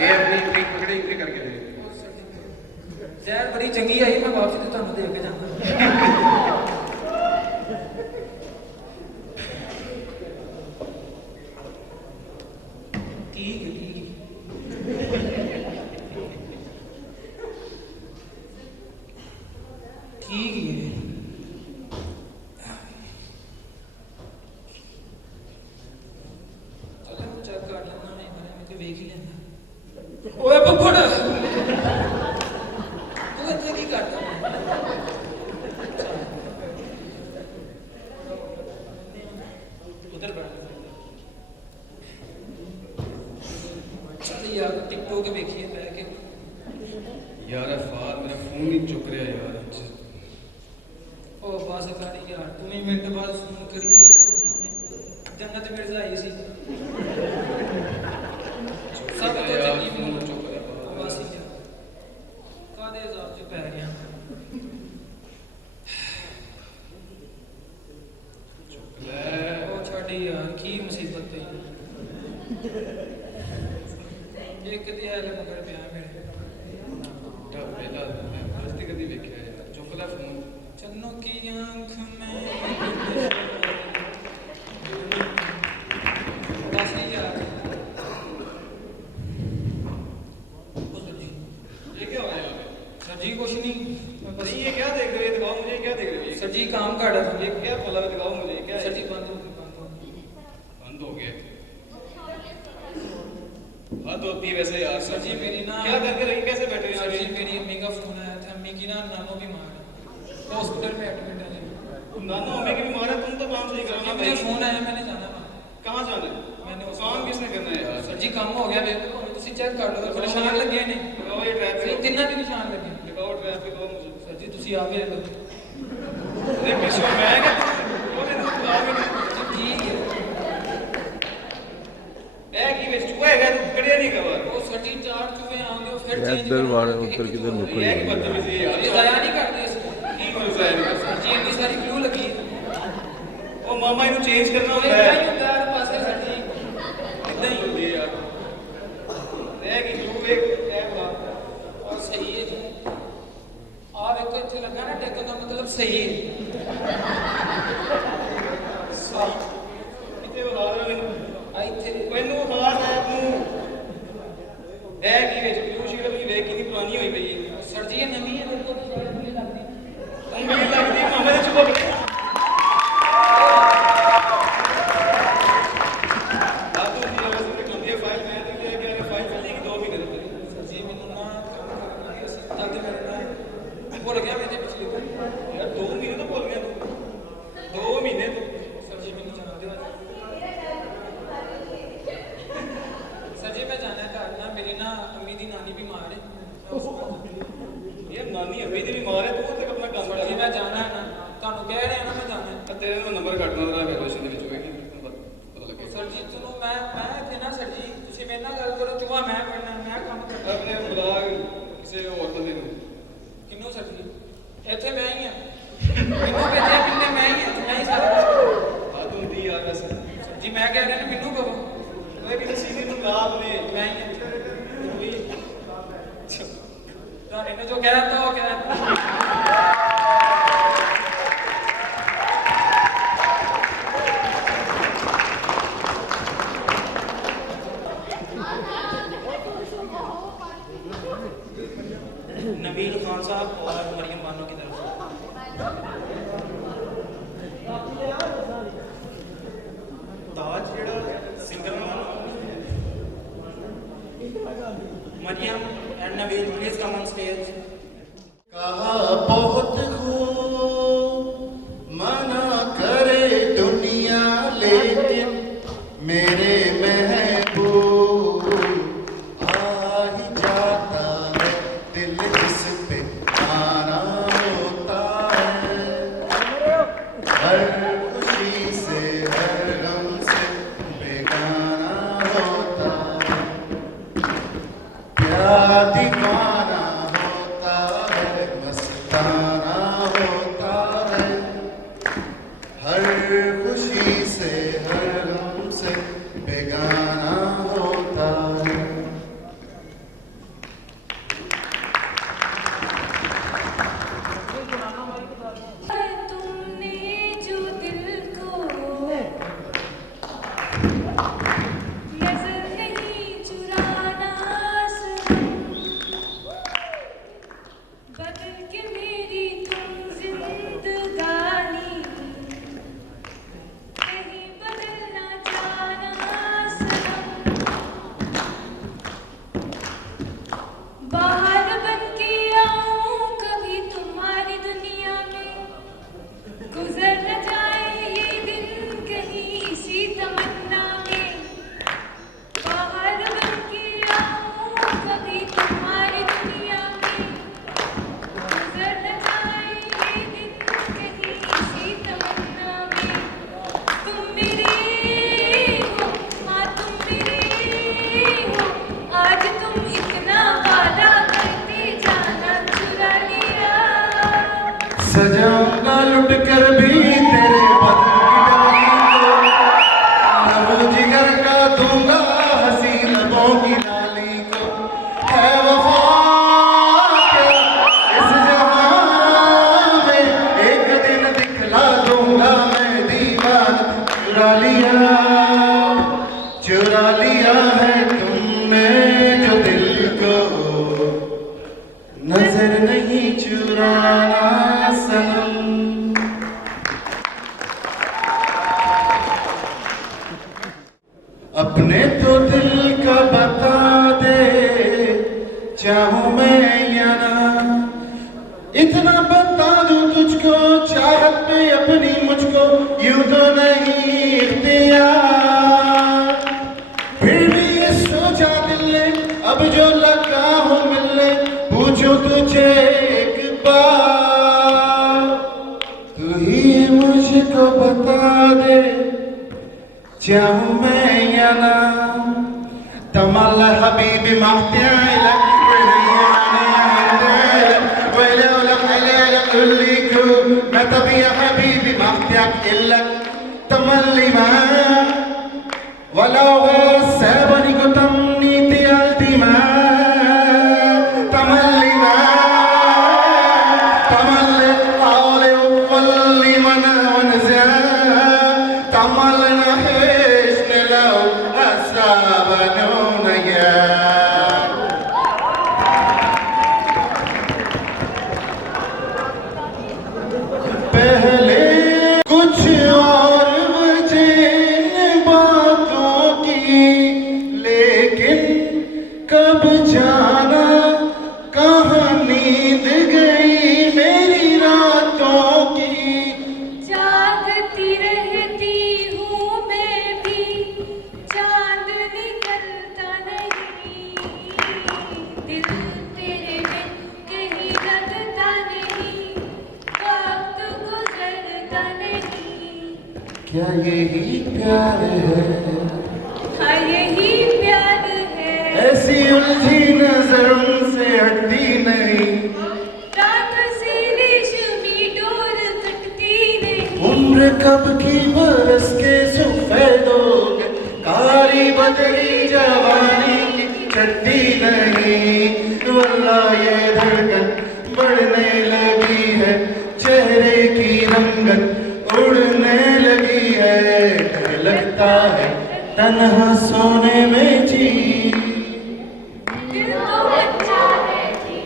ये अपनी ट्रिक पकड़ी, इतनी करके नहीं। जहर बड़ी चंगी आई, मैं वापसी तो ਤੁਹਾਨੂੰ ਦੇ ਕੇ ਜਾਂਦਾ। ठीक है ठीक है। ठीक है चल मैं चेक कर लेना, नहीं मैं तो देख ही लेना। ओए बब्बड़ तू ਇੱਥੇ ਕੀ ਕਰਦਾ? उधर बैठ चल यार टिकटॉक के देखिए बैठ के यार फार मेरा फोन नहीं चुक रहा यार। ओ बस कर यार, तुम्हें मिनट बाद फोन करी जन्नत मिर्जा आई सी सब तो चंगी फोन चुक रहा बस यार कादे हिसाब से पै गया। ओ छड़ यार की मुसीबत पई एक दी आले मगर पिया मेरे पहला मैं गलती कदी देखा यार, चुकदा फोन। चन्नो की आंख में बस नहीं यार। ये क्या हो रहा है? सर जी कुछ नहीं, नहीं ये क्या देख रहे हो? दिखाओ मुझे क्या देख रहे हो? सर जी काम कर रहा था। ये क्या बोला? दिखाओ मुझे क्या है? सर जी बंद हो गया। बंद हो गया। हद होती है वैसे यार। सर जी मेरी ना क्या करके रही, कैसे बैठे हो सर यार? जी मेरी अम्मी का फोन आया था, अम्मी की ना नानो बीमार है। हॉस्पिटल में एडमिट है जी। नाना मम्मी की बीमार है, तुम तो काम सही करो ना मुझे भाई। फोन आया, मैंने जाना था। कहाँ जाना है? मैंने काम किसने करना है यार? सर जी काम हो गया मेरे को, तुम चेक कर लो, देखो निशान लगे ने। लगाओ ये ट्रैफिक, तिन्ना भी निशान लगे। लगाओ ट्रैफिक लो मुझे। सर जी तुसी आ गए कभी? अरे मिस्टर मैं क्या वो नहीं तो आ गए ठीक है। ए की ਵਿੱਚ ਚੂਹਾ ਹੈਗਾ ਤੂੰ ਕੜਿਆ ਨਹੀਂ ਕਵਰ वो सर जी 4 चूहे आएंगे और फिर इधर वाले उधर किधर निकल ਇਹ ਕੀ बदतमीजी है यार? ये दया नहीं करते इसको। ਕੀ ਕੋਈ ਜ਼ਾਇਆ नहीं कर सर जी इतनी सारी क्लू लगी। ਉਹ ਮਾਮਾ ਇਹਨੂੰ ਚੇਂਜ ਕਰਨਾ इतना ਹੁੰਦਾ ही है। होता है हर पासे सर जी, इतना ही। जल्दी यार ਰਹਿ ਗਈ ਤੂੰ ਵੇਖ ਇਹ ਬਲਾ और सही है जी। आ देखो इतने लगा ना टेकन का मतलब सही है। ਸਹੀ ਕਿਤੇ ਬੁਲਾ ਰਿਹਾ ਮੈਨੂੰ आई थे ਮੈਨੂੰ ਖਾਸ ਹੈ ਤੂੰ ਇਹ ਕੀ ਵਿੱਚ ਬਲੂ ਸ਼ੀਟ ਵੀ ਵੇਖ ਕਿੰਨੀ ਪੁਰਾਣੀ ਹੋਈ ਪਈ ਹੈ। सर जी ये नवी है, मेरे को तो शायद नहीं लगती। ਅੰਗਲੀ ਲੱਗਦੀ ਮਾਮੇ ਦੇ ਚੁੱਪ ਆ ਤੂੰ ਕੀ ਹੋਇਆ ਸੀ ਕੰਦੀ ਫਾਈਲ ਮੈਂ ਤੇ ਲੈ ਕੇ ਆਇਆ ਫਾਈਲ ਚੱਲੀ 2 ਮਹੀਨੇ ਦੀ। सर जी मैंने ना काम करना है ताकि मेरे ना भूल गया मैंने पिछली बार। यार 2 महीने तो भूल गया तू 2 महीने तो सर जी मैंने जाना दे। सर जी मैं जाना घर ना, मेरी ना अम्मी दी नानी बीमार है। ये नानी अभी भी बीमार है, तू तो अपना काम सर जी मैं जाना है ना, ਤੁਹਾਨੂੰ ਕਹਿ ਰਿਹਾ ਨਾ ਮੈਂ ਜਾਣਾ है। तेरे को नंबर ਕੱਟਣਾ जरा वैल्यूएशन ਦੇ ਵਿੱਚ ਹੋਏਗੀ ਪਤਾ ਲੱਗੇ। सर जी सुनो मैं ਇੱਥੇ ਨਾ ਸਰ ਜੀ ਤੁਸੀਂ ਮੇਰੇ ਨਾਲ ਗੱਲ ਕਰੋ, ਚੂਹਾ ਮੈਂ ਪੜਨਾ, ਮੈਂ ਕੰਮ ਕਰਨਾ। ਆਪਣੇ ਬੁਲਾ ਕਿਸੇ ਹੋਰ ਬੰਦੇ ਨੂੰ। ਕਿੰਨੂੰ ਸਰ ਜੀ? ਇੱਥੇ ਮੈਂ ਹੀ ਆ, ਮੈਨੂੰ ਭੇਜਿਆ ਕਿੰਨੇ, ਮੈਂ ਹੀ ਆ, ਮੈਂ ਹੀ ਸਾਰਾ ਕੁਝ। ਹੱਦ ਹੁੰਦੀ ਯਾਰ ਬਸ। ਸਰ ਜੀ ਮੈਂ ਕਹਿ ਰਿਹਾ ਨਾ ਮੈਨੂੰ ਕਹੋ। ਓਏ ਕਿਸੇ ਸੀਨੀਅਰ ਨੂੰ ਲਾ ਆਪਣੇ। मैं ही ने जो कह रहा था वो कह रहा था। नबील खान साहब और मरियम बानो की तरफ से ताज जेड़ा singer Maryam and Nabeel please come on stage. कहा बहुत खूब मना करे दुनिया लेकिन मेरे महबूब आ ही जाता है दिल जिस पे आना होता है। हर खुशी से हर गम से बेगाना होता है। क्या दीवाना होता है, मस्ताना होता है। हर खुशी से हर गम से बेगाना होता है। तुमने जो दिल को नजर नहीं चुराना बदल के मेरी तुम जिंदगानी कहीं बदलना जाना बाहर बन के आऊं कभी तुम्हारी दुनिया में गुजर न जाए ये दिन कहीं इसी तमन्ना में बाहर बन के आऊं कभी तुम्हारी दुनिया में गुजर न जाए ये दिन कहीं इसी तमन्ना में तुम मेरे हो हाँ तुम मेरे हो आज तुम इतना वादा करते जाना चुरा लिया सजाऊंगा लुट कर भी तेरे बदन की डाली को लहू जिगर का दूंगा हंसी लबों की डाली को है वफा क्या इस जहां में एक दिन दिखला दूंगा मैं दीवाना चुरा लिया है तुमने जो दिल को नजर नहीं चुराना सनम। अपने तो दिल का बता दे चाहूं मैं या ना, इतना बता दूं तुझको अब जो लगा हूँ मिलने पूछूं तुझे एक बार, तू ही मुझको बता दे चाहूं मैं या ना। تمل حبيبي محتاج لك ولولا حلالك قول لي كون ما طبيعي يا حبيبي محتاج لك تملي معاك ولو سابني قطمني تيالتي معاك تملي معاك تملي حالي وفلي منا ونزاك تملي نحشني لو هسابنون ياك. पहले कुछ और वजह बातों की, लेकिन कब जाना कहाँ नींद गई मेरी रातों की। जागती रहती हूँ मैं भी, चांद निकलता नहीं, दिल तेरे बिन कहीं लगता नहीं, वक्त गुजरता नहीं। क्या यही प्यार है? हाँ यही प्यार है। ऐसी उलझी नजर से हटती नहीं, रात से रेशमी डोर कटती नहीं। उम्र कब की बरस के सफेदों कारी बदली जवानी की छट्टी नहीं। वल्लाह ये धड़कन बढ़ने लगी है, चेहरे की रंगत उड़ने लगी है, डर लगता है तन्हा सोने में जी। दिल तो अच्छा है जी।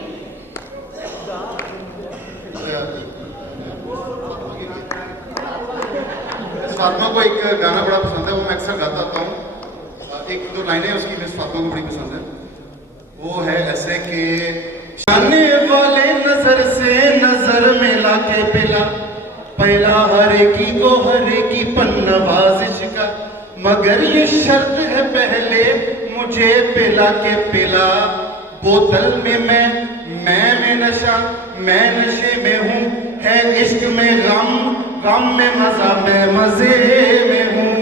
फातिमा को एक गाना बड़ा पसंद है, वो मैं अक्सर गाता होता हूँ। एक दो लाइनें उसकी मिस फातिमा को बड़ी पसंद है। वो है ऐसे कि जाने वाले नजर से नजर मिला के पिला, पहला हरे की को हरे की पन्नवाजिश का, मगर ये शर्त है पहले मुझे पिला के पिला। बोतल में मैं में नशा, मैं नशे में हूँ, है इश्क में गम, गम में मजा, मैं मजे में हूँ।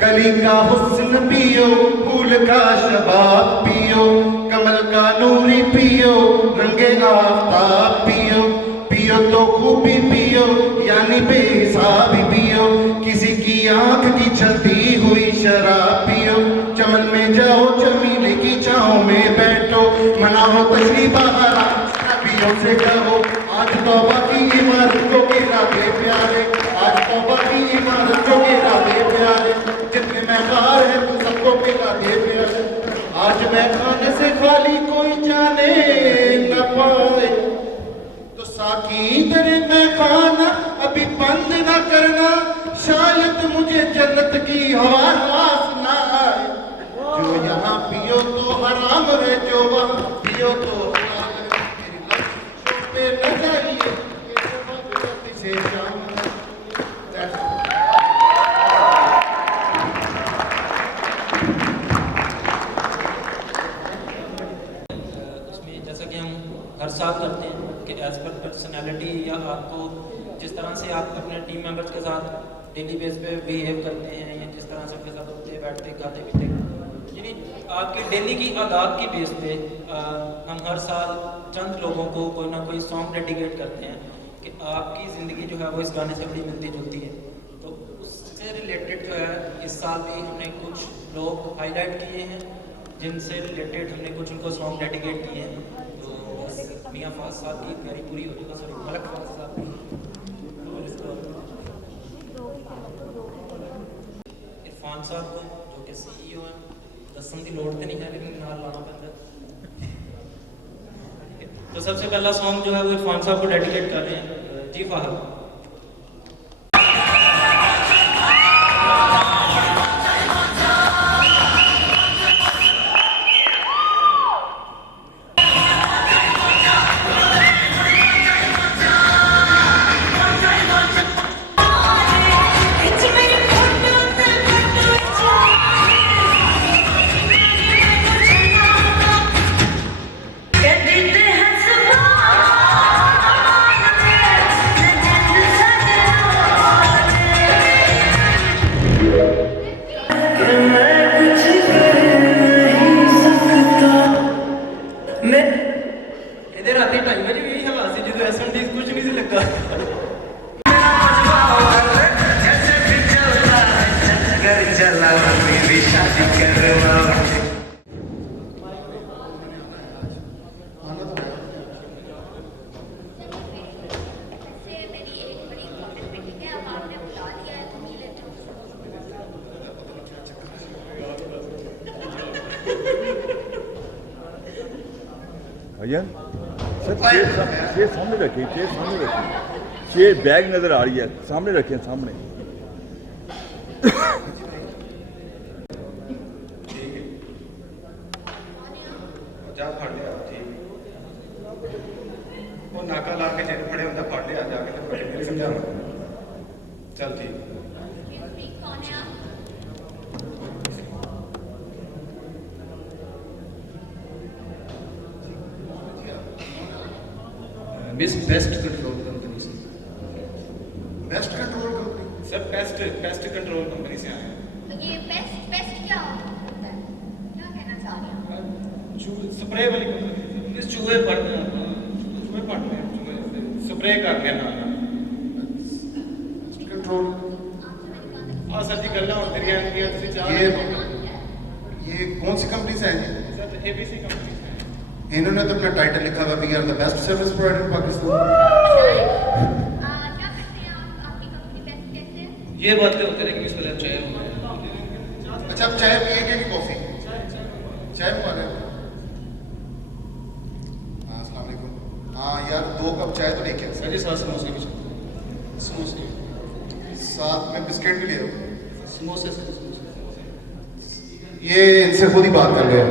कली का हुस्न पियो, फूल का शबाब पियो, कमल का नूरी पियो, रंगे आफ्ताब पियो, पियो तो खूबी पियो यानी बेहिसाबी पियो, किसी की आंख की चलती हुई शराब पियो। चमन में जाओ चमेली की छांव में बैठो, मनाओ तशरीफ बहारा, नबियों से कहो आज तौबा की इमारत को गिरा दे प्यारे, आज तौबा की इमारत को गिरा दे प्यारे, जितने में कार है तू सबको पिला दे प्यारे। आज मैं खाने से खाली कोई जाने न पाए, तो साकी तेरे मैं खाना अभी बंद न करना, शायद मुझे जन्नत की हवा नास ना आए। जो यहाँ पियो तो हराम है, जो वहाँ पियो तो हलाल है। मेरी लफ्ज़ों पे न जाइए, से जाऊँ उसमें जैसा कि हम हर साल करते हैं कि एज पर पर्सनैलिटी या आपको जिस तरह से आप अपने टीम मेंबर्स के साथ डेली बेस पे बिहेव करते हैं या जिस तरह से उनके साथ उठते बैठते खाते पीते, यानी आपकी डेली की आदत की बेस पे हम हर साल चंद लोगों को कोई ना कोई सॉन्ग डेडिकेट करते हैं कि आपकी ज़िंदगी जो है वो इस गाने से बड़ी मिलती जुलती है। तो उससे रिलेटेड जो है इस साल भी हमने कुछ लोग हाईलाइट किए हैं जिनसे रिलेटेड हमने कुछ उनको सॉन्ग डेडिकेट किए हैं। तो मियाँ फाज साहब की तैयारी पूरी हो चुका, सॉरी मलक फाज साहब की, और इसको इरफान साहब को जो कि CEO हैं, दसन की लोड़ तो नहीं है लेकिन नाल लाना पैंदा। तो सबसे पहला सॉन्ग जो है वो इरफान साहब को डेडिकेट कर रहे हैं। जी फाहद। भैया सर चेयर सामने रखिए, चेयर सामने रखिए, चेयर बैग नजर आ रही है, सामने रखें सामने। जा फड़ लिया ठीक वो नाका ला के जेल फड़े होंगे फड़ लिया जाके तो मेरी समझाना चल ठीक मिस बेस्ट कंट्रोल कंपनी से best control company sir best control company से आए हैं। तो ये बेस्ट बेस्ट क्या होता है, क्या कहना चाह रहे हैं? स्प्रे वाली कंपनी इस चूहे पड़ते हैं चूहे स्प्रे करते हैं ना कंट्रोल हाँ सर जी गल्ला होती रही तुम चाह ये कौन सी कंपनी से है जी? सर ABC कंपनी इन्होंने तो अपना टाइटल लिखा हुआ we are the best service provider in Pakistan. ये बातें होते रहे कि इस वजह चाय अच्छा आप चाय पिएंगे कि कॉफी? चाय मंगा रहे हो? हाँ अस्सलाम वालेकुम। हाँ यार 2 कप चाय तो लेके आओ। सर जी 7 समोसे भी समोसे साथ में बिस्किट भी ले आओ। समोसे ये इनसे खुद ही बात कर रहे हैं।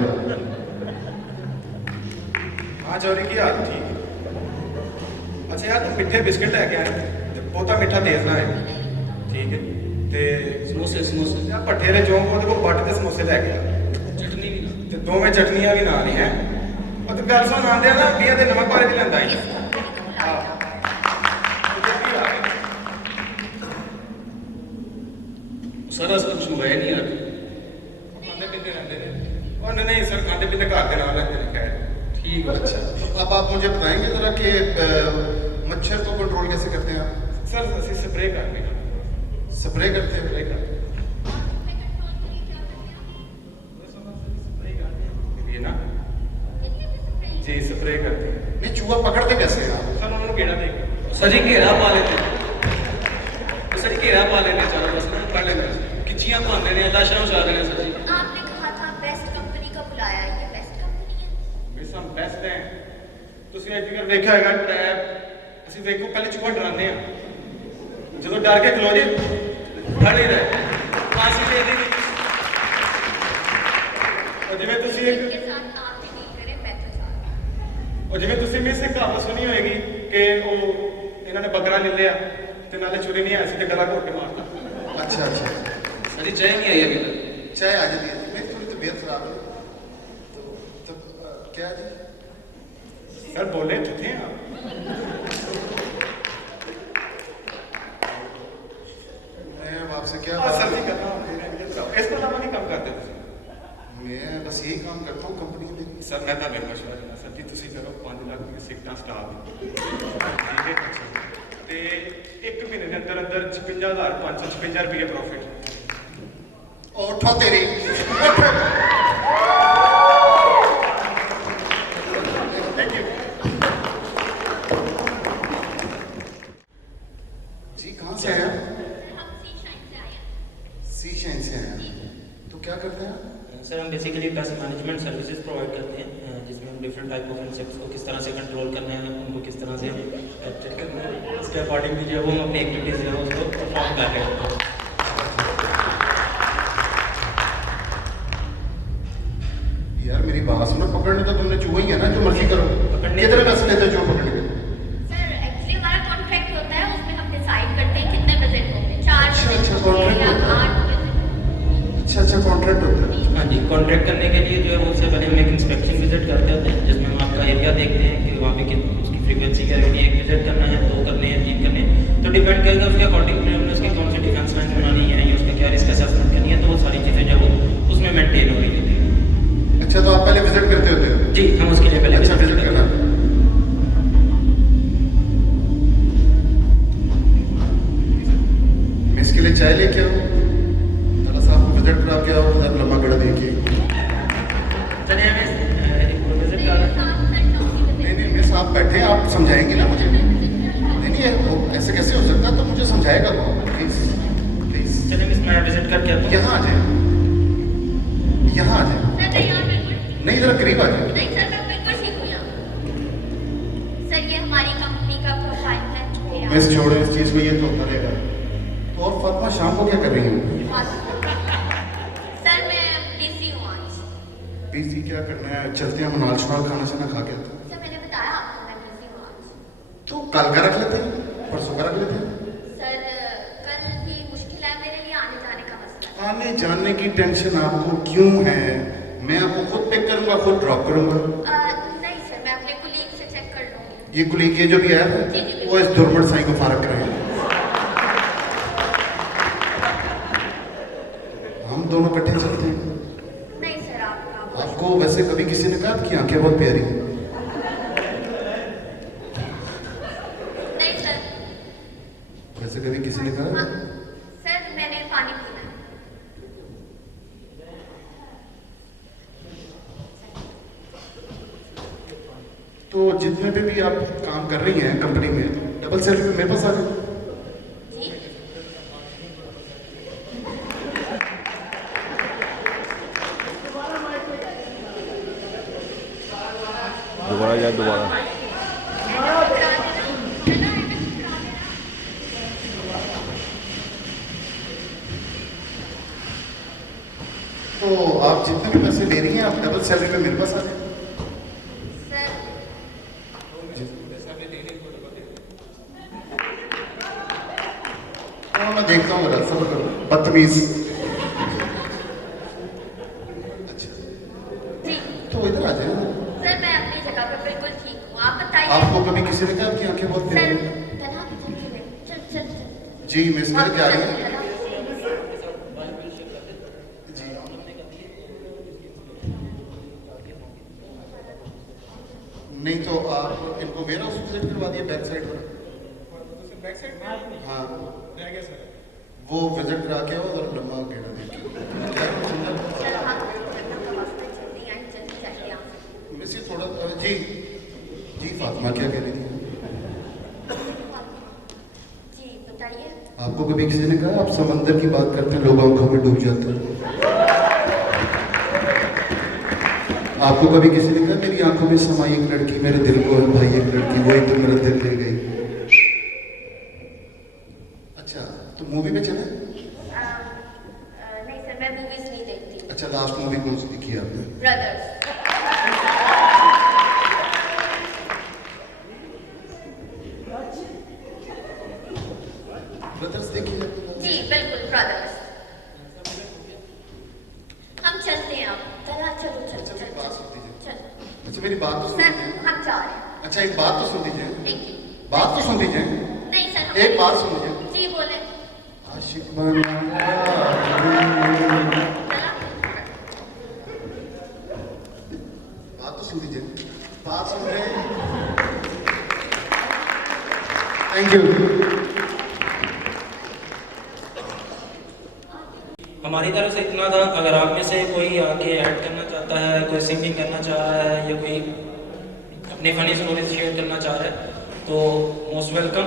हाँ चौरी की हाल ठीक अच्छा यार तुम मिठे बिस्किट लैके आए बहुता मिठा तेज ना है ठीक है ते समोसे यार भट्ठे वाले चौंक ਉਹਦੇ ਕੋਲ ਬੱਟ ਤੇ ਸਮੋਸੇ ਲੈ ਕੇ ਆ चटनी भी ਤੇ ਦੋਵੇਂ ਚਟਨੀਆਂ ਵੀ ਨਾਲ ਹੀ ਹੈ ਉਹ ਤੇ ਗੱਲ ਸੁਣ ਆਂਦੇ ਆ ਨਾ ਬੀਆਂ ਦੇ ਨਮਕ ਵਾਲੇ ਵੀ ਲੈਂਦਾ ਹੀ सारा सब कुछ मंगाया नहीं यार ਖਾਂਦੇ ਪੀਂਦੇ ਰਹਿੰਦੇ ਨੇ ਉਹ ਨਹੀਂ ਸਰ ਖਾਂਦੇ ਪੀਂਦੇ ਘਰ ਦੇ ਨਾਲ ਰਹਿੰਦੇ ਨੇ ਖੈਰ ठीक है अच्छा अब आप मुझे बताएंगे जरा कि मच्छर को कंट्रोल कैसे करते हैं आप? सर ਅਸੀਂ स्प्रे करते हैं स्प्रे करते हैं ये ना जी स्प्रे करते हैं नहीं चूहा पकड़ते कैसे हैं आप? सर उन्होंने घेरा दे सर जी घेरा पा लेते सर जी घेरा पा लेते चलो बस कर लेते किचियां पाते हैं लाशा उछाल रहे हैं सर जी आपने कहा था बेस्ट कंपनी का बुलाया, ये बेस्ट कंपनी है? बेस हम बेस्ट हैं ਤੁਸੀਂ ਅੱਜ ਤੱਕ ਦੇਖਿਆ ਹੈਗਾ ਟ੍ਰੈਪ ਅਸੀਂ ਵੇਖੋ ਪਹਿਲੇ ਚੂਹਾ ਡਰਾਉਂਦੇ ਆ ਜਦੋਂ ਡਰ ਕੇ ਖਲੋ ਜੇ ਫੜ ਹੀ ਰਹੇ ਫਾਂਸੀ ਦੇ ਦੇ ਉਹ ਜਿਵੇਂ ਤੁਸੀਂ ਇੱਕ ਉਹ ਜਿਵੇਂ ਤੁਸੀਂ ਮਿਸ ਇੱਕ ਕਹਾਵਤ ਸੁਣੀ ਹੋਏਗੀ ਕਿ ਉਹ ਇਹਨਾਂ ਨੇ ਬੱਕਰਾ ਲੈ ਲਿਆ ਤੇ ਨਾਲੇ ਚੁਰੀ ਨਹੀਂ ਆਈ ਸੀ ਤੇ ਗਲਾ ਘੋਟ ਕੇ ਮਾਰਤਾ अच्छा अच्छा सर जी चाय नहीं आई अभी तक चाय आ जाती है मेरी थोड़ी तबीयत खराब है तो क्या जी सर बोले झूठे हैं आप मैं अब आपसे क्या सर जी करना इसके अलावा नहीं काम करते मैं बस यही काम करता हूँ कंपनी में सर मैं तो मशवरा देना सर जी तुम करो 5 लाख की सिगटा स्टाफ ठीक है ਤੇ 1 ਮਹੀਨੇ ਦੇ ਅੰਦਰ 56,556 ਰੁਪਏ ਪ੍ਰੋਫਿਟ उठो तेरी थैंक यू जी कहाँ से आए आप? सी शाइन से आए तो क्या करते हैं आप? सर हम बेसिकली पैसे मैनेजमेंट सर्विसेज प्रोवाइड करते हैं जिसमें हम डिफरेंट टाइप ऑफ इंसेक्ट्स को किस तरह से कंट्रोल करना है उनको किस तरह से कैप्चर करना है इसके अकॉर्डिंगली जो है वो हम अपनी एक्टिविटीज़ जो है उसको परफॉर्म कर रहे हैं यार मेरी बात सुनो पकड़ने तो तुमने चूहा ही है ना जो मर्जी करो कितने पैसे लेते हो चूहा पकड़ने के? सर एक्चुअली हमारा कॉन्ट्रैक्ट होता है उसमें हम डिसाइड करते हैं कितने बजट होंगे 4 अच्छा कॉन्ट्रैक्ट या 8 अच्छा कॉन्ट्रैक्ट होता है हाँ जी कॉन्ट्रैक्ट करने के लिए जो है वो उससे पहले हम एक इंस्पेक्शन विजिट करते होते हैं जिसमें हम आपका एरिया देखते हैं कि वहाँ पे उसकी फ्रीक्वेंसी क्या है 1 विजिट करना है 2 करने हैं 3 करने हैं तो डिपेंड करेगा उसके अकॉर्डिंगली हमने उसकी कौन सी डिफेंस लाइन बनानी है या उसका क्या रिस्क असेसमेंट करनी है तो वो सारी चीज़ें जो वो उसमें मेंटेन हो रही होती है अच्छा तो आप पहले विजिट करते होते हो? जी हम उसके लिए पहले अच्छा विजिट करना मैं इसके लिए चाय लेके आओ दादा साहब को विजिट करा के आओ आप लम्बा गड़ा देखिए नहीं मिस आप बैठे आप समझाएंगे ना मुझे नहीं ऐसे कैसे हो सकता तो मुझे समझाएगा कौन प्लीज प्लीज चलिए मिस मैं विजिट करके आता हूँ यहाँ आ जाए यहाँ आ जाए नहीं इधर करीब आ जाए मिस छोड़ो इस चीज़ को, ये तो होता रहेगा। तो और फातिमा शाम को क्या कर रही हैं? सर मैं बिजी हूँ आज। बिजी क्या करना है, चलते हैं मनाल शनाल खाना शाना खा के आते हैं। सर मैंने बताया आपको मैं बिजी हूँ आज। तो कल का रख लेते हैं, परसों का रख लेते हैं। सर कल भी मुश्किल है मेरे लिए, आने जाने का मसला। आने जाने की टेंशन आपको क्यों है? मैं आपको खुद पिक करूंगा, खुद ड्रॉप करूंगा। नहीं सर, मैं अपने कुलीग से चेक कर लूँगी। ये कुलीग ये जो भी आया था वो इस दुर्मट साई को फारक कराएंगे। हम दोनों इकट्ठे चलते हैं। नहीं सर, आपको वैसे कभी किसी ने कहा कि आंखें बहुत प्यारी हैं? नहीं सर। वैसे कभी किसी ने कहा? सर मैंने पानी पीना है। तो जितने पे भी आप काम कर रही हैं कंपनी में, डबल सैलरी पे मेरे पास आ जाए। दोबारा जाए दोबारा। तो आप जितने भी पैसे ले रही हैं आप डबल सैलरी पे मेरे पास आ जाए। हाँ मैं देखता हूँ, जरा सब्र करो, बदतमीज। अच्छा तो इधर आ जाए। सर मैं अपनी जगह पे बिल्कुल ठीक हूँ, आप बताइए। आपको कभी किसी ने कहा आपकी आंखें बहुत प्यारी हैं? चल चल जी मिस मेरे क्या रही हैं? नहीं तो आप इनको मेरा हाउस विजिट करवा दिए बैक साइड पर। बैक साइड में हाँ रह गया सर। वो विजिट करा के आओ और लंबा गेड़ा देख के। मिस ये थोड़ा जी जी फातिमा क्या कह रही थी? जी बताइए। आपको कभी किसी ने कहा आप समंदर की बात करते हैं लोग आंखों में डूब जाते हैं? आपको कभी किसी ने कहा मेरी आंखों में समाई एक लड़की मेरे दिल को है भाई एक लड़की वही तो मेरा दिल ले गई? अच्छा तो मूवी में चले? नहीं सर, मैं मूवीज नहीं देखती। अच्छा लास्ट मूवी कौन सी देखी आपने? ब्रदर्स। ब्रदर्स देखी है? जी बिल्कुल ब्रदर्स। हम चलते हैं अब। चलो चलो चलो चलो चलो। अच्छा मेरी बात तो सुन सर लीजिए। हम जा रहे हैं। अच्छा एक बात तो सुन लीजिए। एक बात तो सुन लीजिए। नहीं सर एक बात सुन लीजिए। जी बोले। आशिक बना बात तो सुन लीजिए। बात सुन रहे हैं? Thank you. हमारी तरफ से इतना था। अगर आप में से कोई आके ऐड करना चाहता है, कोई सिंगिंग करना चाह रहा है या कोई अपनी फनी स्टोरीज शेयर करना चाह रहा है तो मोस्ट वेलकम।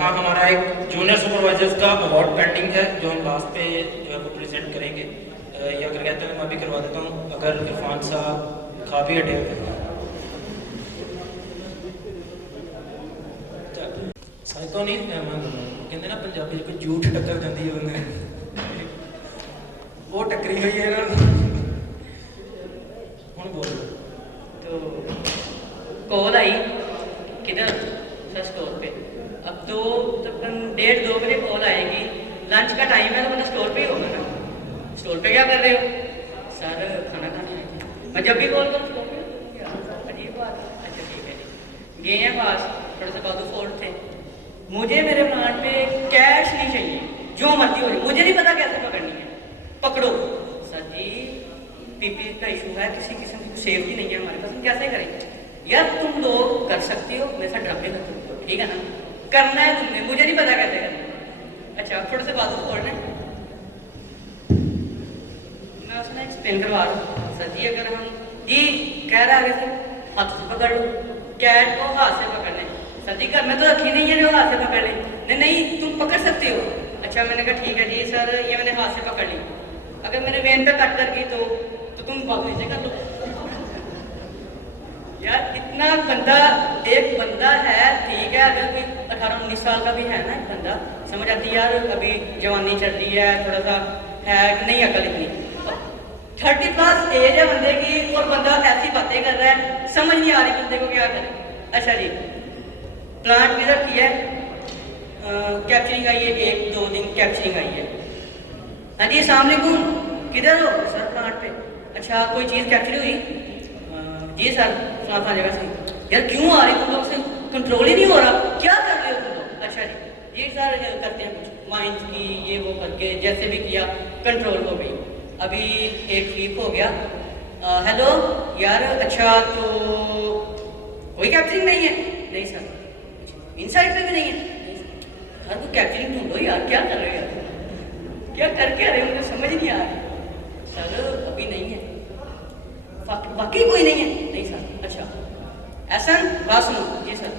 हाँ हमारा एक जूनियर सुपरवाइजर्स का अवार्ड पेंडिंग है जो हम लास्ट पे जो है वो प्रेजेंट करेंगे। या अगर कहते हैं मैं भी करवा देता हूँ अगर इरफान साहब खा भी हटे। साइको नहीं कहते ना पंजाबी कोई झूठ टक्कर जाती है बंदे वो टकरी हुई है ना। बोलो तो कॉल आई किधर सर स्टोर पे। अब तो तकरीबन 1:30-2 बजे कॉल आएगी। लंच का टाइम है तो बंदा स्टोर पे ही होगा ना। स्टोर पे क्या कर रहे हो? सर खाना खाने आए। मैं जब भी कॉल करूँ स्टोर पे अजीब बात है। अच्छा ठीक है गए हैं पास थोड़ा सा कादू फोल्ड थे। मुझे मेरे प्लांट में कैश नहीं चाहिए जो मर्जी हो जाए। मुझे नहीं पता कैसे पकड़नी है, पकड़ो। सर जी पीपी का इशू है, किसी किस्म की सेफ्टी नहीं है हमारे पास, हम कैसे करेंगे? यार तुम लोग कर सकते हो, मेरे साथ ड्रामे कर सकते हो, ठीक है ना? करना है तुमने, मुझे नहीं पता कैसे करना है। अच्छा थोड़े से बाजू खोलना है, मैं उसने एक्सप्लेन करवा रहा हूँ। सर जी अगर हम जी कह रहा है सर हाथ से पकड़ लो, कैट को हाथ से पकड़ना है। सर जी घर में तो रखी नहीं है जो हाथ से पकड़ ली। नहीं तुम पकड़ सकते हो। अच्छा मैंने कहा ठीक है जी सर ये मैंने हाथ से पकड़ ली। अगर मैंने वेन पे कट कर दी तो तुम बात नीचे कर लो। यार इतना ना एक बंदा है, ठीक है, अगर कोई 18-19 साल का भी है ना एक बंदा, समझ आती है यार अभी जवानी चल रही है, थोड़ा सा है कि नहीं अकल इतनी, 30+ एज है बंदे की और बंदा ऐसी बातें कर रहा है, समझ नहीं आ रही बंदे को क्या करे। अच्छा जी, प्लांट विजिट किया है, कैप्चरिंग आई है, 1-2 दिन कैप्चरिंग आई है। हाँ जी, अस्सलाम वालेकुम, किधर हो सर? प्लांट पे। अच्छा, कोई चीज़ कैप्चर हुई? जी सर, फलां जगह से। यार क्यों आ रही तुम लोग से? कंट्रोल ही नहीं हो रहा, क्या कर रहे हो तुम लोग? अच्छा जी सर, करते हैं कुछ माइंड की ये वो करके, जैसे भी किया कंट्रोल हो गई। अभी एक फ्लिप हो गया। हेलो यार, अच्छा तो कोई कैप्चरिंग नहीं है? नहीं सर। इनसाइड पे भी नहीं है? यार कोई कैप्चरिंग ढूंढो यार, क्या कर रहे हो यार, क्या करके आ रहे हो, मुझे समझ नहीं आ रहा। सर अभी नहीं है, बाकी कोई नहीं है? नहीं सर। अच्छा ऐसा बात सुनो। जी सर,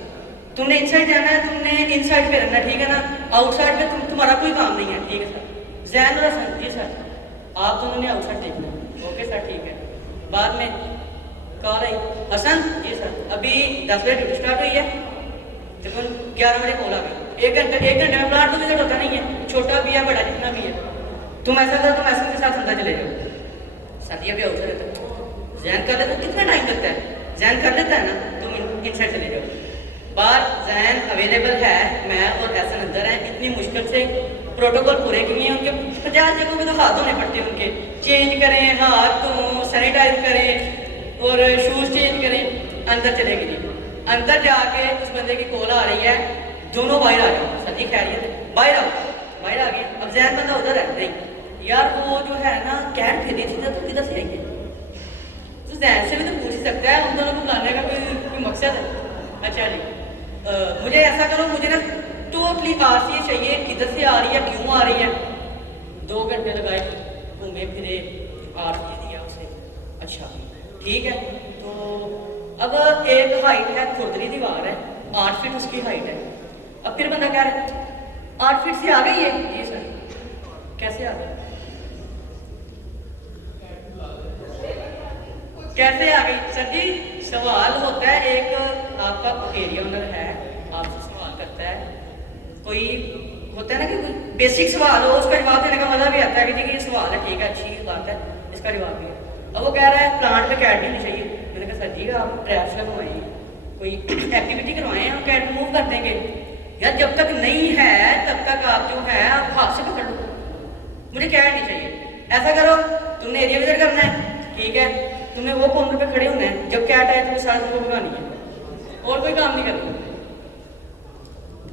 तुमने इनसाइड जाना है, तुमने इनसाइड पे रहना, ठीक है ना, आउटसाइड पे तुम्हारा कोई काम नहीं है, ठीक है सर। जैन और हसन, जी सर, आप दोनों ने आउटसाइड देखना। ओके सर, ठीक है। बाद में कॉल आई, हसन जी सर, अभी 10 बजे ड्यूटी स्टार्ट हुई है, तकरीबन 11 बजे कॉल आ गई। 1 घंटे में प्लांट तो विजिट होता नहीं है, छोटा भी है बड़ा जितना भी है। तुम ऐसा करो, तुम ऐसे के साथ अंदर चले जाओ। सर ये भी आउटसाइड रहता है, जैन कर लेते, कितना टाइम लगता है? जैन कर लेता है ना, तुम इनसाइड चले जाओ। बाहर जैन अवेलेबल है, मैं और ऐसा अंदर है, इतनी मुश्किल से प्रोटोकॉल पूरे किए हैं, उनके 50 जगहों पे तो हाथ धोने पड़ते हैं, उनके चेंज करें, हाथ धों, सैनिटाइज करें और शूज़ चेंज करें। अंदर चले गए जी, अंदर जाके उस बंदे की कॉल आ रही है, दोनों बाहर आ गए। सर जी खैरियत है? बाहर आओ, बाहर आ गए। अब जैन बंदा उधर है, नहीं यार वो जो है ना कैट फेरी थी तो किधर से आएंगे? तो जैन से भी तो पूछ ही सकता है, उन दोनों को बुलाने का कोई मकसद है? अच्छा जी, मुझे ऐसा करो, मुझे ना टोटली आरसी चाहिए, किधर से आ रही है, क्यों आ रही है। 2 घंटे लगाए, घूमे फिरे, आरसी दिया उसे। अच्छा ठीक है, तो अब एक हाइट है, खुरदरी दीवार है, 8 फीट उसकी हाइट है। अब फिर बंदा कह रहा है 8 फीट से आ गई है? जी सर। कैसे आ गई? कैसे आ गई? सर जी सवाल होता है, एक आपका एरिया ओनर है, आपसे सवाल करता है, कोई होता है ना कि बेसिक सवाल हो, उसका जवाब देने का मजा भी आता है कि जी ये सवाल है, ठीक है, अच्छी बात है, इसका जवाब भी है। अब वो कह रहा है प्लांट पे कैट नहीं चाहिए। मैंने कहा सर जी आप ट्रैप्स लगवाएं, कोई एक्टिविटी करवाएं, हम कैट रिमूव कर देंगे। यार जब तक नहीं है तब तक आप जो है आप हाथ से पकड़ लो, मुझे कैट नहीं चाहिए। ऐसा करो, तुमने एरिया विजिट करना है, ठीक है, तुमने वो कॉर्नर पे खड़े होना है, जब कैट आए तो साथ को भगानी है, और कोई काम नहीं करना।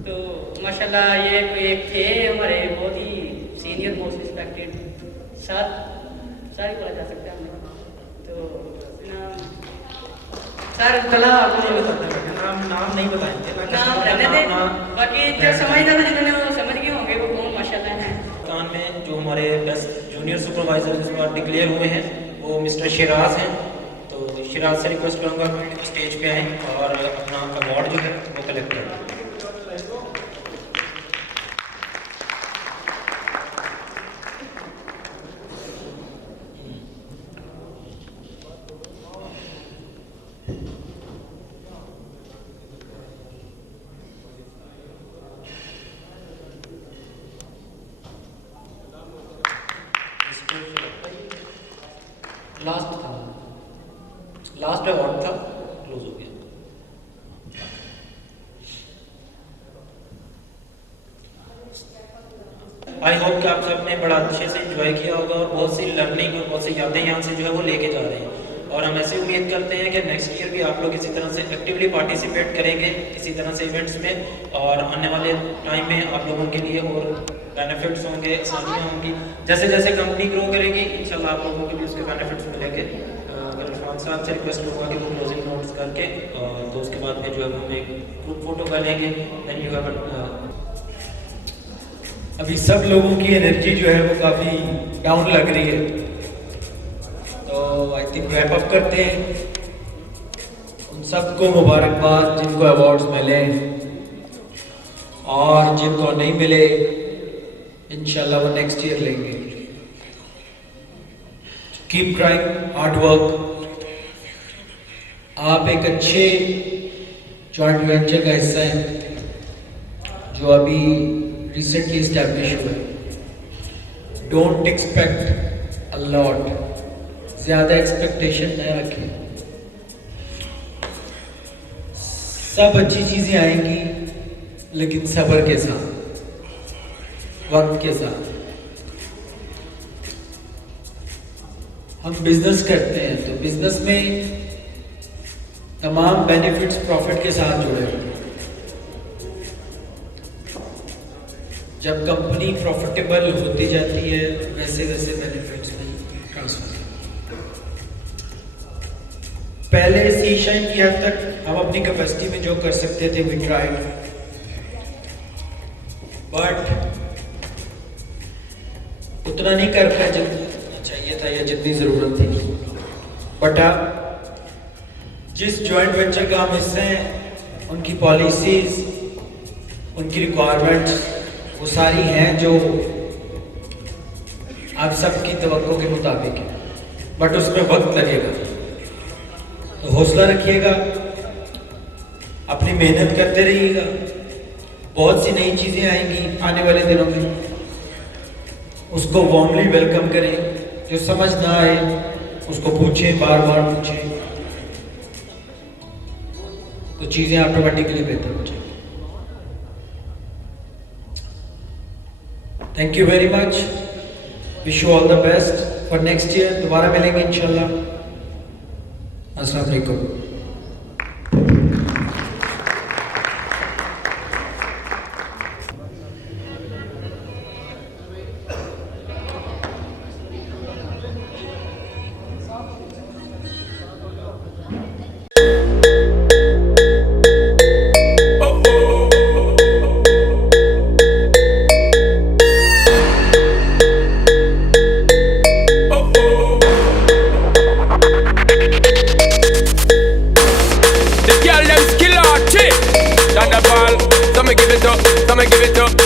तो माशाल्लाह ये एक थे हमारे बहुत ही सीनियर मोस्ट रिस्पेक्टेड सर, सारी बोला जा सकता है हमें। तो सर तला आपको नहीं बताता, नाम नहीं बताएंगे, नाम रहने दे, बाकी जो समझदार जिन्होंने वो समझ गए होंगे वो कौन माशाल्लाह है। कान में जो हमारे बेस्ट जूनियर सुपरवाइजर इस बार डिक्लेयर हुए हैं वो मिस्टर शिराज हैं, तो शिराज से रिक्वेस्ट करूंगा कि स्टेज पे आएँ और अपना अवार्ड जो है वो कलेक्ट करें। लास्ट अवार्ड था, क्लोज हो गया। आई होप कि आप सब ने बड़ा अच्छे से एंजॉय किया होगा और बहुत सी लर्निंग और बहुत सी यादें यहाँ से जो है वो लेके जा रहे हैं, और हम ऐसे उम्मीद करते हैं कि नेक्स्ट ईयर भी आप लोग इसी तरह से एक्टिवली पार्टिसिपेट करेंगे इसी तरह से इवेंट्स में, और आने वाले टाइम में आप लोगों के लिए और बेनिफिट्स होंगे, आसानियाँ होंगी। जैसे जैसे कंपनी ग्रो करेगी इंशाल्लाह आप लोगों को भी उसके बेनिफिट्स मिलेंगे। इरफान साहब से रिक्वेस्ट करूँगा कि वो क्लोजिंग नोट्स करके तो उसके बाद में जो है हम एक ग्रुप फोटो करेंगे। देन यू हैव अभी सब लोगों की एनर्जी जो है वो काफ़ी डाउन लग रही है, तो आई थिंक रैप अप करते हैं। उन सबको मुबारकबाद जिनको अवार्ड्स मिले, और जिनको नहीं मिले इंशाल्लाह वो नेक्स्ट ईयर लेंगे। कीप ट्राइंग, हार्ड वर्क, आप एक अच्छे जॉइंट वेंचर का हिस्सा हैं जो अभी रिसेंटली इस्टेब्लिश हुआ है। डोंट एक्सपेक्ट अ लॉट, ज़्यादा एक्सपेक्टेशन न रखें। सब अच्छी चीज़ें आएंगी लेकिन सब्र के साथ, वक्त के साथ। हम बिजनेस करते हैं तो बिजनेस में तमाम बेनिफिट्स प्रॉफिट के साथ जुड़े हुए हैं। जब कंपनी प्रॉफिटेबल होती जाती है वैसे वैसे बेनिफिट्स में ट्रांसफर। पहले सी शाइन की हद तक हम अपनी कैपेसिटी में जो कर सकते थे वी ट्राइड, बट उतना नहीं कर पाए जितना चाहिए था या जितनी ज़रूरत थी। बट अब जिस जॉइंट वेंचर का हम हिस्से हैं उनकी पॉलिसीज, उनकी रिक्वायरमेंट्स वो सारी हैं जो आप सबकी तवक्को के मुताबिक है, बट उसमें वक्त लगेगा। तो हौसला रखिएगा, अपनी मेहनत करते रहिएगा। बहुत सी नई चीज़ें आएंगी आने वाले दिनों में, उसको वार्मली वेलकम करें। जो समझ ना आए उसको पूछें, बार बार पूछें, तो चीज़ें ऑटोमेटिकली बेहतर हो जाएंगी। Thank you very much, wish you all the best for next year. दोबारा मिलेंगे इंशाल्लाह। अस्सलाम वालेकुम। Give it up.